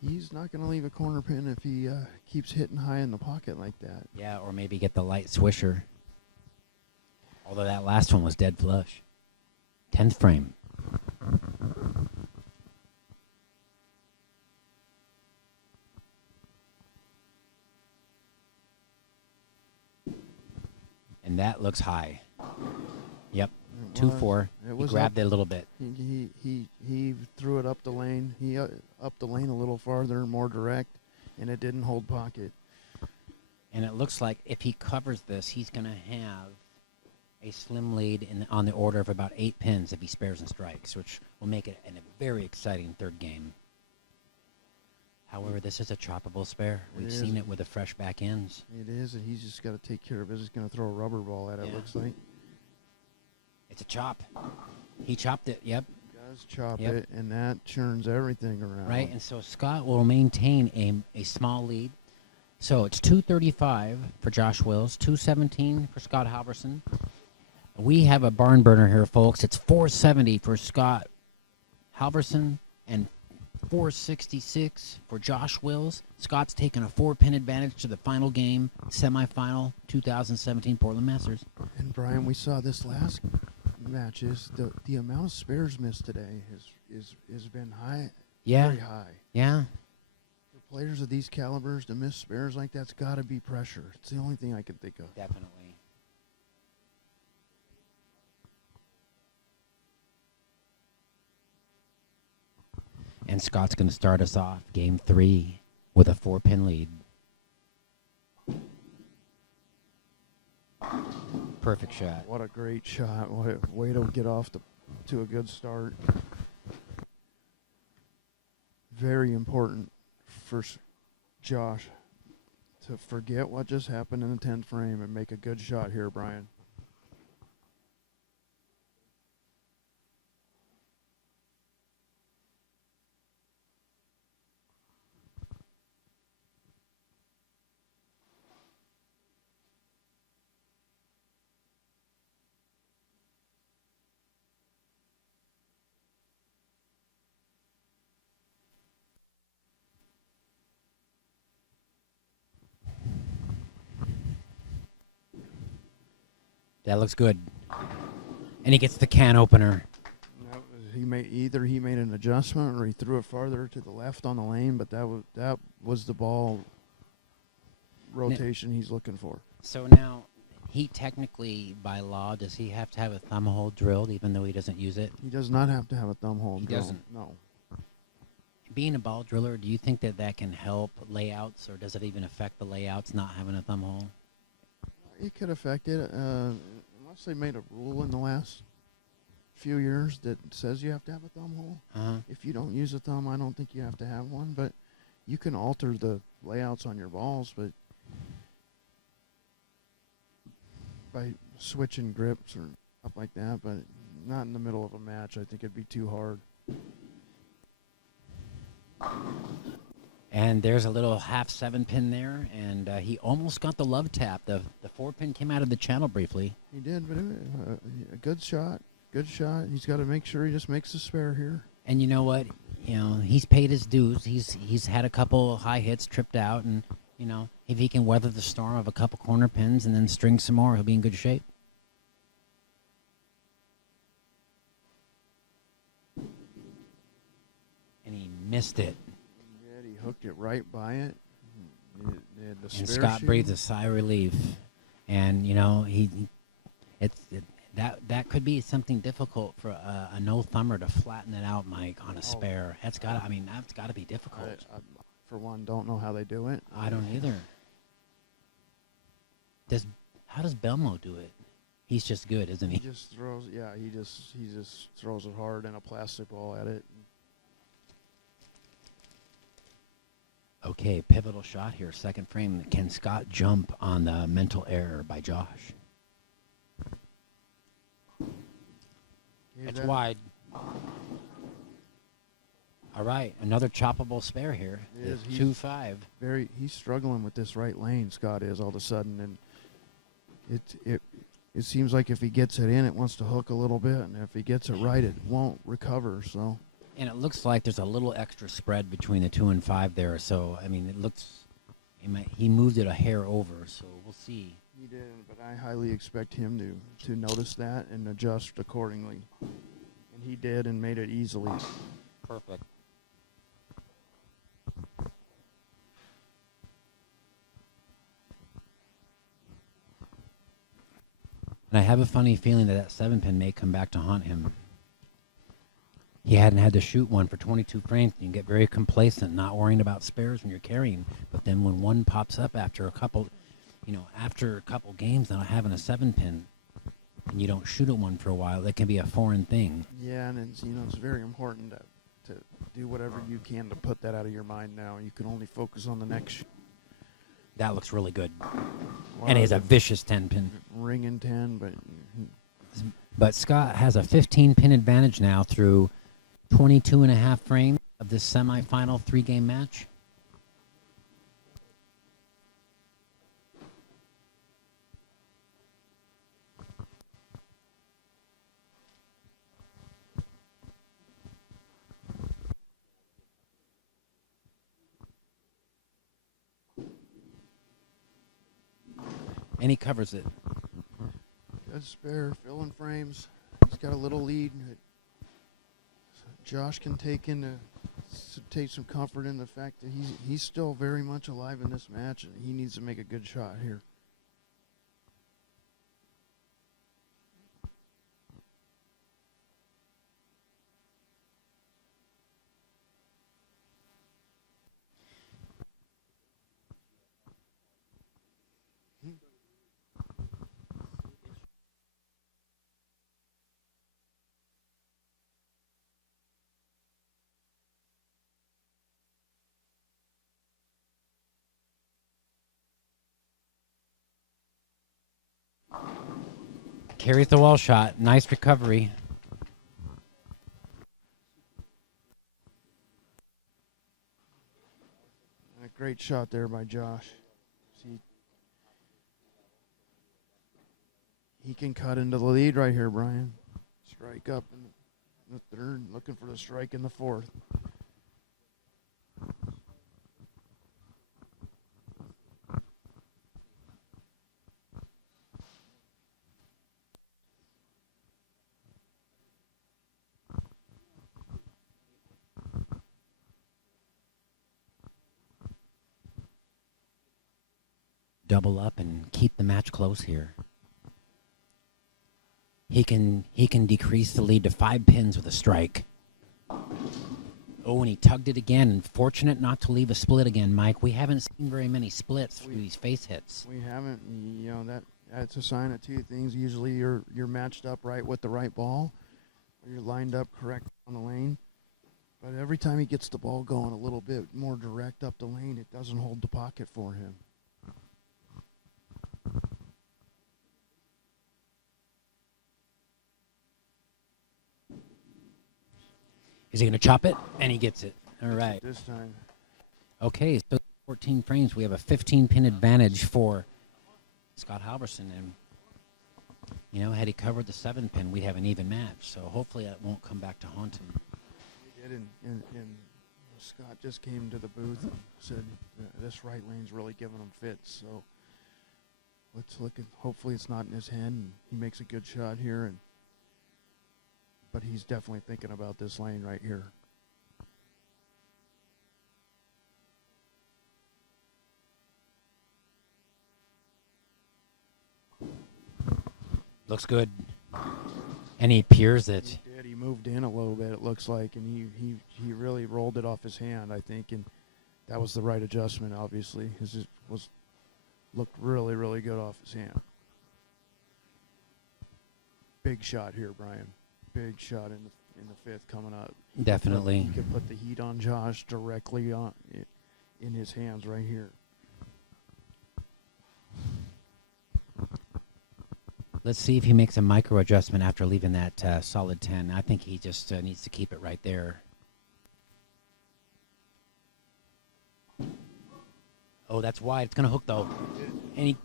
He's not going to leave a corner pin if he keeps hitting high in the pocket like that. Yeah, or maybe get the light swisher. Although that last one was dead flush. 10th frame. And that looks high. Yep. 2-4. It He was grabbed it a little bit. He threw it up the lane. He up the lane a little farther, more direct, and it didn't hold pocket. And it looks like if he covers this, he's going to have a slim lead on the order of about 8 pins if he spares and strikes, which will make it a very exciting third game. However, this is a choppable spare. We've seen it with the fresh back ends. It is, and he's just got to take care of it. He's going to throw a rubber ball at it, Yeah. looks like. It's a chop. He chopped it, yep. Does chop Yep. it, and that churns everything around. Right, and so Scott will maintain a small lead. So it's 235 for Josh Wills, 217 for Scott Halverson. We have a barn burner here, folks. It's 470 for Scott Halverson and 466 for Josh Wills. Scott's taken a 4-pin advantage to the final game, semifinal 2017 Portland Masters. And Brian, we saw this last matches. The amount of spares missed today has been high. Yeah. Very high. Yeah. For players of these calibers to miss spares like that's got to be pressure. It's the only thing I can think of. Definitely. And Scott's going to start us off game 3 with a 4-pin lead. Perfect shot. What a great shot. What a way to get off to a good start. Very important for Josh to forget what just happened in the 10th frame and make a good shot here, Brian. That looks good. And he gets the can opener. He made an adjustment or he threw it farther to the left on the lane, but that was the ball rotation he's looking for. So now, he technically, by law, does he have to have a thumb hole drilled even though he doesn't use it? He does not have to have a thumb hole. He drill. doesn't. No. Being a ball driller, do you think that can help layouts, or does it even affect the layouts not having a thumb hole? It could affect it unless they made a rule in the last few years that says you have to have a thumb hole. Uh-huh. If you don't use a thumb, I don't think you have to have one, but you can alter the layouts on your balls, but by switching grips or stuff like that, but not in the middle of a match. I think it'd be too hard. And there's a little half 7-pin there, and he almost got the love tap. The 4-pin came out of the channel briefly. He did, but a good shot. Good shot. He's got to make sure he just makes a spare here. And you know what? You know, he's paid his dues. He's had a couple high hits, tripped out, and you know, if he can weather the storm of a couple corner pins and then string some more, he'll be in good shape. And he missed it. Yeah, he hooked it right by it. And Scott breathes a sigh of relief. And you know, that could be something difficult for a no thumber to flatten it out, Mike, on a spare. That's got to be difficult. I, for one, don't know how they do it. I don't either. How does Belmo do it? He's just good, isn't he? He just throws. Yeah, he just throws it hard and a plastic ball at it. Okay, pivotal shot here, second frame. Can Scott jump on the mental error by Josh? It's wide. All right, another choppable spare here. It is. 2-5. He's struggling with this right lane. Scott is all of a sudden, and it seems like if he gets it in, it wants to hook a little bit, and if he gets it right, it won't recover. So. And it looks like there's a little extra spread between the 2 and 5 there. So I mean, it looks he moved it a hair over. So we'll see. He did, but I highly expect him to notice that and adjust accordingly. And he did and made it easily. Perfect. And I have a funny feeling that 7-pin may come back to haunt him. He hadn't had to shoot one for 22 frames. You can get very complacent, not worrying about spares when you're carrying. But then when one pops up after a couple games, not having a 7-pin, and you don't shoot at one for a while, that can be a foreign thing. Yeah, and it's very important to do whatever you can to put that out of your mind now. You can only focus on the next. That looks really good. Wow, And he has a vicious 10-pin. ring in 10, But Scott has a 15-pin advantage now through 22 and a half frames of this semifinal 3-game match. And he covers it. good spare, filling frames. He's got a little lead. Josh can take some comfort in the fact that he's still very much alive in this match, and he needs to make a good shot here. Carries the wall shot. Nice recovery. A great shot there by Josh. See, he can cut into the lead right here, Brian. Strike up in the third, looking for the strike in the fourth. Double up and keep the match close here. He can decrease the lead to 5 pins with a strike. Oh, and he tugged it again. Fortunate not to leave a split again, Mike. We haven't seen very many splits through these face hits. We haven't. That's a sign of two things. Usually you're matched up right with the right ball, or you're lined up correct on the lane. But every time he gets the ball going a little bit more direct up the lane, it doesn't hold the pocket for him. Is he going to chop it? And he gets it. All right. This time. Okay, so 14 frames. We have a 15-pin advantage for Scott Halverson. And, had he covered the 7-pin, we'd have an even match. So hopefully that won't come back to haunt him. He did, and Scott just came to the booth and said this right lane's really giving him fits. So let's look at, hopefully it's not in his hand and he makes a good shot here. But he's definitely thinking about this lane right here. Looks good. And he peers it. He did. He moved in a little bit, it looks like, and he really rolled it off his hand, I think, and that was the right adjustment, obviously. It looked really, really good off his hand. Big shot here, Brian. Big shot in the fifth coming up. Definitely. He could put the heat on Josh directly in his hands right here. Let's see if he makes a micro adjustment after leaving that solid 10. I think he just needs to keep it right there. Oh, that's wide. It's going to hook, though. And he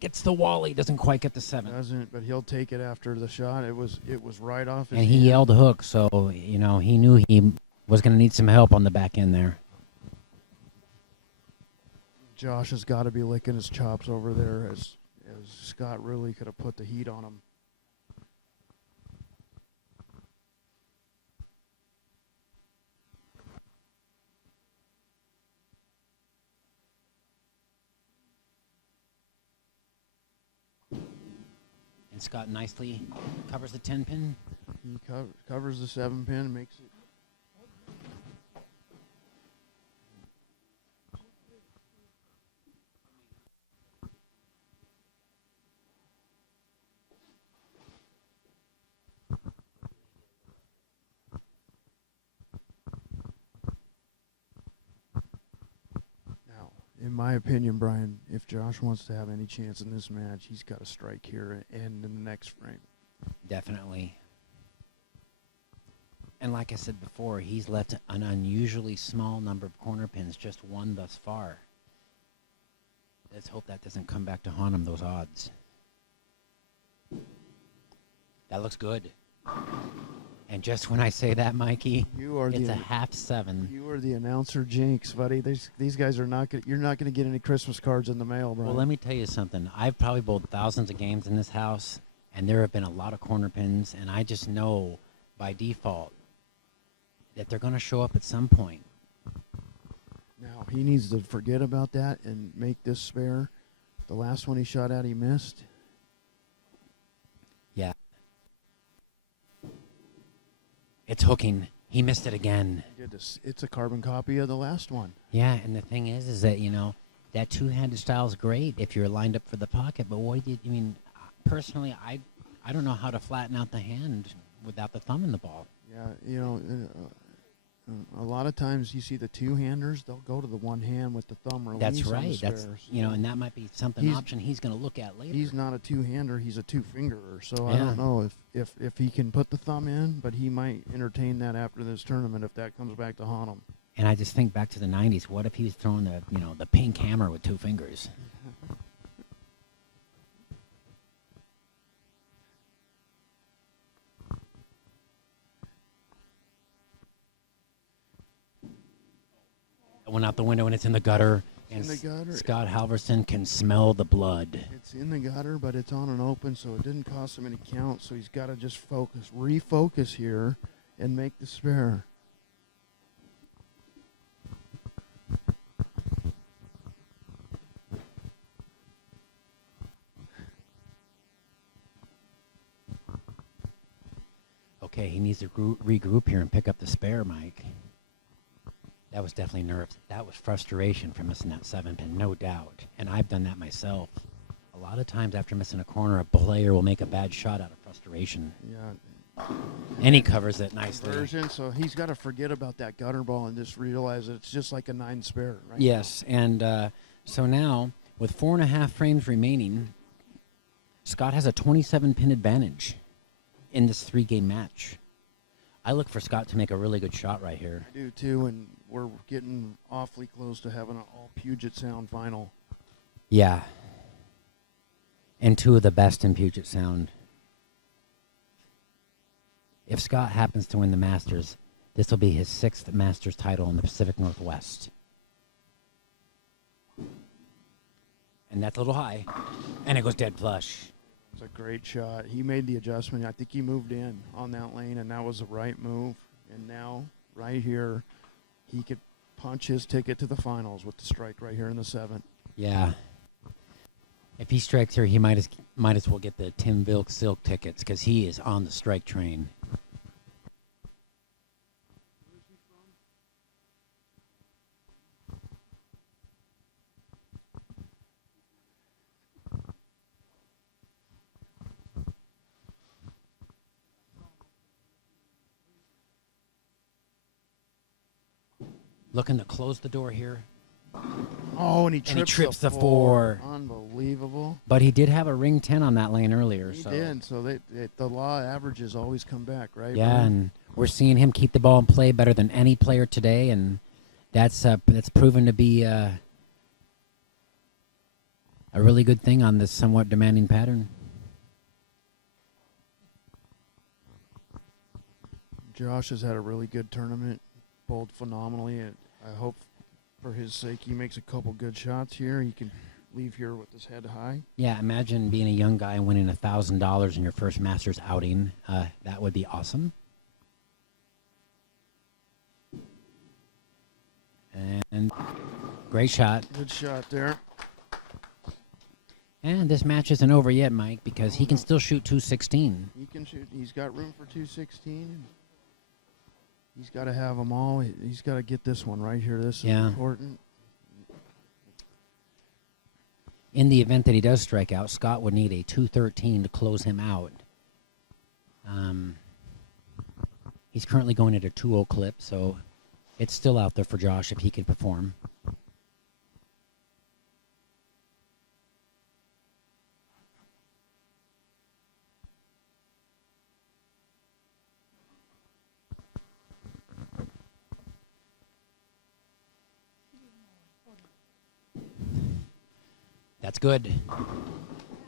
gets the wall. He doesn't quite get the 7. Doesn't, but he'll take it after the shot. It was right off his And hand. he yelled hook, so, he knew he was going to need some help on the back end there. Josh has got to be licking his chops over there as Scott really could have put the heat on him. And Scott nicely covers the 10 pin. He covers the 7 pin, makes it. Now, in my opinion, Brian, if Josh wants to have any chance in this match, he's got to strike here and in the next frame. Definitely. And like I said before, he's left an unusually small number of corner pins, just one thus far. Let's hope that doesn't come back to haunt him, those odds. That looks good. And just when I say that, Mikey, it's a half 7. You are the announcer jinx, buddy. These guys are not you're not going to get any Christmas cards in the mail, Brian. Well, let me tell you something. I've probably bowled thousands of games in this house, and there have been a lot of corner pins, and I just know by default that they're going to show up at some point. Now, he needs to forget about that and make this spare. The last one he shot at, he missed. Yeah. It's hooking. He missed it again. It's a carbon copy of the last one. Yeah, and the thing is that, that two-handed style is great if you're lined up for the pocket, but personally, I don't know how to flatten out the hand without the thumb in the ball. Yeah, a lot of times you see the two-handers, they'll go to the one hand with the thumb release. That's right. On the spares. And that might be option he's going to look at later. He's not a two-hander, he's a two-fingerer. So Yeah. I don't know if he can put the thumb in, but he might entertain that after this tournament if that comes back to haunt him. And I just think back to the 90s. What if he was throwing the pink hammer with 2 fingers? It went out the window and it's in the gutter. And in the gutter. Scott Halverson can smell the blood. It's in the gutter, but it's on an open, so it didn't cost him any counts. So he's got to just refocus here, and make the spare. Okay, he needs to regroup here and pick up the spare, Mike. That was definitely nerves. That was frustration for missing that 7 pin, no doubt. And I've done that myself. A lot of times after missing a corner, a player will make a bad shot out of frustration. Yeah. And he covers it nicely. Conversion, so he's got to forget about that gutter ball and just realize that it's just like a 9 spare. Right yes, now. And so now, with 4.5 frames remaining, Scott has a 27-pin advantage in this 3-game match. I look for Scott to make a really good shot right here. I do too, and we're getting awfully close to having an all Puget Sound final. Yeah. And 2 of the best in Puget Sound. If Scott happens to win the Masters, this will be his 6th Masters title in the Pacific Northwest. And that's a little high. And it goes dead flush. It's a great shot. He made the adjustment. I think he moved in on that lane, and that was the right move. And now, right here, he could punch his ticket to the finals with the strike right here in the 7th. Yeah. If he strikes here, he might as well get the Tim Vilk Silk tickets because he is on the strike train. Looking to close the door here. Oh, and he trips the 4. Unbelievable. But he did have a ring 10 on that lane earlier. He did. So the law of averages always come back, right? Yeah, Brian? and we're seeing him keep the ball in play better than any player today, and that's proven to be a really good thing on this somewhat demanding pattern. Josh has had a really good tournament, bowled phenomenally, and I hope for his sake he makes a couple good shots here. He can leave here with his head high. Yeah, imagine being a young guy and winning $1,000 in your first Masters outing. That would be awesome. And great shot. Good shot there. And this match isn't over yet, Mike, because he can still shoot 216. He can shoot. He's got room for 216. He's got to have them all. He's got to get this one right here. This is important. In the event that he does strike out, Scott would need a 213 to close him out. He's currently going at a 2-0 clip, so it's still out there for Josh if he can perform. That's good.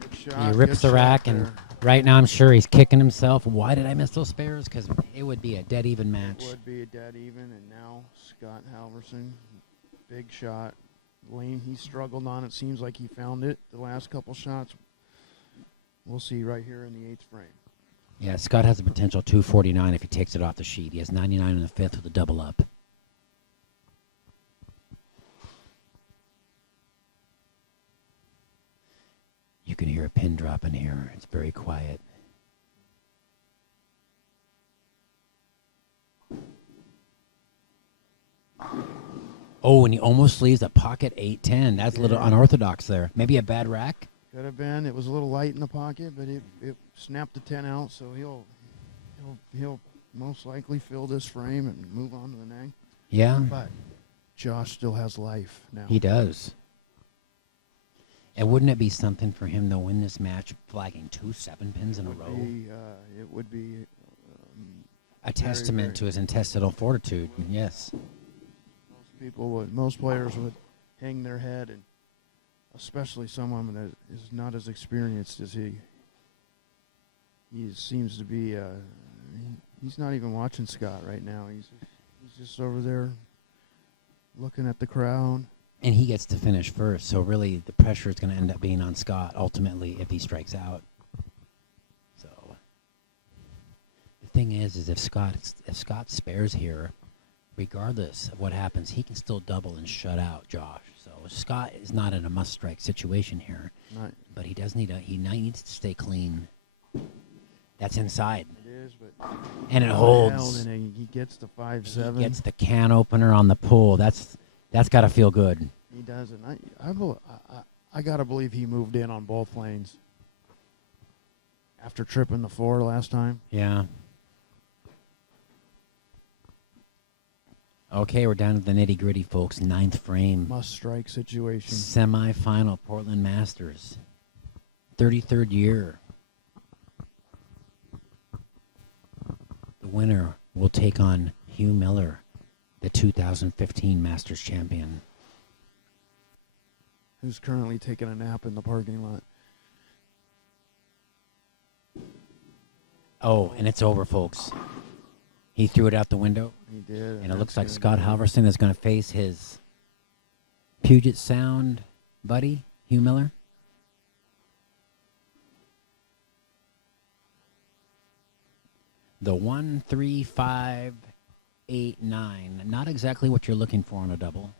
Good shot. He rips the rack, and right now I'm sure he's kicking himself. Why did I miss those spares? Because it would be a dead even match. It would be a dead even, and now Scott Halverson, big shot. Lane, he struggled on it. Seems like he found it the last couple shots. We'll see right here in the 8th frame. Yeah, Scott has a potential 249 if he takes it off the sheet. He has 99 in the 5th with a double up. You can hear a pin drop in here. It's very quiet. Oh, and he almost leaves a pocket 8-10. That's a little unorthodox there. Maybe a bad rack? Could have been. It was a little light in the pocket, but it snapped the 10 out, so he'll most likely fill this frame and move on to the next. Yeah. But Josh still has life now. He does. And wouldn't it be something for him to win this match, flagging 2 7-pins in a row? It would be a testament to his intestinal fortitude. Yes. Most players would hang their head, and especially someone that is not as experienced as he. He seems to be. He's not even watching Scott right now. He's just over there looking at the crowd. And he gets to finish first, so really the pressure is going to end up being on Scott ultimately if he strikes out. So the thing is if Scott spares here, regardless of what happens, he can still double and shut out Josh. So Scott is not in a must-strike situation here, but he needs to stay clean. That's inside. It is, but and it holds. And he gets the 5-7. He gets the can opener on the pull. That's got to feel good. He does, and I got to believe he moved in on both lanes after tripping the 4 last time. Yeah. Okay, we're down to the nitty-gritty, folks. 9th frame. Must-strike situation. Semifinal Portland Masters. 33rd year. The winner will take on Hugh Miller, the 2015 Masters champion. Who's currently taking a nap in the parking lot. Oh, and it's over, folks. He threw it out the window. He did. And it looks like Scott Halverson is going to face his Puget Sound buddy, Hugh Miller. The 1, 3, 5, 8, 9. Not exactly what you're looking for on a double.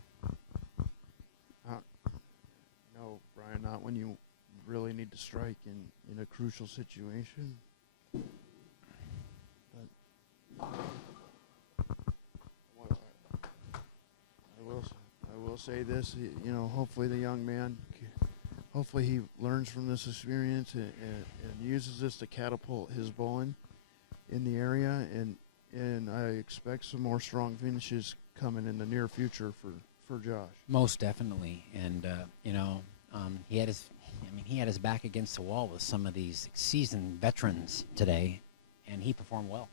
No, Brian, not when you really need to strike in a crucial situation. But I will say this, hopefully the young man, hopefully he learns from this experience and uses this to catapult his bowling in the area, and I expect some more strong finishes coming in the near future for Josh. Most definitely, and he had his back against the wall with some of these seasoned veterans today, and he performed well.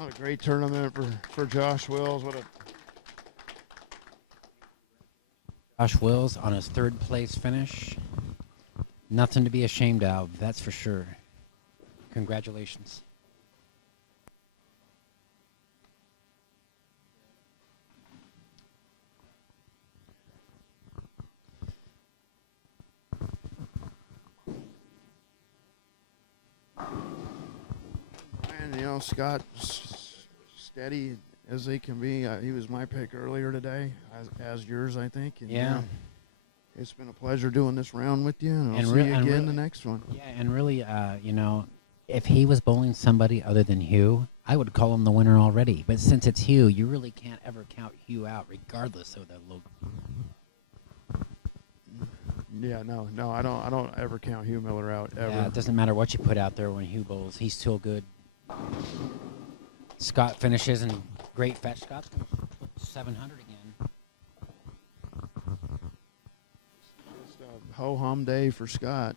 What a great tournament for Josh Wills. What a Josh Wills on his third place finish. Nothing to be ashamed of, that's for sure. Congratulations. and Scott steady as they can be. He was my pick earlier today, as yours, I think. And, Yeah. It's been a pleasure doing this round with you, and I'll And see re- you and again re- the next one. Yeah, and really, if he was bowling somebody other than Hugh, I would call him the winner already. But since it's Hugh, you really can't ever count Hugh out, regardless of the low. Yeah, no, I don't ever count Hugh Miller out ever. Yeah, it doesn't matter what you put out there when Hugh bowls; he's still good. Scott finishes in great fetch. Scott's going to 700 again. Just a ho-hum day for Scott.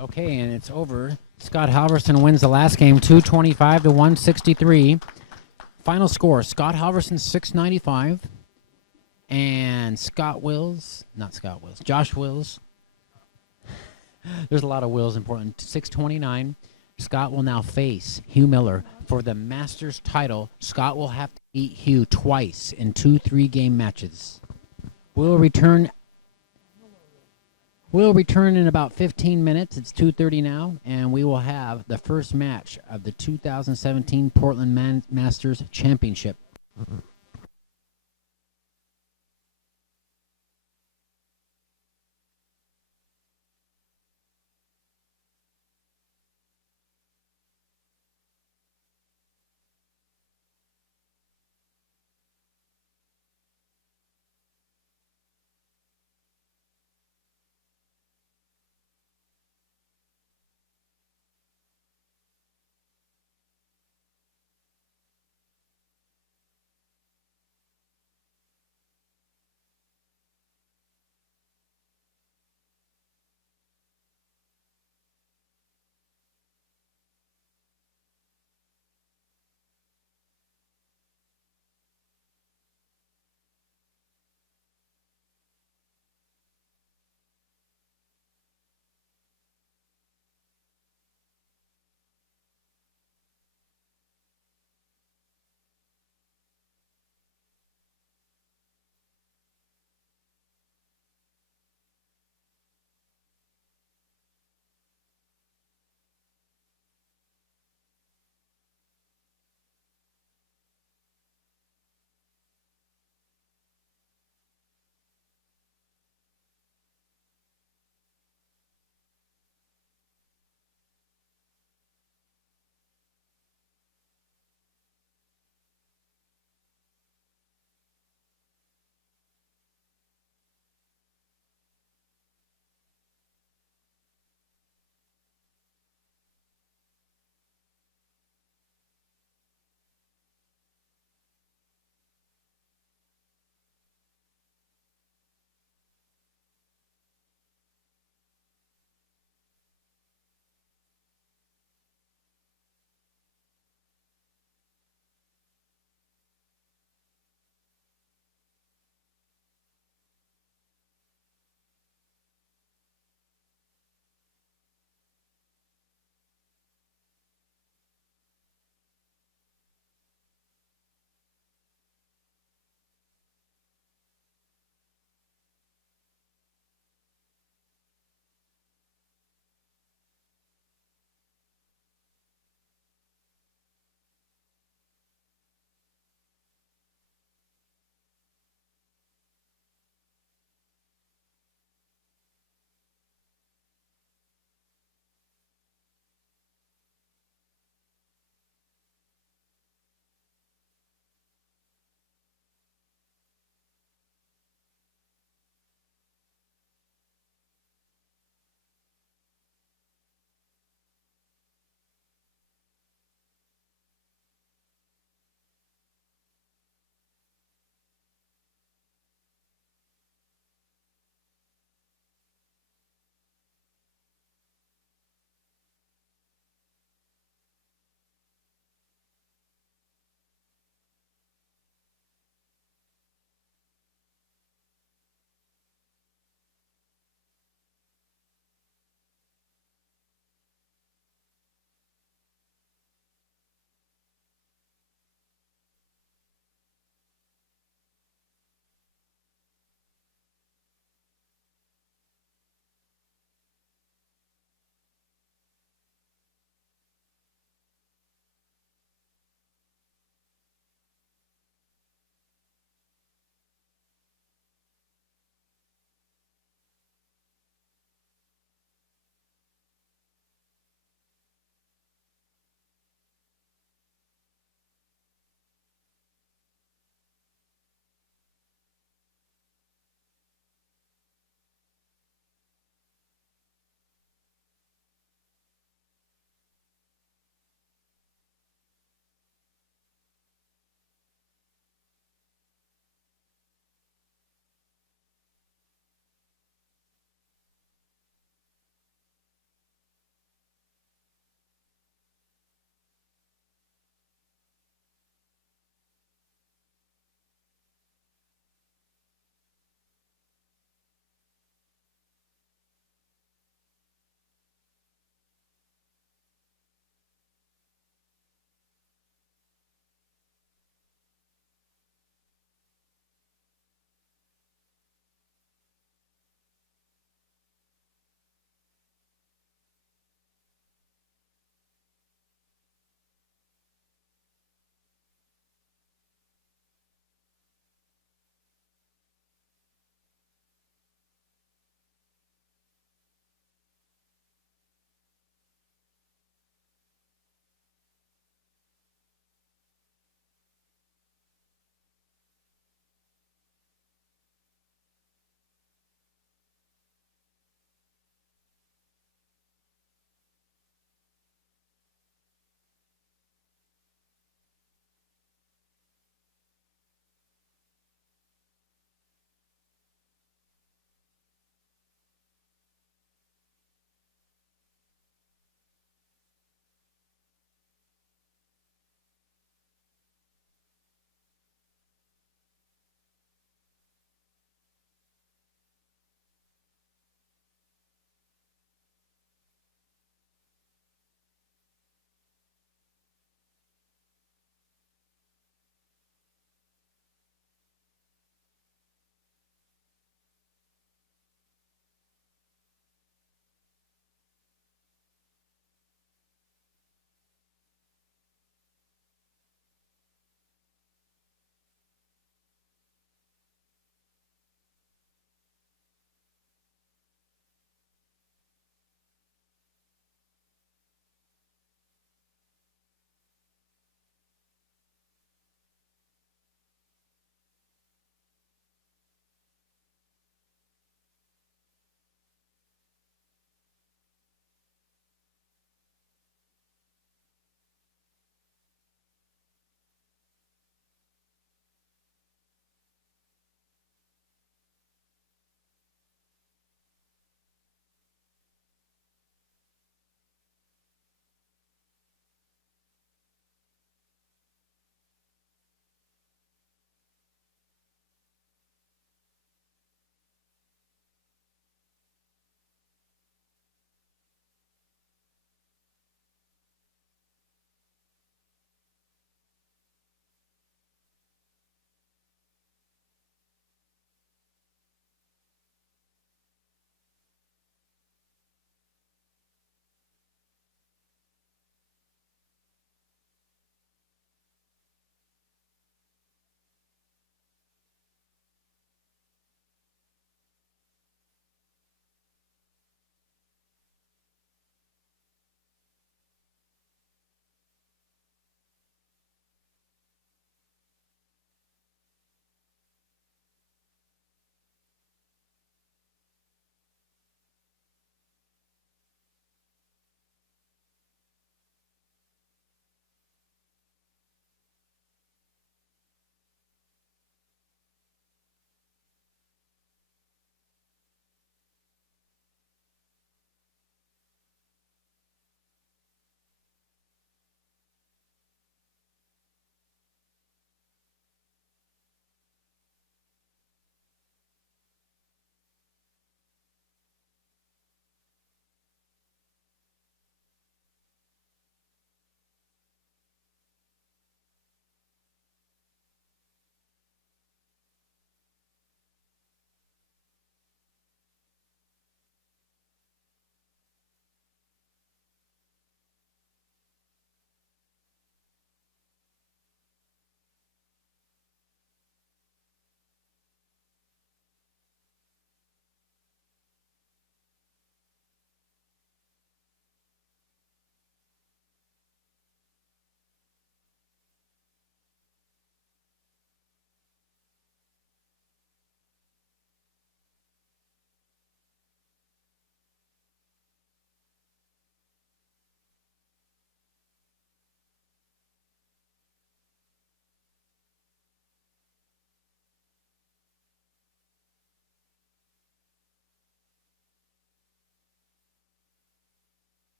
Okay, and it's over. Scott Halverson wins the last game, 225 to 163. Final score: Scott Halverson 695, and Josh Wills. There's a lot of Wills in Portland. 629. Scott will now face Hugh Miller for the Masters title. Scott will have to beat Hugh twice in 2 3-game matches. We'll return in about 15 minutes. It's 2:30 now, and we will have the first match of the 2017 Portland Masters Championship.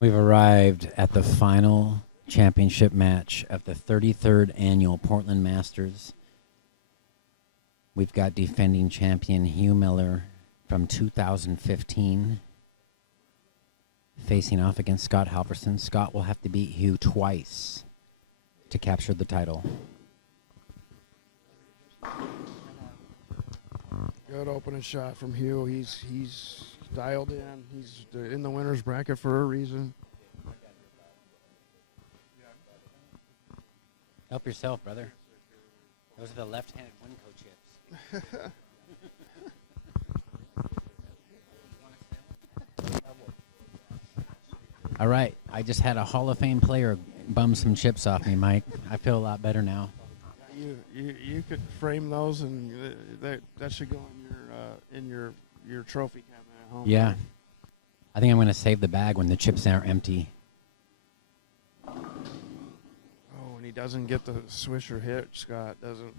We've arrived at the final championship match of the 33rd annual Portland Masters. We've got defending champion Hugh Miller from 2015 facing off against Scott Halverson. Scott will have to beat Hugh twice to capture the title. Good opening shot from Hugh. He's dialed in. He's in the winner's bracket for a reason. Help yourself, brother. Those are the left-handed Winco chips. All right, I just had a Hall of Fame player bum some chips off me, Mike. I feel a lot better now. You could frame those, and that should go in your trophy cabinet at home. Yeah, I think I'm going to save the bag when the chips are empty. Oh, and he doesn't get the swisher hit. Scott doesn't.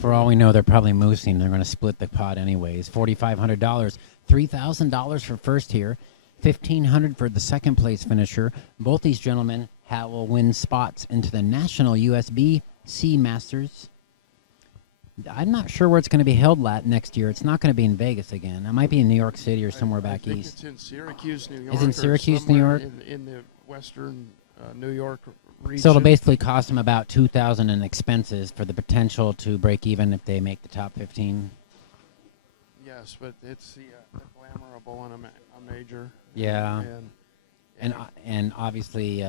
For all we know, they're probably moosing. They're going to split the pot anyways. $4,500, $3,000 for first here, $1,500 for the second place finisher. Both these gentlemen will win spots into the National USB C Masters. I'm not sure where it's going to be held next year. It's not going to be in Vegas again. It might be in New York City or somewhere back I think east. It's in Syracuse, New York. Is it in Syracuse, New York? In the western New York region. So it'll basically cost them about $2,000 in expenses for the potential to break even if they make the top 15. Yes, but it's the glamour of bowling a major. Yeah. And obviously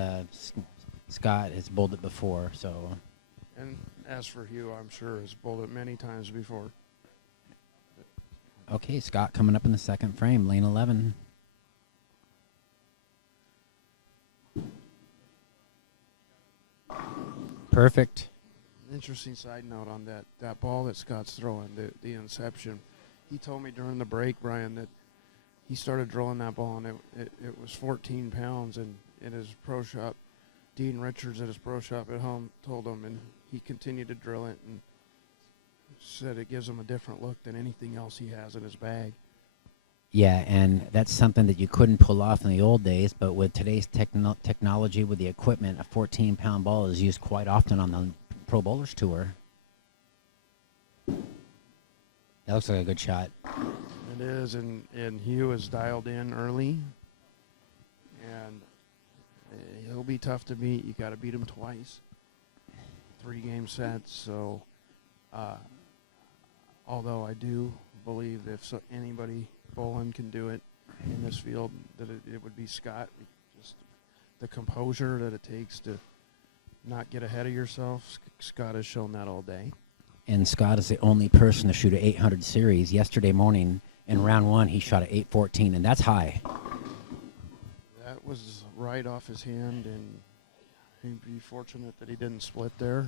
Scott has bowled it before, so. And as for Hugh, I'm sure has bowled it many times before. Okay, Scott coming up in the second frame, lane 11. Perfect. Interesting side note on that ball that Scott's throwing, the inception. He told me during the break, Brian, that he started drilling that ball, and it was 14 pounds, and in his pro shop, Dean Richards at his pro shop at home told him, and he continued to drill it and said it gives him a different look than anything else he has in his bag. Yeah, and that's something that you couldn't pull off in the old days, but with today's technology, with the equipment, a 14-pound ball is used quite often on the Pro Bowlers Tour. That looks like a good shot. It is, and Hugh is dialed in early, and he'll be tough to beat. You got to beat him twice, 3-game sets. So, although I do believe if anybody bowling can do it in this field, that it would be Scott. Just the composure that it takes to not get ahead of yourself. Scott has shown that all day. And Scott is the only person to shoot an 800 series. Yesterday morning in round 1, he shot an 814, and that's high. That was right off his hand, and he'd be fortunate that he didn't split there.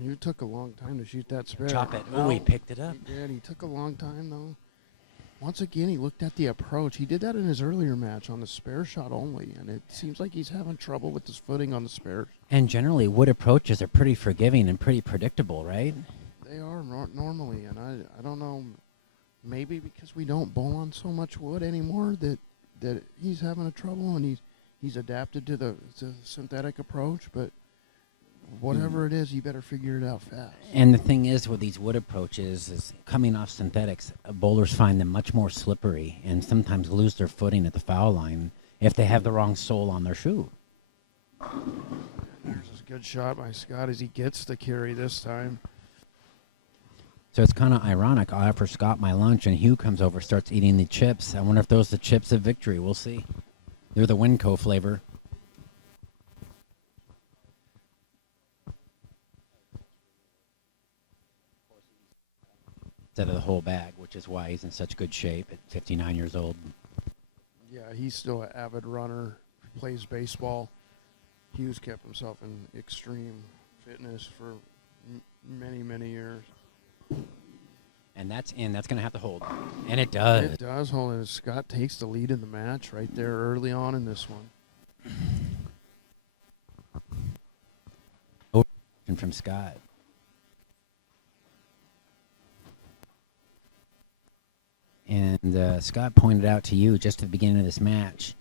You took a long time to shoot that spare. Chop it. Oh, he picked it up. He did. He took a long time, though. Once again, he looked at the approach. He did that in his earlier match on the spare shot only, and it seems like he's having trouble with his footing on the spares. And generally, wood approaches are pretty forgiving and pretty predictable, right? They are normally, and I don't know, maybe because we don't bowl on so much wood anymore that he's having a trouble, and he's adapted to the synthetic approach, but whatever it is, you better figure it out fast. And the thing is with these wood approaches is coming off synthetics, bowlers find them much more slippery and sometimes lose their footing at the foul line if they have the wrong sole on their shoe. There's a good shot by Scott as he gets the carry this time. So it's kind of ironic. I offer Scott my lunch, and Hugh comes over, starts eating the chips. I wonder if those are the chips of victory. We'll see. They're the Winco flavor. Instead of the whole bag, which is why he's in such good shape at 59 years old. Yeah, he's still an avid runner, plays baseball. Hughes kept himself in extreme fitness for many, many years. And that's in. That's going to have to hold. And it does. It does hold. And Scott takes the lead in the match right there early on in this one. From Scott. And Scott pointed out to you just at the beginning of this match,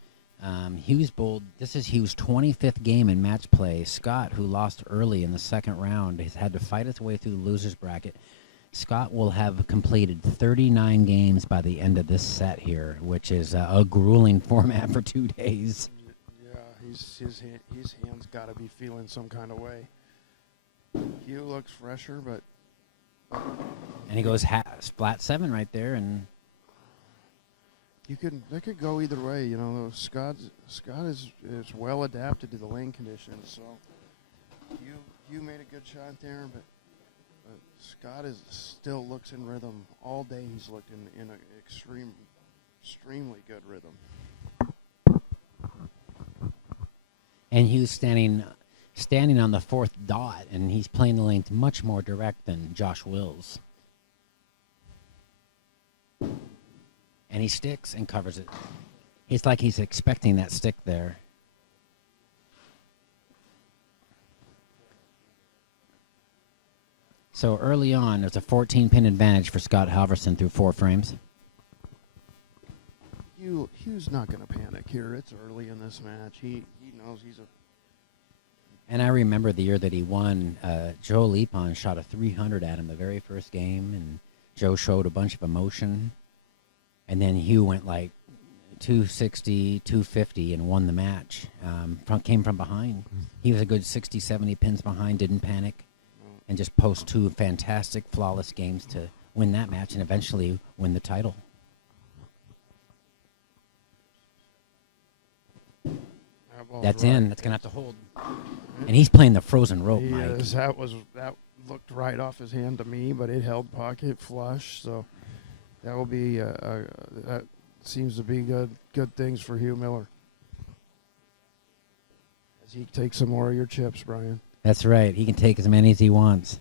Hughes bowled. This is Hughes' 25th game in match play. Scott, who lost early in the second round, has had to fight his way through the loser's bracket. Scott will have completed 39 games by the end of this set here, which is a grueling format for 2 days. Yeah, his hands got to be feeling some kind of way. Hugh looks fresher, but And he goes flat 7 right there, and they could go either way. You know, Scott is well adapted to the lane conditions. So Hugh made a good shot there, but Scott still looks in rhythm all day. He's looked in an extremely good rhythm. And Hughes standing on the 4th dot, and he's playing the lanes much more direct than Josh Wills. And he sticks and covers it. It's like he's expecting that stick there. So early on, there's a 14-pin advantage for Scott Halverson through 4 frames. Hugh's not going to panic here. It's early in this match. He knows he's a... And I remember the year that he won, Joe Lepon shot a 300 at him the very first game, and Joe showed a bunch of emotion. And then Hugh went like 260, 250 and won the match. Came from behind. He was a good 60, 70 pins behind, didn't panic, and just post 2 fantastic, flawless games to win that match and eventually win the title. That's right. That's going to have to hold. And he's playing the frozen rope, Mike. That looked right off his hand to me, but it held pocket flush, so that will be that seems to be good things for Hugh Miller. As he takes some more of your chips, Brian. That's right. He can take as many as he wants.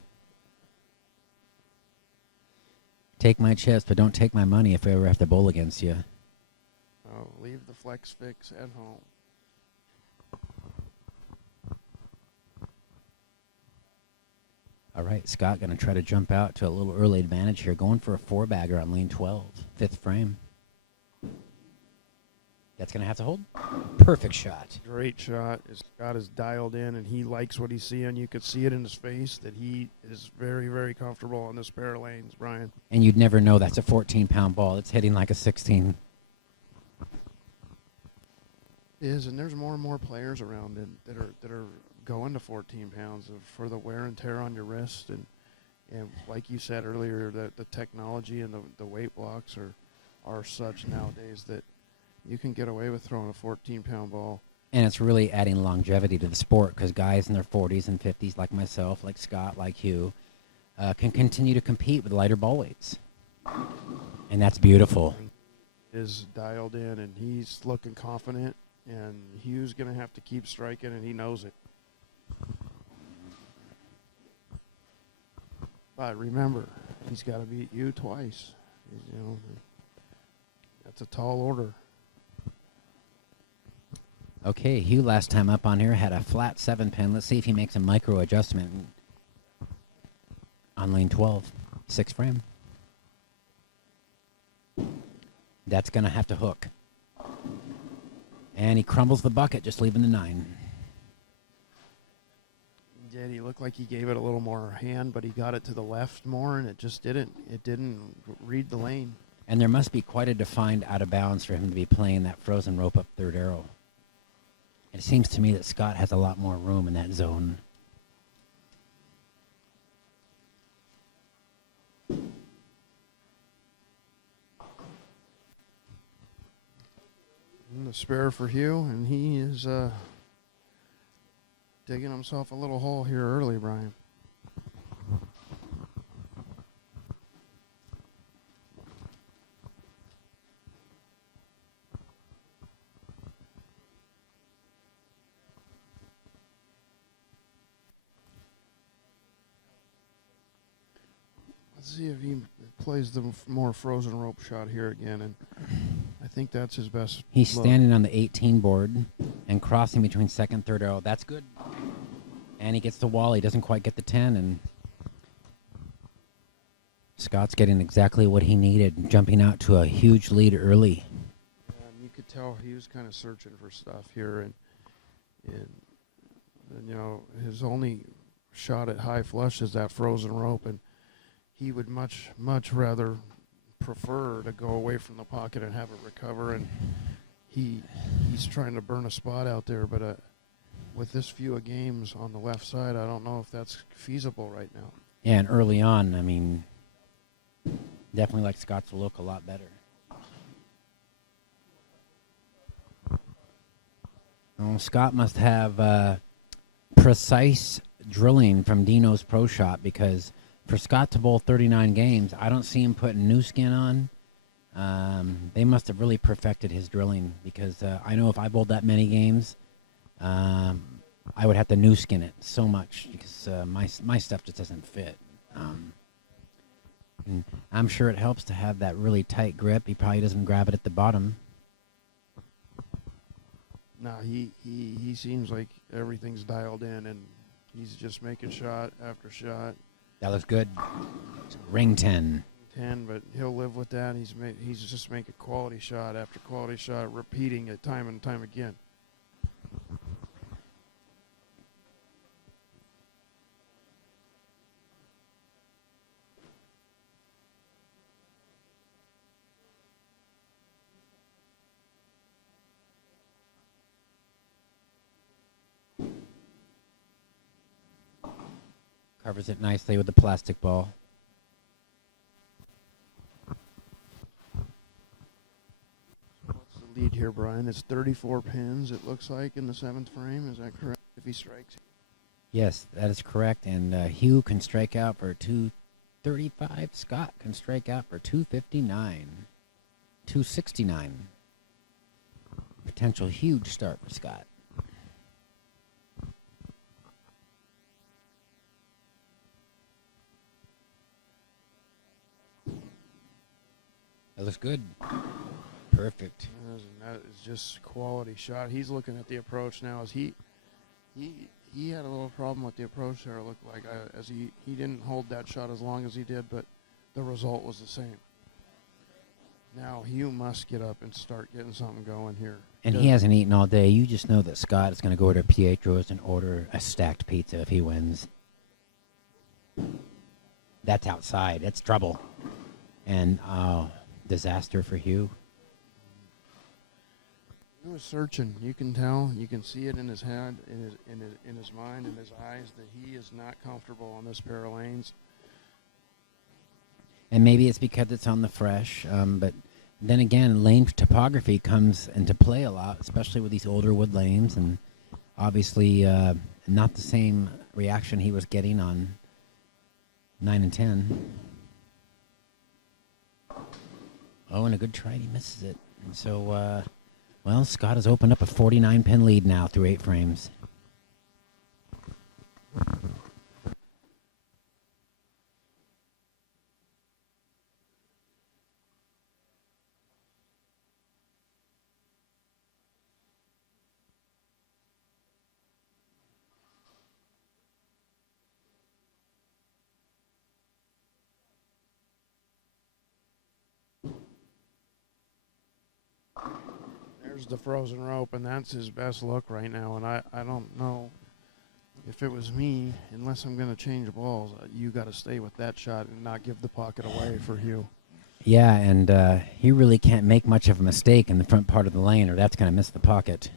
Take my chips, but don't take my money if I ever have to bowl against you. Oh, leave the flex fix at home. All right, Scott going to try to jump out to a little early advantage here, going for a 4-bagger on lane 12, 5th frame. That's going to have to hold. Perfect shot. Great shot. Scott is dialed in, and he likes what he's seeing. You could see it in his face that he is very, very comfortable on this pair of lanes, Brian. And you'd never know that's a 14-pound ball. It's hitting like a 16. It is, and there's more and more players around that are going to 14 pounds for the wear and tear on your wrist, and like you said earlier, the technology and the weight blocks are such nowadays that you can get away with throwing a 14-pound ball. And it's really adding longevity to the sport because guys in their 40s and 50s like myself, like Scott, like Hugh, can continue to compete with lighter ball weights. And that's beautiful. Is dialed in, and he's looking confident, and Hugh's going to have to keep striking, and he knows it. But remember, he's got to beat you twice. That's a tall order. Okay, Hugh last time up on here had a flat 7-pin. Let's see if he makes a micro adjustment on lane 12, 6th frame. That's going to have to hook. And he crumbles the bucket, just leaving the 9. Did he looked like he gave it a little more hand, but he got it to the left more, and it just didn't read the lane. And there must be quite a defined out of bounds for him to be playing that frozen rope up 3rd arrow. It seems to me that Scott has a lot more room in that zone. And the spare for Hugh, and he is digging himself a little hole here early, Brian. Let's see if he plays the more frozen rope shot here again, and I think that's his best. He's look. standing on the 18 board and crossing between second, third arrow. That's good. And he gets the wall. He doesn't quite get the 10, and Scott's getting exactly what he needed, jumping out to a huge lead early. And you could tell he was kind of searching for stuff here, and you know, his only shot at high flush is that frozen rope, and he would much rather prefer to go away from the pocket and have it recover, and he's trying to burn a spot out there, but with this few of games on the left side, I don't know if that's feasible right now. Yeah, and early on, I mean, definitely like Scott's look a lot better. Oh, Scott must have precise drilling from Dino's Pro Shop, because for Scott to bowl 39 games, I don't see him putting new skin on. They must have really perfected his drilling, because I know if I bowled that many games, I would have to new skin it so much, because my stuff just doesn't fit. And I'm sure it helps to have that really tight grip. He probably doesn't grab it at the bottom. No, he seems like everything's dialed in, and he's just making shot after shot. That looks good. Ring 10. 10, but he'll live with that. He's just making quality shot after quality shot, repeating it time and time again. Covers it nicely with the plastic ball. What's the lead here, Brian? It's 34 pins, it looks like, in the 7th frame. Is that correct? If he strikes. Yes, that is correct. And Hugh can strike out for 235. Scott can strike out for 259. 269. Potential huge start for Scott. That looks good. Perfect. That is just quality shot. He's looking at the approach now. As he had a little problem with the approach there. It looked like as he didn't hold that shot as long as he did, but the result was the same. Now Hugh must get up and start getting something going here. And he hasn't eaten all day. You just know that Scott is going to go to Pietro's and order a stacked pizza if he wins. That's outside. That's trouble. And disaster for Hugh. He was searching. You can tell. You can see it in his head, in his mind, in his eyes, that he is not comfortable on this pair of lanes. And maybe it's because it's on the fresh, but then again, lane topography comes into play a lot, especially with these older wood lanes, and obviously not the same reaction he was getting on 9 and 10. Oh, and a good try, he misses it. And so, well, Scott has opened up a 49-pin lead now through 8 frames. There's the frozen rope, and that's his best look right now. And I don't know if it was me, unless I'm going to change balls, you got to stay with that shot and not give the pocket away for Hugh. Yeah, and he really can't make much of a mistake in the front part of the lane, or that's going to miss the pocket.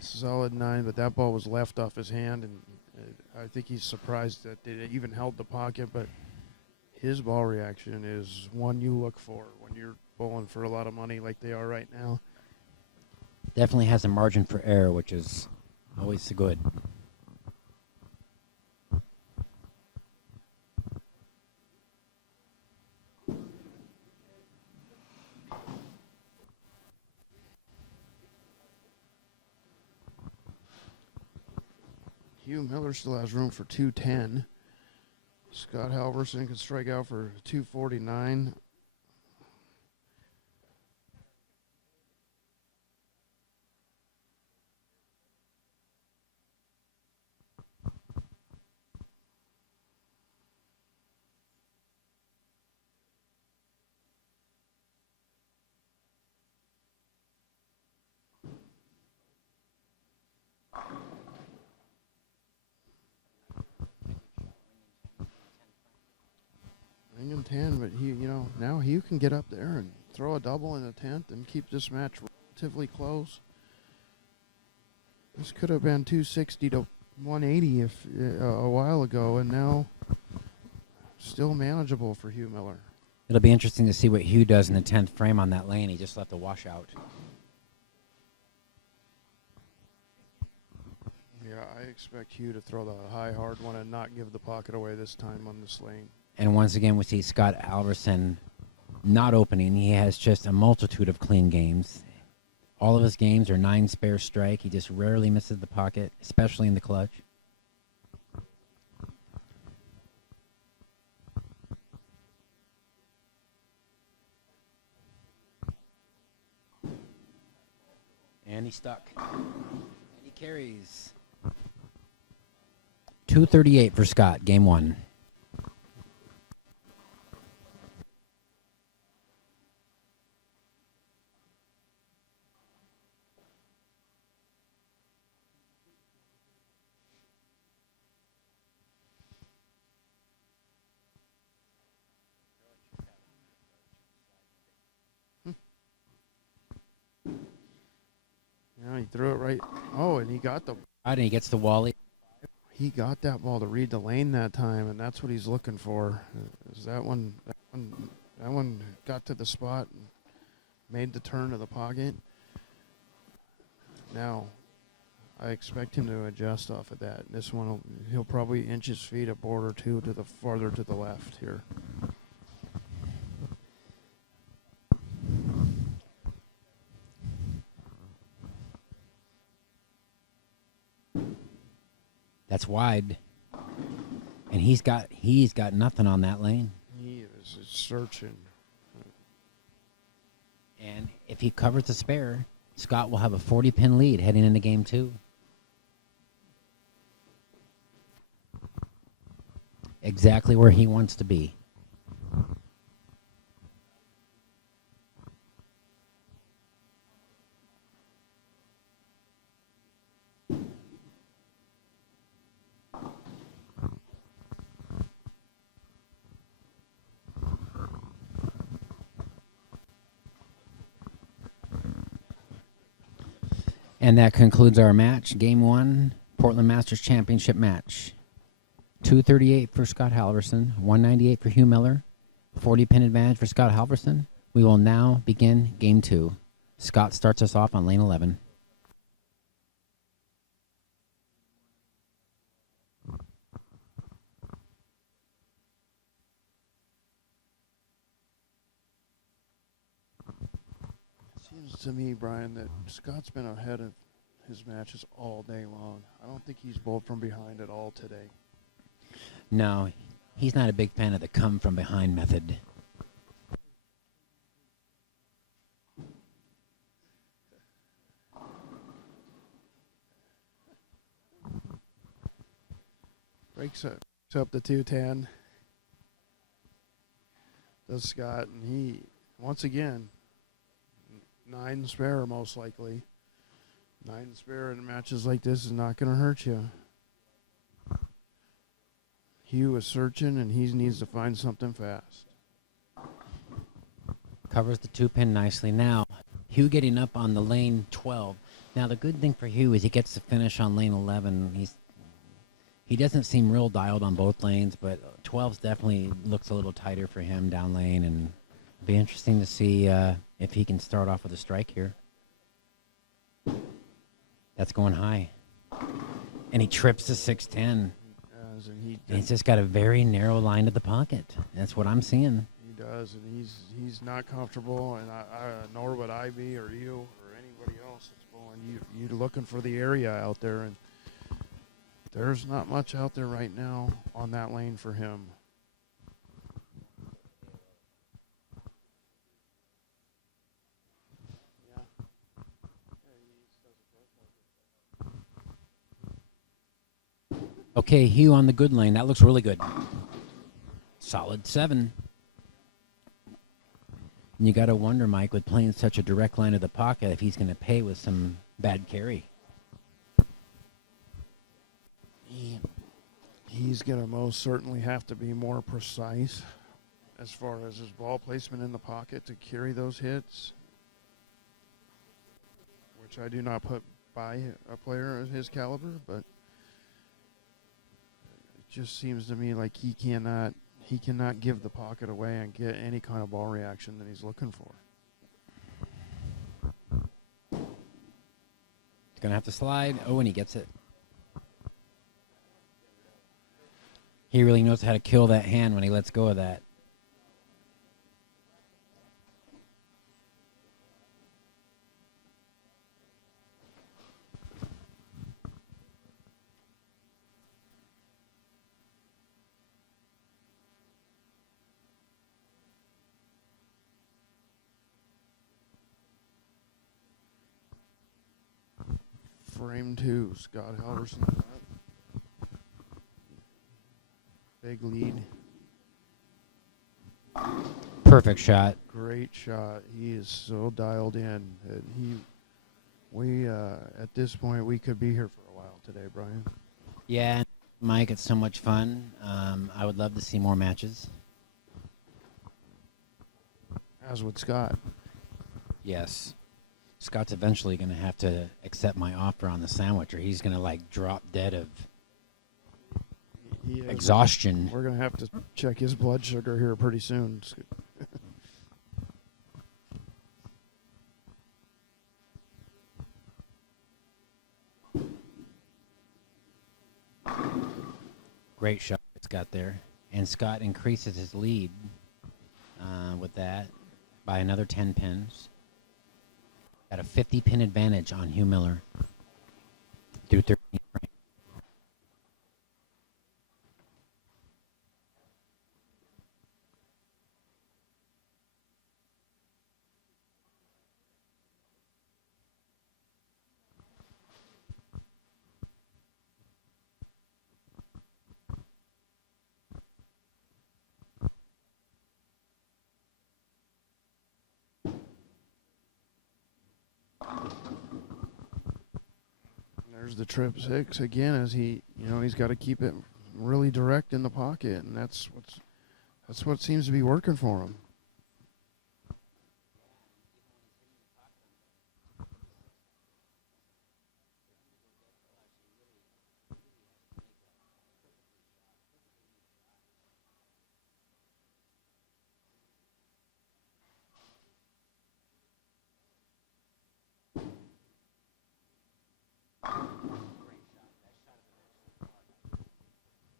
Solid 9, but that ball was left off his hand, and I think he's surprised that it even held the pocket, but his ball reaction is one you look for when you're bowling for a lot of money like they are right now. Definitely has a margin for error, which is always good. Hugh Miller still has room for 210. Scott Halverson can strike out for 249. Ring and 10, but now Hugh can get up there and throw a double in the 10th and keep this match relatively close. This could have been 260 to 180 if a while ago, and now still manageable for Hugh Miller. It'll be interesting to see what Hugh does in the 10th frame on that lane. He just left a washout. Yeah, I expect Hugh to throw the high, hard one and not give the pocket away this time on this lane. And once again, we see Scott Halverson not opening. He has just a multitude of clean games. All of his games are 9 spare strike. He just rarely misses the pocket, especially in the clutch. And he's stuck. And he carries. 238 for Scott, game 1. Yeah, he threw it right. Oh, and he got And he gets the Wally. He got that ball to read the lane that time, and that's what he's looking for. Is that one got to the spot and made the turn to the pocket. Now, I expect him to adjust off of that. This one, he'll probably inch his feet a board or two to the farther to the left here. That's wide. And he's got nothing on that lane. He is searching. And if he covers the spare, Scott will have a 40-pin lead heading into game 2. Exactly where he wants to be. And that concludes our match. Game 1, Portland Masters Championship match. 238 for Scott Halverson, 198 for Hugh Miller, 40-pin advantage for Scott Halverson. We will now begin Game 2. Scott starts us off on lane 11. Seems to me, Brian, that Scott's been ahead of his matches all day long. I don't think he's bowled from behind at all today. No, he's not a big fan of the come-from-behind method. Breaks up the 210. Does Scott, and he, once again, 9 spare most likely. 9 spare in matches like this is not going to hurt you. Hugh is searching, and he needs to find something fast. Covers the 2-pin nicely. Now, Hugh getting up on the lane 12. Now, the good thing for Hugh is he gets to finish on lane 11. He doesn't seem real dialed on both lanes, but 12's definitely looks a little tighter for him down lane, and it'll be interesting to see if he can start off with a strike here. That's going high. And he trips to 6'10". And he's just got a very narrow line to the pocket. That's what I'm seeing. He does, and he's not comfortable, and nor would I be, or you, or anybody else that's bowling. You're looking for the area out there, and there's not much out there right now on that lane for him. Okay, Hugh on the good lane. That looks really good. Solid 7. And you got to wonder, Mike, with playing such a direct line of the pocket, if he's going to pay with some bad carry. He's going to most certainly have to be more precise as far as his ball placement in the pocket to carry those hits, which I do not put by a player of his caliber, but it just seems to me like he cannot give the pocket away and get any kind of ball reaction that he's looking for. He's going to have to slide. Oh, and he gets it. He really knows how to kill that hand when he lets go of that. Frame 2, Scott Halverson. Big lead. Perfect shot. Great shot. He is so dialed in. At this point, we could be here for a while today, Brian. Yeah, Mike, it's so much fun. I would love to see more matches. As would Scott. Yes. Scott's eventually going to have to accept my offer on the sandwich, or he's going to, drop dead of exhaustion. We're going to have to check his blood sugar here pretty soon. Great shot Scott there. And Scott increases his lead with that by another 10 pins. Got a 50-pin advantage on Hugh Miller through 13 frames. There's the trip 6 again, as he's got to keep it really direct in the pocket, and that's what seems to be working for him.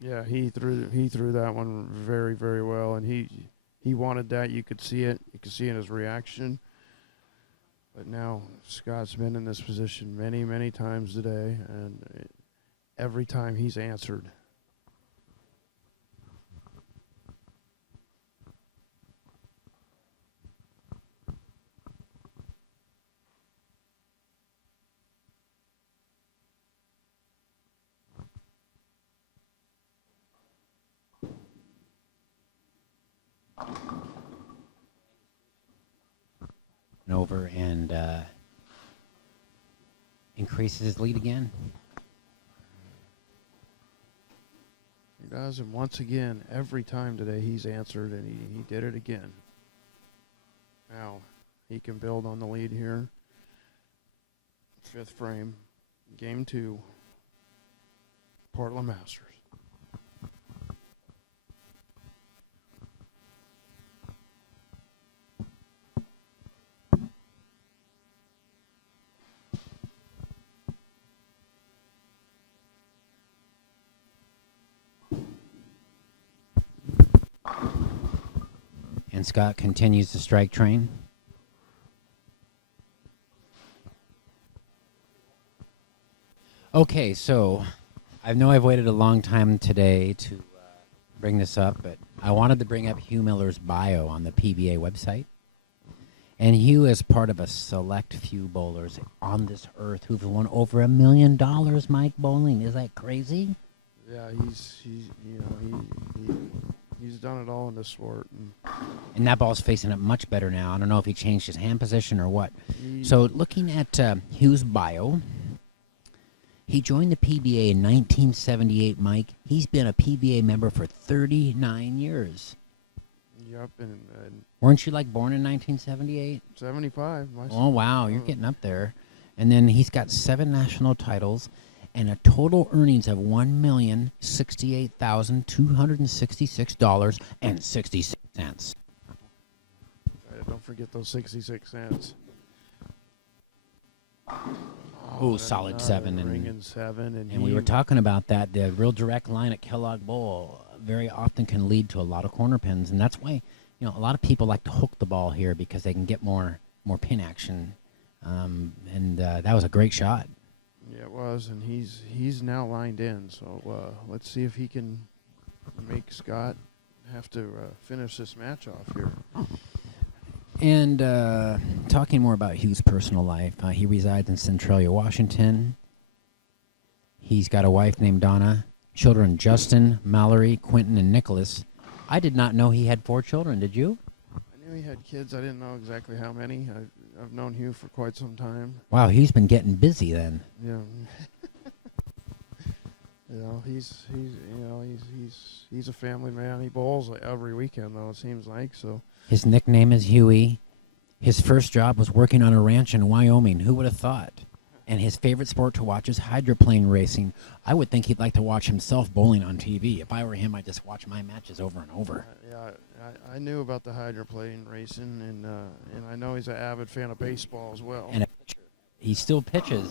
Yeah, he threw that one very, very well, and he wanted that. You could see it. You could see in his reaction. But now Scott's been in this position many, many times today, and every time he's answered. Over and increases his lead again. He does, and once again, every time today he's answered, and he did it again. Now, he can build on the lead here. 5th frame, game 2, Portland Masters. And Scott continues the strike train. Okay, so I know I've waited a long time today to bring this up, but I wanted to bring up Hugh Miller's bio on the PBA website. And Hugh is part of a select few bowlers on this earth who've won over $1 million, Mike, bowling. Is that crazy? Yeah, he's done it all in this sport. And that ball's facing up much better now. I don't know if he changed his hand position or what. So looking at Hugh's bio, he joined the PBA in 1978, Mike. He's been a PBA member for 39 years. Yep, and Weren't you like born in 1978? 75. Oh, wow, you're getting up there. And then he's got 7 national titles and a total earnings of $1,068,266.66. Don't forget those 66 cents. Oh, solid 7. Ringing 7. And we were talking about that. The real direct line at Kellogg Bowl very often can lead to a lot of corner pins. And that's why, a lot of people like to hook the ball here because they can get more pin action. That was a great shot. Yeah, it was. And he's now lined in. So let's see if he can make Scott have to finish this match off here. And talking more about Hugh's personal life, he resides in Centralia, Washington. He's got a wife named Donna, children Justin, Mallory, Quentin, and Nicholas. I did not know he had 4 children. Did you? I knew he had kids. I didn't know exactly how many. I've known Hugh for quite some time. Wow, he's been getting busy then. Yeah. He's a family man. He bowls every weekend though, it seems like. So his nickname is Huey. His first job was working on a ranch in Wyoming. Who would have thought? And his favorite sport to watch is hydroplane racing. I would think he'd like to watch himself bowling on TV. If I were him, I'd just watch my matches over and over. I knew about the hydroplane racing, and I know he's an avid fan of baseball as well. And he still pitches.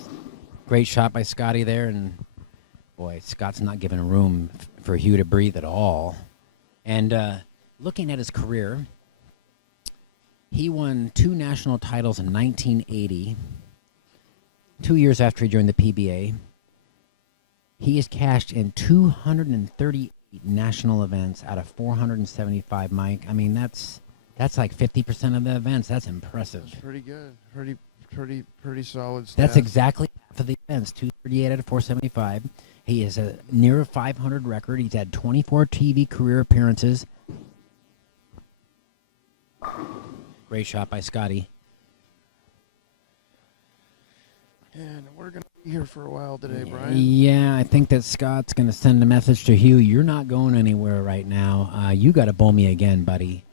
Great shot by Scotty there, and boy, Scott's not giving room for Hugh to breathe at all. And looking at his career, he won 2 national titles in 1980. 2 years after he joined the PBA, he has cashed in 238 national events out of 475, Mike. I mean, that's like 50% of the events. That's impressive. That's pretty good. Pretty solid stats. That's exactly half of the events, 238 out of 475. He has a near 500 record. He's had 24 TV career appearances. Great shot by Scotty. And we're going to be here for a while today, Brian. Yeah, I think that Scott's going to send a message to Hugh. You're not going anywhere right now. You got to bowl me again, buddy.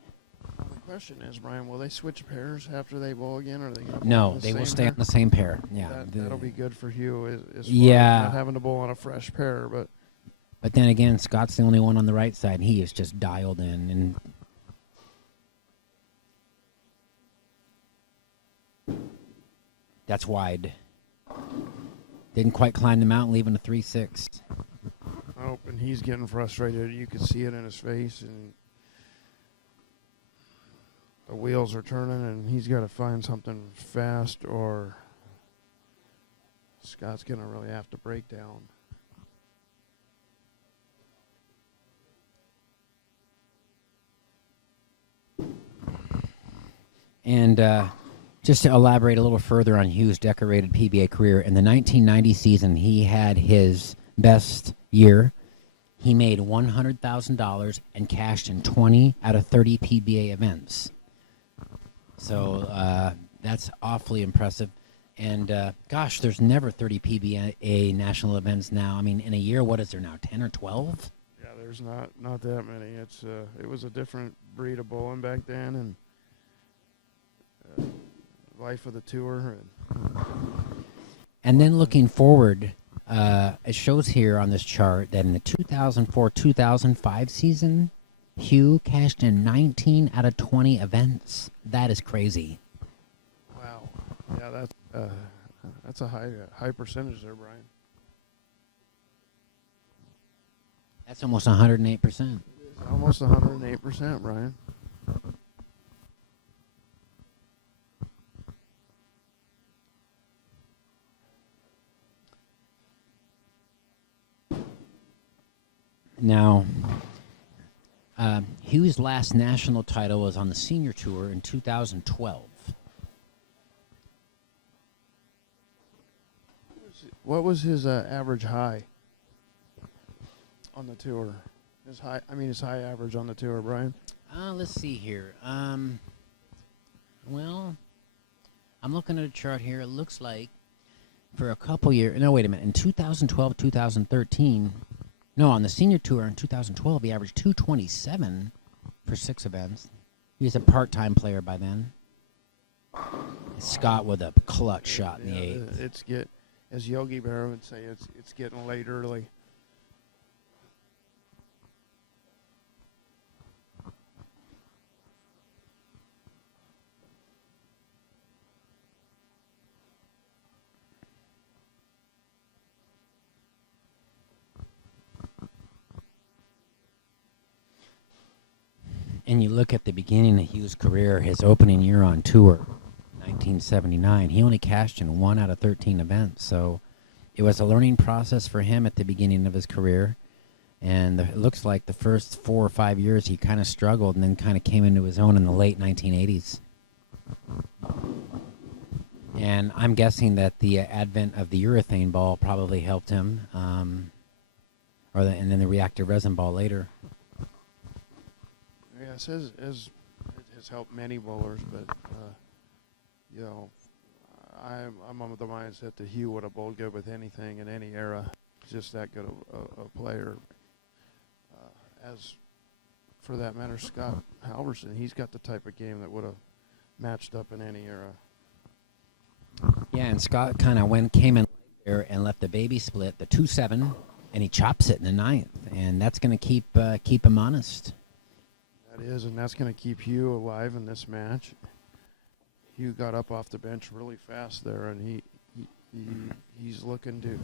Well, the question is, Brian, will they switch pairs after they bowl again? Or are they going to bowl No, on the they will same stay pair? on the same pair. Yeah, That'll be good for Hugh as far as Yeah. not having to bowl on a fresh pair. But then again, Scott's the only one on the right side. He is just dialed in. And that's wide. Didn't quite climb the mountain, leaving a 3-6. Oh, and he's getting frustrated. You can see it in his face, and the wheels are turning, and he's got to find something fast, or Scott's going to really have to break down. And just to elaborate a little further on Hugh's decorated PBA career, in the 1990 season, he had his best year. He made $100,000 and cashed in 20 out of 30 PBA events. So that's awfully impressive. And gosh, there's never 30 PBA national events now. I mean, in a year, what is there now, 10 or 12? Yeah, there's not that many. It was a different breed of bowling back then, and life of the tour. And then looking forward, it shows here on this chart that in the 2004-2005 season, Hugh cashed in 19 out of 20 events. That is crazy. Wow. Yeah, that's a high percentage there, Brian. That's almost 108%. It's almost 108%, Brian. Now, Hugh's last national title was on the senior tour in 2012. What was his average high on the tour? His high average on the tour, Brian. Let's see here. Well, I'm looking at a chart here. It looks like for a couple years. No, wait a minute. In 2012, 2013. No, on the senior tour in 2012, he averaged 227 for 6 events. He was a part-time player by then. Scott with a clutch shot in the 8th. As Yogi Berra would say, it's getting late early. And you look at the beginning of Hugh's career, his opening year on tour, 1979, he only cashed in 1 out of 13 events. So it was a learning process for him at the beginning of his career. And it looks like the first 4 or 5 years he kind of struggled and then kind of came into his own in the late 1980s. And I'm guessing that the advent of the urethane ball probably helped him, and then the reactive resin ball later. Yes, it has helped many bowlers, but I'm of the mindset that Hugh would have bowled good with anything in any era. Just that good a player. As for that matter, Scott Halverson, he's got the type of game that would have matched up in any era. Yeah, and Scott kind of came in there and left the baby split, the 2-7, and he chops it in the 9th, and that's going to keep him honest. That is, and that's going to keep Hugh alive in this match. Hugh got up off the bench really fast there, and he's looking to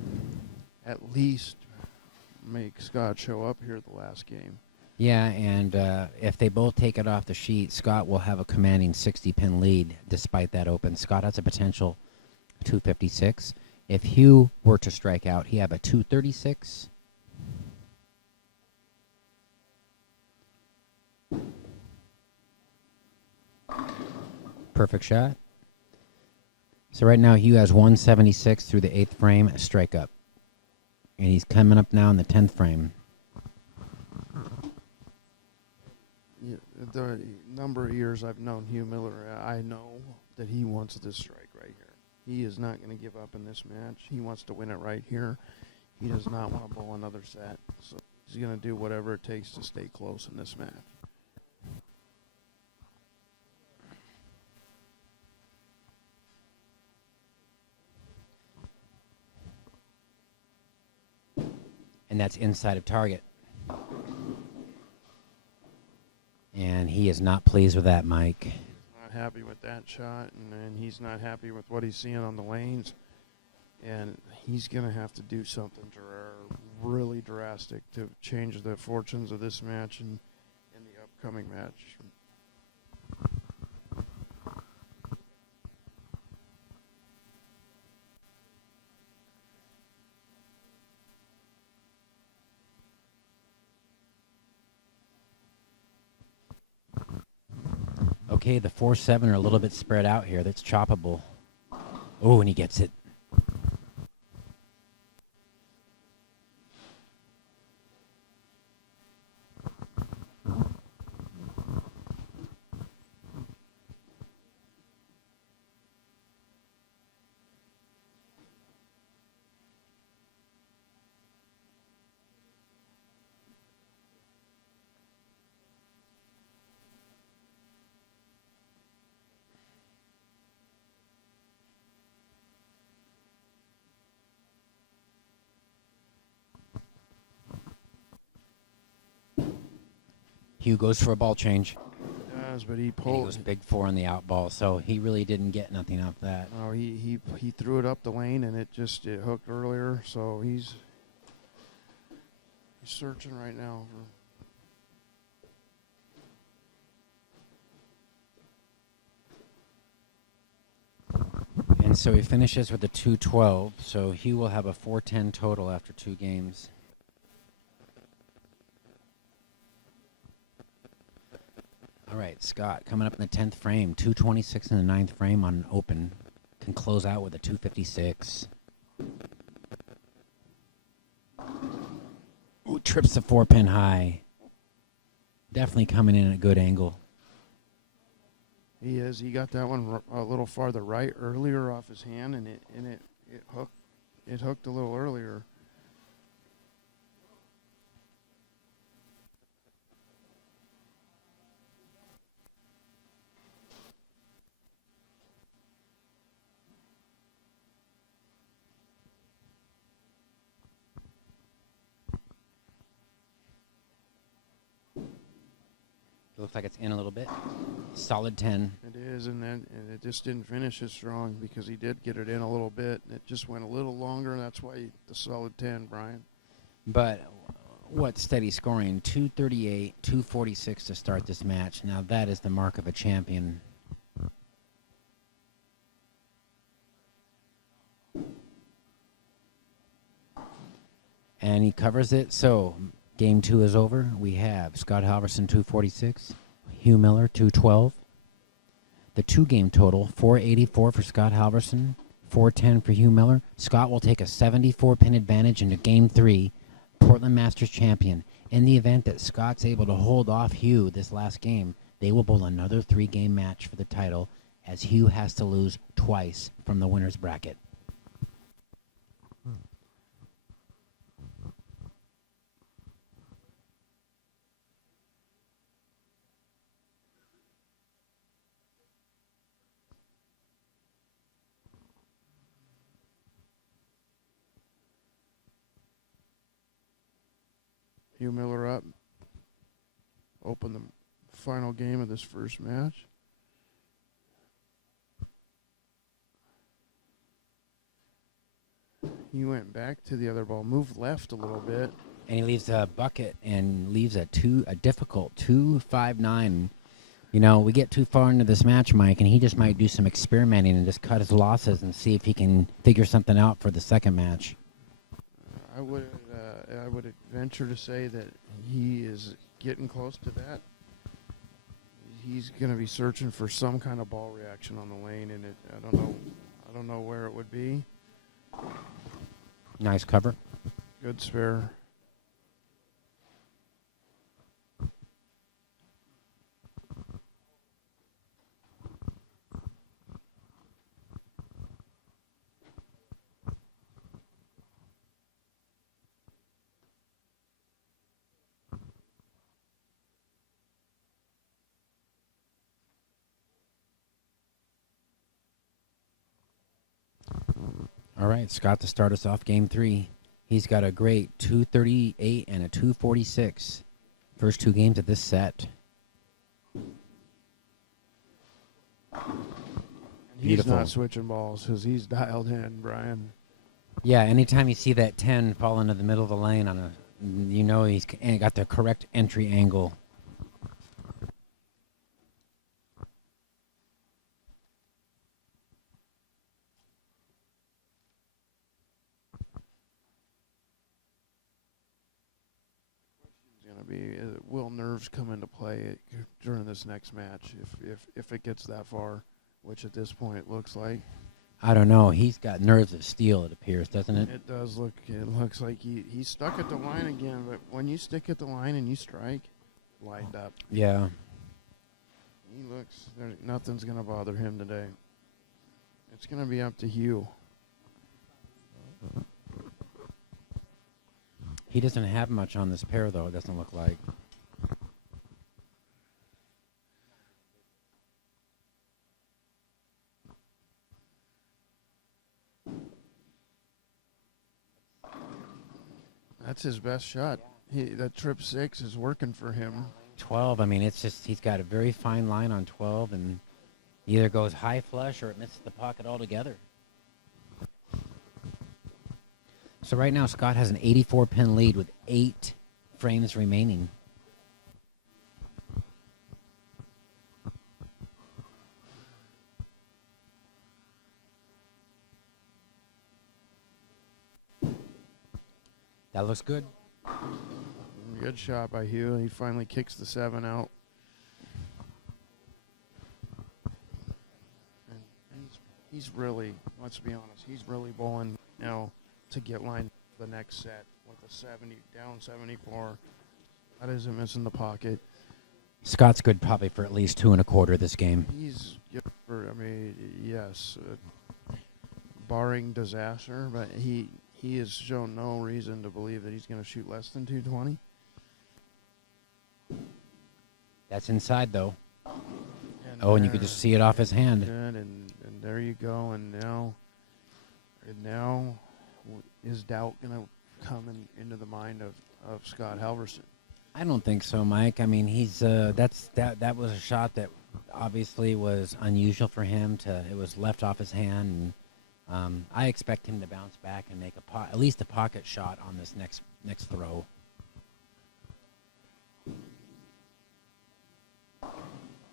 at least make Scott show up here the last game. Yeah, and if they both take it off the sheet, Scott will have a commanding 60-pin lead despite that open. Scott has a potential 256. If Hugh were to strike out, he have a 236. Perfect shot. So right now Hugh has 176 through the 8th frame, a strike up. And he's coming up now in the 10th frame. Yeah, the number of years I've known Hugh Miller, I know that he wants this strike right here. He is not going to give up in this match. He wants to win it right here. He does not want to bowl another set. So he's going to do whatever it takes to stay close in this match. And that's inside of target. And he is not pleased with that, Mike. Not happy with that shot, and he's not happy with what he's seeing on the lanes. And he's going to have to do something really drastic to change the fortunes of this match and in the upcoming match. Okay, the 4-7 are a little bit spread out here. That's choppable. Oh, and he gets it. Hugh goes for a ball change. He does, but he And he pulled. goes big 4 on the out ball, so he really didn't get nothing off that. No, he threw it up the lane and it hooked earlier, so he's searching right now And so he finishes with a 212, so Hugh will have a 410 total after 2 games. All right, Scott coming up in the 10th frame, 226 in the 9th frame on open. Can close out with a 256. Ooh, trips the 4-pin high. Definitely coming in at a good angle. He is. He got that one a little farther right earlier off his hand, and it hooked. It hooked a little earlier. It looks like it's in a little bit. Solid 10. It is, and it just didn't finish as strong because he did get it in a little bit. And it just went a little longer, and that's why the solid 10, Brian. But what steady scoring? 238, 246 to start this match. Now that is the mark of a champion. And he covers it. So game 2 is over. We have Scott Halverson 246, Hugh Miller 212. The 2-game total 484 for Scott Halverson, 410 for Hugh Miller. Scott will take a 74-pin advantage into game 3. Portland Masters champion. In the event that Scott's able to hold off Hugh this last game, they will bowl another 3-game match for the title, as Hugh has to lose twice from the winner's bracket. Hugh Miller up. Open the final game of this first match. He went back to the other ball, moved left a little bit. And he leaves a bucket and leaves a difficult 259. You know, we get too far into this match, Mike, and he just might do some experimenting and just cut his losses and see if he can figure something out for the second match. I would venture to say that he is getting close to that. He's going to be searching for some kind of ball reaction on the lane, and I don't know where it would be. Nice cover. Good spare. All right, Scott to start us off game 3. He's got a great 238 and a 246. First 2 games of this set. He's not switching balls because he's dialed in, Brian. Yeah, anytime you see that 10 fall into the middle of the lane on you know he's got the correct entry angle. Will nerves come into play during this next match if it gets that far, which at this point it looks like? I don't know. He's got nerves of steel, it appears, doesn't it? It does look. It looks like he's stuck at the line again. But when you stick at the line and you strike, lined up. Yeah. He looks. Nothing's gonna bother him today. It's gonna be up to Hugh. He doesn't have much on this pair, though, it doesn't look like. That's his best shot. That trip 6 is working for him. 12, I mean, it's just he's got a very fine line on 12, and either goes high flush or it misses the pocket altogether. So right now, Scott has an 84-pin lead with 8 frames remaining. That looks good. Good shot by Hugh. He finally kicks the 7 out. he's really, let's be honest, he's really bowling now to get lined the next set with a 70, down 74. That isn't missing the pocket. Scott's good probably for at least 2 1/4 this game. He's good for, I mean, yes, barring disaster, but he has shown no reason to believe that he's going to shoot less than 220. That's inside, though. And You could just see it off his hand. Good, and there you go. And now, is doubt going to come into the mind of Scott Halverson? I don't think so, Mike. I mean, he's that was a shot that obviously was unusual for him. It was left off his hand, and I expect him to bounce back and make at least a pocket shot on this next throw.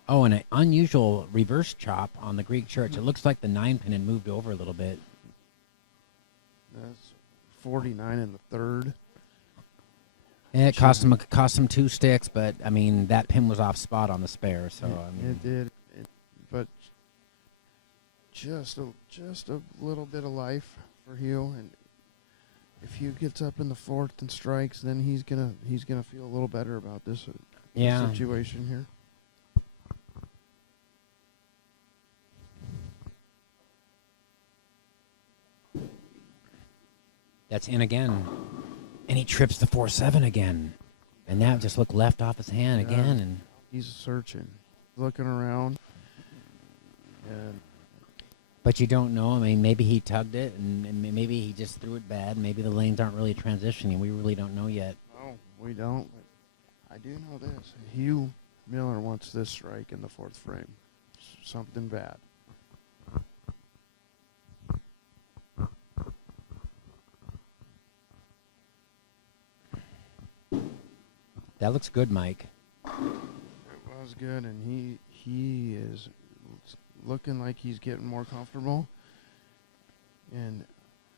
Oh, and an unusual reverse chop on the Greek church. It looks like the 9-pin had moved over a little bit. That's 49 in the third. Yeah, it cost him 2 sticks, but I mean that pin was off spot on the spare, so I mean, it did. But just a little bit of life for Hugh, and if Hugh gets up in the fourth and strikes, then he's gonna feel a little better about this situation here. That's in again. And he trips the 4-7 again. And that just looked left off his hand again. And he's searching, looking around. And but you don't know. I mean, maybe he tugged it, and maybe he just threw it bad. Maybe the lanes aren't really transitioning. We really don't know yet. No, we don't. But I do know this. Hugh Miller wants this strike in the fourth frame. Something bad. That looks good, Mike. It was good, and he is looking like he's getting more comfortable. And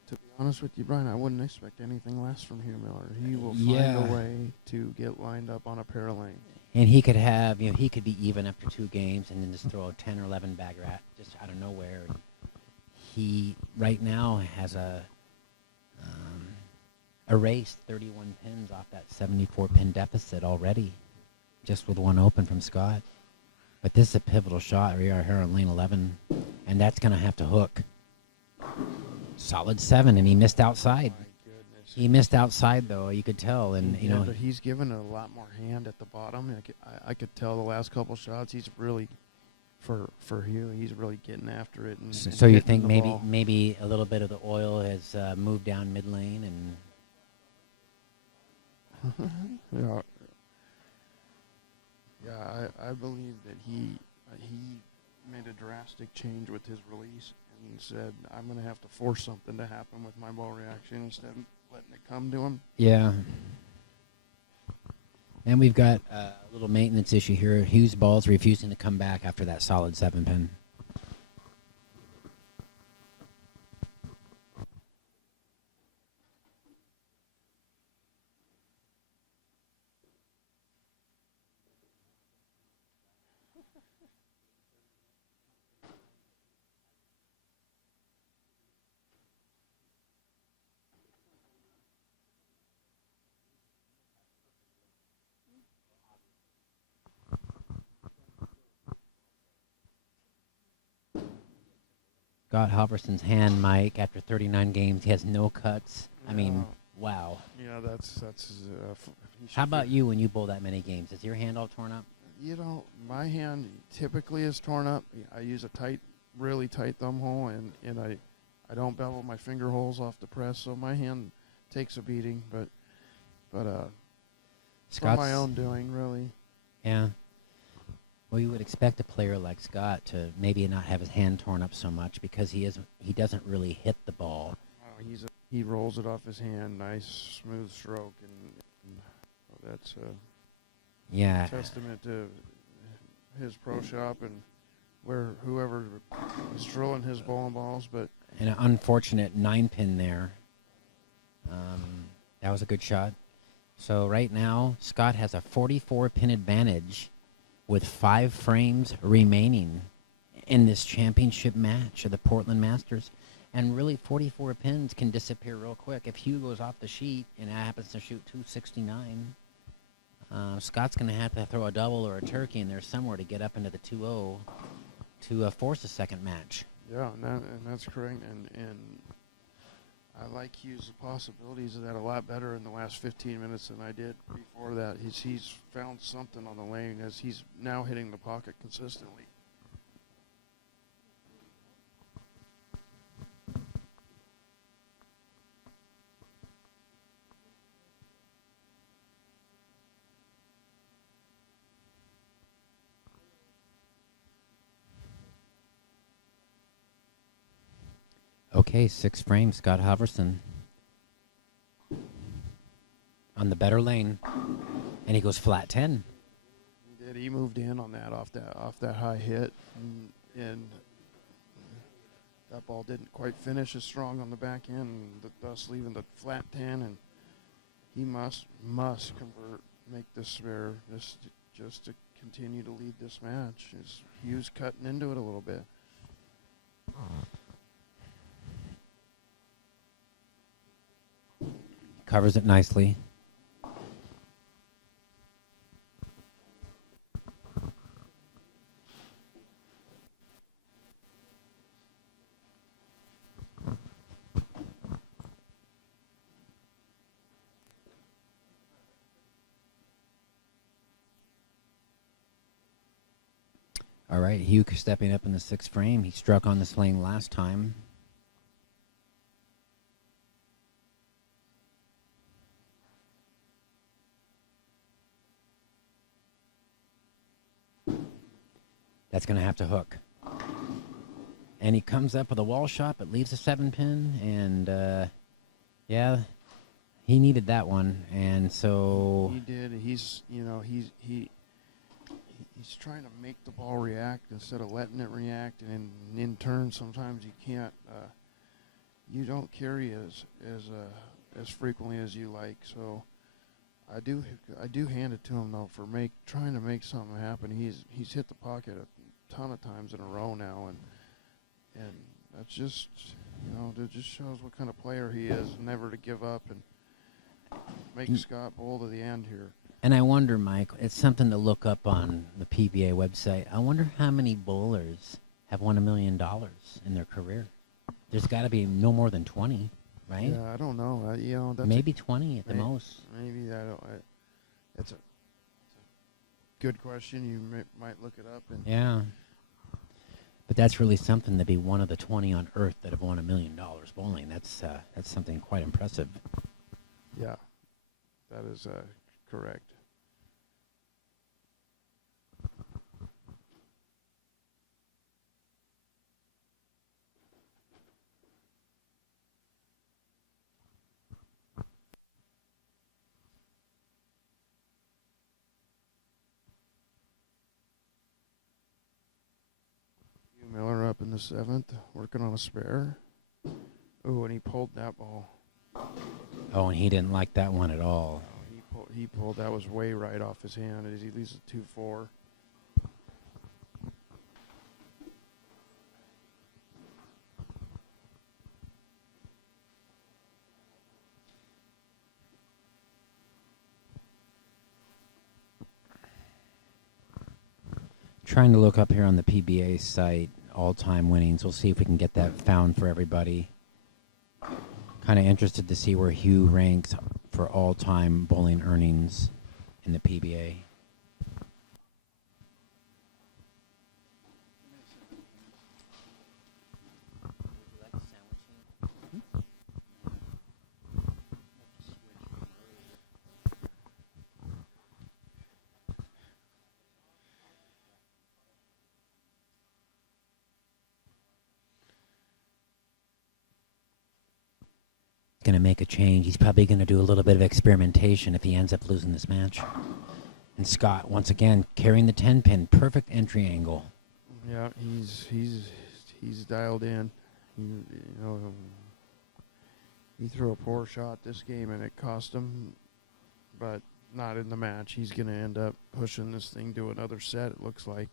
to be honest with you, Brian, I wouldn't expect anything less from Hugh Miller. He will find a way to get lined up on a pair of lanes. And he could have, he could be even after 2 games and then just throw a 10 or 11 bagger just out of nowhere. He right now has erased 31 pins off that 74 pin deficit already, just with 1 open from Scott. But this is a pivotal shot. We are here on lane 11, and that's going to have to hook. Solid 7, and he missed outside. My goodness. He missed outside, though, you could tell. And but he's given it a lot more hand at the bottom. I could tell the last couple shots he's really, for Hugh, he's really getting after it. So you think maybe a little bit of the oil has moved down mid lane and. I believe that he made a drastic change with his release and said, I'm going to have to force something to happen with my ball reaction instead of letting it come to him. Yeah. And we've got a little maintenance issue here. Hugh's ball's refusing to come back after that solid 7 pin. Scott Halverson's hand, Mike, after 39 games, he has no cuts. I mean, wow. Yeah, that's. How about you when you bowl that many games? Is your hand all torn up? My hand typically is torn up. I use a really tight thumb hole, and I don't bevel my finger holes off the press, so my hand takes a beating. But for my own doing, really. Yeah. Well, you would expect a player like Scott to maybe not have his hand torn up so much because he doesn't really hit the ball. He rolls it off his hand, nice smooth stroke, and that's a testament to his pro shop and whoever is throwing his bowling balls. But an unfortunate 9-pin there. That was a good shot. So right now, Scott has a 44-pin advantage with 5 frames remaining. in this championship match of the Portland Masters. And really, 44 pins can disappear real quick. If Hugh goes off the sheet and happens to shoot 269, Scott's going to have to throw a double or a turkey in there somewhere to get up into the 2-0 to force a second match. Yeah, and that's correct. And I like Hugh's possibilities of that a lot better in the last 15 minutes than I did before that. He's found something on the lane as he's now hitting the pocket consistently. Okay, 6th frame, Scott Halverson on the better lane, and he goes flat 10. He did. He moved in on that off that high hit, and that ball didn't quite finish as strong on the back end, thus leaving the flat 10. And he must convert, make this spare, just to continue to lead this match. Hughes cutting into it a little bit. Covers it nicely. All right, Hugh stepping up in the 6th frame. He struck on this lane last time. That's going to have to hook. And he comes up with a wall shot, but leaves a 7-pin. And, yeah, he needed that one. And so... He did. He's trying to make the ball react instead of letting it react. And in turn, sometimes you can't... you don't carry as frequently as you like. So I do hand it to him, though, for trying to make something happen. He's hit the pocket a ton of times in a row now, and that's just, that just shows what kind of player he is, never to give up and make Scott bowl to the end here. And I wonder, Mike, it's something to look up on the PBA website. I wonder how many bowlers have won $1 million in their career. There's got to be no more than 20, right? Yeah, I don't know. That's maybe 20 at the most. Maybe that's a good question. You might look it up. Yeah. But that's really something to be one of the 20 on Earth that have won $1 million bowling. That's something quite impressive. Yeah, that is correct. Miller up in the 7th, working on a spare. Oh, and he pulled that ball. Oh, and he didn't like that one at all. He pulled. That was way right off his hand. He leaves a 2-4. Trying to look up here on the PBA site, all-time winnings. We'll see if we can get that found for everybody. Kind of interested to see where Hugh ranks for all-time bowling earnings in the PBA. Going to make a change. He's probably going to do a little bit of experimentation if he ends up losing this match. And Scott, once again, carrying the 10-pin, perfect entry angle. Yeah, he's dialed in. He threw a poor shot this game, and it cost him, but not in the match. He's going to end up pushing this thing to another set, it looks like.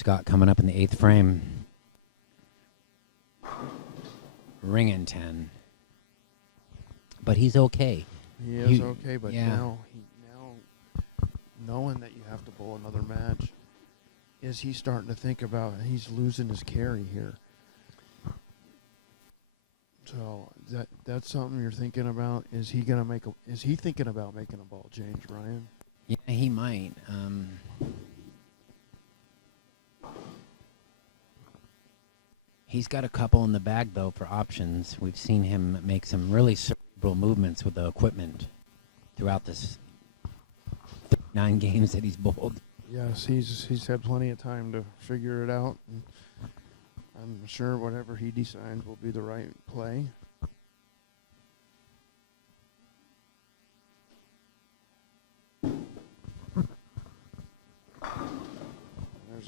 Scott coming up in the 8th frame. Ringing 10. But he's okay. He is okay, but yeah. now knowing that you have to bowl another match, is he starting to think about he's losing his carry here? So that's something you're thinking about. Is he thinking about making a ball change, Ryan? Yeah, he might. He's got a couple in the bag, though, for options. We've seen him make some really cerebral movements with the equipment throughout this 9 games that he's bowled. Yes, he's had plenty of time to figure it out. And I'm sure whatever he decides will be the right play.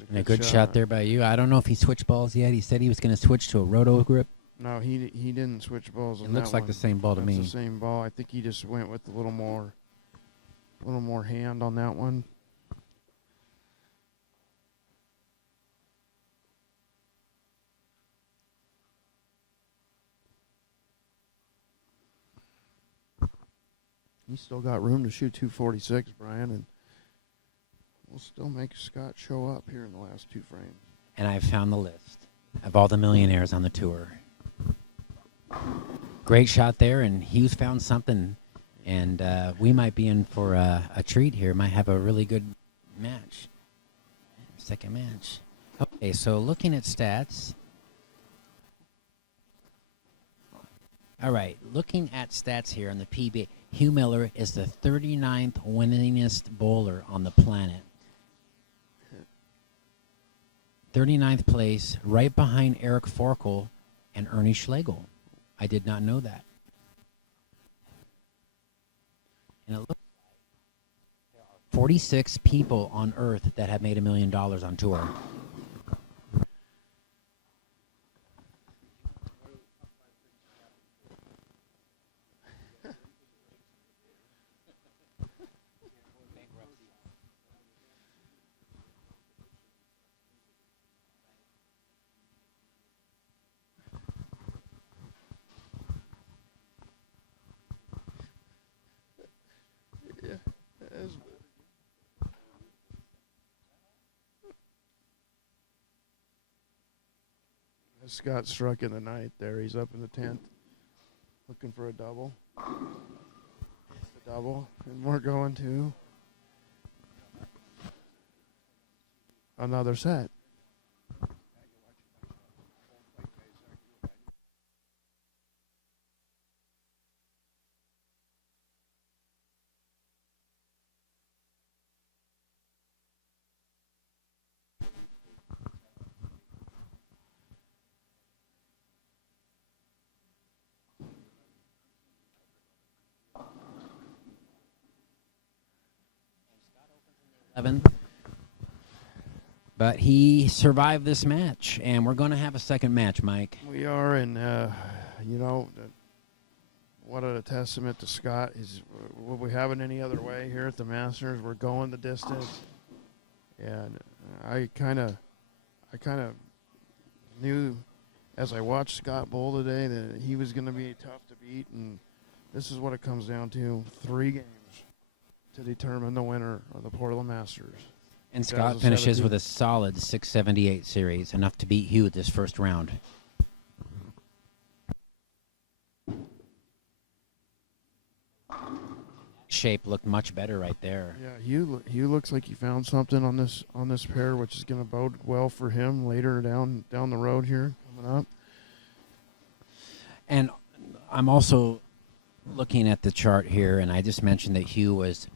And a good shot there by you. I don't know if he switched balls yet. He said he was going to switch to a roto grip. No, he didn't switch balls. It looks like the same ball to me. It's the same ball. I think he just went with a little more hand on that one. He's still got room to shoot 246, Brian, and we'll still make Scott show up here in the last 2 frames. And I've found the list of all the millionaires on the tour. Great shot there, and Hugh's found something, and we might be in for a treat here. Might have a really good match. Second match. Okay, so looking at stats. All right, looking at stats here on the PBA, Hugh Miller is the 39th winningest bowler on the planet. 39th place, right behind Eric Forkel and Ernie Schlegel. I did not know that. And it looks like there are 46 people on Earth that have made $1 million on tour. Scott struck in the 9th there. He's up in the 10th looking for a double. It's a double, and we're going to another set. But he survived this match, and we're going to have a second match, Mike. We are, and what a testament to Scott. Will we have it any other way here at the Masters? We're going the distance, and I kind of knew as I watched Scott bowl today that he was going to be tough to beat, and this is what it comes down to: 3 games to determine the winner of the Portland Masters. And Scott finishes with a solid 678 series, enough to beat Hugh this first round. Shape looked much better right there. Yeah, Hugh looks like he found something on this pair, which is going to bode well for him later down the road here coming up. And I'm also looking at the chart here, and I just mentioned that Hugh was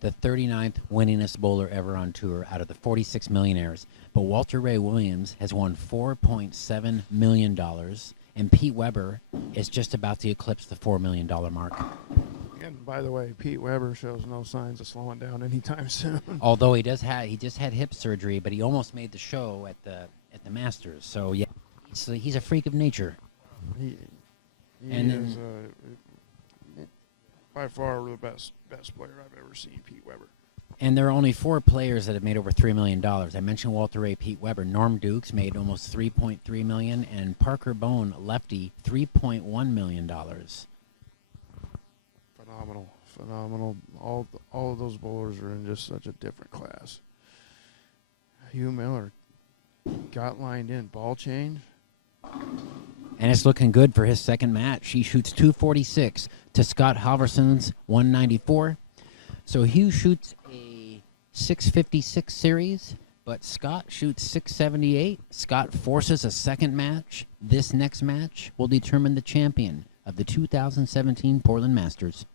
the 39th winningest bowler ever on tour out of the 46 millionaires. But Walter Ray Williams has won $4.7 million, and Pete Weber is just about to eclipse the $4 million mark. And by the way, Pete Weber shows no signs of slowing down anytime soon. Although he just had hip surgery, but he almost made the show at the Masters. So yeah, he's a freak of nature. He is by far the best player I've ever seen, Pete Weber. And there are only 4 players that have made over $3 million. I mentioned Walter Ray, Pete Weber. Norm Dukes made almost $3.3 million, and Parker Bone, lefty, $3.1 million. Phenomenal. All of those bowlers are in just such a different class. Hugh Miller got lined in, ball change. And it's looking good for his second match. He shoots 246 to Scott Halverson's 194. So Hugh shoots a 656 series, but Scott shoots 678. Scott forces a second match. This next match will determine the champion of the 2017 Portland Masters.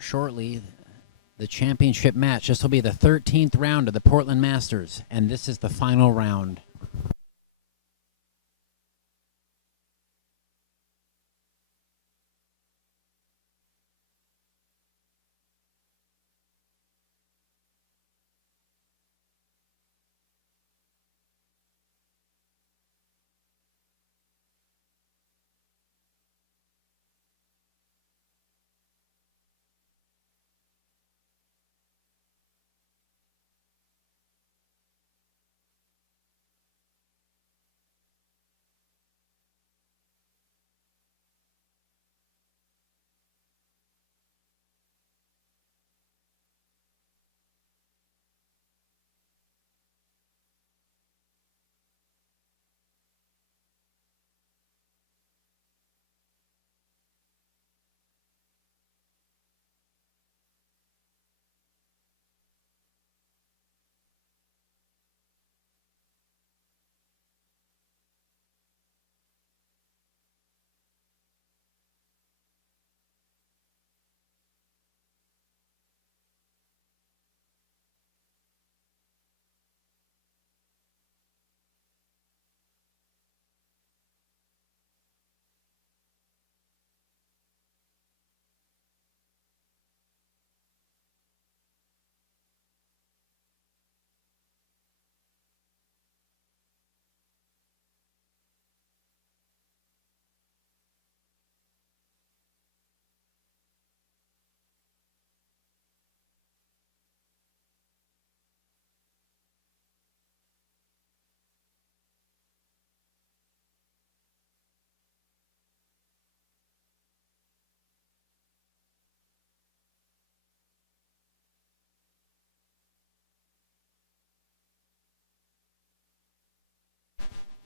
Shortly, the championship match. This will be the 13th round of the Portland Masters, and this is the final round.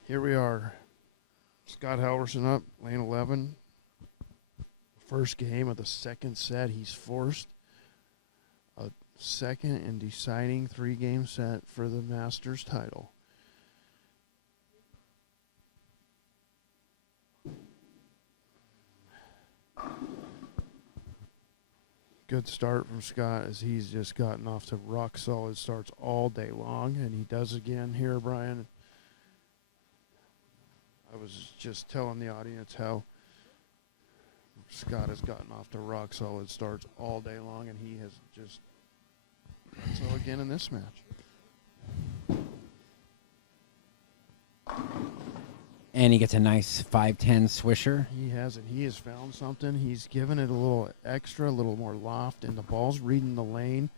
Here we are. Scott Halverson up, lane 11. First game of the second set. He's forced a second and deciding 3-game set for the Masters title. Good start from Scott as he's just gotten off to rock solid starts all day long, and he does again here, Brian. I was just telling the audience how Scott has gotten off to rock solid starts all day long, and he has just done so again in this match. And he gets a nice 5-10 swisher. He has it. He has found something. He's given it a little extra, a little more loft, and the ball's reading the lane,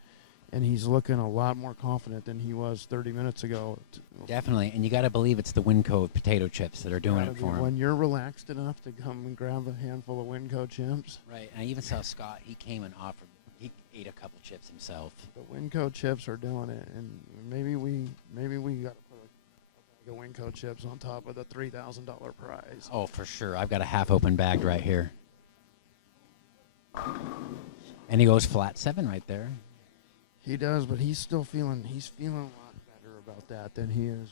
and he's looking a lot more confident than he was 30 minutes ago. Definitely, and you got to believe it's the Winco potato chips that are doing it for him. When you're relaxed enough to come and grab a handful of Winco chips. Right, and I even saw Scott. He came and offered. He ate a couple chips himself. The Winco chips are doing it, and maybe we got to put a bag The Winco chips on top of the $3,000 prize. Oh, for sure. I've got a half-open bag right here. And he goes flat 7 right there. He does, but he's feeling a lot better about that than he is.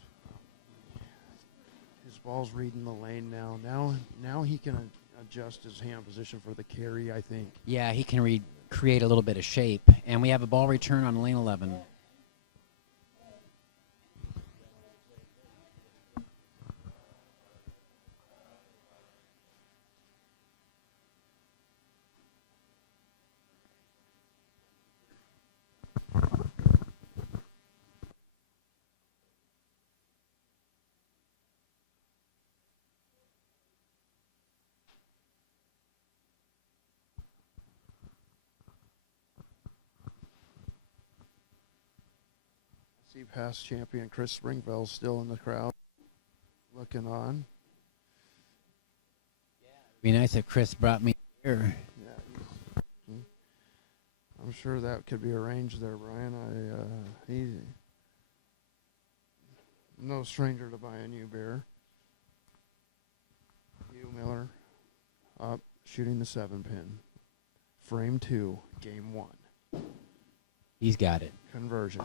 His ball's reading the lane now. Now he can adjust his hand position for the carry, I think. Yeah, he can create a little bit of shape. And we have a ball return on lane 11. See past champion Chris Springville still in the crowd, looking on. It'd be nice if Chris brought me here. Yeah, I'm sure that could be arranged there, Brian. He's no stranger to buying new beer. Hugh Miller up, shooting the 7-pin. Frame 2, game 1. He's got it. Conversion.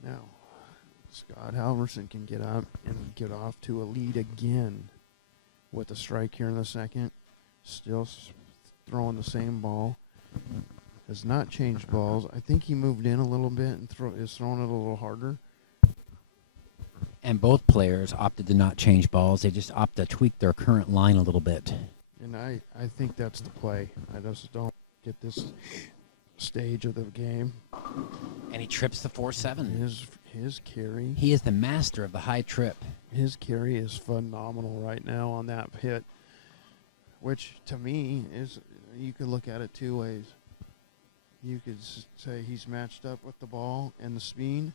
Now, Scott Halverson can get up and get off to a lead again with a strike here in the second. Still throwing the same ball. Has not changed balls. I think he moved in a little bit and is throwing it a little harder. And both players opted to not change balls. They just opted to tweak their current line a little bit. And I think that's the play. I just don't get this stage of the game. And he trips the 4-7. His carry. He is the master of the high trip. His carry is phenomenal right now on that hit, which to me is, you could look at it two ways. You could say he's matched up with the ball and the speed,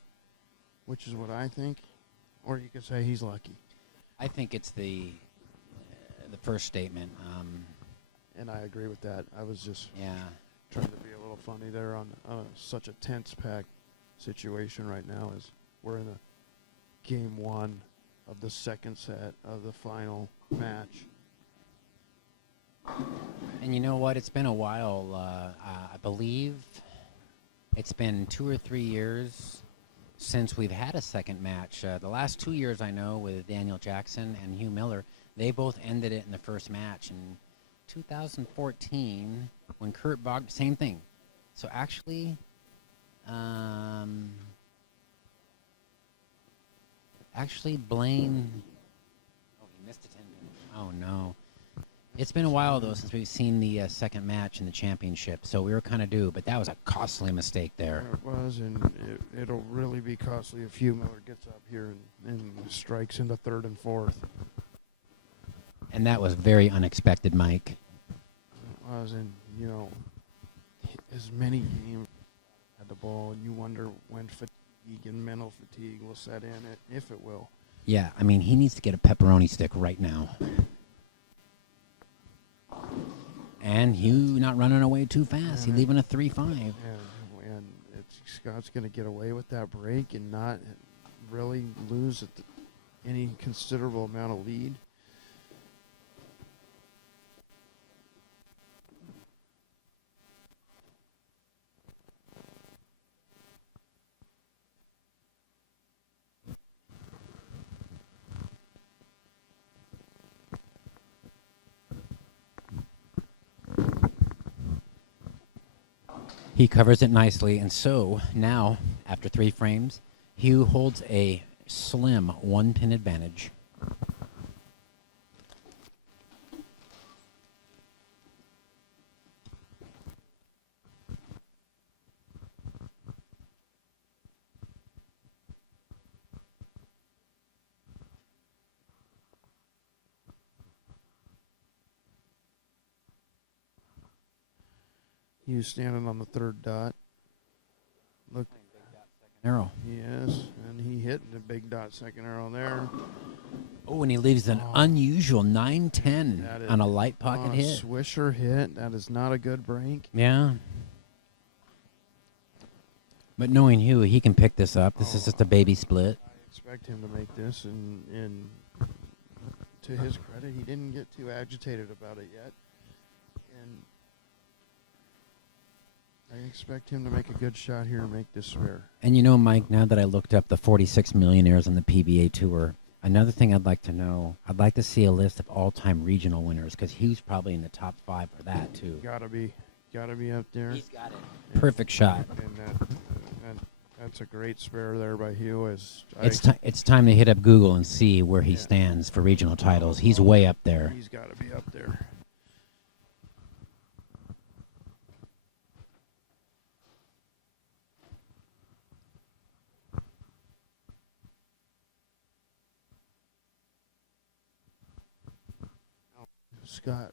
which is what I think, or you could say he's lucky. I think it's the first statement. And I agree with that. I was just Yeah. trying to be a little funny there on such a tense pack situation right now, as we're in a game 1 of the second set of the final match. And you know what? It's been a while. I believe it's been 2 or 3 years since we've had a second match. The last 2 years, I know, with Daniel Jackson and Hugh Miller, they both ended it in the first match. In 2014, when Kurt Bogdan, same thing. So actually, Blaine. Oh, he missed a 10-minute. Oh no. It's been a while, though, since we've seen the second match in the championship, so we were kind of due, but that was a costly mistake there. It was, and it'll really be costly if Hugh Miller gets up here and strikes in the third and fourth. And that was very unexpected, Mike. It was, and, as many games at the ball, and you wonder when fatigue and mental fatigue will set in, if it will. Yeah, I mean, he needs to get a pepperoni stick right now. And Hugh not running away too fast. He's leaving a 3-5. And Scott's going to get away with that break and not really lose any considerable amount of lead. He covers it nicely, and so now, after 3 frames, Hugh holds a slim 1-pin advantage. Hughes standing on the third dot. Look, Arrow. he is, and he hit the big dot second arrow there. Oh, and he leaves an unusual 9-10 That is- on a light pocket hit. Swisher hit. That is not a good break. Yeah. But knowing Hugh, he can pick this up. This is just a baby split. I expect him to make this, and to his credit, he didn't get too agitated about it yet. And I expect him to make a good shot here and make this fair. And you know, Mike, now that I looked up the 46 millionaires on the PBA Tour, another thing I'd like to know, I'd like to see a list of all-time regional winners, because Hugh's probably in the top 5 for that, too. Gotta be up there. He's got it. Perfect shot. And that's a great spare there by Hugh. It's time to hit up Google and see where he stands for regional titles. He's way up there. He's got to be up there.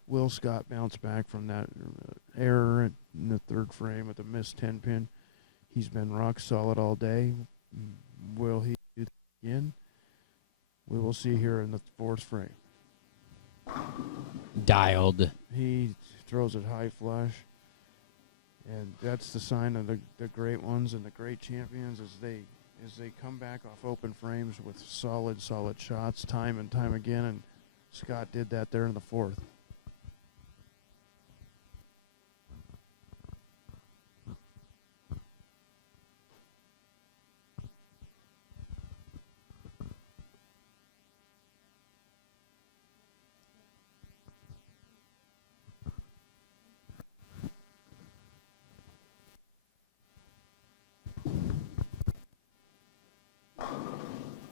Will Scott bounced back from that error in the third frame with a missed 10-pin. He's been rock solid all day. Will he do that again? We will see here in the fourth frame. Dialed. He throws it high flush. And that's the sign of the great ones and the great champions as they come back off open frames with solid shots time and time again. And Scott did that there in the fourth.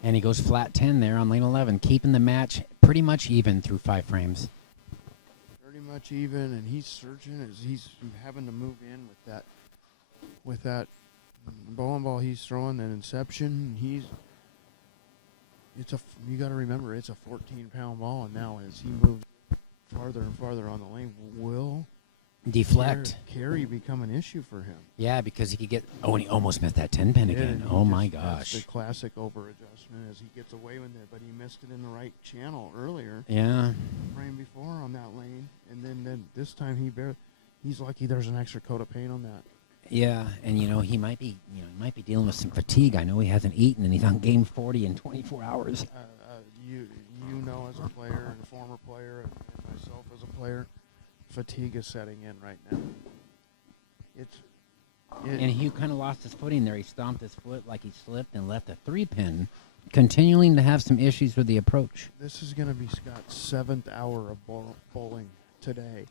And he goes flat 10 there on lane 11, keeping the match pretty much even through 5 frames. Pretty much even, and he's searching as he's having to move in with that bowling ball he's throwing, that inception. You got to remember, it's a 14-pound ball, and now as he moves farther and farther on the lane, will Deflect. carry become an issue for him. Yeah, because he could get... Oh, and he almost missed that 10-pin again. Oh, my gosh. That's the classic over-adjustment as he gets away with it, but he missed it in the right channel earlier. Yeah. Frame before on that lane, and then this time he's lucky there's an extra coat of paint on that. Yeah, and he might be dealing with some fatigue. I know he hasn't eaten, and he's on game 40 in 24 hours. You know, as a player and a former player, and myself as a player, fatigue is setting in right now. And Hugh kind of lost his footing there. He stomped his foot like he slipped and left a 3-pin, continuing to have some issues with the approach. This is going to be Scott's 7th hour of bowling today.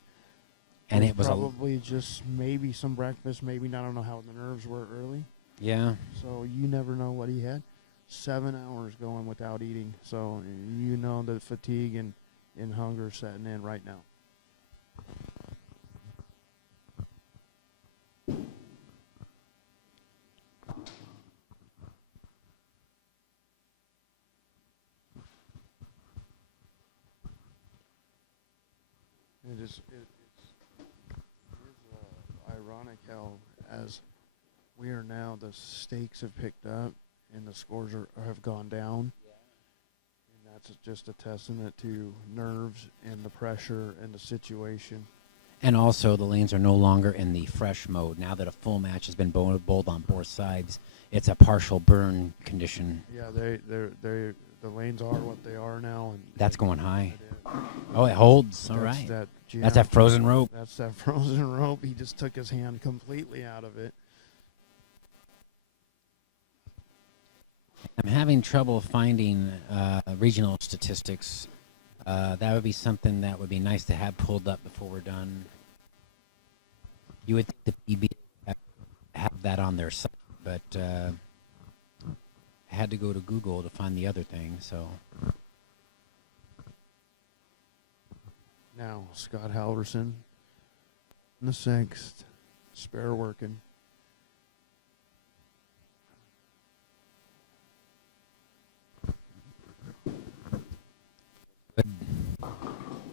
And it was probably just maybe some breakfast, maybe not. I don't know how the nerves were early. Yeah. So you never know what he had. 7 hours going without eating. So you know the fatigue and hunger setting in right now. It's ironic how, as we are now, the stakes have picked up and the scores have gone down. And that's just a testament to nerves and the pressure and the situation. And also, the lanes are no longer in the fresh mode. Now that a full match has been bowled on both sides, it's a partial burn condition. Yeah, the lanes are what they are now. And that's going high. Oh, it holds. All right. That's that frozen rope. That's that frozen rope. He just took his hand completely out of it. I'm having trouble finding regional statistics. That would be something that would be nice to have pulled up before we're done. You would think the PBA have that on their site, but I had to go to Google to find the other thing, so... Now, Scott Halverson in the 6th, spare working.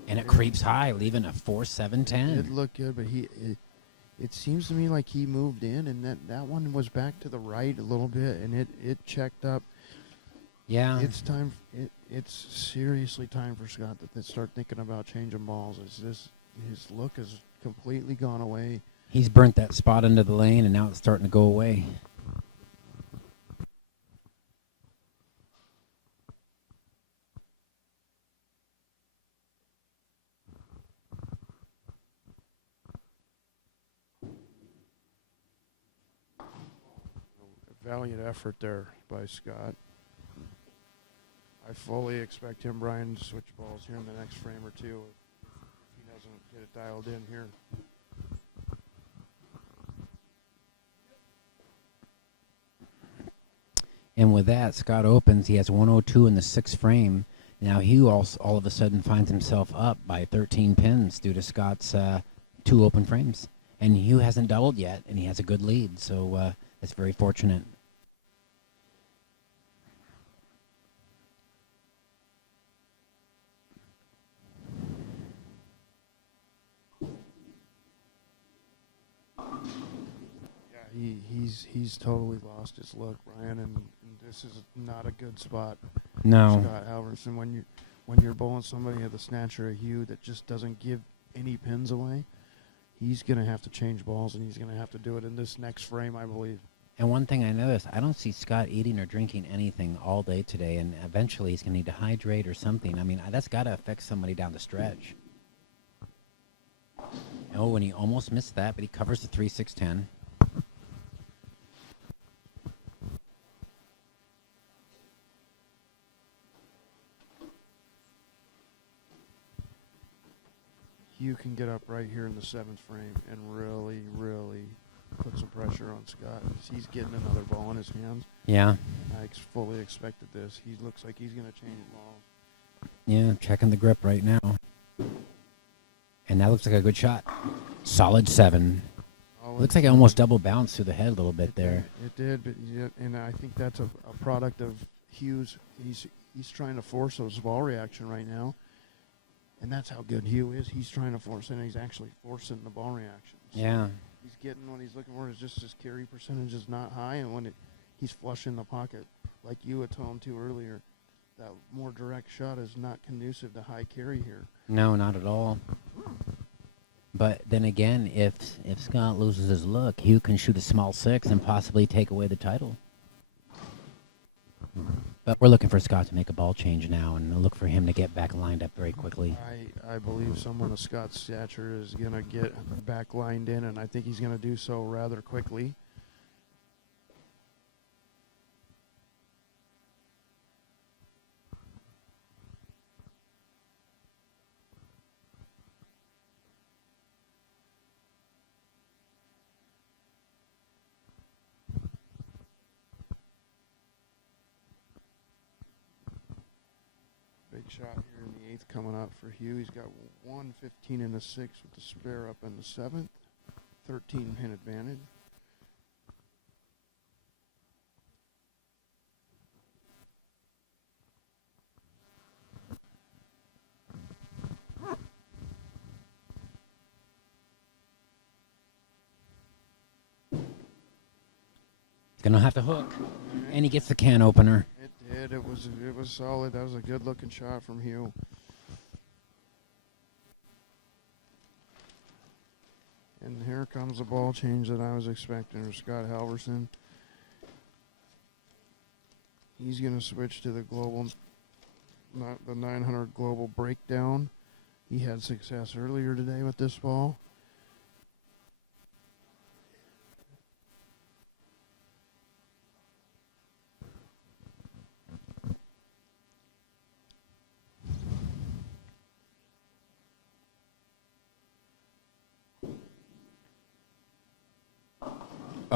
And it creeps high, leaving a 4-7-10. It looked good, but it seems to me like he moved in, and that one was back to the right a little bit, and it checked up. Yeah. It's time. it's seriously time for Scott to start thinking about changing balls. His look has completely gone away. He's burnt that spot into the lane, and now it's starting to go away. Valiant effort there by Scott. I fully expect him, Brian, to switch balls here in the next frame or two if he doesn't get it dialed in here. And with that, Scott opens. He has 102 in the 6th frame. Now Hugh all of a sudden finds himself up by 13 pins due to Scott's 2 open frames. And Hugh hasn't doubled yet, and he has a good lead, so that's very fortunate. He's totally lost his look, Brian, and this is not a good spot. No. For Scott Halverson, when you're bowling somebody at the snatcher of Hugh that just doesn't give any pins away, he's gonna have to change balls, and he's gonna have to do it in this next frame, I believe. And one thing I noticed, I don't see Scott eating or drinking anything all day today, and eventually he's gonna need to hydrate or something. I mean, that's got to affect somebody down the stretch. Oh, and he almost missed that, but he covers the 3-6-10. Hugh can get up right here in the 7th frame and really, really put some pressure on Scott. He's getting another ball in his hands. Yeah. I fully expected this. He looks like he's going to change balls. Yeah, checking the grip right now. And that looks like a good shot. Solid 7. Looks like it almost double bounced through the head a little bit there. It did, but and I think that's a product of Hugh's. He's trying to force those ball reaction right now. And that's how good Hugh is. He's trying to force it, and he's actually forcing the ball reaction. So yeah. He's getting what he's looking for. Is just his carry percentage is not high, and when he's flush in the pocket, like you had told him to earlier, that more direct shot is not conducive to high carry here. No, not at all. But then again, if Scott loses his look, Hugh can shoot a small 6 and possibly take away the title. But we're looking for Scott to make a ball change now and look for him to get back lined up very quickly. I believe someone of Scott's stature is going to get back lined in, and I think he's going to do so rather quickly. Big shot here in the 8th coming up for Hugh. He's got 115 in the 6th with the spare up in the 7th. 13 pin advantage. Gonna have to hook, and he gets the can opener. It did. It was solid. That was a good looking shot from Hugh. And here comes the ball change that I was expecting for Scott Halverson. He's going to switch to the global, not the 900 global breakdown. He had success earlier today with this ball.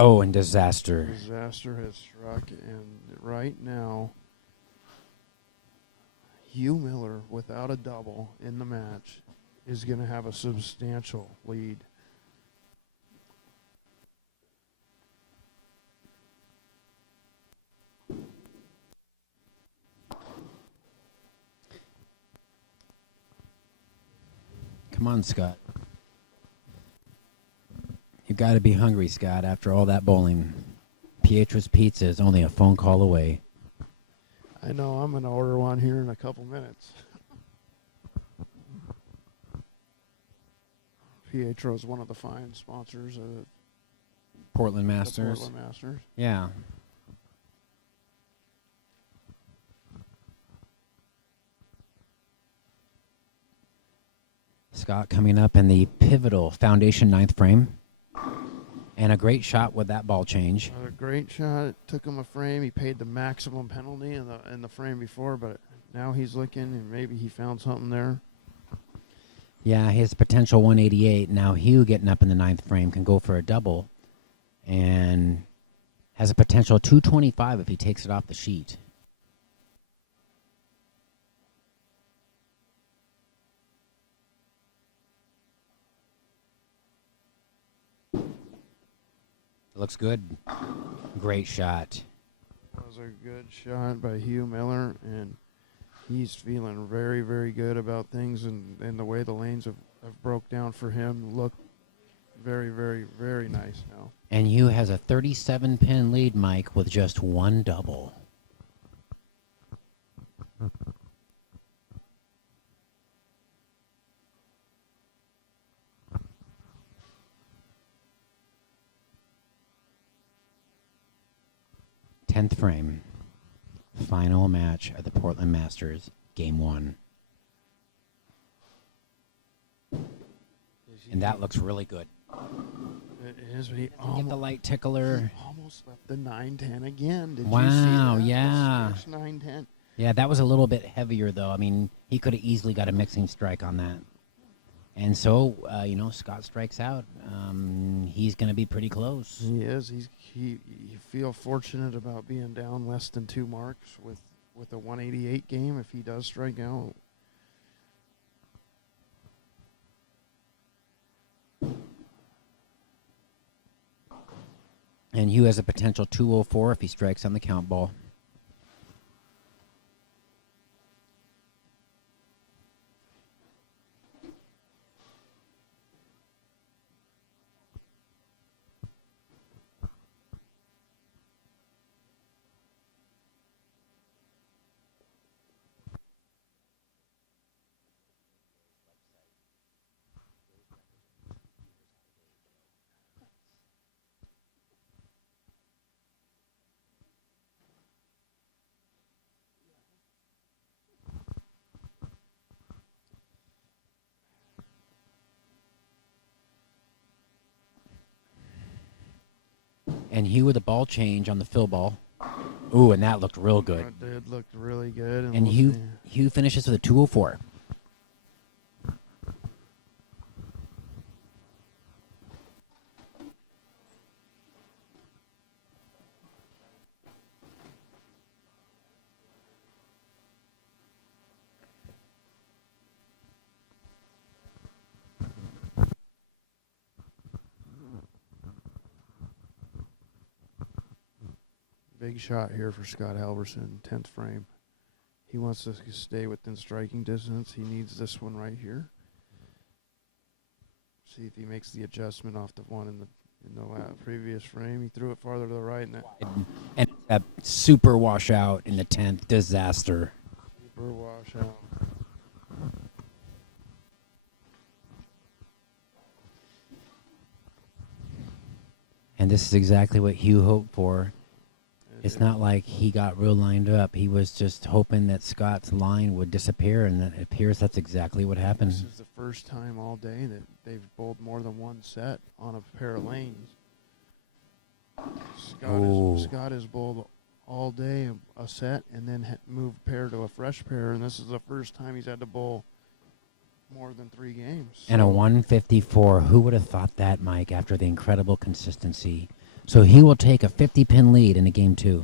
Oh, and disaster. Disaster has struck, and right now, Hugh Miller, without a double in the match, is going to have a substantial lead. Come on, Scott. You got to be hungry, Scott, after all that bowling. Pietro's Pizza is only a phone call away. I know I'm going to order one here in a couple minutes. Pietro is one of the fine sponsors of Portland the Masters. Portland Masters. Yeah. Scott coming up in the pivotal foundation ninth frame. And a great shot with that ball change. A great shot. It took him a frame. He paid the maximum penalty in the frame before, but now he's looking and maybe he found something there. Yeah, his potential 188. Now Hugh getting up in the ninth frame can go for a double and has a potential 225 if he takes it off the sheet. Looks good. Great shot. That was a good shot by Hugh Miller, and he's feeling very, very good about things, and the way the lanes have broke down for him look very, very, very nice now. And Hugh has a 37-pin lead, Mike, with just one double. Tenth frame. Final match at the Portland Masters, Game 1. And that looks really good. It is, but he Get the light tickler. almost left the 9-10 again. Did Wow, you see that? yeah. The 9-10. Yeah, that was a little bit heavier, though. I mean, he could have easily got a mixing strike on that. And so, Scott strikes out. He's going to be pretty close. He is. He feel fortunate about being down less than 2 marks with a 188 game if he does strike out. And Hugh has a potential 204 if he strikes on the count ball. And Hugh with a ball change on the fill ball. Ooh, and that looked real good. It did look really good. And we'll Hugh, see. Hugh finishes with a 204. Big shot here for Scott Halverson, 10th frame. He wants to stay within striking distance. He needs this one right here. See if he makes the adjustment off the one in the previous frame. He threw it farther to the right, and that And a super washout in the 10th. Disaster. super washout. And this is exactly what Hugh hoped for. It's not like he got real lined up. He was just hoping that Scott's line would disappear, and it appears that's exactly what happened. This is the first time all day that they've bowled more than one set on a pair of lanes. Scott has bowled all day a set and then moved pair to a fresh pair, and this is the first time he's had to bowl more than 3 games. And a 154. Who would have thought that, Mike, after the incredible consistency? So he will take a 50-pin lead in a Game 2.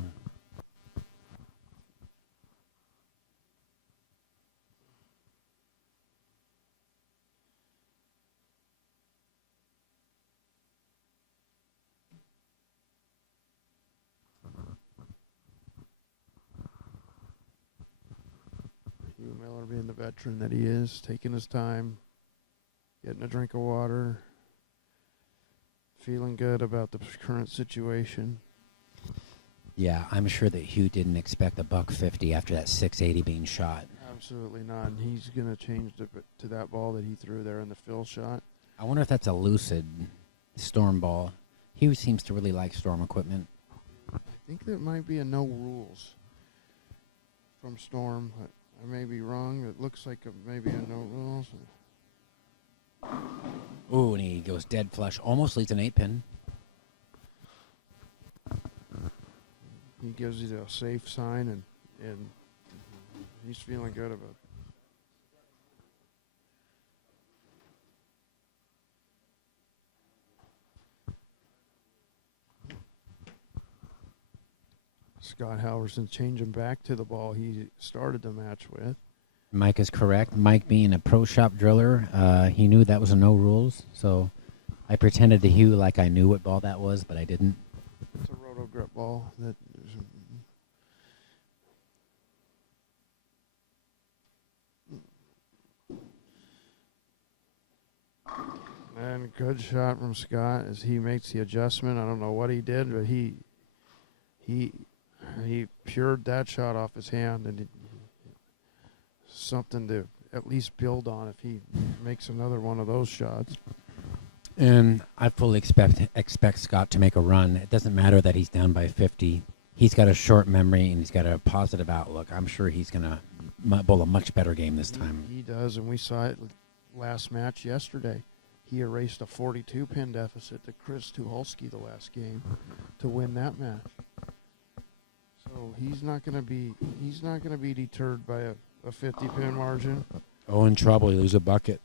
Hugh Miller, being the veteran that he is, taking his time, getting a drink of water, feeling good about the current situation. Yeah, I'm sure that Hugh didn't expect a $150 after that 680 being shot. Absolutely not. And he's going to change to that ball that he threw there in the fill shot. I wonder if that's a lucid storm ball. Hugh seems to really like storm equipment. I think that might be a no rules from Storm. I may be wrong. It looks like maybe a no rules. Ooh, and he goes dead flush. Almost leads an 8-pin. He gives you a safe sign, and he's feeling good about it. Scott Halverson changing back to the ball he started the match with. Mike is correct. Mike, being a pro shop driller, he knew that was a no rules. So I pretended to Hugh like I knew what ball that was, but I didn't. It's a roto grip ball that. And good shot from Scott as he makes the adjustment. I don't know what he did, but he pured that shot off his hand, and something to at least build on if he makes another one of those shots. And I fully expect Scott to make a run. It doesn't matter that he's down by 50. He's got a short memory, and he's got a positive outlook. I'm sure he's going to bowl a much better game this time. He does, and we saw it last match yesterday. He erased a 42-pin deficit to Chris Tucholsky the last game to win that match. So he's not going to be deterred by a 50-pin margin. Oh, in trouble. He loses a bucket.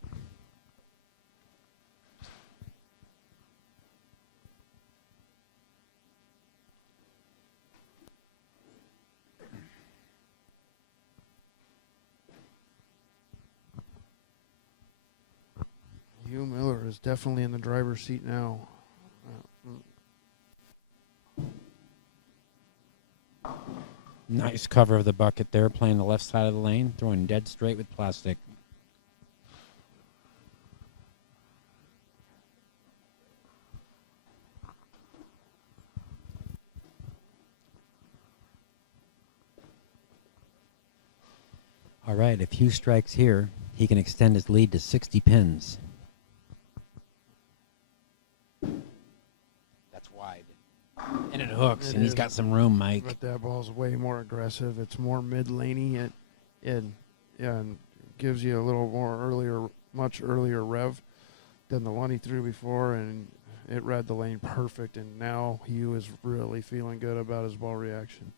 Hugh Miller is definitely in the driver's seat now. Nice cover of the bucket there, playing the left side of the lane, throwing dead straight with plastic. All right, if Hugh strikes here, he can extend his lead to 60 pins. That's wide. And it hooks, and he's got some room, Mike. But that ball's way more aggressive. It's more mid-laney. It gives you a little more much earlier rev than the one he threw before, and it read the lane perfect. And now Hugh is really feeling good about his ball reaction.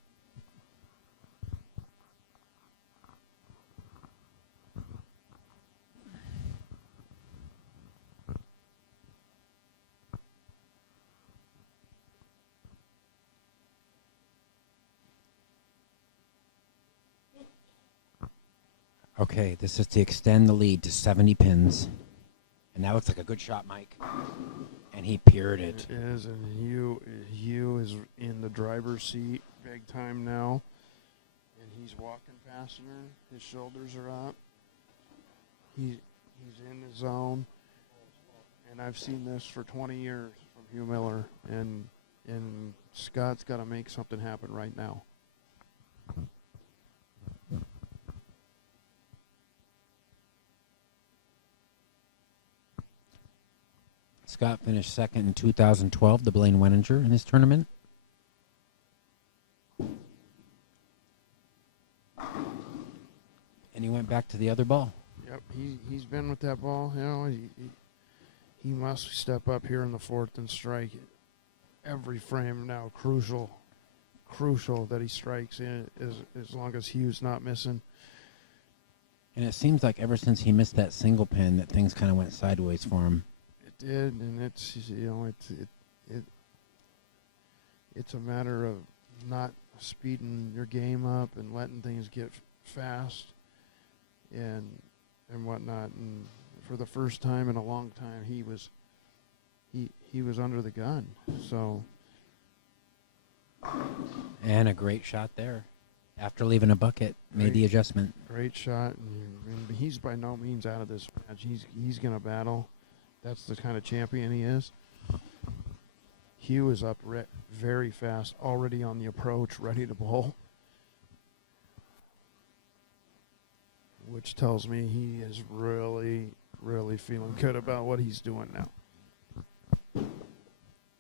Okay, this is to extend the lead to 70 pins. And that looks like a good shot, Mike. And he piered it. It is, and Hugh is in the driver's seat big time now. And he's walking faster. His shoulders are up. He's in the zone. And I've seen this for 20 years from Hugh Miller. And Scott's got to make something happen right now. Scott finished second in 2012, the Blaine Weninger in this tournament. And he went back to the other ball. Yep, he's been with that ball. You know, he must step up here in the fourth and strike it. Every frame now crucial that he strikes in as long as Hugh's not missing. And it seems like ever since he missed that single pin that things kind of went sideways for him. It did, and it's a matter of not speeding your game up and letting things get fast and whatnot. And for the first time in a long time, he was under the gun. So. And a great shot there. After leaving a bucket, made the adjustment. Great shot, and he's by no means out of this match. He's going to battle. That's the kind of champion he is. Hugh is up very fast, already on the approach, ready to bowl. Which tells me he is really, really feeling good about what he's doing now.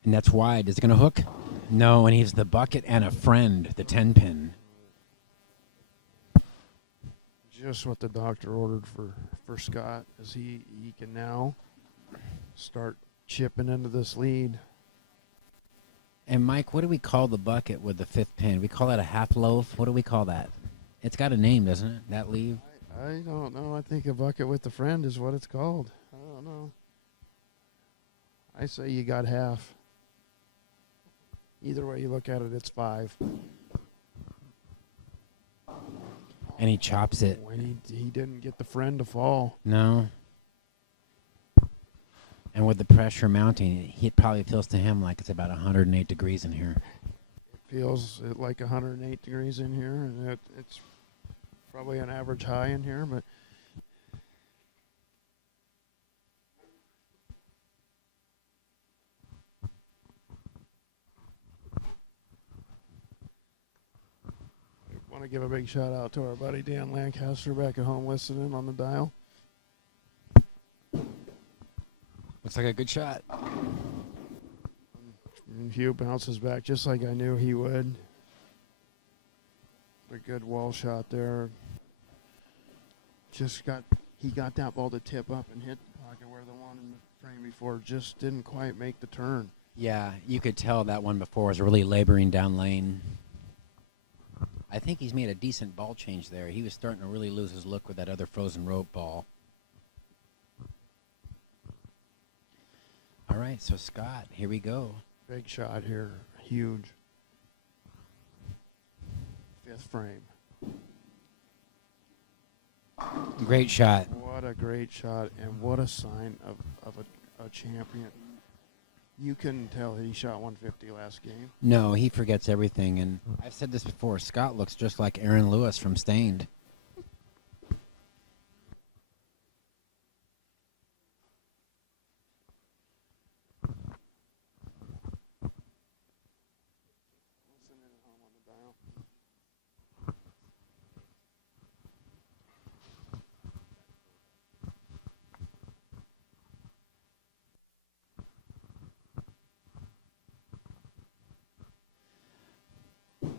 And that's wide. Is it going to hook? No, and he's the bucket and a friend, the 10-pin. Just what the doctor ordered for Scott, as he can now start chipping into this lead. And, Mike, what do we call the bucket with the 5th pin? We call that a half loaf? What do we call that? It's got a name, doesn't it, that leave? I don't know. I think a bucket with the friend is what it's called. I don't know. I say you got half. Either way you look at it, it's 5. And he chops it. When he didn't get the friend to fall. No. And with the pressure mounting, it probably feels to him like it's about 108 degrees in here. It feels like 108 degrees in here, and it's probably an average high in here, but I want to give a big shout out to our buddy Dan Lancaster back at home listening on the dial. Looks like a good shot. And Hugh bounces back just like I knew he would. A good wall shot there. He got that ball to tip up and hit the pocket where the one in the frame before just didn't quite make the turn. Yeah, you could tell that one before was really laboring down lane. I think he's made a decent ball change there. He was starting to really lose his look with that other frozen rope ball. All right, so Scott, here we go. Big shot here. Huge. 5th frame. Great shot. What a great shot, and what a sign of a champion. You couldn't tell that he shot 150 last game. No, he forgets everything, and I've said this before, Scott looks just like Aaron Lewis from Stained.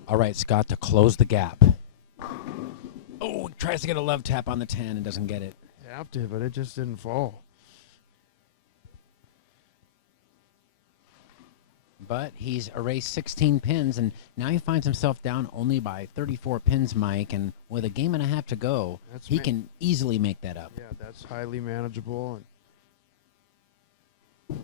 All right, Scott, to close the gap. Oh, tries to get a love tap on the 10 and doesn't get it. Tapped it, but it just didn't fall. But he's erased 16 pins, and now he finds himself down only by 34 pins, Mike. And with a game and a half to go, he can easily make that up. Yeah, that's highly manageable. And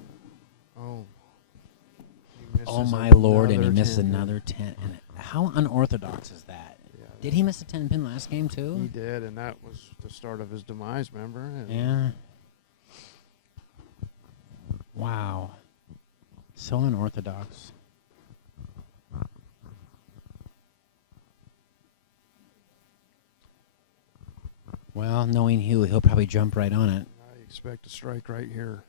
oh, my Lord, and he missed another 10. And how unorthodox is that? Yeah, Did he miss a 10-pin last game, too? He did, and that was the start of his demise, remember? And yeah. Wow. So unorthodox. Well, knowing Hugh, he'll probably jump right on it. I expect a strike right here.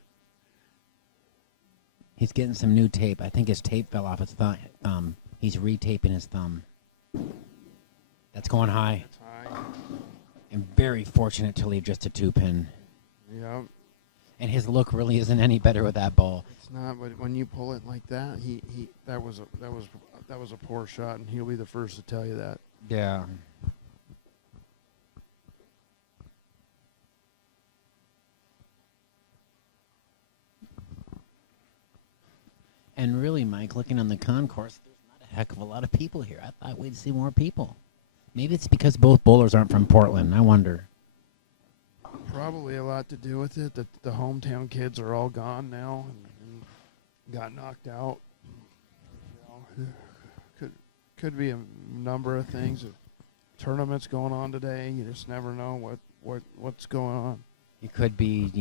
He's getting some new tape. I think his tape fell off his thumb. He's retaping his thumb. That's going high. It's high. And very fortunate to leave just a 2-pin. Yeah. And his look really isn't any better with that ball. It's not, but when you pull it like that, that was a poor shot, and he'll be the first to tell you that. Yeah. And really, Mike, looking on the concourse, there's not a heck of a lot of people here. I thought we'd see more people. Maybe it's because both bowlers aren't from Portland. I wonder. Probably a lot to do with it. That the hometown kids are all gone now and got knocked out. You know, could be a number of things. Tournaments going on today. You just never know what's going on. It could be,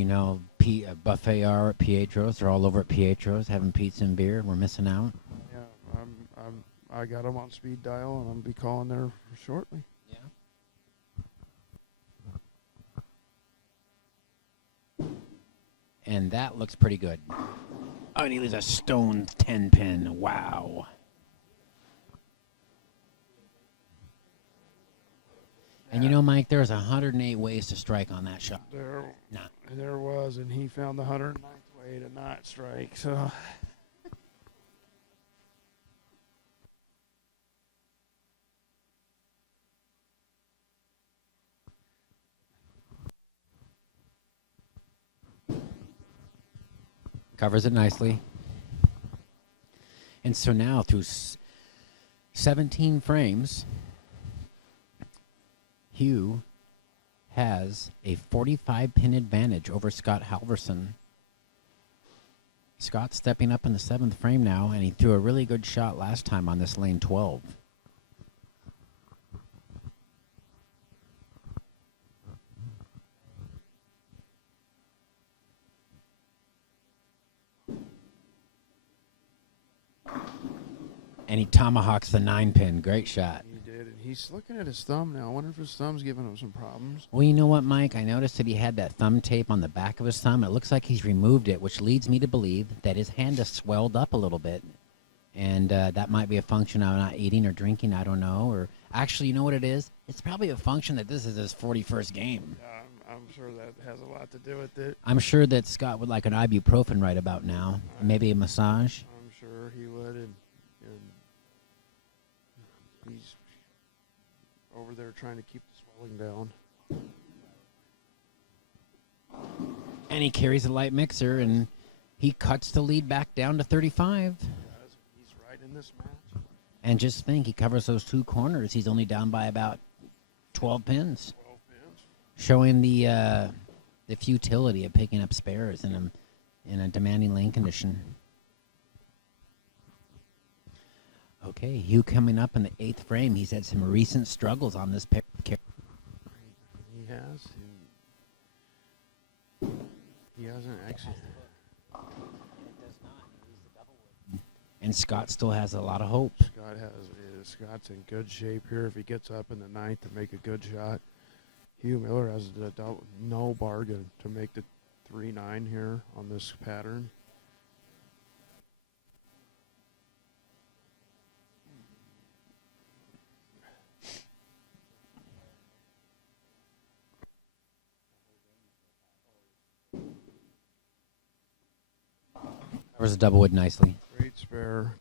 a buffet hour at Pietro's. They're all over at Pietro's having pizza and beer. We're missing out. Yeah, I got them on speed dial, and I'll be calling there shortly. Yeah. And that looks pretty good. Oh, and he leaves a stone 10 pin. Wow. And you know, Mike, there's 108 ways to strike on that shot. There was, and he found the 109th way to not strike. So. Covers it nicely. And so now through 17 frames, Hugh has a 45-pin advantage over Scott Halverson. Scott's stepping up in the 7th frame now, and he threw a really good shot last time on this lane 12. And he tomahawks the 9-pin. Great shot. He did, and he's looking at his thumb now. I wonder if his thumb's giving him some problems. Well, you know what, Mike? I noticed that he had that thumb tape on the back of his thumb. It looks like he's removed it, which leads me to believe that his hand has swelled up a little bit. And that might be a function of not eating or drinking. I don't know. Or actually, you know what it is? It's probably a function that this is his 41st game. I'm sure that has a lot to do with it. I'm sure that Scott would like an ibuprofen right about now. Maybe a massage. I'm sure he would, and he's over there trying to keep the swelling down. And he carries a light mixer, and he cuts the lead back down to 35. He's right in this match. And just think, he covers those 2 corners. He's only down by about 12 pins. 12 pins. Showing the futility of picking up spares in a demanding lane condition. Okay, Hugh coming up in the 8th frame. He's had some recent struggles on this pair. He has. He hasn't actually. And Scott still has a lot of hope. Scott's in good shape here if he gets up in the 9th to make a good shot. Hugh Miller has no bargain to make the 3-9 here on this pattern. Covers a double wood nicely. Great spare.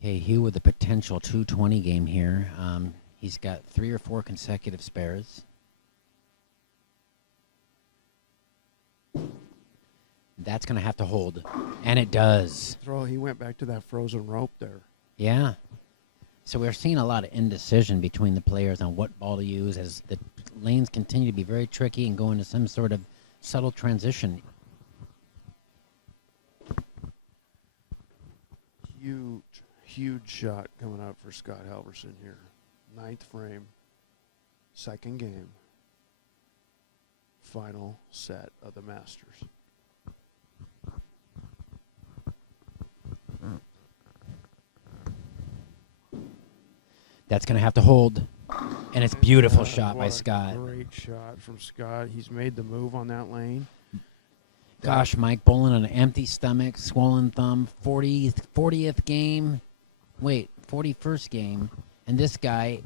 Okay, Hugh with a potential 220 game here. He's got 3 or 4 consecutive spares. That's going to have to hold. And it does. He went back to that frozen rope there. Yeah. So we're seeing a lot of indecision between the players on what ball to use as the lanes continue to be very tricky and go into some sort of subtle transition. Huge shot coming up for Scott Halverson here. 9th frame. 2nd game. Final set of the Masters. That's going to have to hold. And it's beautiful shot by Scott. Great shot from Scott. He's made the move on that lane. Gosh, Mike Bolin on an empty stomach, swollen thumb, 40th game. Wait, 41st game. And this guy,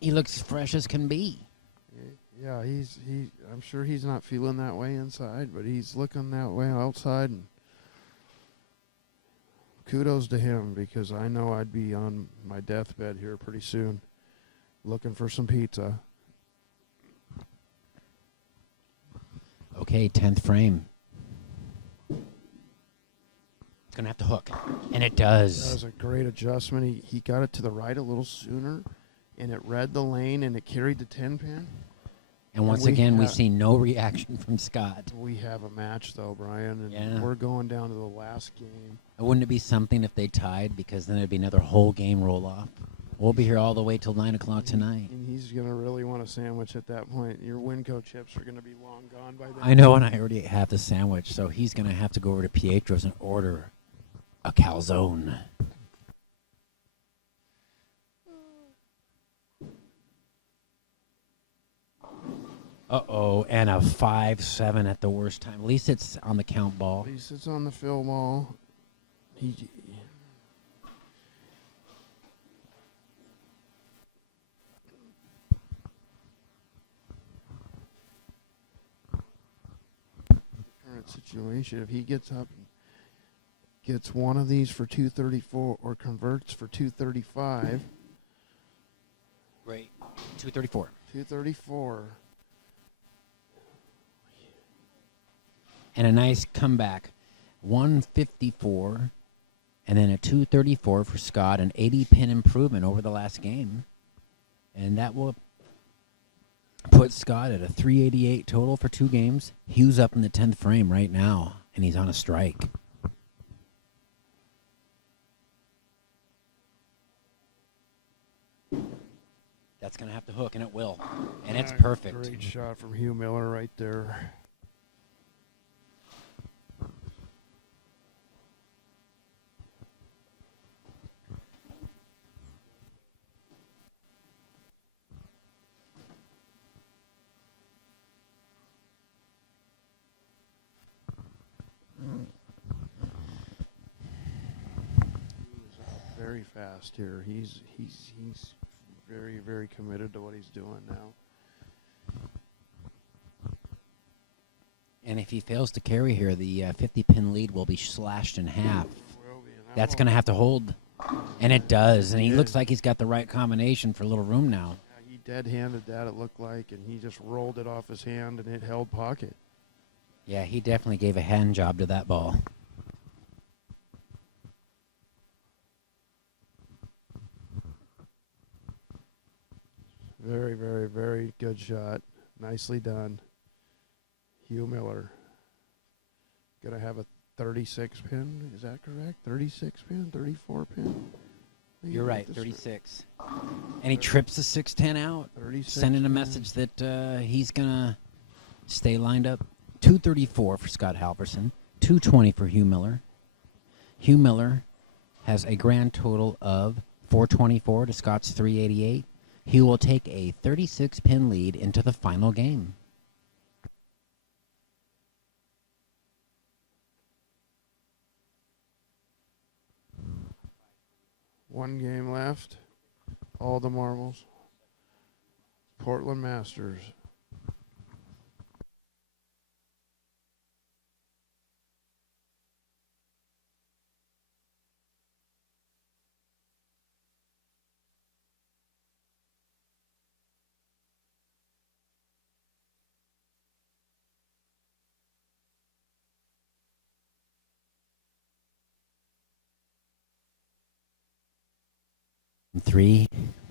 he looks fresh as can be. Yeah, I'm sure he's not feeling that way inside, but he's looking that way outside. And kudos to him, because I know I'd be on my deathbed here pretty soon looking for some pizza. Okay, 10th frame. It's going to have to hook. And it does. That was a great adjustment. He got it to the right a little sooner, and it read the lane, and it carried the 10-pin. And once again, we see no reaction from Scott. We have a match, though, Brian, and we're going down to the last game. Wouldn't it be something if they tied, because then it'd be another whole game roll-off? We'll be here all the way till 9 o'clock tonight. And he's going to really want a sandwich at that point. Your Winco chips are going to be long gone by then. I know, and I already have the sandwich, so he's going to have to go over to Pietro's and order a calzone. Uh-oh, and a 5-7 at the worst time. At least it's on the count ball. At least it's on the fill ball. Current situation, if he gets up and gets one of these for 234 or converts for 235. Right. 234. 234. And a nice comeback. 154 and then a 234 for Scott, an 80-pin improvement over the last game. And that will put Scott at a 388 total for 2 games. Hugh's up in the 10th frame right now, and he's on a strike. That's going to have to hook, and it will. And it's perfect. Great shot from Hugh Miller right there. Very fast here. He's very, very committed to what he's doing now. And if he fails to carry here, the 50-pin lead will be slashed in half. That's going to have to hold. And it does. And he looks like he's got the right combination for a little room now. Yeah, he dead-handed that, it looked like, and he just rolled it off his hand, and it held pocket. Yeah, he definitely gave a hand job to that ball. Very, very, very good shot. Nicely done. Hugh Miller. Going to have a 36 pin. Is that correct? 36 pin? 34 pin? You're right, 36. And he trips the 610 out, sending a message that he's going to stay lined up. 234 for Scott Halverson, 220 for Hugh Miller. Hugh Miller has a grand total of 424 to Scott's 388. Hugh will take a 36-pin lead into the final game. One game left. All the marbles. Portland Masters. And 3,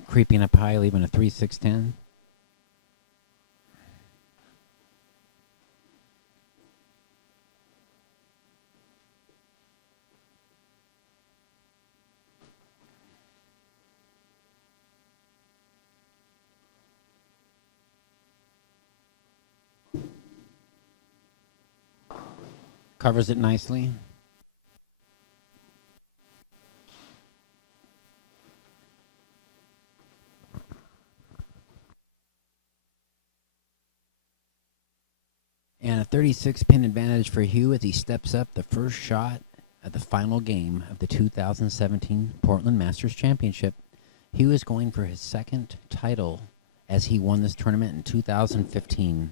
creeping up high, leaving a 3-6-10. Covers it nicely. And a 36-pin advantage for Hugh as he steps up the first shot at the final game of the 2017 Portland Masters Championship. Hugh is going for his second title as he won this tournament in 2015.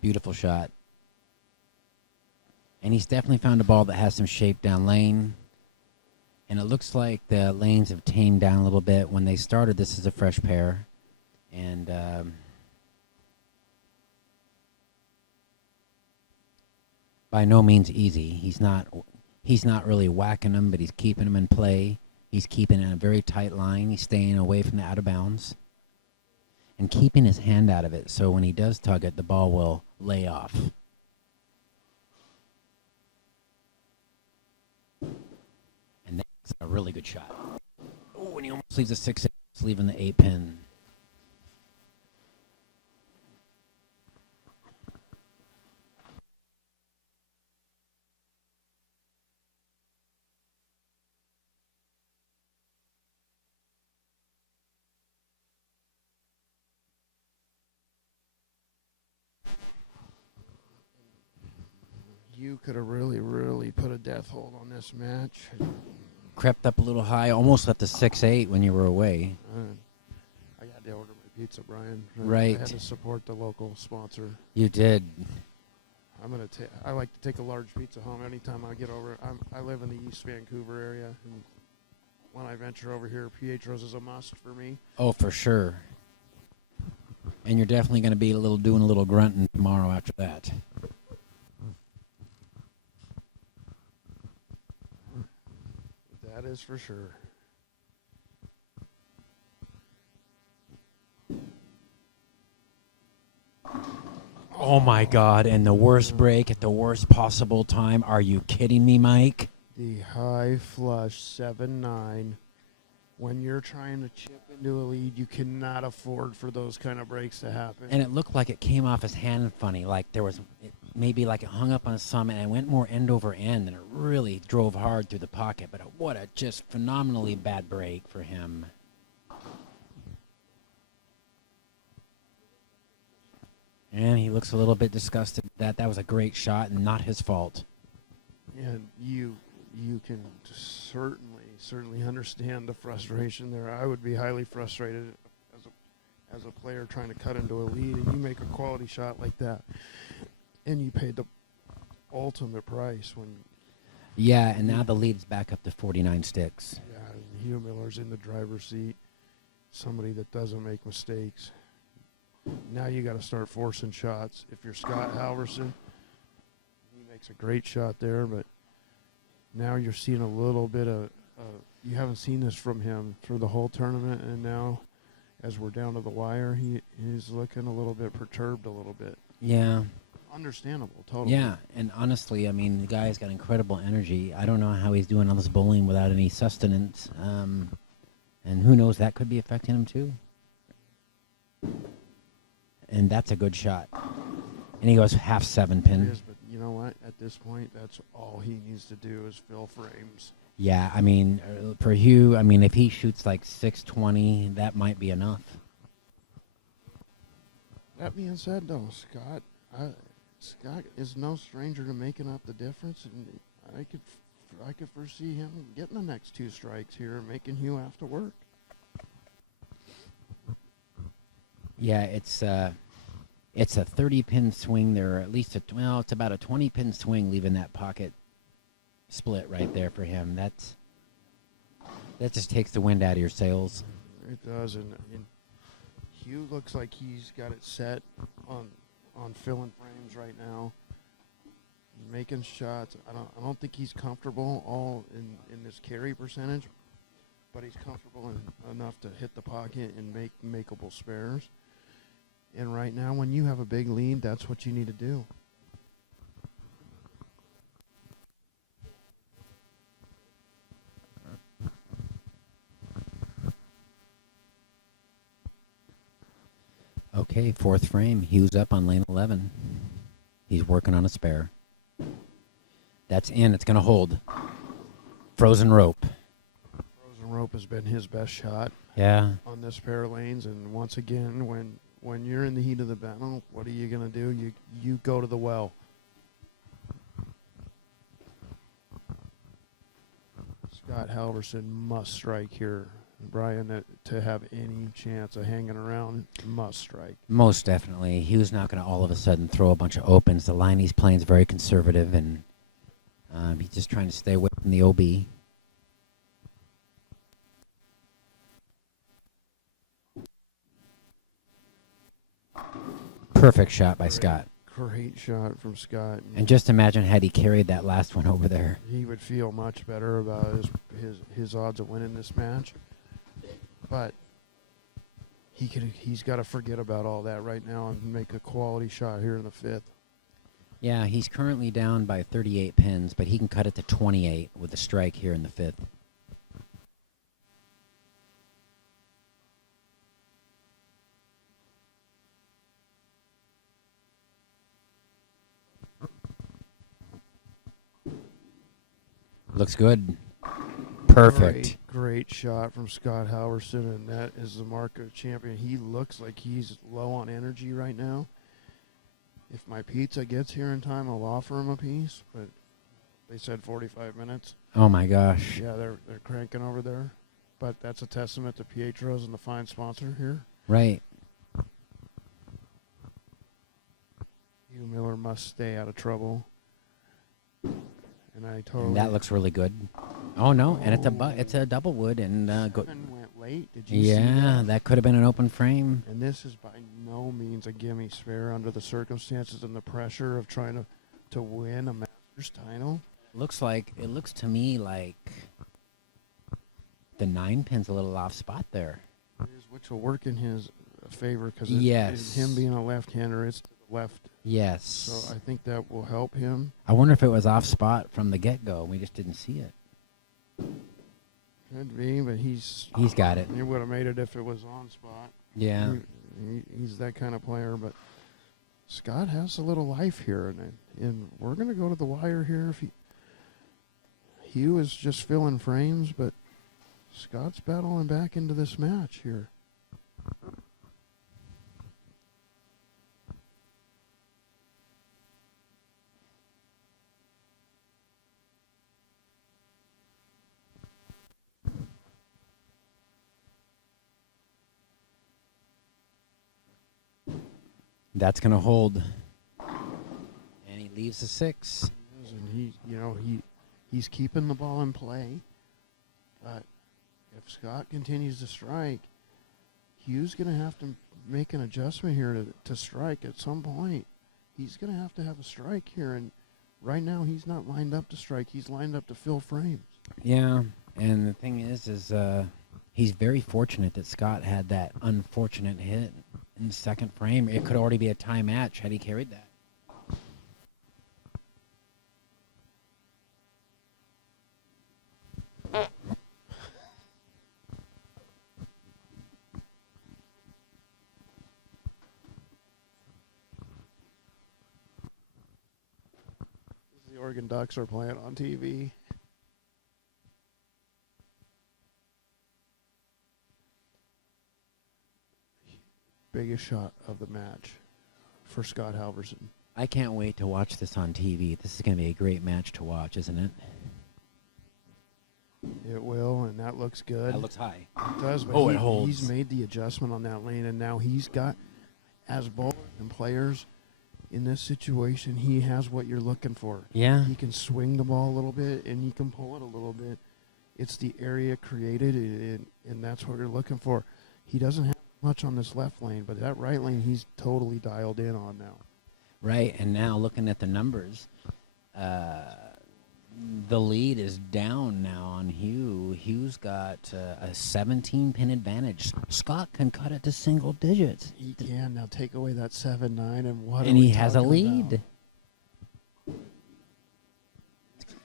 Beautiful shot. And he's definitely found a ball that has some shape down lane. And it looks like the lanes have tamed down a little bit. When they started, this is a fresh pair. And by no means easy. He's not really whacking them, but he's keeping them in play. He's keeping it in a very tight line. He's staying away from the out of bounds and keeping his hand out of it, so when he does tug it, the ball will lay off. And that's a really good shot. when he almost leaves a 6-8, leaving the 8 pin. You could have really put a death hold on this match. Crept up a little high, almost left the 6-8 when you were away. I had to order my pizza, Brian. Right. I had to support the local sponsor. You did. I like to take a large pizza home anytime I get over. I live in the East Vancouver area, and when I venture over here, Pietro's is a must for me. Oh, for sure. And you're definitely going to be doing a little grunting tomorrow after that. That is for sure. Oh, my God. And the worst break at the worst possible time. Are you kidding me, Mike? The high flush 7-9. When you're trying to chip into a lead, you cannot afford for those kind of breaks to happen. And it looked like it came off his hand funny. Like there was maybe like it hung up on some and it went more end over end and it really drove hard through the pocket. But what a just phenomenally bad break for him. And he looks a little bit disgusted. That was a great shot and not his fault. And you can certainly understand the frustration there. I would be highly frustrated as a player trying to cut into a lead, and you make a quality shot like that, and you paid the ultimate price when. Yeah, and now the lead's back up to 49 sticks. Yeah, Hugh Miller's in the driver's seat. Somebody that doesn't make mistakes. Now you got to start forcing shots. If you're Scott Halverson, he makes a great shot there, but now you're seeing a little bit of you haven't seen this from him for the whole tournament, and now as we're down to the wire, he's looking a little bit perturbed a little bit. Yeah. Understandable, totally. Yeah, and honestly, I mean, the guy's got incredible energy. I don't know how he's doing all this bowling without any sustenance, and who knows, that could be affecting him too. And that's a good shot. And he goes half 7 pin. It is, but you know what? At this point, that's all he needs to do is fill frames. Yeah, I mean, for Hugh, I mean, if he shoots like 620, that might be enough. That being said, though, Scott is no stranger to making up the difference, and I could foresee him getting the next 2 strikes here and making Hugh have to work. Yeah, it's a 30-pin swing there, or at least it's about a 20-pin swing, leaving that pocket split right there for him. That just takes the wind out of your sails. It does, and Hugh looks like he's got it set on filling frames right now, making shots. I don't think he's comfortable all in this carry percentage, but he's comfortable enough to hit the pocket and make makeable spares. And right now, when you have a big lead, that's what you need to do. Okay, 4th frame. Hugh's up on lane 11. He's working on a spare. That's in. It's going to hold. Frozen rope. Frozen rope has been his best shot. Yeah. On this pair of lanes, and once again, when you're in the heat of the battle, what are you going to do? You go to the well. Scott Halverson must strike here. Brian, to have any chance of hanging around, must strike. Most definitely. Hugh's not going to all of a sudden throw a bunch of opens. The line he's playing is very conservative, and he's just trying to stay away from the OB. Perfect shot by Scott. Great shot from Scott. And just imagine had he carried that last one over there. He would feel much better about his odds of winning this match. But he's got to forget about all that right now and make a quality shot here in the 5th. Yeah, he's currently down by 38 pins, but he can cut it to 28 with a strike here in the 5th. looks good. Perfect. Great shot from Scott Halverson, and that is the mark of a champion. He looks like he's low on energy right now. If my pizza gets here in time, I'll offer him a piece, but they said 45 minutes. Oh, my gosh. Yeah, they're cranking over there. But that's a testament to Pietro's and the fine sponsor here. Right. Hugh Miller must stay out of trouble. And I totally... And that looks really good. Oh, no, and it's a double wood. And Seven went late. Did you see yeah, that? that could have been an open frame. And this is by no means a gimme spare under the circumstances and the pressure of trying to win a Masters title. It looks to me like the 9-pin's a little off spot there. It is, which will work in his favor because Yes. him being a left-hander, it's to the left. Yes. So I think that will help him. I wonder if it was off spot from the get-go. We just didn't see it. Could be, but he's got it. He would have made it if it was on spot. Yeah. He's that kind of player, but Scott has a little life here, and we're going to go to the wire here. If Hugh is just filling frames, but Scott's battling back into this match here. That's going to hold. And he leaves the 6. And he's keeping the ball in play, but if Scott continues to strike, Hugh's going to have to make an adjustment here to strike at some point. He's going to have a strike here, and right now he's not lined up to strike. He's lined up to fill frames. Yeah, and the thing is he's very fortunate that Scott had that unfortunate hit in the second frame. It could already be a tie match had he carried that. The Oregon Ducks are playing on TV. Biggest shot of the match for Scott Halverson. I can't wait to watch this on TV. This is going to be a great match to watch, isn't it? It will, and that looks good. That looks high. It does, but it holds. He's made the adjustment on that lane, and now he's got, as bowlers and players in this situation, he has what you're looking for. Yeah. He can swing the ball a little bit, and he can pull it a little bit. It's the area created, and that's what you're looking for. He doesn't have much on this left lane, but that right lane he's totally dialed in on now. Right, and now looking at the numbers, the lead is down now on Hugh. Hugh's got a 17-pin advantage. Scott can cut it to single digits. He can now take away that 7-9, and what? And are we he has a talking lead. about?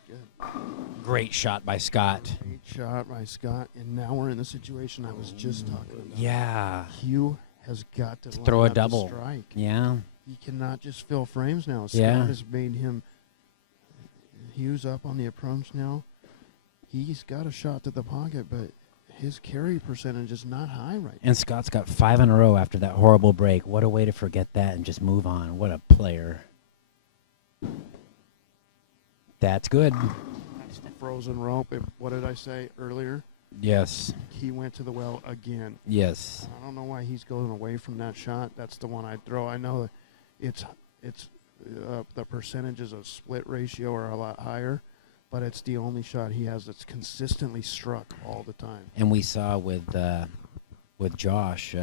Good. Great shot by Scott. Great shot by Scott, and now we're in the situation I was just talking about. Yeah. Hugh has got to Throw line a up double. strike. Yeah. He cannot just fill frames now. Scott Yeah. has made him. Hughes up on the approach now. He's got a shot to the pocket, but his carry percentage is not high right now. And Scott's got 5 in a row after that horrible break. What a way to forget that and just move on. What a player. That's good. That's the frozen rope. What did I say earlier? Yes. He went to the well again. Yes. I don't know why he's going away from that shot. That's the one I'd throw. I know that it's the percentages of split ratio are a lot higher, but it's the only shot he has that's consistently struck all the time. And we saw with Josh,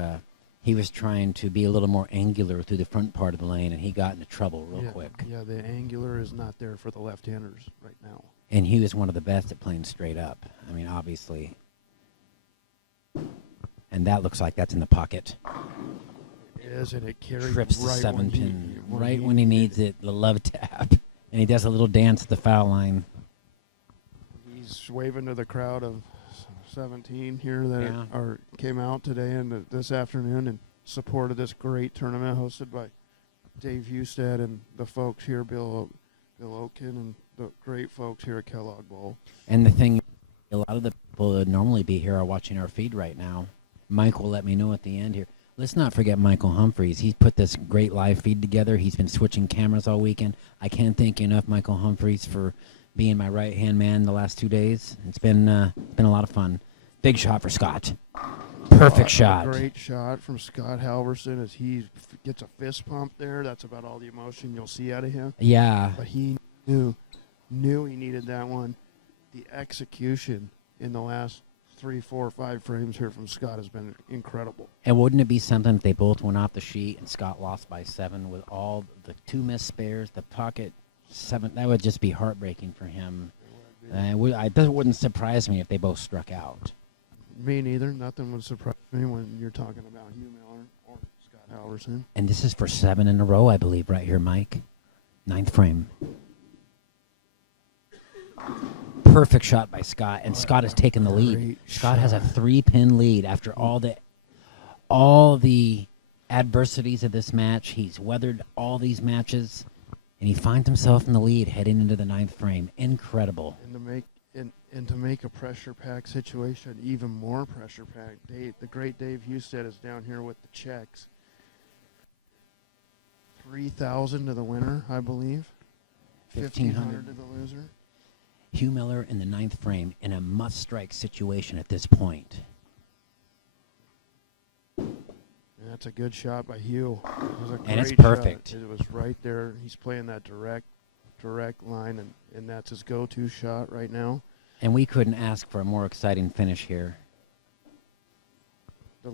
he was trying to be a little more angular through the front part of the lane, and he got into trouble real quick. Yeah, the angular is not there for the left-handers right now. And he was one of the best at playing straight up. I mean, obviously. And that looks like that's in the pocket. It is, and it carries Trips the right 7-pin right when he needs it, the love tap. And he does a little dance at the foul line. He's waving to the crowd of 17 here that came out today and this afternoon and supported this great tournament hosted by Dave Husted and the folks here, Bill Oaken and the great folks here at Kellogg Bowl. And the thing, a lot of the people that normally be here are watching our feed right now. Mike will let me know at the end here. Let's not forget Michael Humphreys. He's put this great live feed together. He's been switching cameras all weekend. I can't thank you enough, Michael Humphreys, for being my right-hand man the last 2 days. It's been a lot of fun. Big shot for Scott. Perfect shot. A great shot from Scott Halverson as he gets a fist pump there. That's about all the emotion you'll see out of him. Yeah. But he knew he needed that one. The execution in the last 3, 4, 5 frames here from Scott has been incredible. And wouldn't it be something if they both went off the sheet and Scott lost by 7 with all the 2 missed spares, the pocket 7? That would just be heartbreaking for him. It wouldn't surprise me if they both struck out. Me neither. Nothing would surprise me when you're talking about Hugh Miller or Scott Halverson. And this is for 7 in a row, I believe, right here, Mike. 9th frame. Perfect shot by Scott, and Scott has taken the lead. Scott has a 3-pin lead after all the adversities of this match. He's weathered all these matches, and he finds himself in the lead heading into the 9th frame. Incredible. And to make a pressure-packed situation even more pressure-packed, the great Dave Husted is down here with the checks. 3,000 to the winner, I believe. 1,500 to the loser. Hugh Miller in the 9th frame in a must-strike situation at this point. And that's a good shot by Hugh. It was a And it's great perfect. shot. It was right there. He's playing that direct line, and that's his go-to shot right now. And we couldn't ask for a more exciting finish here.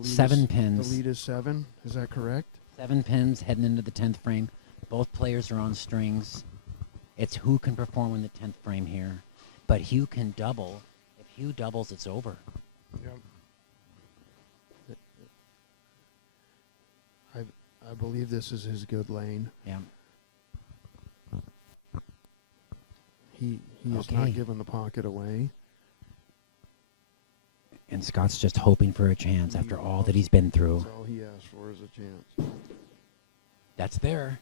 7 pins. The lead is 7. Is that correct? 7 pins heading into the 10th frame. Both players are on strings. It's who can perform in the 10th frame here. But Hugh can double. If Hugh doubles, it's over. Yep. I believe this is his good lane. Yeah. He is not giving the pocket away. And Scott's just hoping for a chance after all that he's been through. That's all he asked for is a chance. That's there.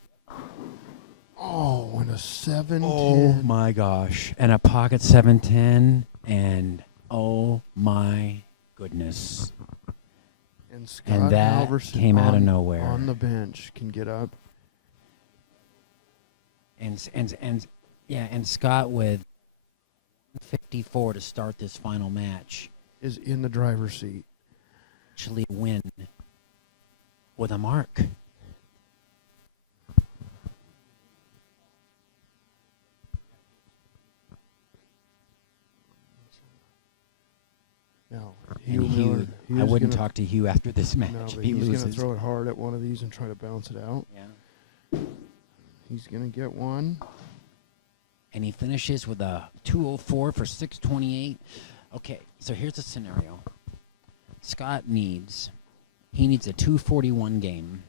Oh, and a 7-10. Oh, my gosh. And a pocket 7-10. And oh, my goodness. And Scott And that Halverson came out of nowhere. On the bench can get up. And Scott with 54 to start this final match. Is in the driver's seat. Actually win with a mark. Now, And Hugh, I wouldn't talk to Hugh after this match. No, if but he he's going to loses. throw it hard at one of these and try to bounce it out. Yeah. He's going to get one. And he finishes with a 204 for 628. Okay, so here's the scenario. Scott needs a 241 game.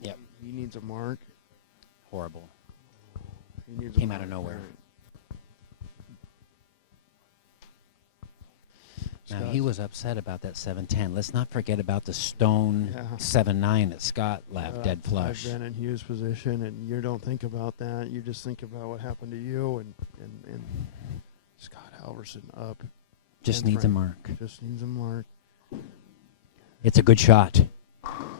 Yep. He needs a mark. Horrible. He needs Came a out of mark. nowhere. Right. Now, Scott's- he was upset about that 710. Let's not forget about the stone Yeah. 7-9 that Scott left dead flush. I've been in Hugh's position, and you don't think about that. You just think about what happened to you, and Scott Halverson up. Just 10 needs a frame. mark. Just needs a mark. It's a good shot.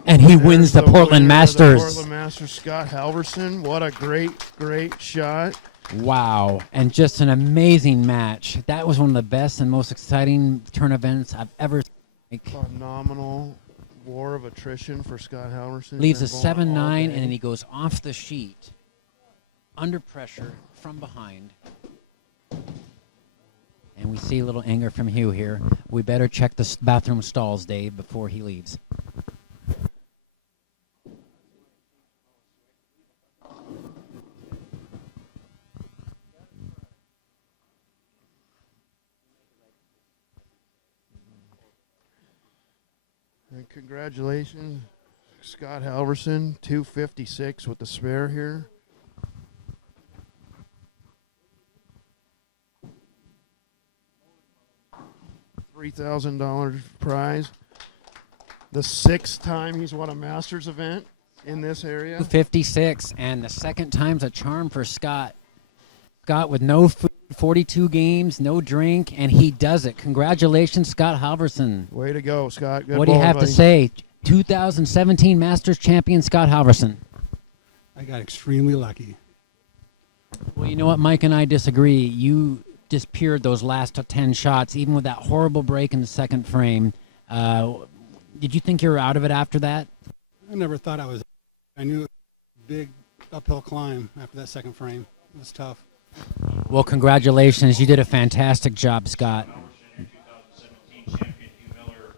And he wins the There's Portland winner of Masters. The Portland Masters, Scott Halverson. What a great shot. Wow. And just an amazing match. That was one of the best and most exciting turn events I've ever seen. Phenomenal war of attrition for Scott Halverson. Leaves a Been going all 7-9, day. and then he goes off the sheet under pressure from behind. And we see a little anger from Hugh here. We better check the bathroom stalls, Dave, before he leaves. And congratulations, Scott Halverson, 256 with the spare here. $3,000 prize. The 6th time he's won a Masters event. in this area. 256, and the second time's a charm for Scott. Scott with no food, 42 games, no drink, and he does it. Congratulations, Scott Halverson. Way to go, Scott. Good What do you ball, have buddy. to say? 2017 Masters champion Scott Halverson. I got extremely lucky. Well, you know what? Mike and I disagree. You disappeared those last 10 shots, even with that horrible break in the second frame. Did you think you were out of it after that? I never thought I was. I knew it was a big uphill climb after that second frame. It was tough. Well, congratulations. You did a fantastic job, Scott. Your 2017 champion Hugh Miller.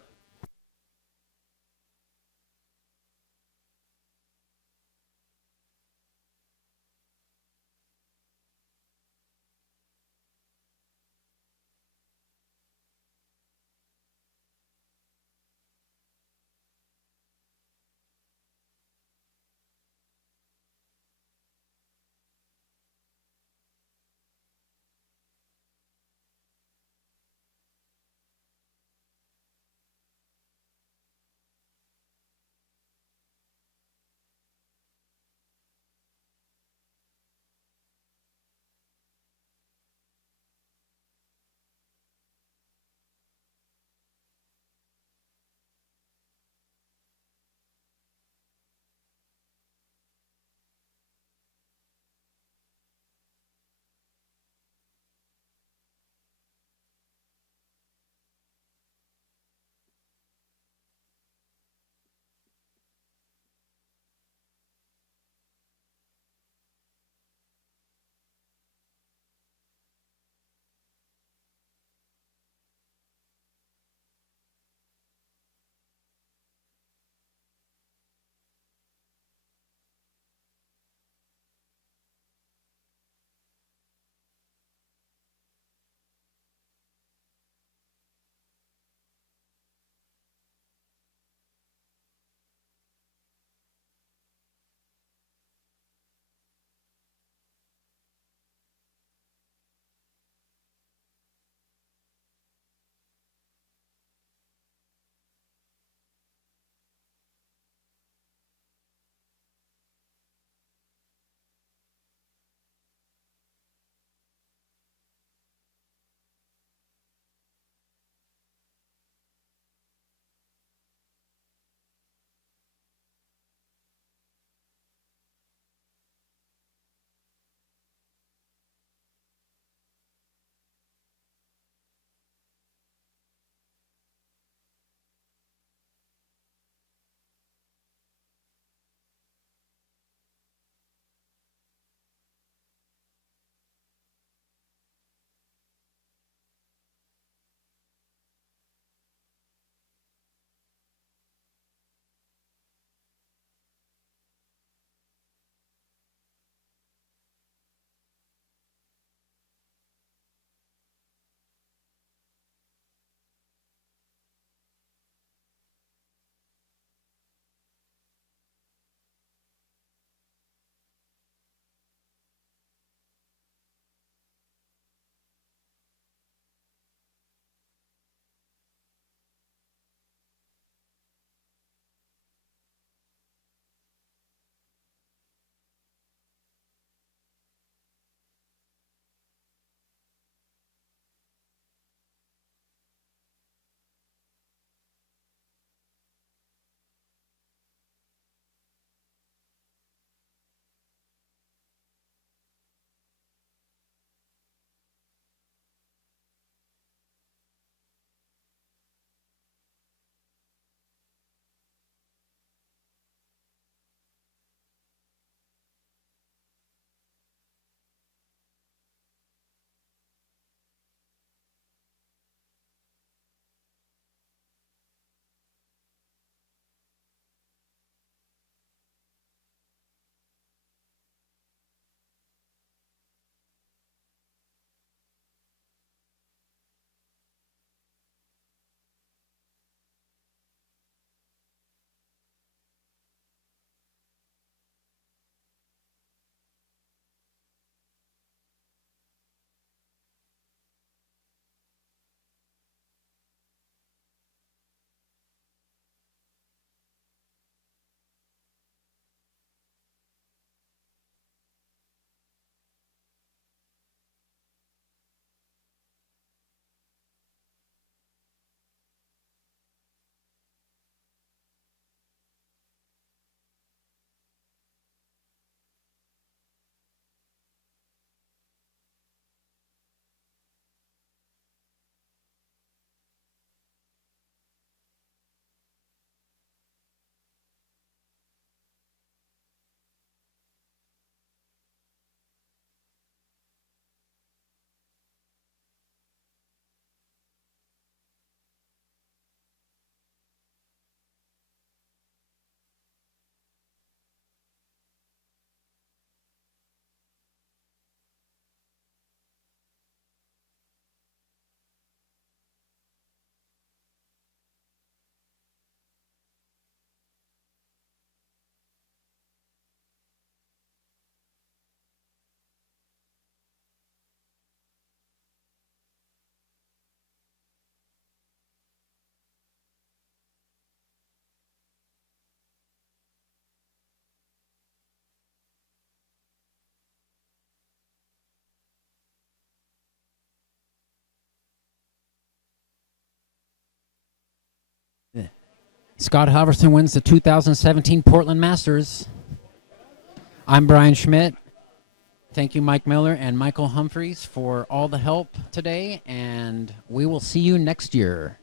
Scott Halverson wins the 2017 Portland Masters. I'm Brian Schmidt. Thank you, Mike Miller and Michael Humphreys, for all the help today, and we will see you next year.